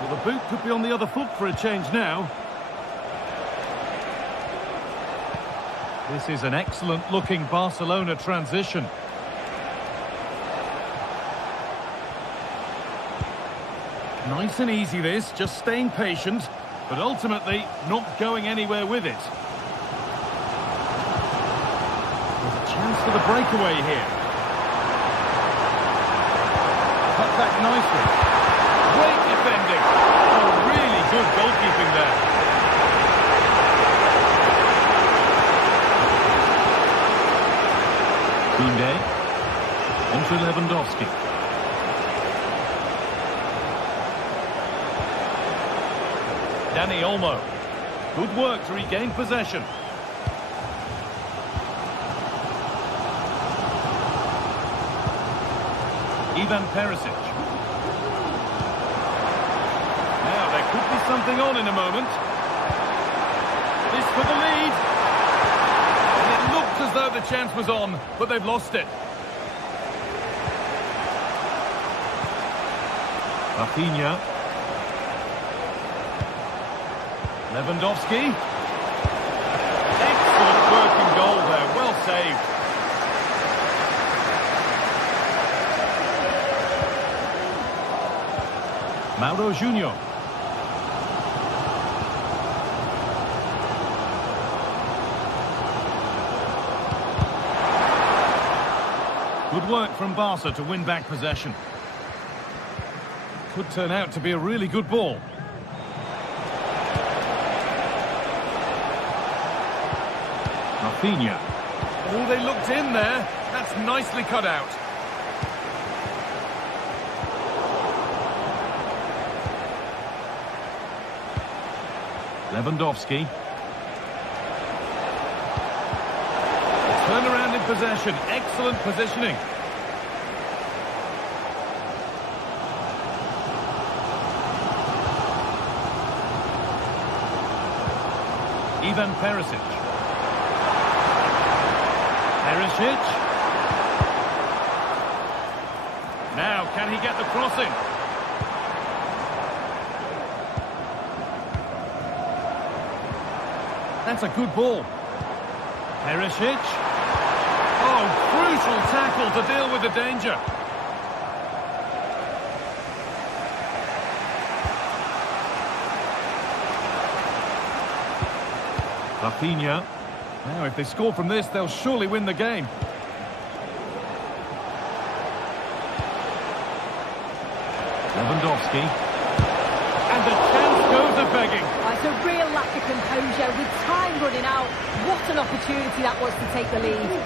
Well, the boot could be on the other foot for a change now. This is an excellent-looking Barcelona transition. Nice and easy this, just staying patient, but ultimately not going anywhere with it. There's a chance for the breakaway here. Cut back nicely. Great defending. Oh, really good goalkeeping there. Koundé. Onto Lewandowski. Dani Olmo. Good work to regain possession. Ivan Perisic. Now, there could be something on in a moment. This for the lead. And it looked as though the chance was on, but they've lost it. Rafinha. Lewandowski. Excellent working goal there, well saved. Mauro Junior. Good work from Barca to win back possession. Could turn out to be a really good ball. Rafinha. Oh, they looked in there. That's nicely cut out. Lewandowski. Turn around in possession. Excellent positioning. Ivan Perisic. Perisic. Now, can he get the crossing? That's a good ball. Perisic. Oh, crucial tackle to deal with the danger. Rafinha. Now, if they score from this, they'll surely win the game. Lewandowski. And the chance goes a-begging. It's a real lack of composure with time running out. What an opportunity that was to take the lead.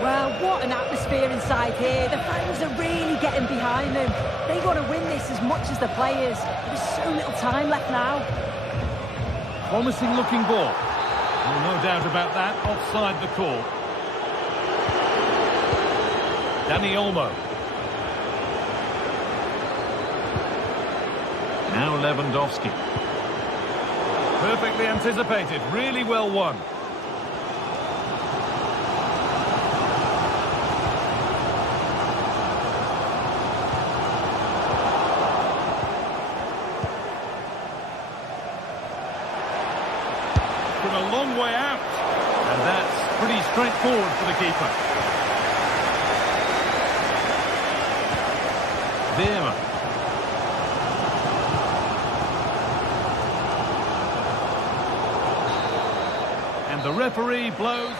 Well, what an atmosphere inside here. The fans are really getting behind them. They want to win this as much as the players. There's so little time left now. Promising looking ball. Well, no doubt about that. Offside the call. Dani Olmo. Now Lewandowski. Perfectly anticipated. Really well won. From a long way out. And that's pretty straightforward for the keeper. Veerman. And the referee blows.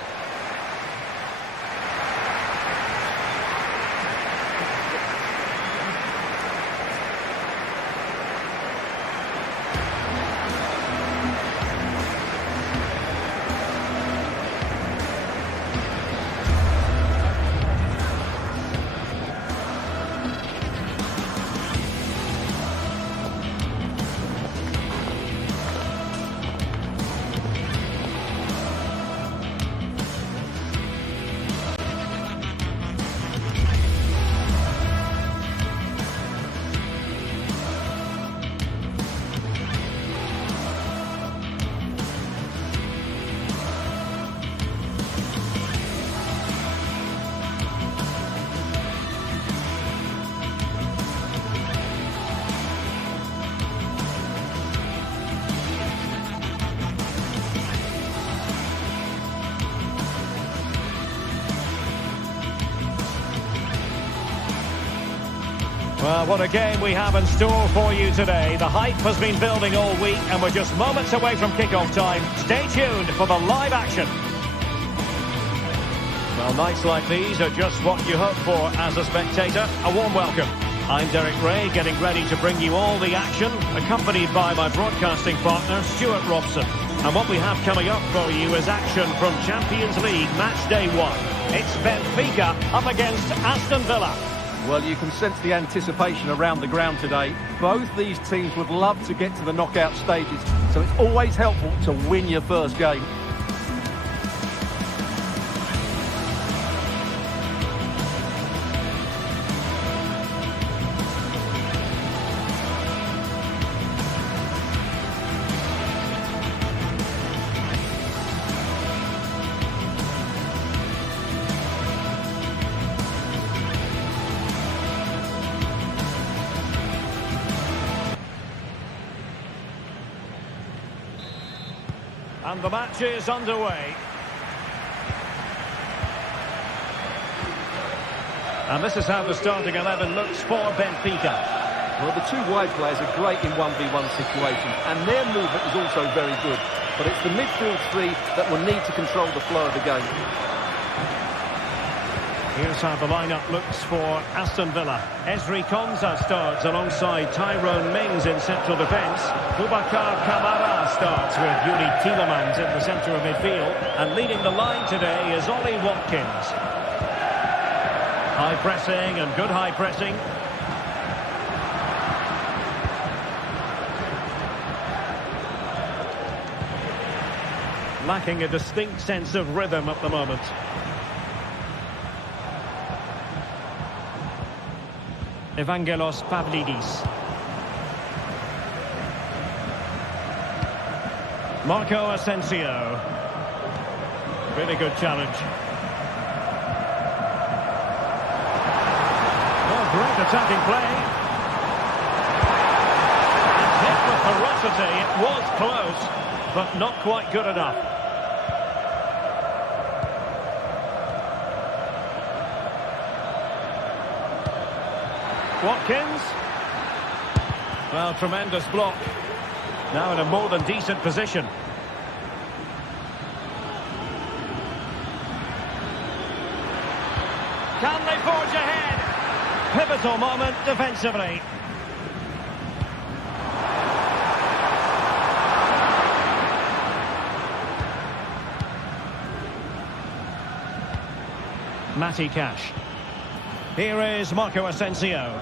Well, what a game we have in store for you today. The hype has been building all week and we're just moments away from kickoff time. Stay tuned for the live action. Well, nights like these are just what you hope for as a spectator. A warm welcome. I'm Derek Ray, getting ready to bring you all the action, accompanied by my broadcasting partner, Stuart Robson. And what we have coming up for you is action from Champions League Match Day 1. It's Benfica up against Aston Villa. Well, you can sense the anticipation around the ground today. Both these teams would love to get to the knockout stages, so it's always helpful to win your first game. And the match is underway. And this is how the starting 11 looks for Benfica. Well, the two wide players are great in 1v1 situations, and their movement is also very good. But it's the midfield three that will need to control the flow of the game. Here's how the lineup looks for Aston Villa. Ezri Konsa starts alongside Tyrone Mings in central defence. Boubacar Kamara starts with Yuri Tielemans in the centre of midfield. And leading the line today is Ollie Watkins. High pressing and good high pressing. Lacking a distinct sense of rhythm at the moment. Evangelos Pavlidis. Marco Asensio. Really good challenge. Oh, great attacking play. And hit with ferocity. It was close, but not quite good enough. Watkins. Well, tremendous block. Now in a more than decent position. Can they forge ahead? Pivotal moment defensively. Matty Cash. Here is Marco Asensio.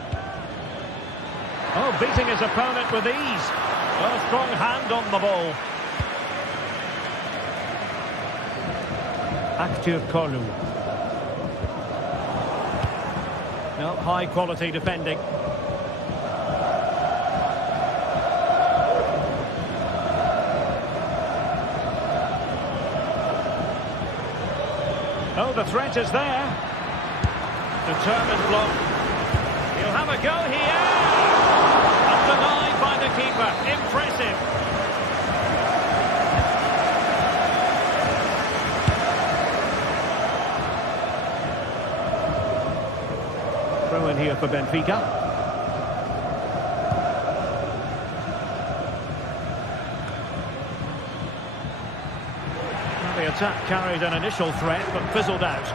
Oh, beating his opponent with ease. Oh, strong hand on the ball. Aktur Kolu. No, high quality defending. Oh, the threat is there. Determined block. He'll have a go here. And denied by the keeper. Impressive. Throw in here for Benfica. Well, the attack carried an initial threat but fizzled out.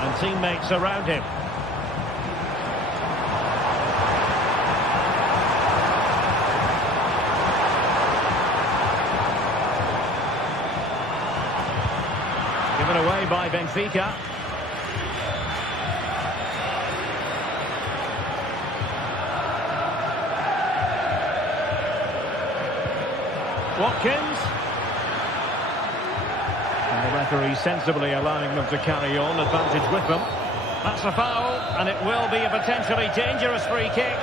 And teammates around him. Given away by Benfica. Watkins. And the referee sensibly allowing them to carry on, advantage with them. That's a foul, and it will be a potentially dangerous free kick.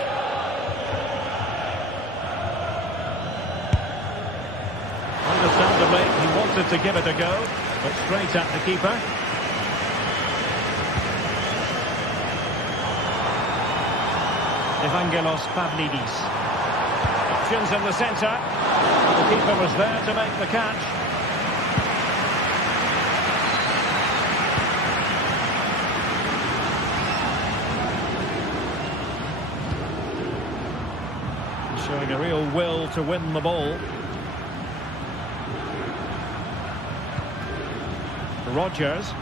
Understandably, he wanted to give it a go, but straight at the keeper. Evangelos Pavlidis. Options in the centre. The keeper was there to make the catch. Showing a real will to win the ball. Rodgers.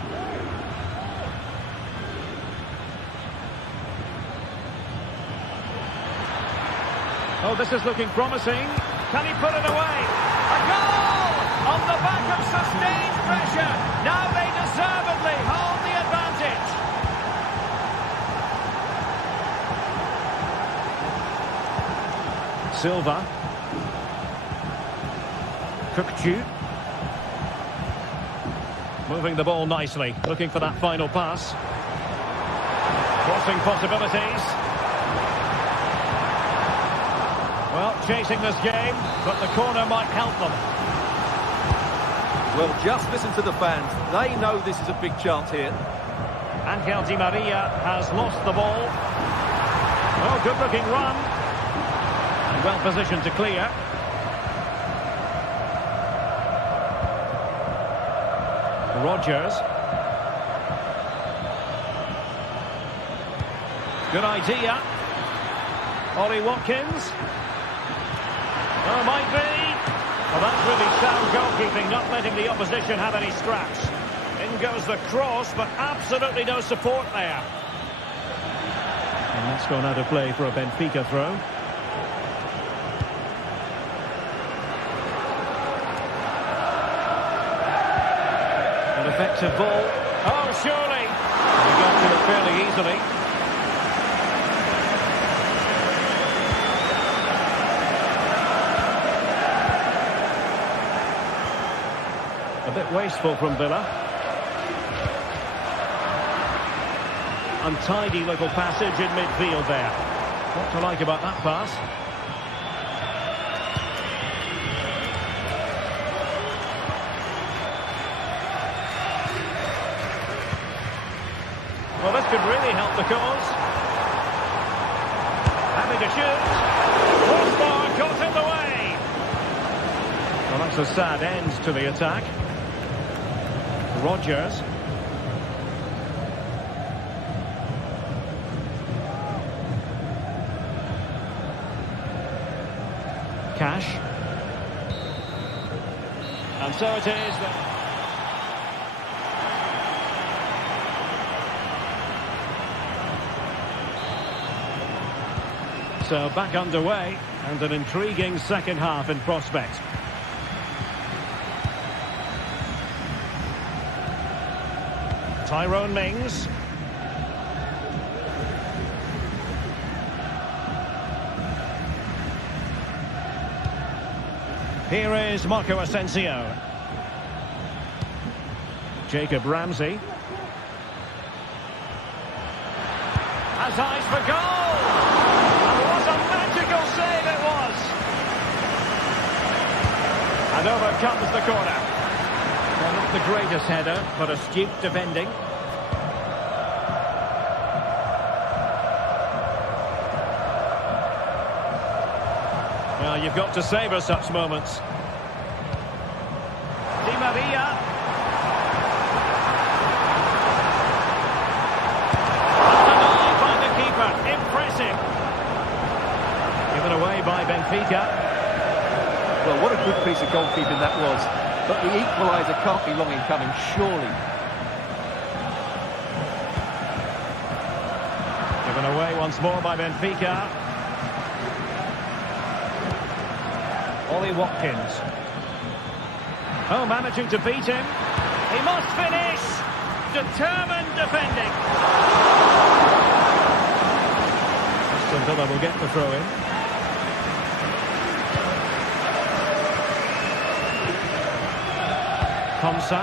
Oh, this is looking promising. Can he put it away? A goal! On the back of sustained pressure. Now they deservedly hold the advantage. Silva. Kukcu. Moving the ball nicely, looking for that final pass. Crossing possibilities. Well, chasing this game, but the corner might help them. Well, just listen to the fans. They know this is a big chance here. Angel Di Maria has lost the ball. Oh, good-looking run. And well positioned to clear. Rodgers. Good idea. Ollie Watkins. Oh, might be. Well, that's really sound goalkeeping, not letting the opposition have any scraps. In goes the cross, but absolutely no support there. And that's gone out of play for a Benfica throw. An effective ball. Oh, surely! He got to it fairly easily. A bit wasteful from Villa. Untidy little passage in midfield there. What to like about that pass? Well, this could really help the cause. Having to shoot. Crossbar got in the way. Well, that's a sad end to the attack. Rodgers. Cash. And so it is that... So back underway, and an intriguing second half in prospect. Tyrone Mings. Here is Marco Asensio. Jacob Ramsey. Has eyes for goal! And what a magical save it was! And over comes the corner. Well, not the greatest header, but astute defending. Well, you've got to savour such moments. Di Maria. Denied by the keeper. Impressive. Given away by Benfica. Well, what a good piece of goalkeeping that was. But the equaliser can't be long in coming, surely. Given away once more by Benfica. Ollie Watkins. Oh, managing to beat him. He must finish. Determined defending. Aston Villa will get the throw in. Konsa.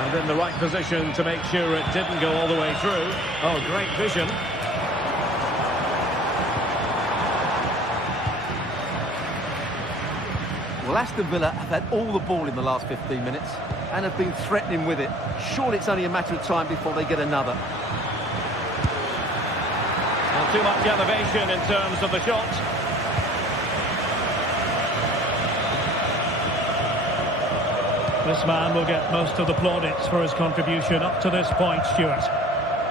And in the right position to make sure it didn't go all the way through. Oh, great vision. Well, Aston Villa have had all the ball in the last 15 minutes and have been threatening with it. Surely it's only a matter of time before they get another. Not too much elevation in terms of the shot. This man will get most of the plaudits for his contribution up to this point, Stuart.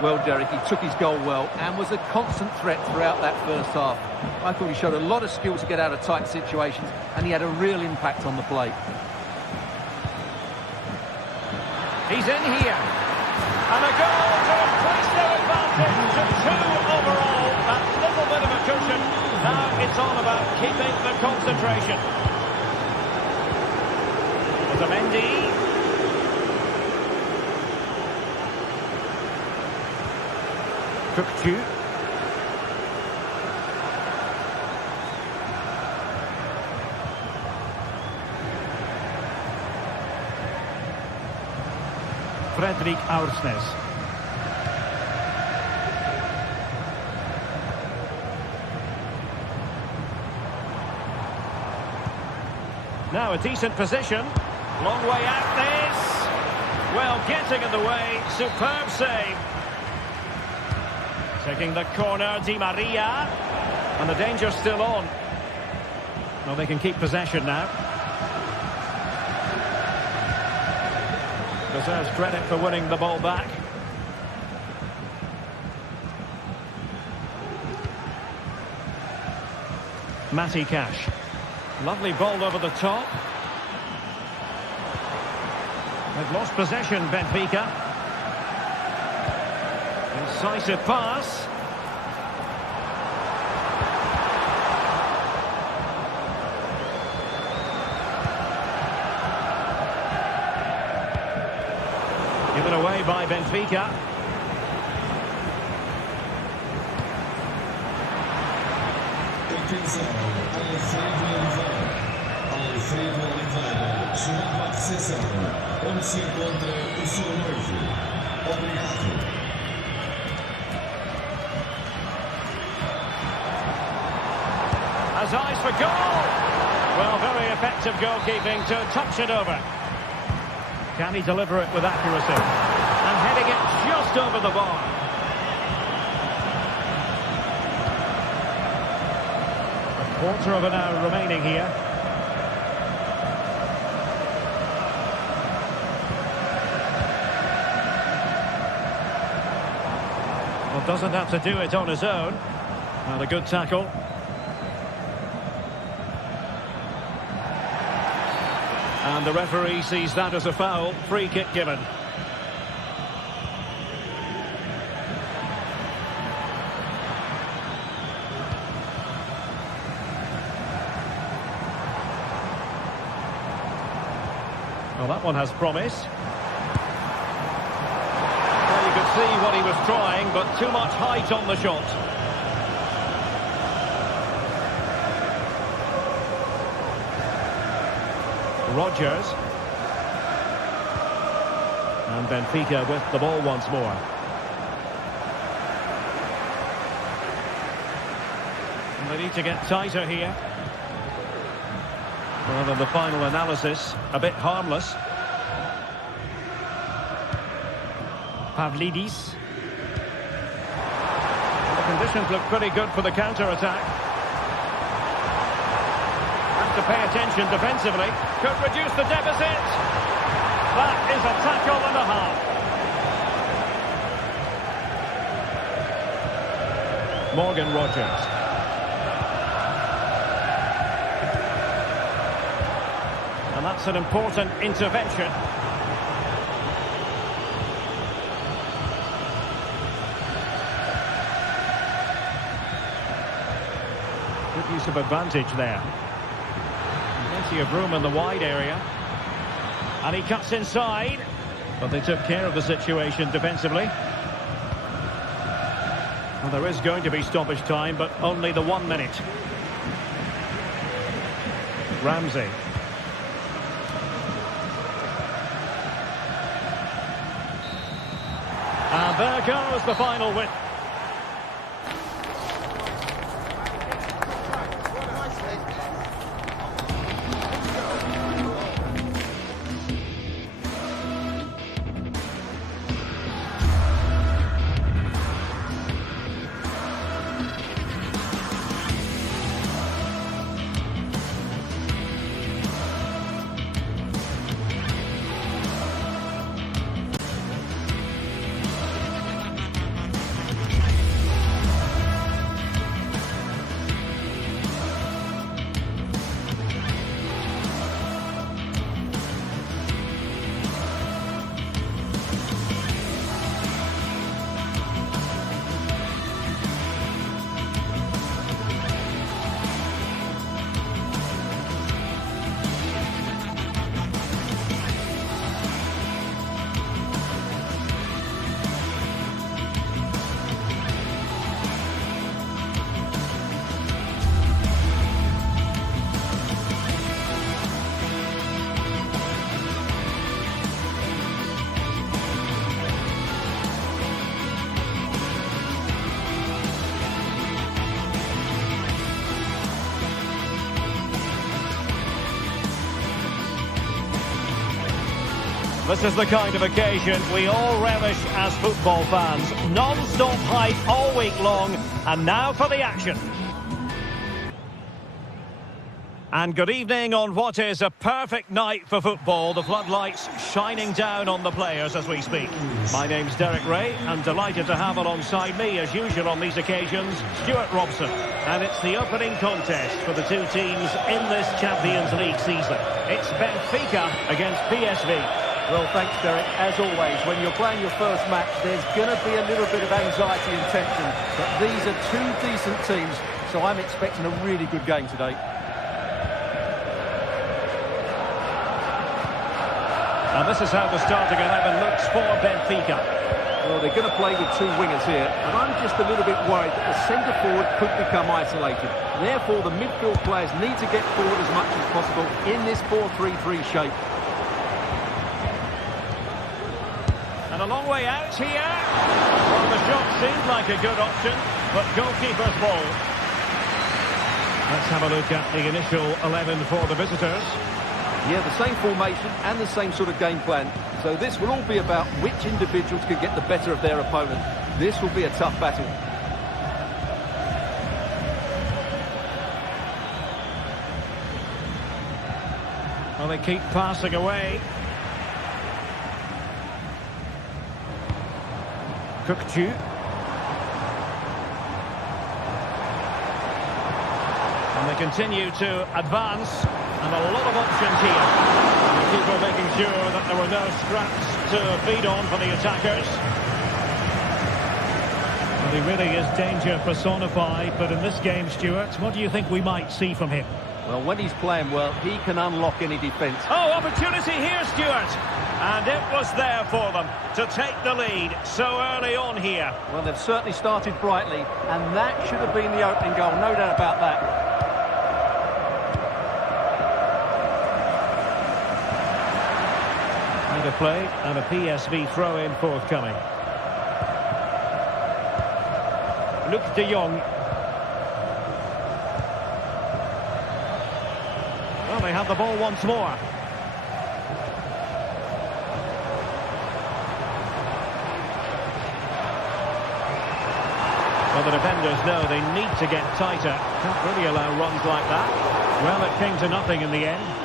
Well, Derek, he took his goal well and was a constant threat throughout that first half. I thought he showed a lot of skill to get out of tight situations, and he had a real impact on the play. He's in here. And a goal to increase their advantage to 2 overall. That little bit of a cushion. Now it's all about keeping the concentration. Otamendi. Cookchu. Fredrik Aursnes. Now a decent position. Long way out this. Well, getting in the way. Superb save. Taking the corner, Di Maria. And the danger's still on. Well, they can keep possession now. Deserves credit for winning the ball back. Matty Cash. Lovely ball over the top. They've lost possession, Benfica. Incisive pass. Given away by Benfica. Alfredo Oliveira chegava à recepção, onde se encontra o seu noivo. Obrigado. Has eyes for goal. Well, very effective goalkeeping to touch it over. Can he deliver it with accuracy? And heading it just over the bar. A quarter of an hour remaining here. Well, doesn't have to do it on his own. And a good tackle. And the referee sees that as a foul. Free kick given. Well, that one has promise. Well, you could see what he was trying, but too much height on the shot. Rodgers. And Benfica with the ball once more. And they need to get tighter here. Rather, the final analysis a bit harmless. Pavlidis. The conditions look pretty good for the counter-attack. To pay attention defensively, could reduce the deficit. That is a tackle and a half. Morgan Rodgers. And that's an important intervention. Good use of advantage there. Plenty of room in the wide area. And he cuts inside. But they took care of the situation defensively. Well, there is going to be stoppage time, but only the 1 minute. Ramsey. And there goes the final win. This is the kind of occasion we all relish as football fans. Non-stop hype all week long, and now for the action. And good evening on what is a perfect night for football. The floodlights shining down on the players as we speak. My name's Derek Ray, and delighted to have alongside me, as usual on these occasions, Stuart Robson. And it's the opening contest for the two teams in this Champions League season. It's Benfica against PSV. Well, thanks, Derek. As always, when you're playing your first match, there's going to be a little bit of anxiety and tension. But these are two decent teams, so I'm expecting a really good game today. And this is how the starting 11 looks for Benfica. Well, they're going to play with two wingers here, and I'm just a little bit worried that the centre-forward could become isolated. Therefore, the midfield players need to get forward as much as possible in this 4-3-3 shape. And a long way out here. Well, the shot seemed like a good option, but goalkeeper's ball. Let's have a look at the initial 11 for the visitors. Yeah, the same formation and the same sort of game plan. So this will all be about which individuals can get the better of their opponent. This will be a tough battle. Well, they keep passing away. Cookchu. And they continue to advance. And a lot of options here. The keeper making sure that there were no scraps to feed on for the attackers. Well, he really is danger personified, but in this game, Stuart, what do you think we might see from him? Well, when he's playing well, he can unlock any defence. Oh, opportunity here, Stuart. And it was there for them to take the lead so early on here. Well, they've certainly started brightly, and that should have been the opening goal, no doubt about that. A play and a PSV throw-in forthcoming. Luc de Jong. Well, they have the ball once more. Well, the defenders know they need to get tighter. Can't really allow runs like that. Well, it came to nothing in the end.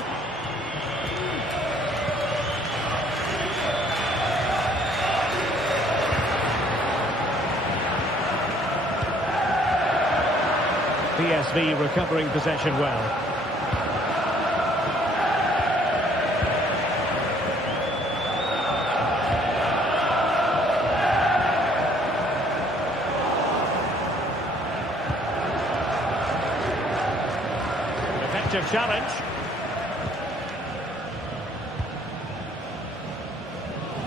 PSV recovering possession well. An effective challenge.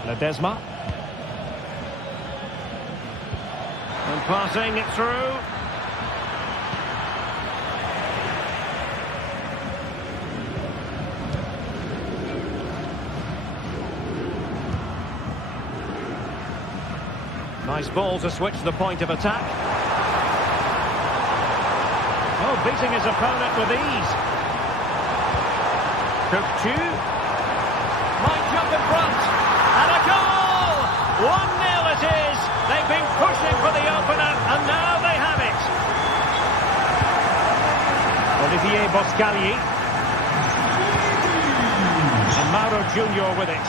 Ledesma. And passing it through. Nice ball to switch the point of attack. Oh, beating his opponent with ease. Cookchu. Might jump in front. And a goal! 1-0 it is. They've been pushing for the opener, and now they have it. Olivier Boscagli. And Mauro Junior with it.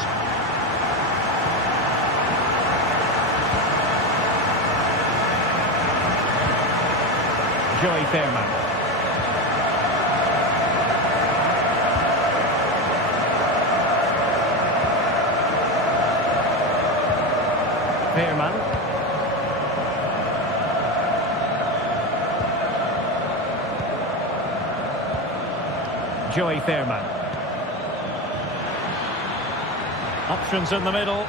Joey Fairman. Fairman. Joey Fairman. Options in the middle.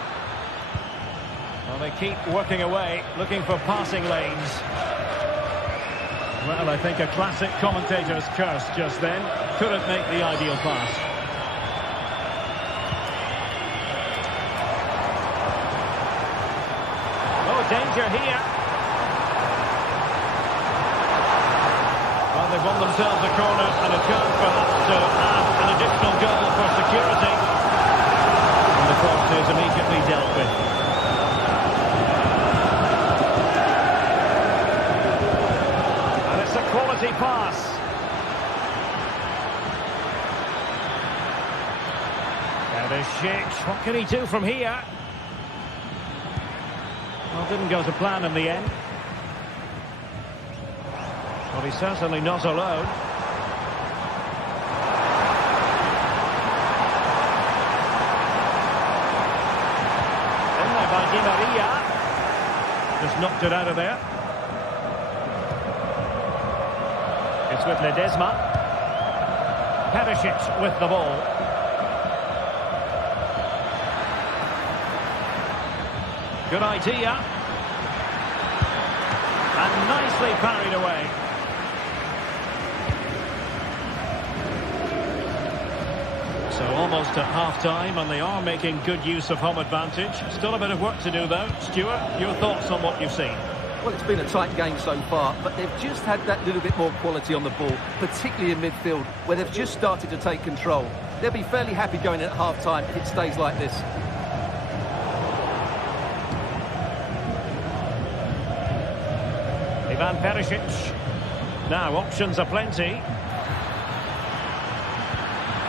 Well, they keep working away, looking for passing lanes. Well, I think a classic commentator's curse just then. Couldn't make the ideal pass. Oh, danger here. Well, they've won themselves a corner and a chance perhaps to add an additional goal for security. And the cross is immediately dealt with. Quality pass. Now there's Shakes. What can he do from here? Well, didn't go to plan in the end. Well, he's certainly not alone. Di Maria. Just knocked it out of there. It's with Ledesma. Perisic with the ball. Good idea. And nicely parried away. So almost at half-time, and they are making good use of home advantage. Still a bit of work to do, though. Stuart, your thoughts on what you've seen? Well, it's been a tight game so far, but they've just had that little bit more quality on the ball, particularly in midfield, where they've just started to take control. They'll be fairly happy going in at half-time if it stays like this. Ivan Perisic. Now, options are plenty.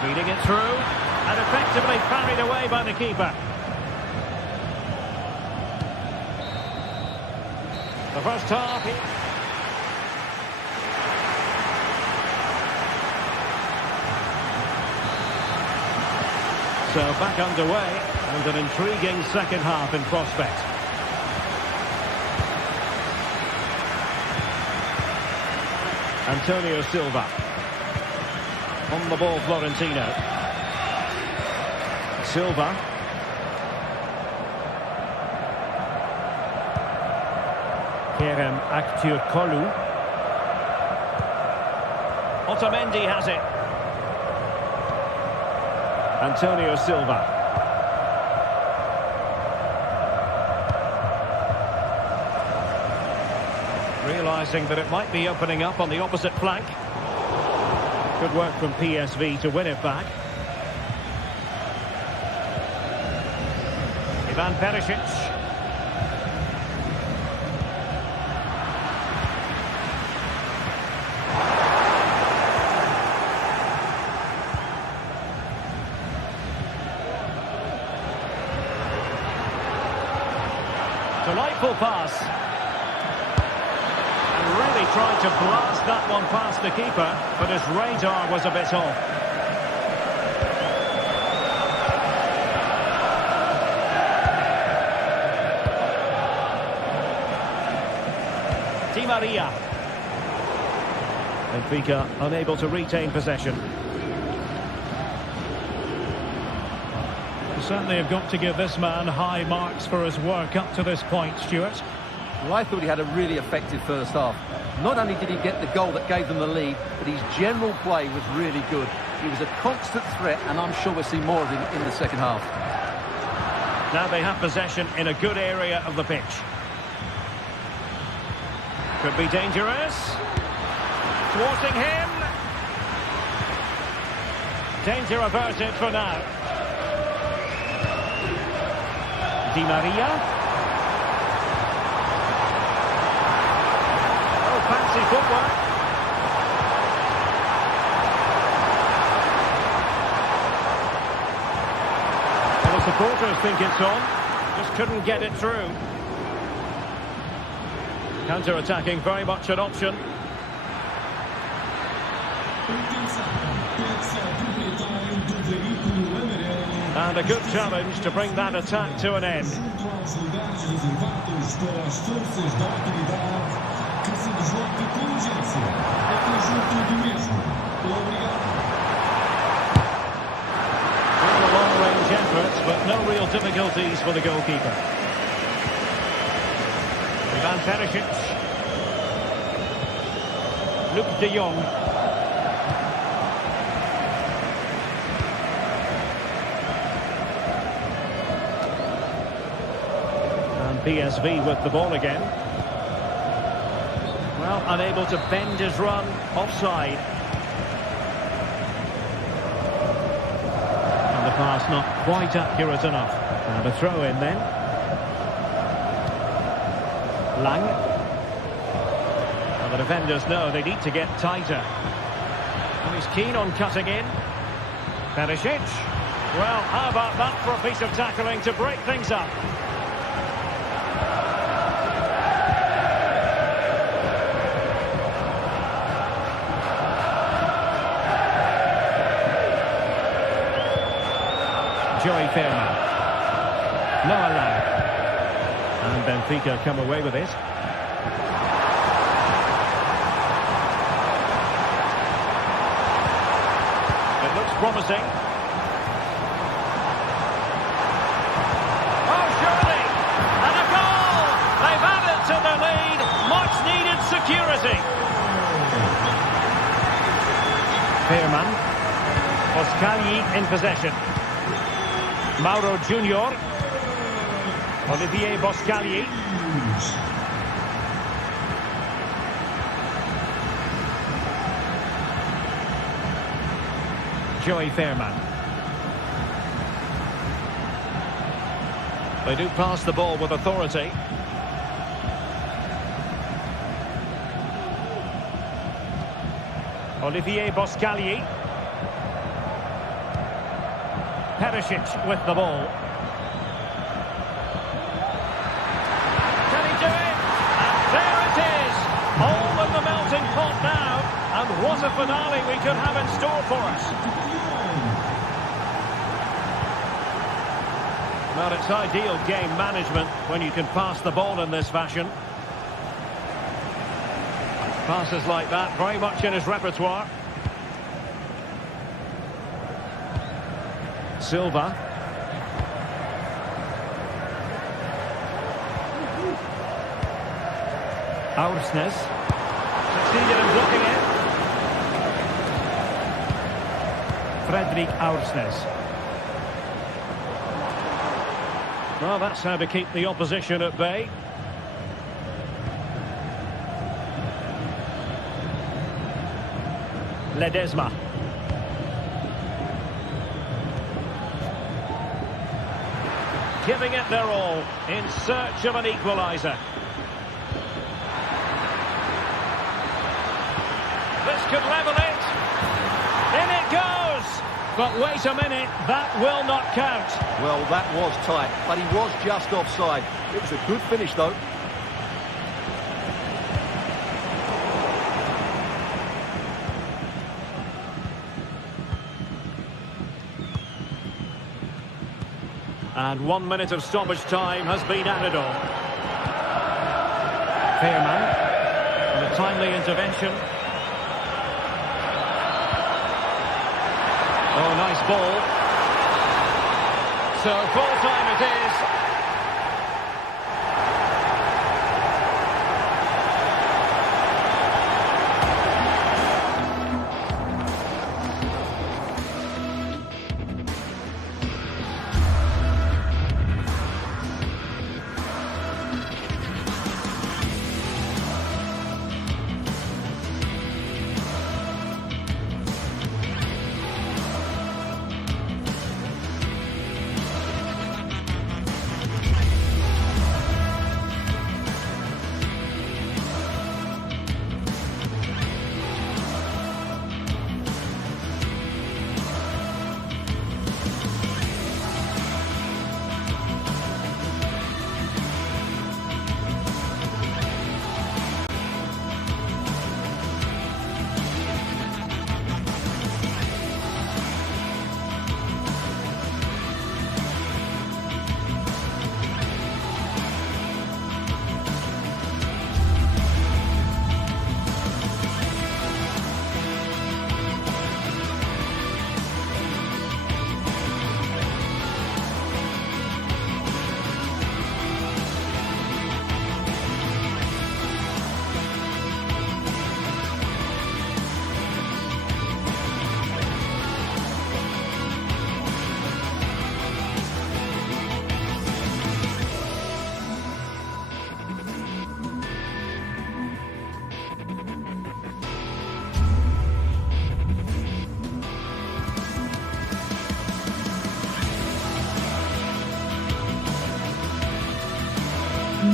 Feeding it through, and effectively parried away by the keeper. The first half. So back underway, with an intriguing second half in prospect. Antonio Silva. On the ball, Florentino. Silva. Kerem Aktürkoğlu. Otamendi has it. Antonio Silva. Realising that it might be opening up on the opposite flank. Good work from PSV to win it back. Ivan Perisic. Delightful pass. And really tried to blast that one past the keeper, but his radar was a bit off. Di Maria. Benfica unable to retain possession. You certainly have got to give this man high marks for his work up to this point, Stuart. Well, I thought he had a really effective first half. Not only did he get the goal that gave them the lead, but his general play was really good. He was a constant threat, and I'm sure we'll see more of him in the second half. Now they have possession in a good area of the pitch. Could be dangerous. Thwarting him. Danger averted for now. Di Maria. Oh, fancy footwork. Well, the supporters think it's on. Just couldn't get it through. Counter-attacking, very much an option. And a good challenge to bring that attack to an end. Well, a long-range effort, but no real difficulties for the goalkeeper. Ivan Perisic. Luke de Jong. And PSV with the ball again. Well, unable to bend his run, offside. And the pass not quite accurate enough. And a throw in then. Lang. Well, the defenders know they need to get tighter. And he's keen on cutting in. Perisic. Well, how about that for a piece of tackling to break things up? Joey Fairman. Noah Lang. And Benfica come away with it. It looks promising. Oh, surely! And a goal! They've added to the lead. Much needed security. Fairman. Boscagli in possession. Mauro Junior. Olivier Boscagli. Joey Fairman. They do pass the ball with authority. Olivier Boscagli. Perisic with the ball. Can he do it? And there it is! All in the melting pot now. And what a finale we could have in store for us. Well, it's ideal game management when you can pass the ball in this fashion. Passes like that, very much in his repertoire. Silva. Aursnes. Succeeded in blocking it. Fredrik Aursnes. Well, that's how to keep the opposition at bay. Ledesma. Giving it their all in search of an equaliser. This could level it. In it goes. But wait a minute, that will not count. Well, that was tight, but he was just offside. It was a good finish, though. And 1 minute of stoppage time has been added on. Fairman. And a timely intervention. Oh, nice ball. So full time it is.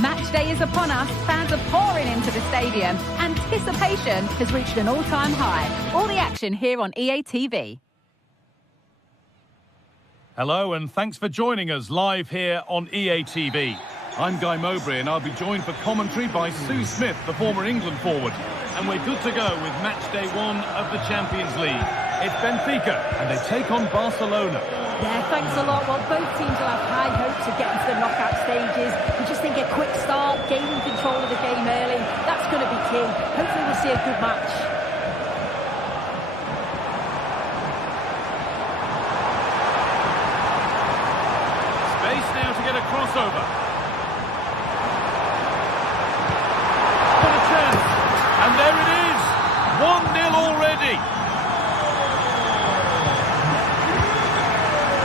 Match day is upon us. Fans are pouring into the stadium. Anticipation has reached an all-time high. All the action here on EA TV. Hello and thanks for joining us live here on EA TV. I'm Guy Mowbray and I'll be joined for commentary by Sue Smith, the former England forward. And we're good to go with match day 1 of the Champions League. It's Benfica and they take on Barcelona. Yeah, thanks a lot. Well, both teams will have high hopes of getting to the knockout stages. We just think a quick in. Hopefully we'll see a good match. Space now to get a crossover. What a chance! And there it is! 1-0 already!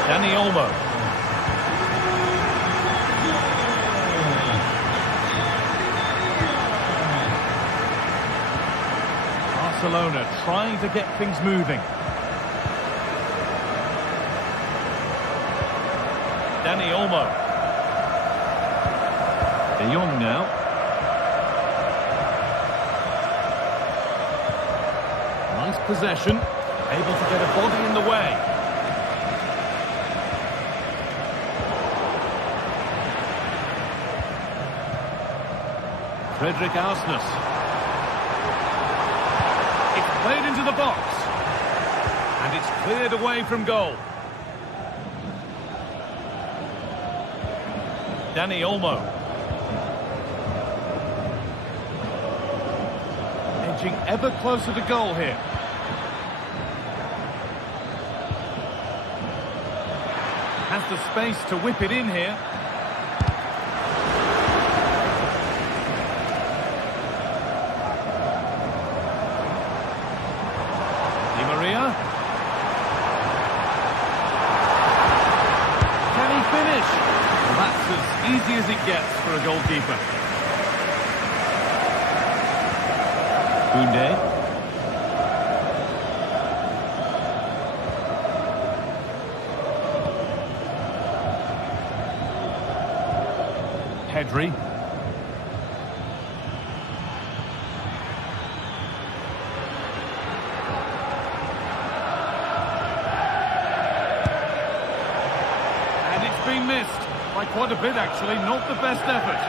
Dani Olmo. Barcelona trying to get things moving. Dani Olmo. De Jong now. Nice possession. Able to get a body in the way. Fredrik Arsnes. It's played into the box. And it's cleared away from goal. Dani Olmo. Edging ever closer to goal here. Has the space to whip it in here. Di Maria. Can he finish? Well, that's as easy as it gets for a goalkeeper. Koundé. Pedri. And it's been missed by quite a bit, actually. Not the best effort.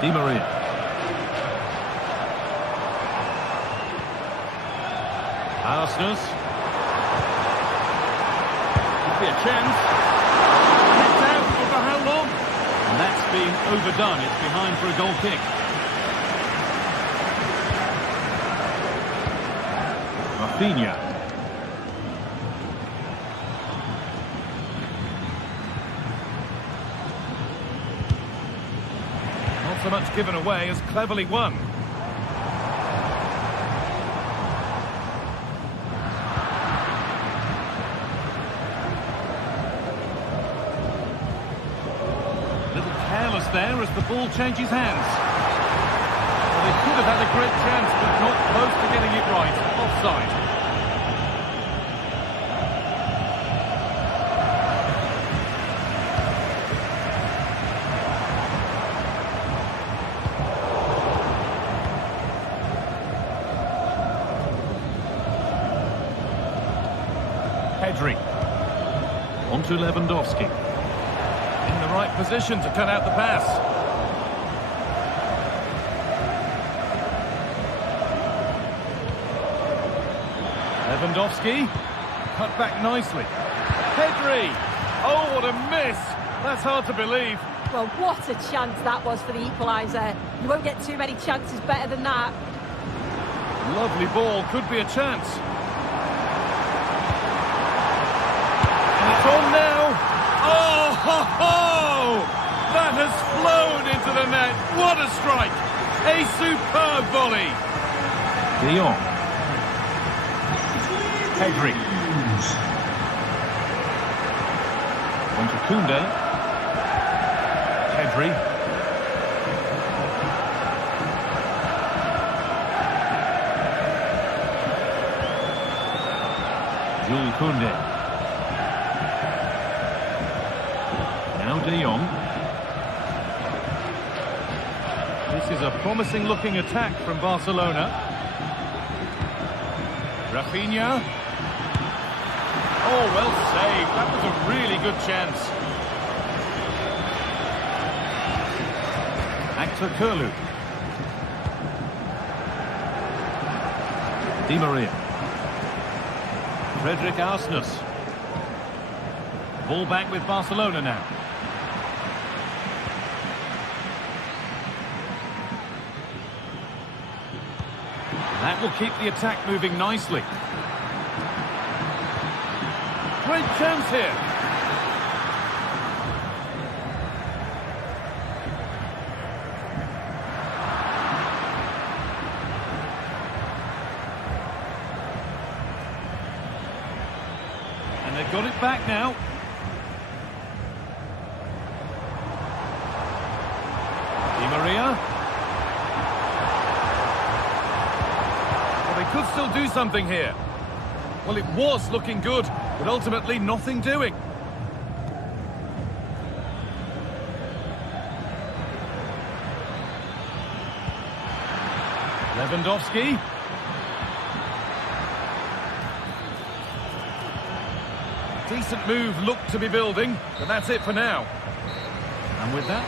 Di Maria. Arsnes. Could be a chance. Kicked out, but for how long? And that's been overdone. It's behind for a goal kick. Rafinha. Not so much given away as cleverly won. Careless there as the ball changes hands. Well, they could have had a great chance, but not close to getting it right. Offside. Pedri. On to Lewandowski. In the right position to cut out the pass. Lewandowski. Cut back nicely. Pedri! Oh, what a miss! That's hard to believe. Well, what a chance that was for the equaliser. You won't get too many chances better than that. Lovely ball, could be a chance. And it's on now. Oh, ho, ho! That has flown into the net. What a strike! A superb volley. De Jong. Pedri. On to Koundé. Pedri. Jules Koundé. Now De Jong. This is a promising-looking attack from Barcelona. Rafinha. Oh, well saved. That was a really good chance. Actor Curlew. Di Maria. Fredrik Arsnes. Ball back with Barcelona now. That will keep the attack moving nicely. Great chance here. And they've got it back now. Di Maria. Well, they could still do something here. Well, it was looking good, but ultimately nothing doing. Lewandowski. Decent move looked to be building, but that's it for now. And with that...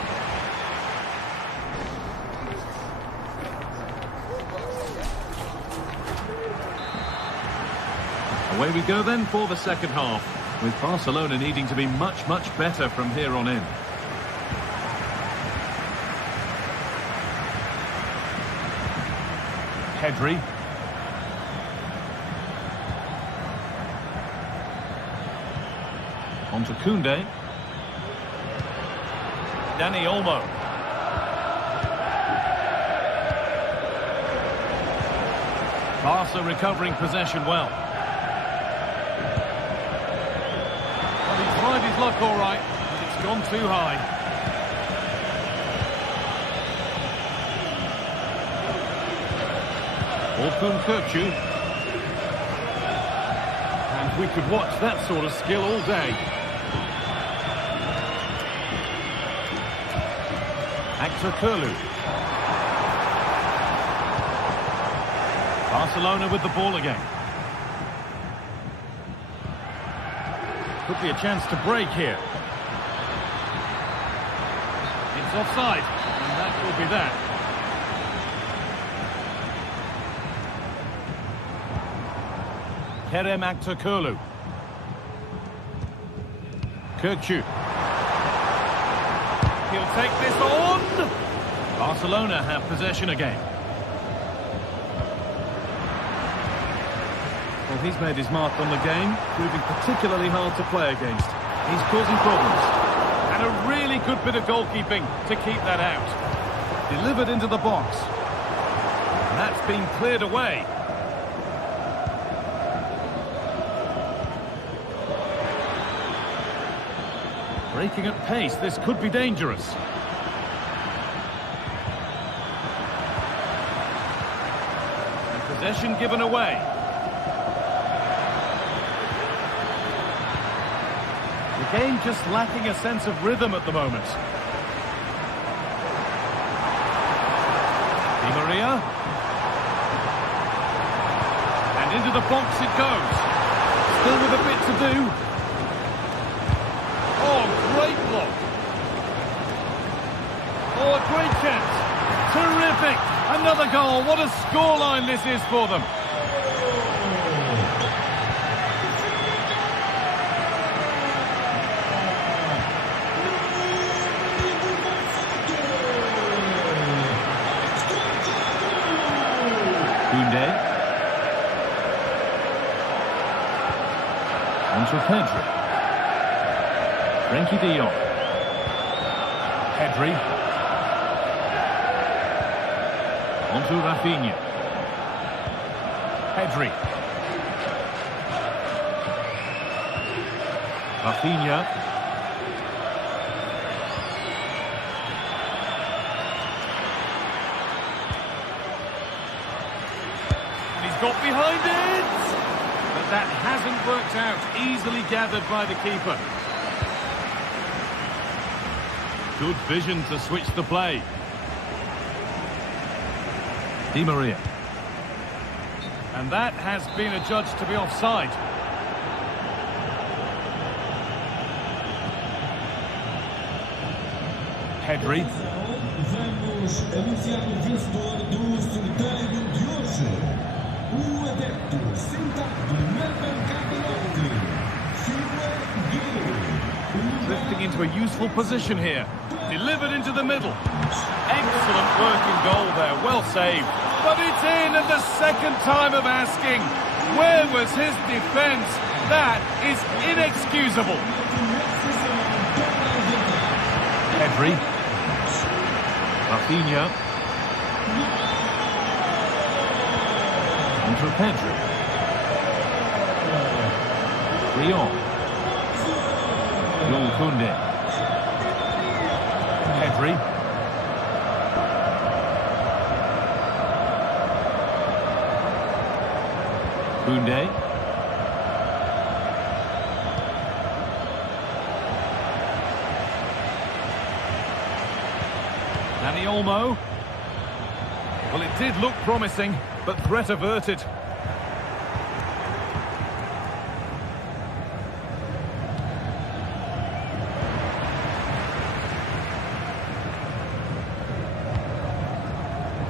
away we go then for the second half, with Barcelona needing to be much, much better from here on in. Pedri. On to Koundé. Dani Olmo. Barca recovering possession well. Tried his luck all right, but it's gone too high. Orkun Kökçü. And we could watch that sort of skill all day. Aktürkoğlu. Barcelona with the ball again. Could be a chance to break here. It's offside, and that will be that. Kerem Aktürkoğlu. Kökçü. He'll take this on. Barcelona have possession again. Well, he's made his mark on the game, proving particularly hard to play against. He's causing problems. And a really good bit of goalkeeping to keep that out. Delivered into the box. And that's been cleared away. Breaking at pace, this could be dangerous. And possession given away. The game just lacking a sense of rhythm at the moment. Di Maria. And into the box it goes. Still with a bit to do. Oh, great block. Oh, a great chance. Terrific. Another goal. What a scoreline this is for them. Koundé. On to Pedri. Frenkie de Jong. Pedri. On to Rafinha. Pedri. Rafinha. Got behind it! But that hasn't worked out. Easily gathered by the keeper. Good vision to switch the play. Di Maria. And that has been adjudged to be offside. Pedri. Vamos anunciar o vencedor do sorteio de hoje. O adepto sentado na bancada norte, Silva Guilherme. into a useful position here. Delivered into the middle. Excellent work in goal there, well saved. But it's in at the second time of asking. Where was his defence? That is inexcusable. Pedri. Rafinha. And for Pedri. Leon. Jules Koundé. Pedri. Koundé. Dani Olmo. Well, it did look promising, but threat averted.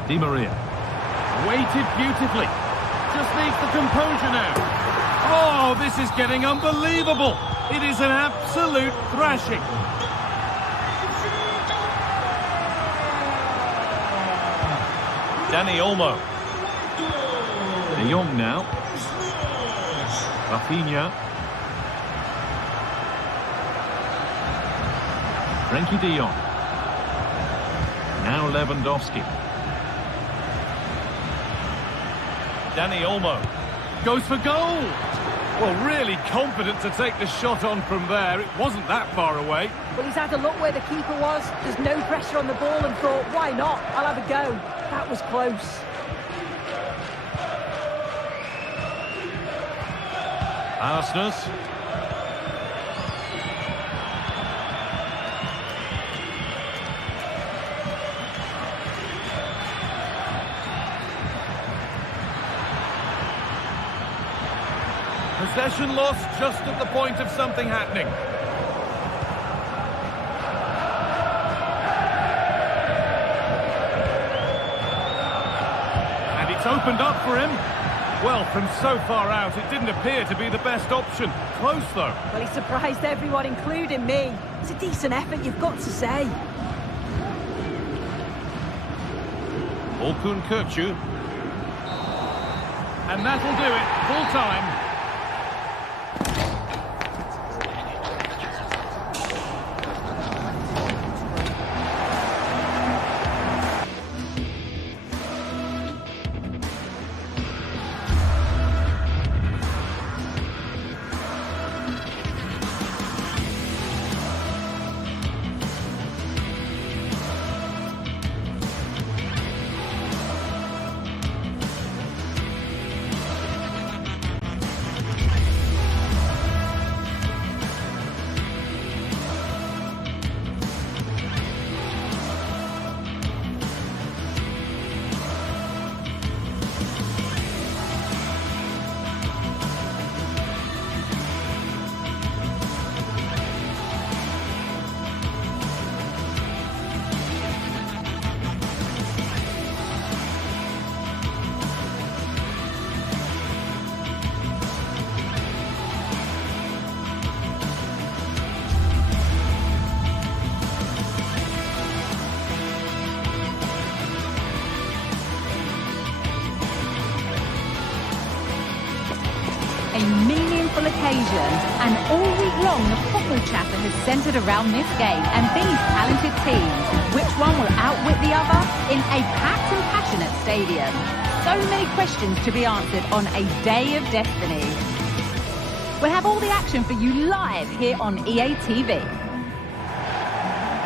Di Maria. Weighted beautifully. Just needs the composure now. Oh, this is getting unbelievable. It is an absolute thrashing. Dani Olmo. De Jong now. Rafinha. Frenkie de Jong. Now Lewandowski. Dani Olmo goes for goal. Well, really confident to take the shot on from there. It wasn't that far away. Well, he's had a look where the keeper was. There's no pressure on the ball and thought, why not? I'll have a go. That was close. Arsenal. Possession lost just at the point of something happening. And it's opened up for him. Well, from so far out, it didn't appear to be the best option. Close, though. Well, he surprised everyone, including me. It's a decent effort, you've got to say. Orkun Kökçü. And that'll do it. Full time. A meaningful occasion, and all week long the football chatter has centred around this game and these talented teams. Which one will outwit the other in a packed and passionate stadium? So many questions to be answered on a day of destiny. We'll have all the action for you live here on EA TV.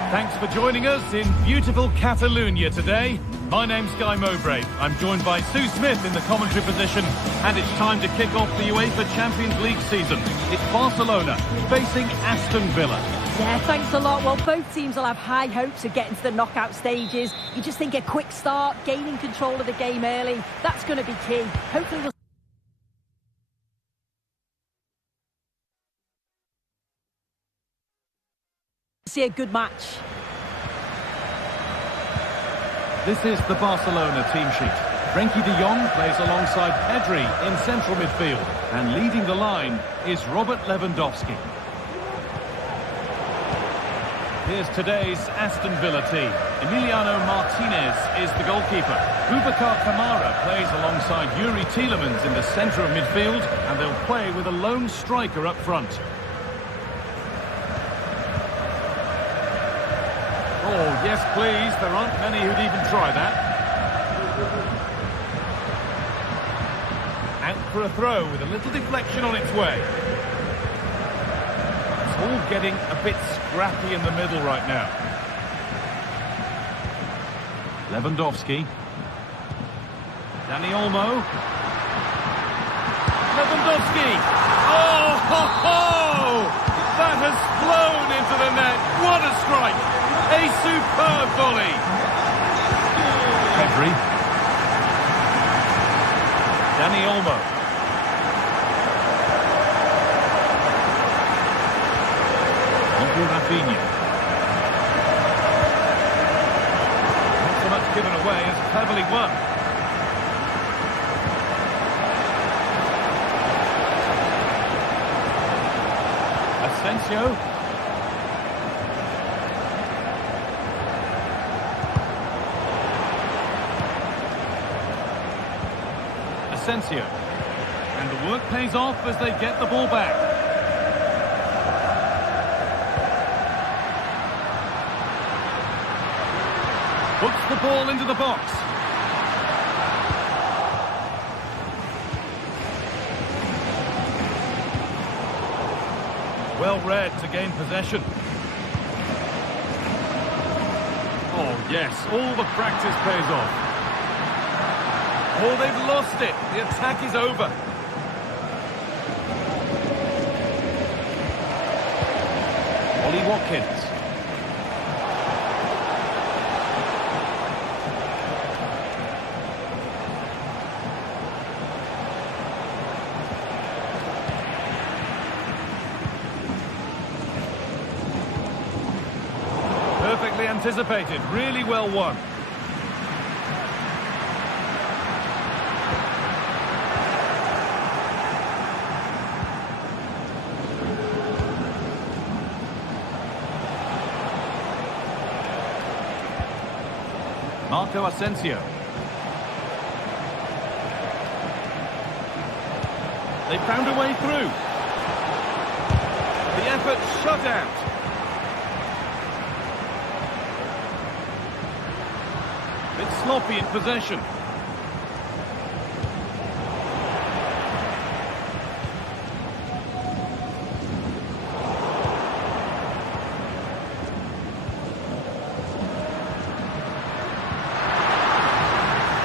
Thanks for joining us in beautiful Catalonia today. My name's Guy Mowbray. I'm joined by Sue Smith in the commentary position, and it's time to kick off the UEFA Champions League season. It's Barcelona facing Aston Villa. Yeah, thanks a lot. Well, both teams will have high hopes of getting to the knockout stages. You just think a quick start, gaining control of the game early, that's going to be key. Hopefully we'll see a good match. This is the Barcelona team sheet. Frenkie de Jong plays alongside Pedri in central midfield. And leading the line is Robert Lewandowski. Here's today's Aston Villa team. Emiliano Martinez is the goalkeeper. Boubacar Kamara plays alongside Yuri Tielemans in the centre of midfield, and they'll play with a lone striker up front. Oh, yes please, there aren't many who'd even try that. Out for a throw with a little deflection on its way. It's all getting a bit scrappy in the middle right now. Lewandowski. Dani Olmo. Lewandowski. Oh, ho, ho! That has flown into the net. What a strike! A superb volley. Pedri. Dani Olmo. Rafinha. Not so much given away as cleverly won. Asensio. Asensio. And the work pays off as they get the ball back. Puts the ball into the box. Well read to gain possession. Oh yes, all the practice pays off. Oh, they've lost it. The attack is over. Ollie Watkins. Perfectly anticipated, really well won. Marco Asensio. They found a way through. The effort shut out. Bit sloppy in possession.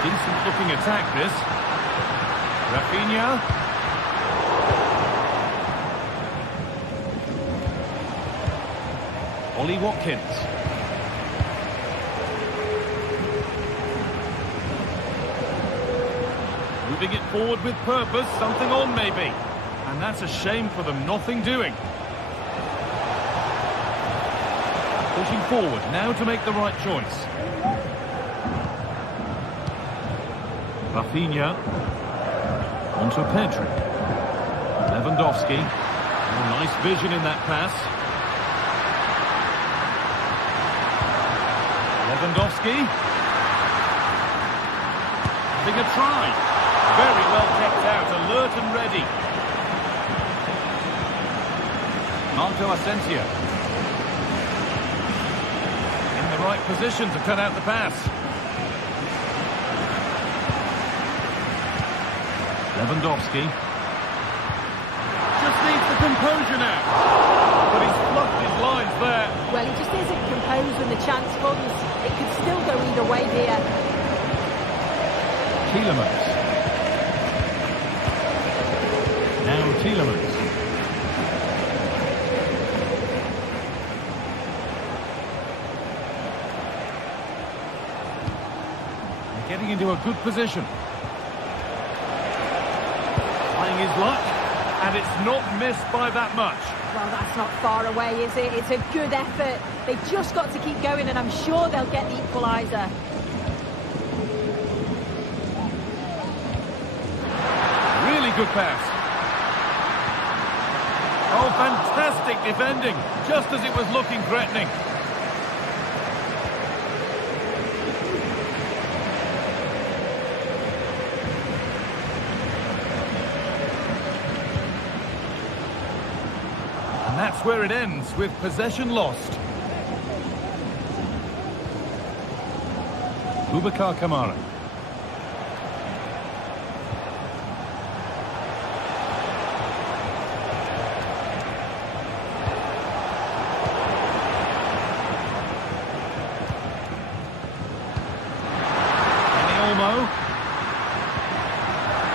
Decent looking attack this. Rafinha. Ollie Watkins. Moving it forward with purpose, something on maybe. And that's a shame for them, nothing doing. Pushing forward, now to make the right choice. Rafinha. Onto Pedri. Lewandowski. Oh, nice vision in that pass. Lewandowski. Having a try. Very well kept out, alert and ready. Marco Asensio. In the right position to cut out the pass. Lewandowski. Just needs the composure now. But he's fluffed his lines there. Well, he just isn't composed when the chance comes. It could still go either way here. Tielemans. Now Tielemans. They're getting into a good position. Playing his luck, and it's not missed by that much. Well, that's not far away, is it? It's a good effort. They've just got to keep going, and I'm sure they'll get the equaliser. Really good pass. Oh, fantastic defending, just as it was looking threatening. that's where it ends, with possession lost. Boubacar Kamara.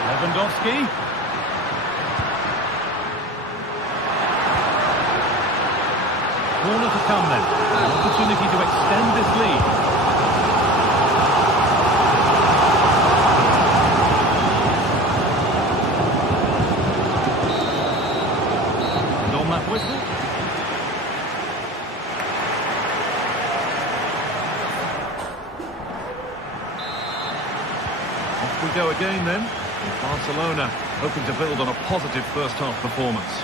Lewandowski. Corner to come then. An opportunity to extend this lead. And on that whistle. Off we go again then. Barcelona hoping to build on a positive first half performance.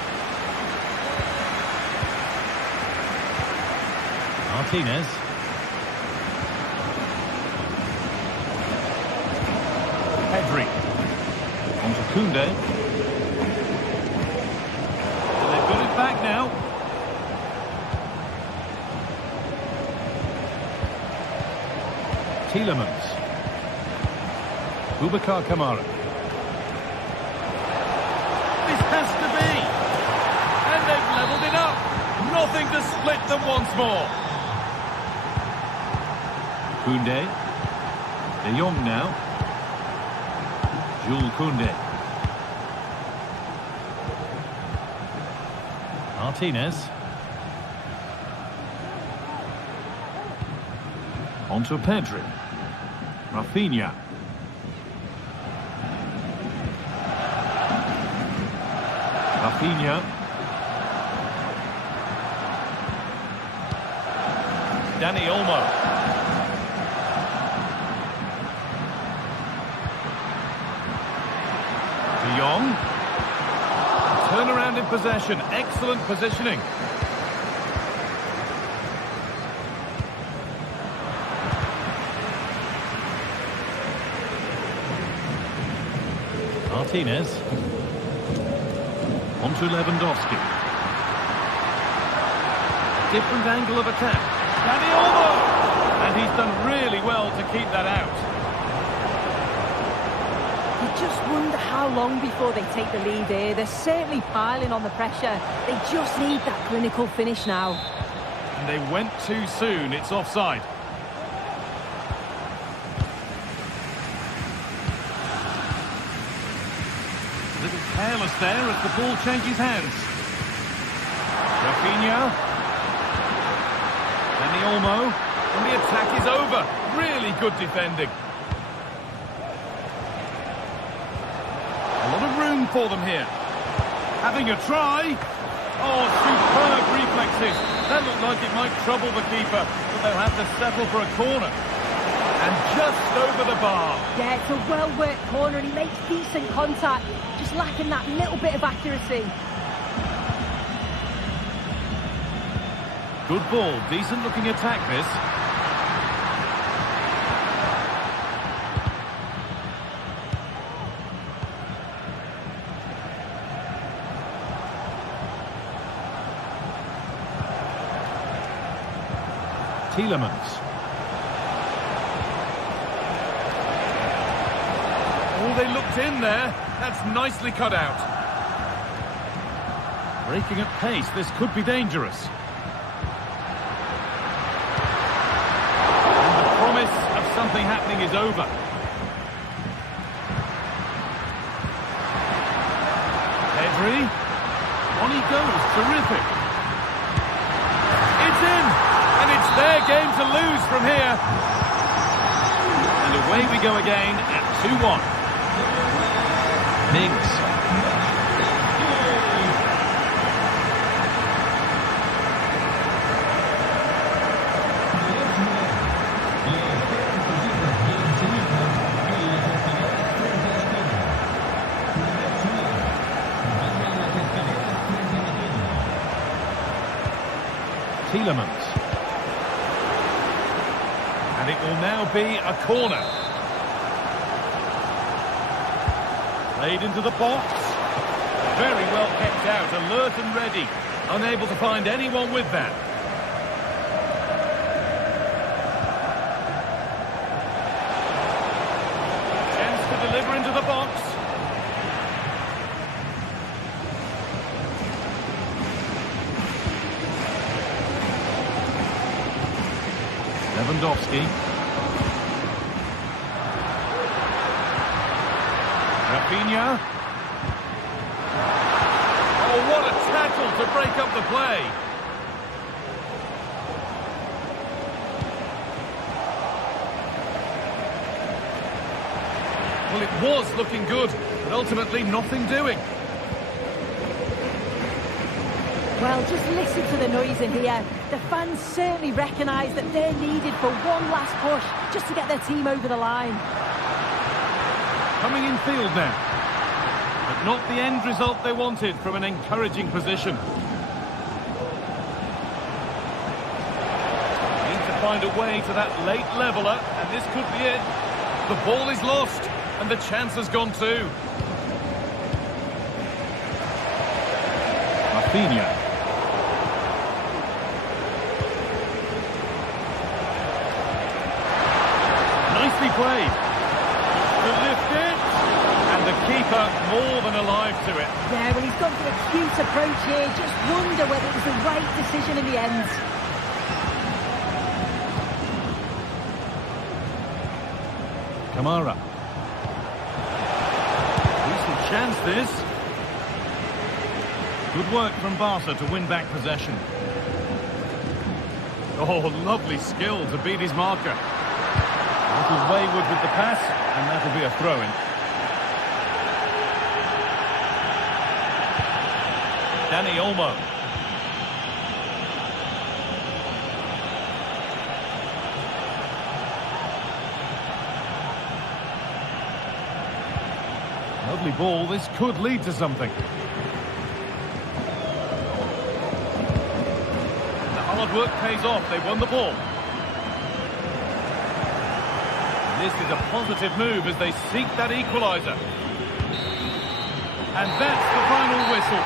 Martinez. Pedri. On to Koundé. And they've got it back now. Tielemans. Boubacar Kamara. This has to be. And they've levelled it up. Nothing to split them once more. Koundé. De Jong now. Jules Koundé. Martinez. On to Pedri. Rafinha. Rafinha. Dani Olmo. De Jong. Turnaround in possession. Excellent positioning. Martinez. On to Lewandowski. Different angle of attack. Dani Olmo! And he's done really well to keep that out. You just wonder how long before they take the lead here. They're certainly piling on the pressure. They just need that clinical finish now. And they went too soon. It's offside. A little careless there as the ball changes hands. Rafinha. Dani Olmo. And the attack is over. Really good defending. A lot of room for them here. Having a try. Oh, superb reflexes. That looked like it might trouble the keeper, but they'll have to settle for a corner. And just over the bar. Yeah, it's a well-worked corner and he makes decent contact. Just lacking that little bit of accuracy. Good ball. Decent looking attack this. Tielemans. Oh, they looked in there. That's nicely cut out. Breaking at pace, this could be dangerous. And the promise of something happening is over. Pedri. On he goes, terrific. It's in! And it's their game to lose from here. And away we go again at 2-1. Mings. Tielemans. And it will now be a corner. Played into the box. Very well kept out, alert and ready. Unable to find anyone with that. Chance to deliver into the box. Lewandowski. Rafinha. Oh, what a tackle to break up the play. Well, it was looking good, but ultimately nothing doing. Well, just listen to the noise in here. The fans certainly recognise that they're needed for one last push just to get their team over the line. Coming in field now. But not the end result they wanted from an encouraging position. Need to find a way to that late leveller, and this could be it. The ball is lost, and the chance has gone too. Rafinha. Nicely played. To lift it. And the keeper more than alive to it. Yeah, well, he's gone for a cute approach here. Just wonder whether it was the right decision in the end. Kamara. Decent chance this. Good work from Barca to win back possession. Oh, lovely skill to beat his marker. A little wayward with the pass, and that'll be a throw-in. Dani Olmo. Lovely ball. This could lead to something. The hard work pays off. They won the ball. This is a positive move as they seek that equaliser. And that's the final whistle.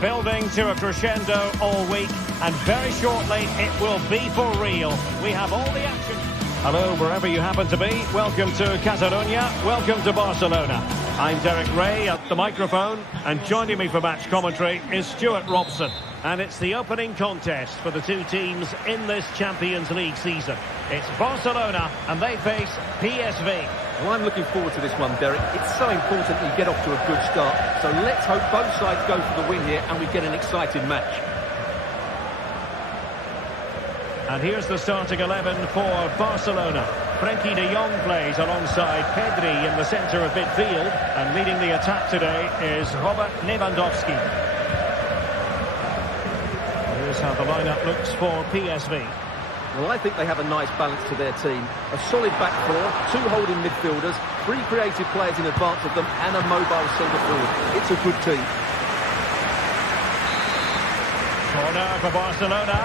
Building to a crescendo all week, and very shortly it will be for real. We have all the action. Hello, wherever you happen to be. Welcome to Catalonia. Welcome to Barcelona. I'm Derek Ray at the microphone, and joining me for match commentary is Stuart Robson. And it's the opening contest for the two teams in this Champions League season. It's Barcelona, and they face PSV. Well, I'm looking forward to this one, Derek. It's so important that you get off to a good start. So let's hope both sides go for the win here and we get an exciting match. And here's the starting 11 for Barcelona. Frenkie de Jong plays alongside Pedri in the centre of midfield. And leading the attack today is Robert Lewandowski. Here's how the lineup looks for PSV. Well, I think they have a nice balance to their team. A solid back four, 2 holding midfielders, 3 creative players in advance of them, and a mobile centre forward. It's a good team. Corner for Barcelona.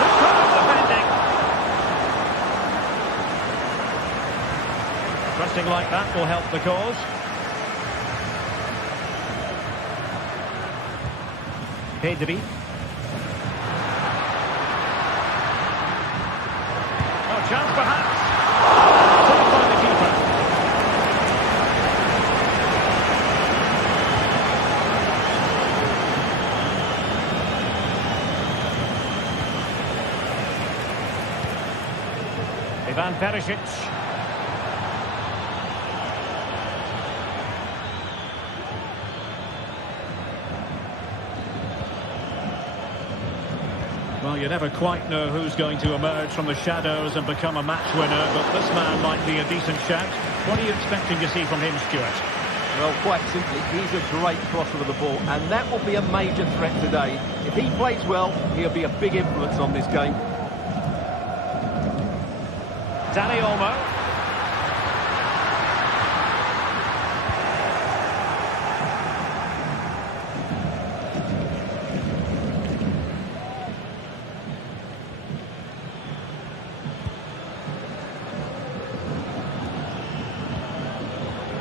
Superb defending. Trusting like that will help the cause. Pedri. Oh, chance perhaps. Saved by the keeper. Ivan Perisic. Well, you never quite know who's going to emerge from the shadows and become a match winner, but this man might be a decent shout. What are you expecting to see from him, Stuart? Well, quite simply, he's a great crosser of the ball, and that will be a major threat today. If he plays well, he'll be a big influence on this game. Dani Olmo.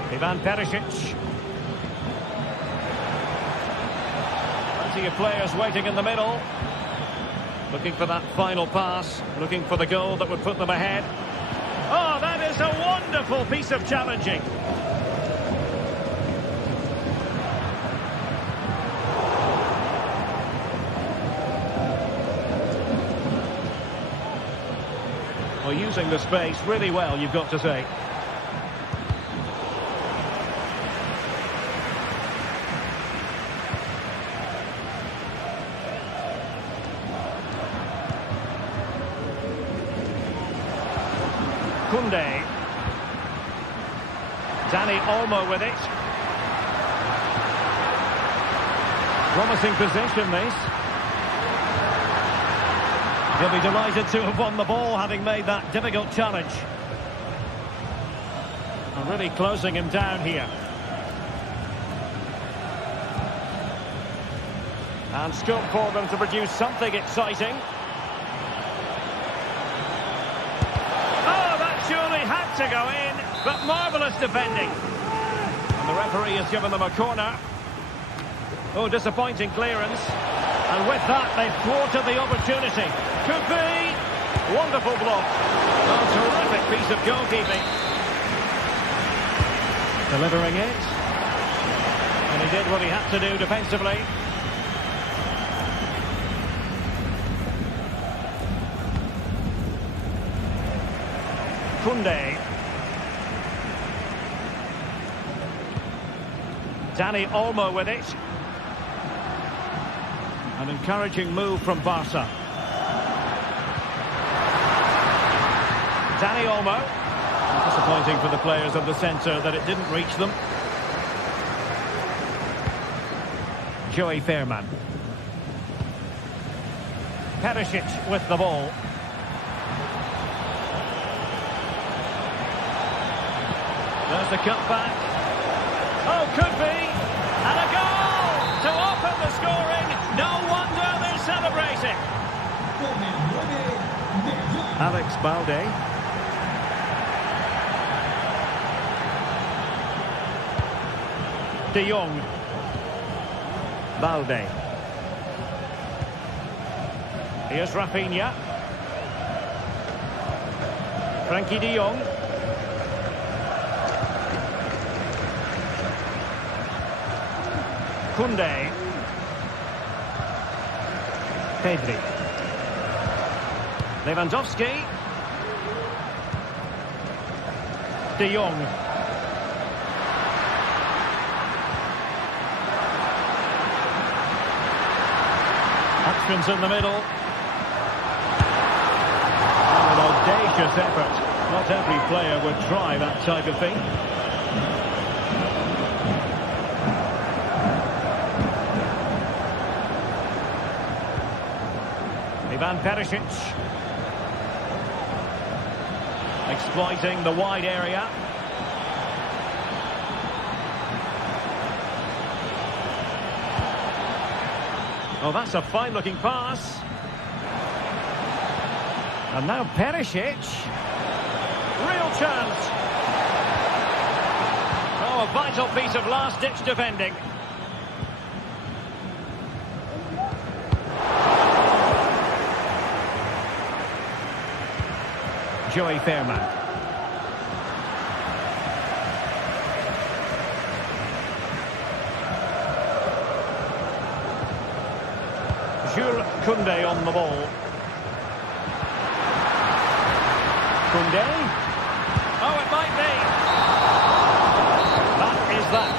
Ivan Perisic. Plenty of players waiting in the middle. Looking for that final pass. Looking for the goal that would put them ahead. Oh, that is a wonderful piece of challenging. Well, using the space really well, you've got to say. Koundé. Dani Olmo with it. Promising position, this. He'll be delighted to have won the ball, having made that difficult challenge. And really closing him down here. And scope for them to produce something exciting. Surely had to go in, but marvellous defending. And the referee has given them a corner. Oh, disappointing clearance. And with that, they've thwarted the opportunity. Could be. Wonderful block. Oh, terrific piece of goalkeeping. Delivering it. And he did what he had to do defensively. Koundé. Dani Olmo with it. An encouraging move from Barca. Dani Olmo. Disappointing for the players of the centre that it didn't reach them. Joey Fairman. Perisic with the ball. There's the cutback. Oh, could be. And a goal to open the scoring. No wonder they're celebrating. Alex Balde. De Jong. Balde. Here's Rafinha. Frankie de Jong. Koundé. Pedri. Lewandowski. De Jong. Options in the middle. And an audacious effort. Not every player would try that type of thing. Ivan Perisic. Exploiting the wide area. Oh, that's a fine-looking pass. And now Perisic. Real chance. Oh, a vital piece of last-ditch defending. Joey Fairman. Jules Koundé on the ball. Koundé. Oh, it might be. That is that.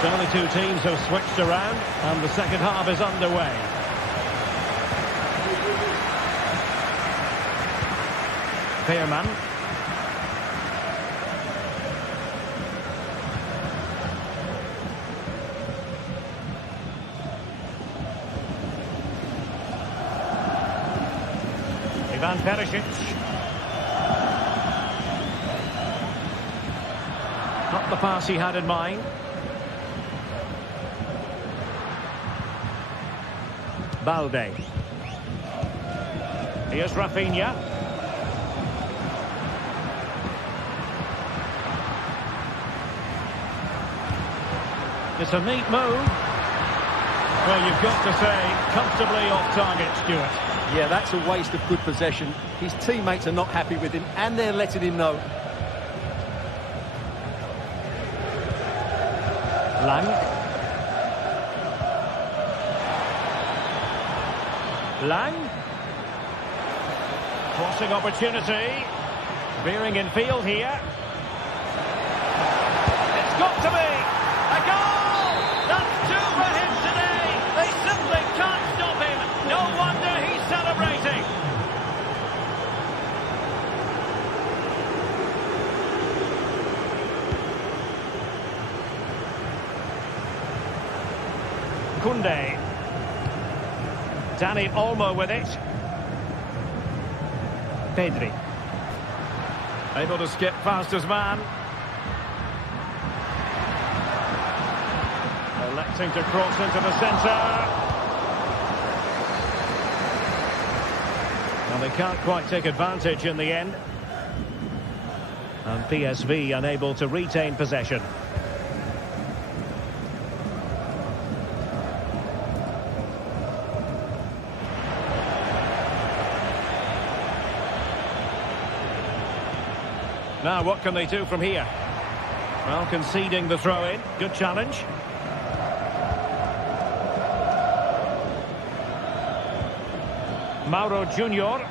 So the two teams have switched around and the second half is underway. Fairman. Ivan Perisic. Not the pass he had in mind. Balde. Here's Rafinha. It's a neat move. Well, you've got to say, comfortably off target, Stuart. Yeah, that's a waste of good possession. His teammates are not happy with him, and they're letting him know. Lang. Lang. Crossing opportunity. Veering in field here. It's got to be a goal! That's two for him today. They simply can't stop him. No wonder he's celebrating. Koundé. Dani Olmo with it. Pedri. Able to skip past his man. Electing to cross into the centre. Well, they can't quite take advantage in the end. And PSV unable to retain possession. Now, what can they do from here? Well, conceding the throw-in. Good challenge. Mauro Junior.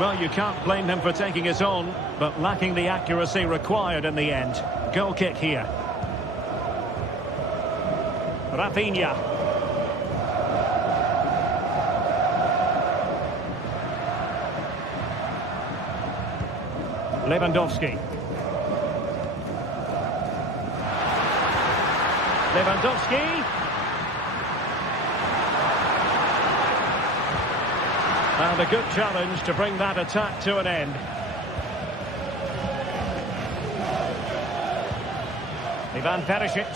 Well, you can't blame him for taking it on, but lacking the accuracy required in the end. Goal kick here. Rafinha. Lewandowski. Lewandowski. And a good challenge to bring that attack to an end. Ivan Perisic.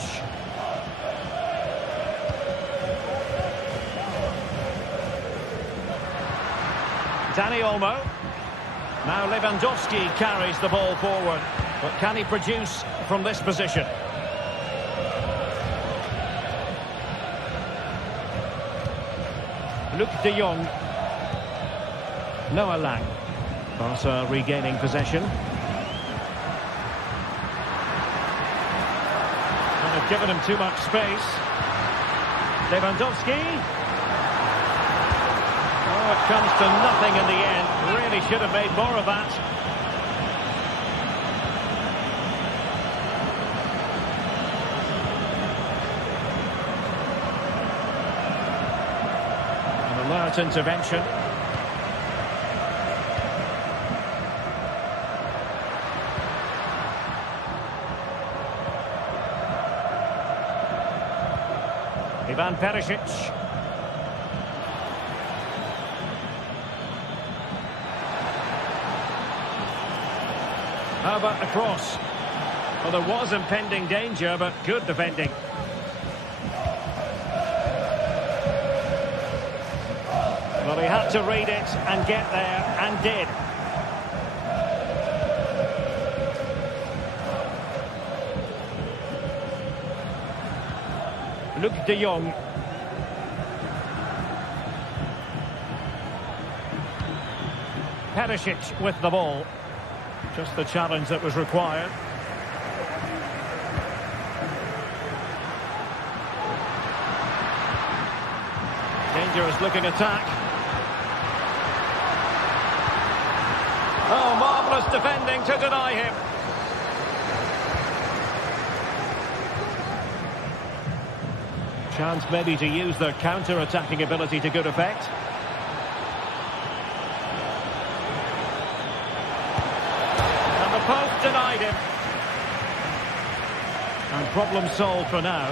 Dani Olmo. Now Lewandowski carries the ball forward. But can he produce from this position? Luc de Jong. Noah Lang. Barca regaining possession. And they've given him too much space. Lewandowski. Oh, it comes to nothing in the end. Really should have made more of that. An alert intervention. Ivan Perisic. How about the cross? Well, there was impending danger, but good defending. Well, he had to read it and get there, and did. Luke de Jong. Perisic with the ball. Just the challenge that was required. Dangerous looking attack. Oh, marvellous defending to deny him. Chance maybe to use their counter-attacking ability to good effect. And the post denied him. And problem solved for now.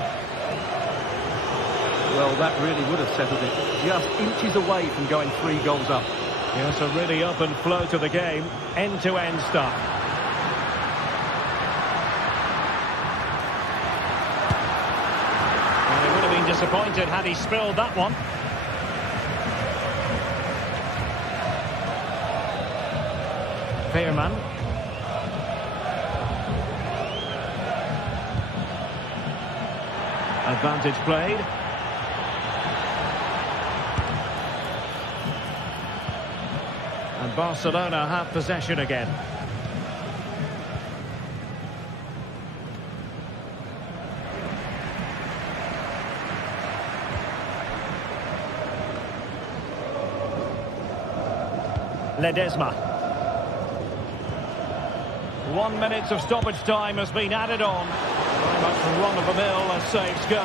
Well, that really would have settled it. Just inches away from going 3 goals up. Yes, a really open flow to the game. End-to-end stuff. Well, he would have been disappointed had he spilled that one. Pearman. Advantage played. And Barcelona have possession again. Ledesma. 1 minute of stoppage time has been added on. Very much run-of-the-mill as saves go.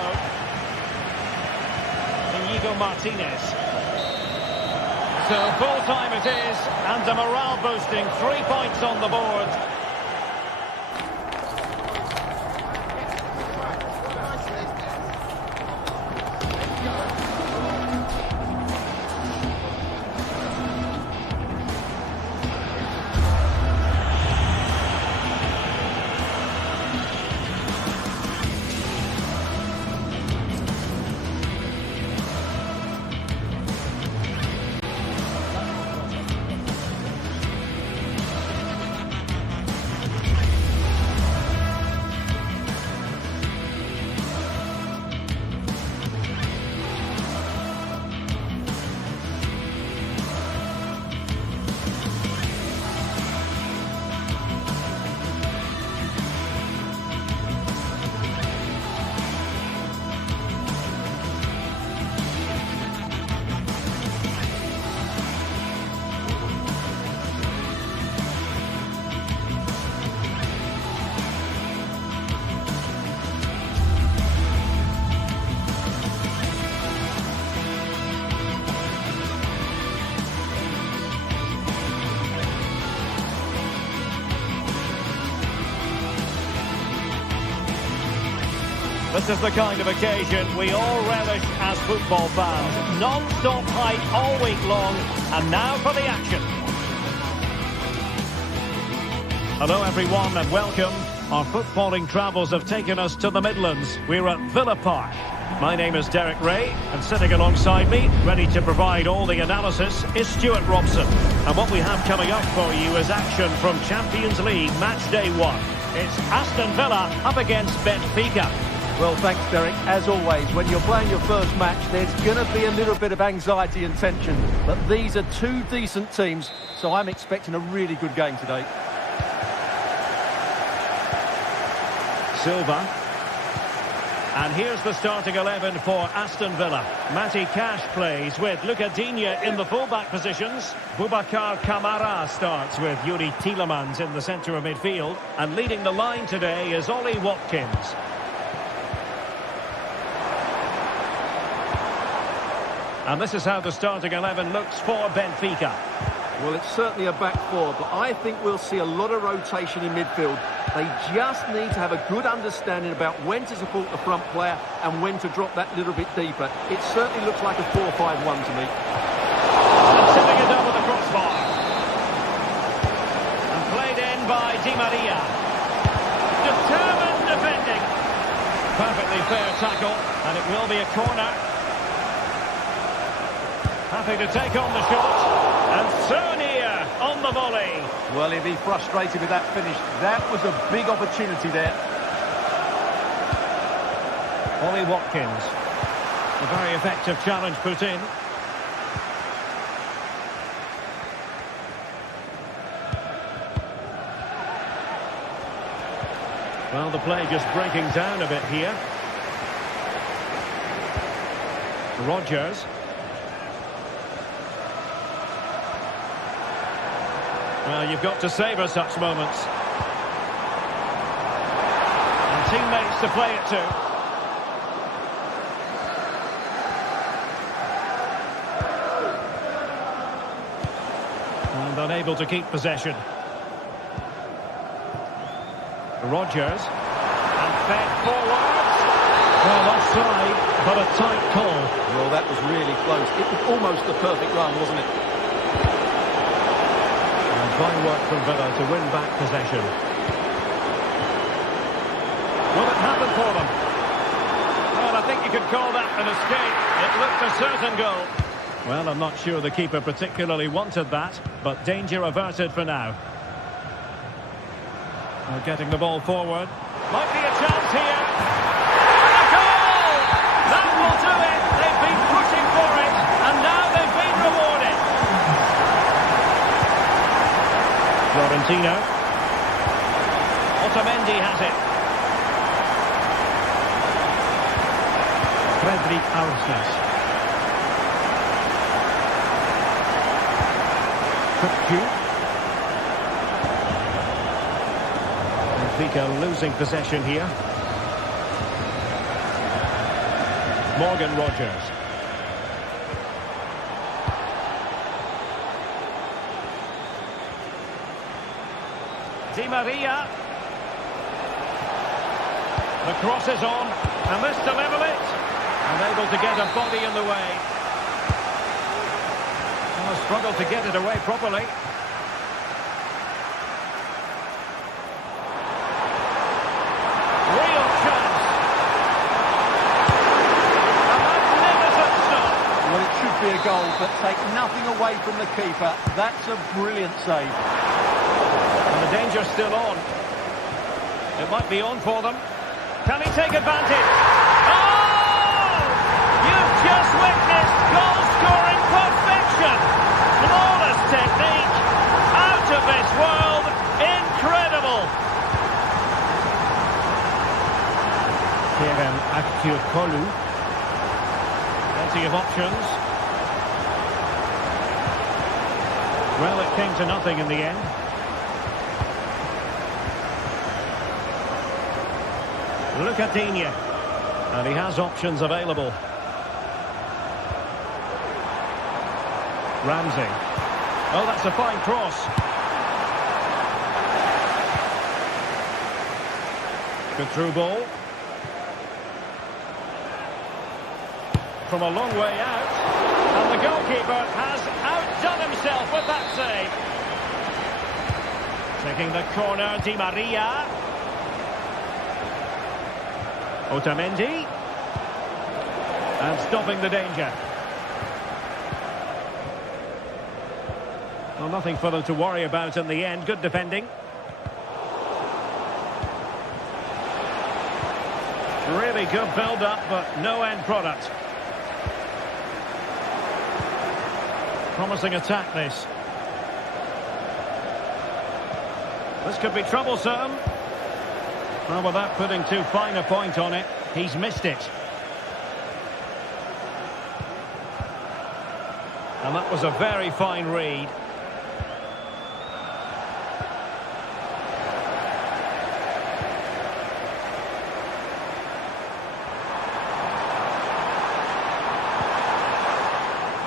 Inigo Martinez. So full time it is, and a morale boosting 3 points on the board. This is the kind of occasion we all relish as football fans. Non-stop hype all week long, and now for the action. Hello everyone and welcome. Our footballing travels have taken us to the Midlands. We're at Villa Park. My name is Derek Ray, and sitting alongside me, ready to provide all the analysis, is Stuart Robson. And what we have coming up for you is action from Champions League Match Day 1. It's Aston Villa up against Benfica. Well, thanks, Derek. As always, when you're playing your first match, there's going to be a little bit of anxiety and tension. But these are 2 decent teams, so I'm expecting a really good game today. Silva. And here's the starting 11 for Aston Villa. Matty Cash plays with Luca Digne in the full-back positions. Boubacar Kamara starts with Yuri Tielemans in the centre of midfield. And leading the line today is Ollie Watkins. And this is how the starting 11 looks for Benfica. Well, it's certainly a back four, but I think we'll see a lot of rotation in midfield. They just need to have a good understanding about when to support the front player and when to drop that little bit deeper. It certainly looks like a 4-5-1 to me. And setting it up with the crossbar. And played in by Di Maria. Determined defending. Perfectly fair tackle, and it will be a corner. Happy to take on the shot. And so near on the volley. Well, he'll be frustrated with that finish. That was a big opportunity there. Ollie Watkins. A very effective challenge put in. Well, the play just breaking down a bit here. Rodgers. Well, you've got to savour such moments. And teammates to play it to. And unable to keep possession. Rodgers. And fed forwards. Well, offside, but a tight call. Well, that was really close. It was almost the perfect run, wasn't it? Fine work from Villa to win back possession. Will it happen for them? Well, I think you could call that an escape. It looked a certain goal. Well, I'm not sure the keeper particularly wanted that, but danger averted for now. Now getting the ball forward. Might be a chance here. And a goal! That will do it. They've been pushing for it, and now they've been rewarded. Florentino. Otamendi has it. Fredrik Aursnes. Kupku. Benfica losing possession here. Morgan Rodgers. Di Maria. The cross is on, and this to level it. Unable to get a body in the way. Oh, struggled to get it away properly. Real chance. A magnificent stop. Well, it should be a goal, but take nothing away from the keeper. That's a brilliant save. And the danger's still on. It might be on for them. Can he take advantage? Oh! You've just witnessed goal-scoring perfection. Flawless technique. Out of this world. Incredible. Kerem Aktürkoğlu. Plenty of options. Well, it came to nothing in the end. Look at Digne. And he has options available. Ramsey. Oh, that's a fine cross. Good through ball. From a long way out. And the goalkeeper has outdone himself with that save. Taking the corner, Di Maria. Otamendi. And stopping the danger. Well, nothing for them to worry about in the end. Good defending. Really good build-up, but no end product. Promising attack, this. This could be troublesome. Well, without putting too fine a point on it, he's missed it. And that was a very fine read.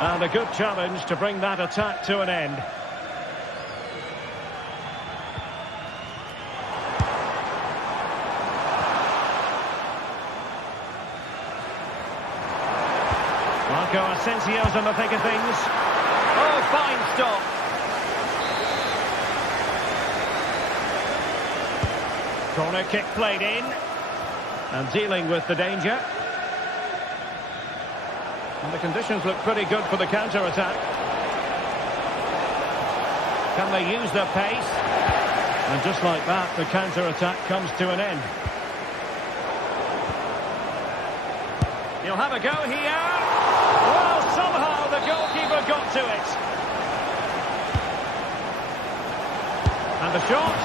And a good challenge to bring that attack to an end. Marco Asensio's in the thick of things. Oh, fine stop. Corner kick played in. And dealing with the danger. And the conditions look pretty good for the counter-attack. Can they use their pace? And just like that, the counter-attack comes to an end. He'll have a go here. Well, somehow the goalkeeper got to it. And the shot.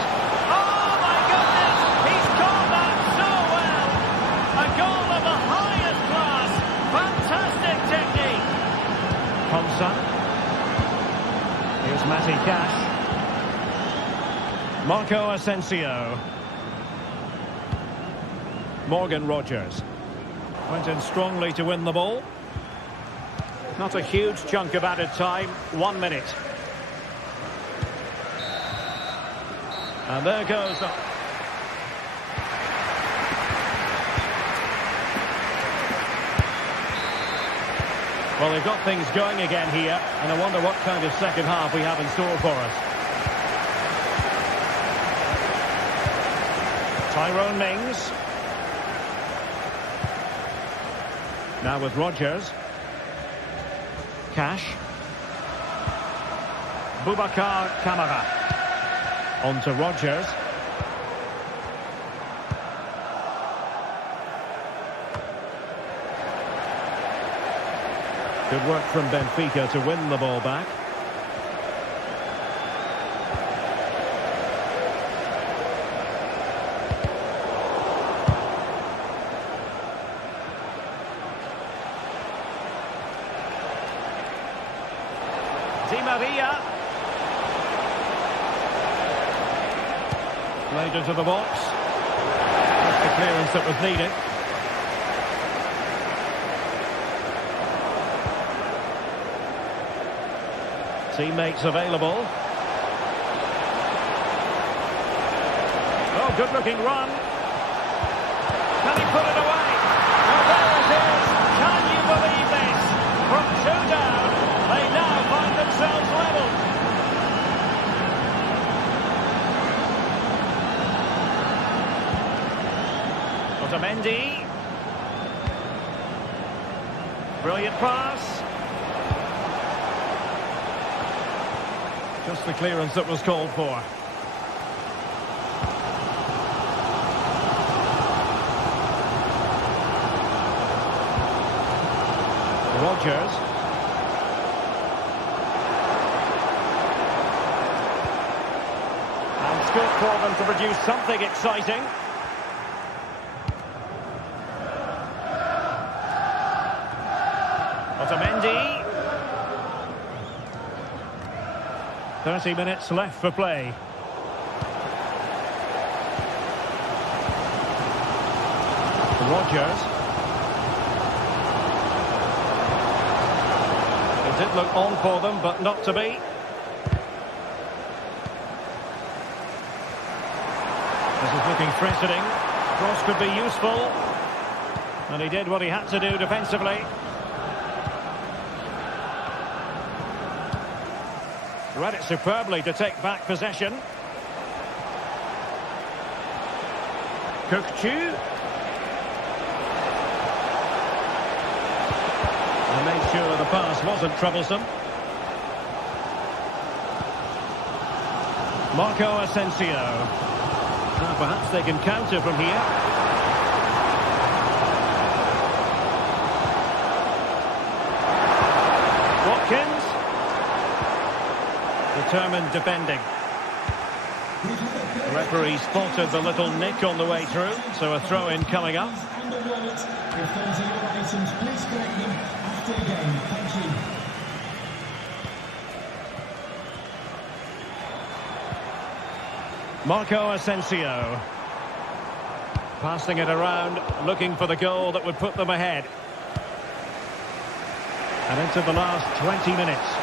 Oh, my goodness! He's caught that so well! A goal of the highest class. Fantastic technique. Ponsa. Here's Matty Cash. Marco Asensio. Morgan Rogers. Went in strongly to win the ball. Not a huge chunk of added time. 1 minute. And there goes the... Well, they've got things going again here, and I wonder what kind of second half we have in store for us. Tyrone Mings. Now with Rogers. Cash. Boubacar Kamara. On to Rogers. Good work from Benfica to win the ball back. Di Maria. Played into the box. That's the clearance that was needed. Teammates available. Oh, good-looking run. Can he put it away? Well, there it is. Can you believe this? From 2 down, they now find themselves level. Otamendi. Brilliant pass. Just the clearance that was called for. Rogers. And scope for them to produce something exciting. Otamendi. 30 minutes left for play. Rogers. It did look on for them, but not to be. This is looking threatening. Cross could be useful. And he did what he had to do defensively. Read it superbly to take back possession. Kökçü. And made sure the pass wasn't troublesome. Marco Asensio. Now perhaps they can counter from here. Watkins. Determined defending. The referee spotted the little nick on the way through, so a throw-in coming up. Marco Asensio. Passing it around, looking for the goal that would put them ahead. And into the last 20 minutes.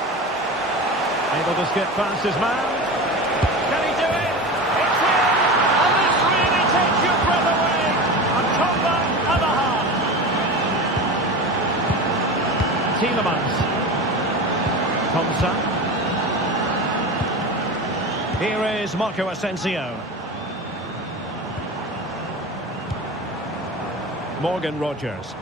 Able to skip past his man. Can he do it? It's in! And this really takes your breath away. A comeback and a half. is Marco Asensio. Morgan Rogers.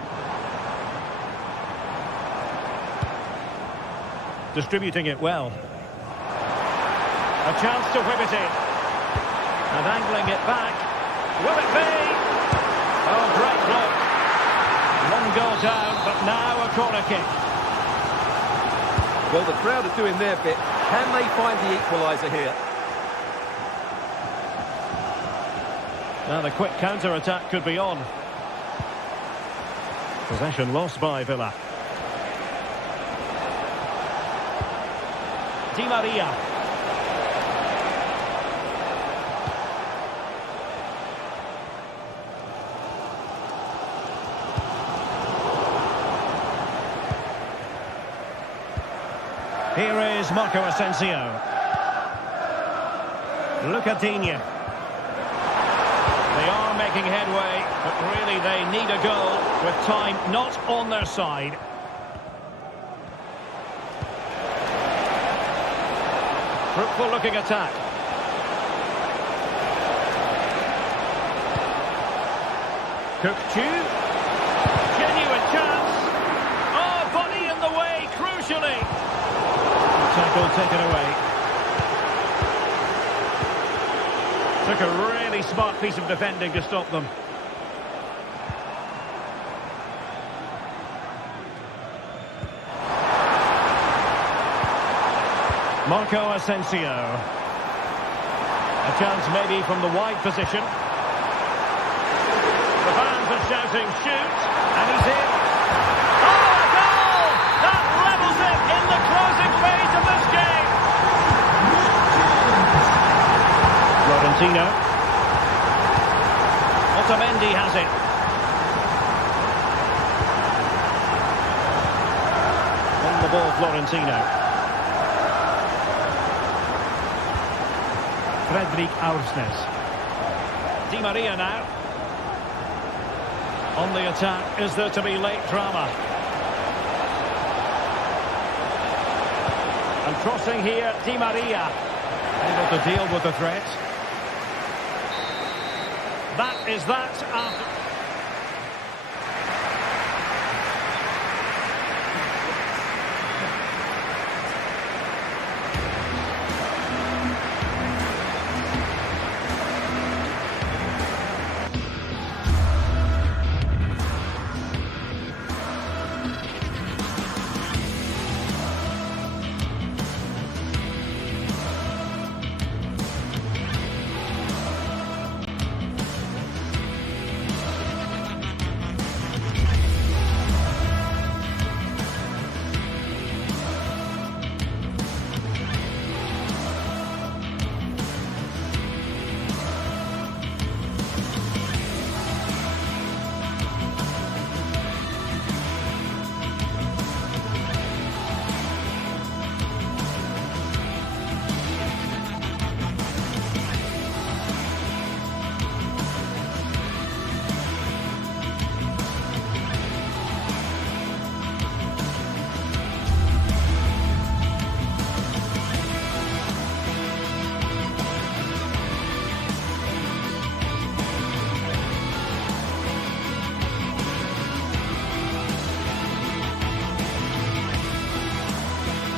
Distributing it well. A chance to whip it in. And angling it back. Will it be? Oh, great block. One goal down, but now a corner kick. Well, the crowd are doing their bit. Can they find the equaliser here? Now the quick counter-attack could be on. Possession lost by Villa. Di Maria. Here is Marco Asensio. Look at Digne. They are making headway, but really they need a goal with time not on their side. Fruitful looking attack. Cook-Chu. Genuine chance. Oh, body in the way, crucially. Tackle taken away. Took a really smart piece of defending to stop them. Marco Asensio. A chance maybe from the wide position. The fans are shouting, shoot, and he's in. Oh, a goal! That levels it in the closing phase of this game. Florentino. Otamendi has it. On the ball, Florentino. Fredrik Aursnes. Di Maria now. On the attack, is there to be late drama? And crossing here, Di Maria. Able to deal with the threat. That is that after...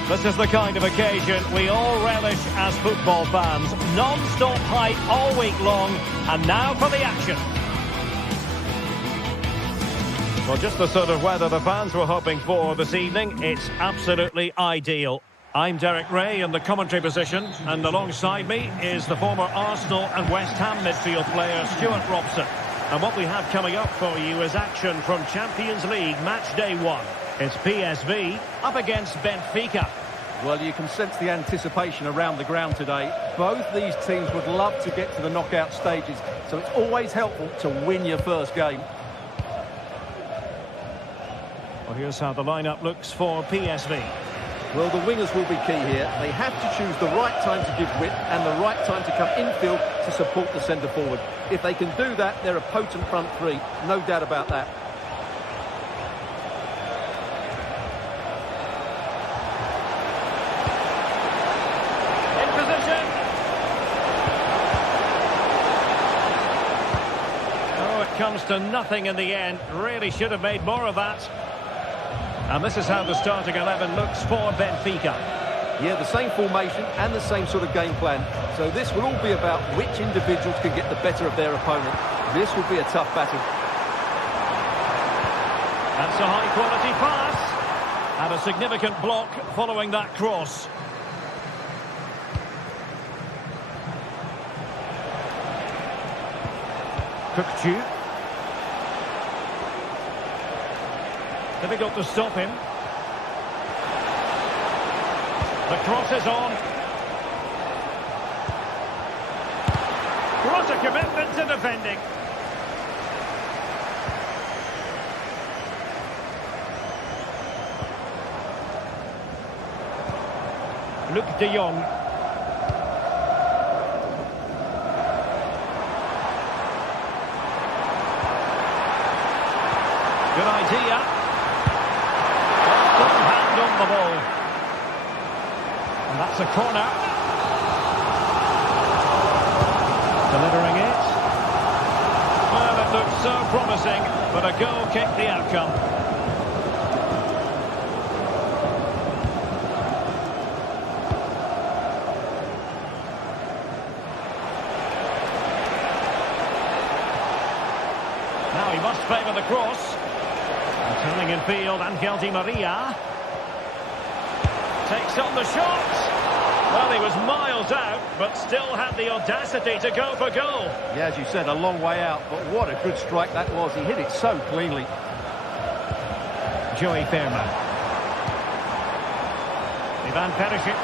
This is the kind of occasion we all relish as football fans. Non-stop hype all week long, and now for the action. Well, just the sort of weather the fans were hoping for this evening. It's absolutely ideal. I'm Derek Ray in the commentary position, and alongside me is the former Arsenal and West Ham midfield player Stuart Robson. And what we have coming up for you is action from Champions League match day 1. It's PSV up against Benfica. Well, you can sense the anticipation around the ground today. Both these teams would love to get to the knockout stages, so it's always helpful to win your first game. Well, here's how the lineup looks for PSV. Well, the wingers will be key here. They have to choose the right time to give width and the right time to come infield to support the centre-forward. If they can do that, they're a potent front three. No doubt about that. comes to nothing in the end. Really should have made more of that. And this is how the starting 11 looks for Benfica. Yeah, the same formation and the same sort of game plan. So this will all be about which individuals can get the better of their opponent. This will be a tough battle. That's a high-quality pass. And a significant block following that cross. Cookchu. Difficult to stop him. The cross is on. What a commitment to defending. Luc de Jong. Good idea. Strong hand on the ball. And that's a corner. Delivering it. Well, it looked so promising, but a goal kicked the outcome. Now he must favour the cross. Turning in field, Angel Di Maria. Takes on the shot. Well, he was miles out, but still had the audacity to go for goal. Yeah, as you said, a long way out, but what a good strike that was. He hit it so cleanly. Joey Fairman. Ivan Perisic.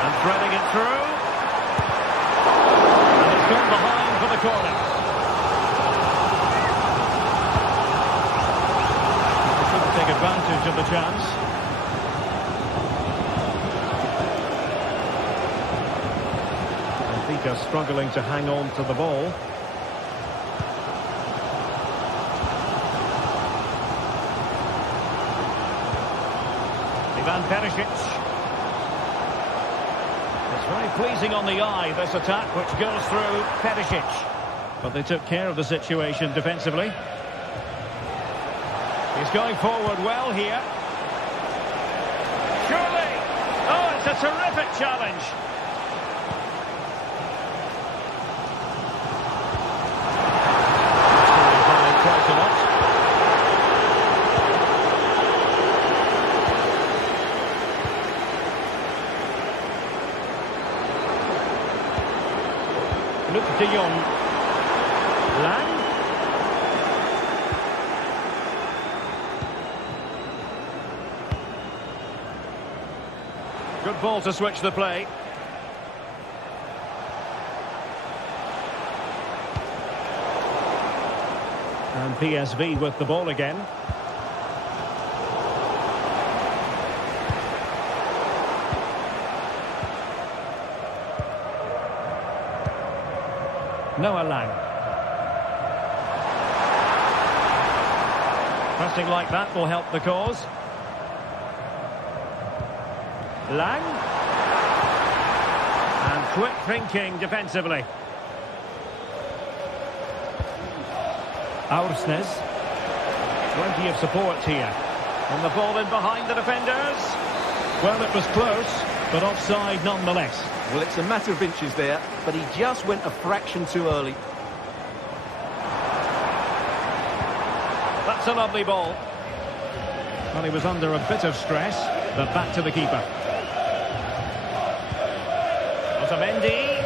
And threading it through. And it's gone behind for the corner. Take advantage of the chance. Benfica struggling to hang on to the ball. Ivan Perisic. It's very pleasing on the eye, this attack, which goes through Perisic. But they took care of the situation defensively. He's going forward well here. Surely! Oh, it's a terrific challenge. Quite a lot. Luc de Jong. Lang. Good ball to switch the play. And PSV with the ball again. Noah Lang. Pressing like that will help the cause. Lang. And quick thinking defensively. Aursnes. Plenty of support here. And the ball in behind the defenders. Well, it was close, but offside nonetheless. Well, it's a matter of inches there, but he just went a fraction too early. That's a lovely ball. Well, he was under a bit of stress, but back to the keeper. Otamendi.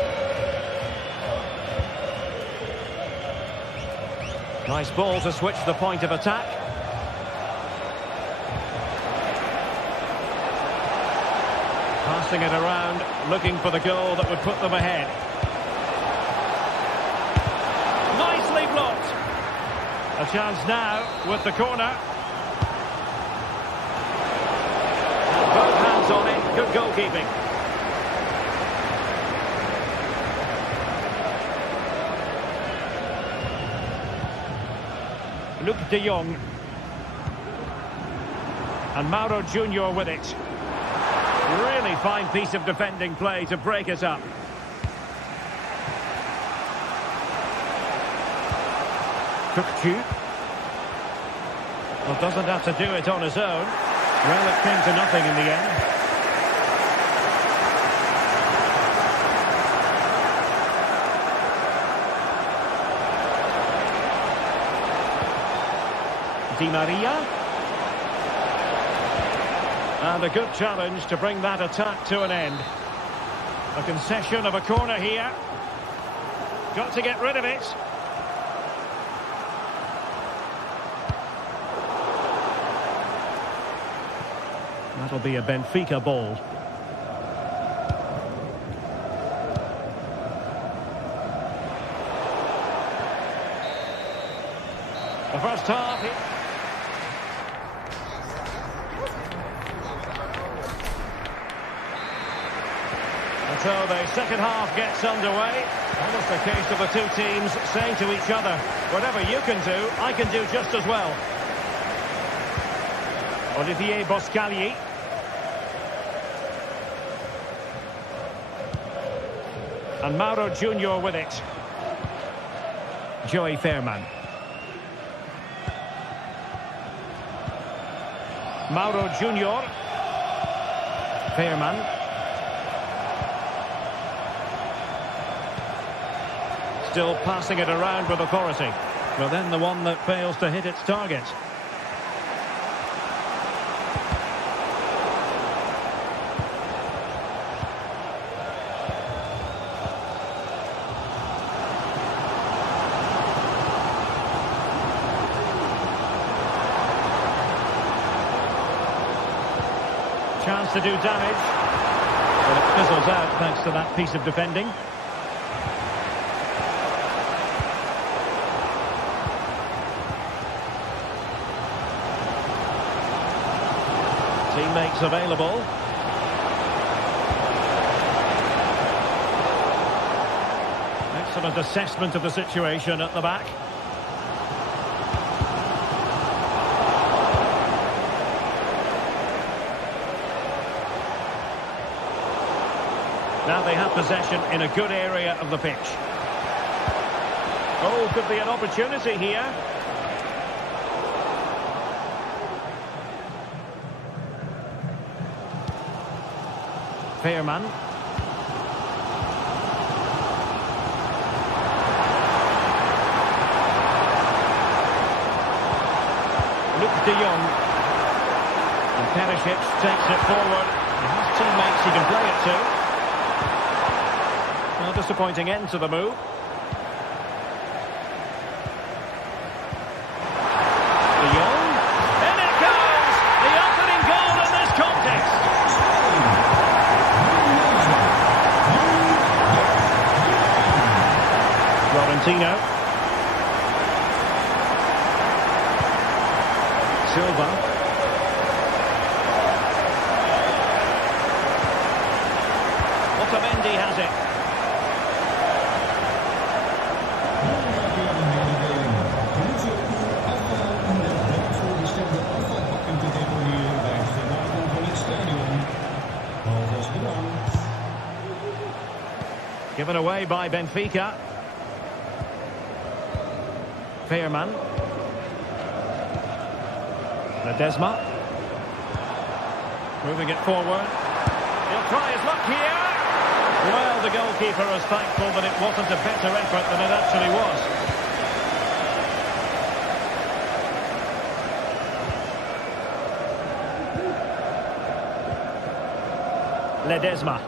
Nice ball to switch the point of attack. Passing it around, looking for the goal that would put them ahead. Nicely blocked. A chance now with the corner. Both hands on it, good goalkeeping. Luc de Jong. And Mauro Junior with it. Really fine piece of defending play to break it up. Kukcu. Well, doesn't have to do it on his own. Well, it came to nothing in the end. Di Maria. And a good challenge to bring that attack to an end. A concession of a corner here. Got to get rid of it. That'll be a Benfica ball. The first half. And so the second half gets underway. Almost a case of the two teams saying to each other, whatever you can do, I can do just as well. Olivier Boscagli. And Mauro Junior with it. Joey Fairman. Mauro Junior. Fairman. Still passing it around with authority. But then the one that fails to hit its target. Chance to do damage, but it fizzles out thanks to that piece of defending. Teammates available. Excellent assessment of the situation at the back. Now they have possession in a good area of the pitch. Oh, could be an opportunity here. Fairman. Luke de Jong. And Perisic takes it forward. He has teammates he can play it to. Well, disappointing end to the move. De Jong. And it goes! The opening goal in this contest. Florentino. Silva. Otamendi has it. Given away by Benfica. Fairman. Ledesma. Moving it forward. He'll try his luck here. Well, the goalkeeper is thankful that it wasn't a better effort than it actually was. Ledesma.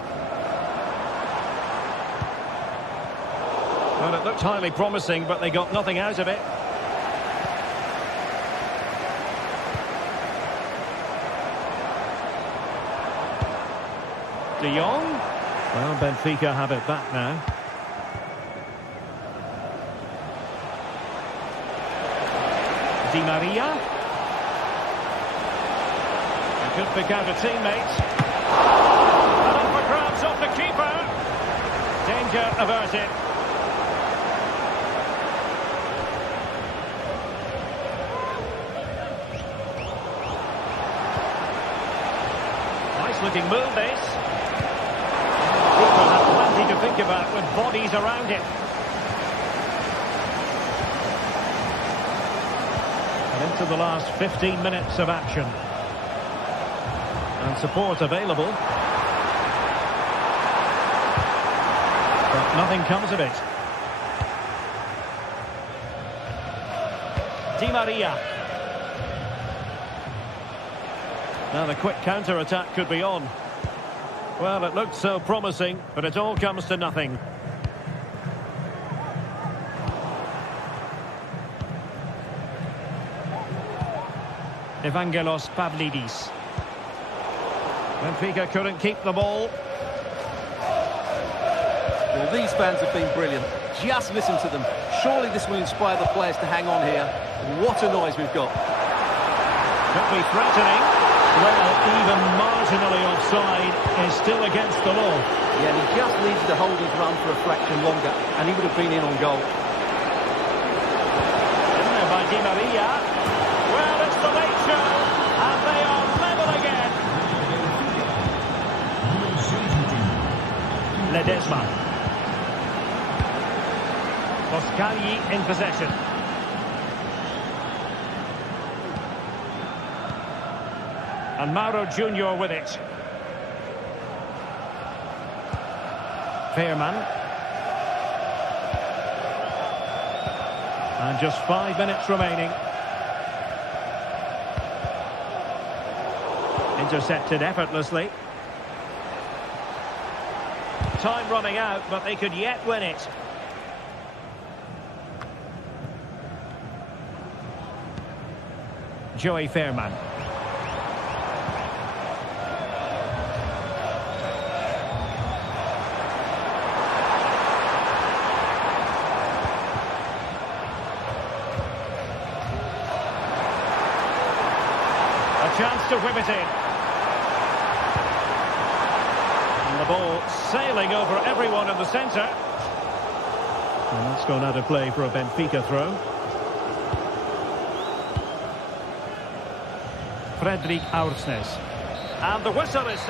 Well, it looked highly promising, but they got nothing out of it. De Jong. Well, Benfica have it back now. Di Maria. He could pick out a teammate. And up for grabs off the keeper. Danger averted. Looking move this. Keepers have plenty to think about with bodies around it. into the last 15 minutes of action. And support available. But nothing comes of it. Di Maria. Now the quick counter-attack could be on. Well, it looked so promising, but it all comes to nothing. Evangelos Pavlidis. Benfica couldn't keep the ball. Well, these fans have been brilliant. Just listen to them. Surely this will inspire the players to hang on here. What a noise we've got. Could be threatening. Well, even marginally offside is still against the law. Yeah, he just needed to hold his run for a fraction longer, and he would have been in on goal. In there by Di Maria. Well, it's the late show, and they are level again. Ledesma. Boscagli in possession. And Mauro Junior with it. Veerman. And just 5 minutes remaining. Intercepted effortlessly. Time running out, but they could yet win it. Joey Veerman. Chance to whip it in. And the ball sailing over everyone in the centre. And that's gone out of play for a Benfica throw. Fredrik Aursnes. And the whistle is...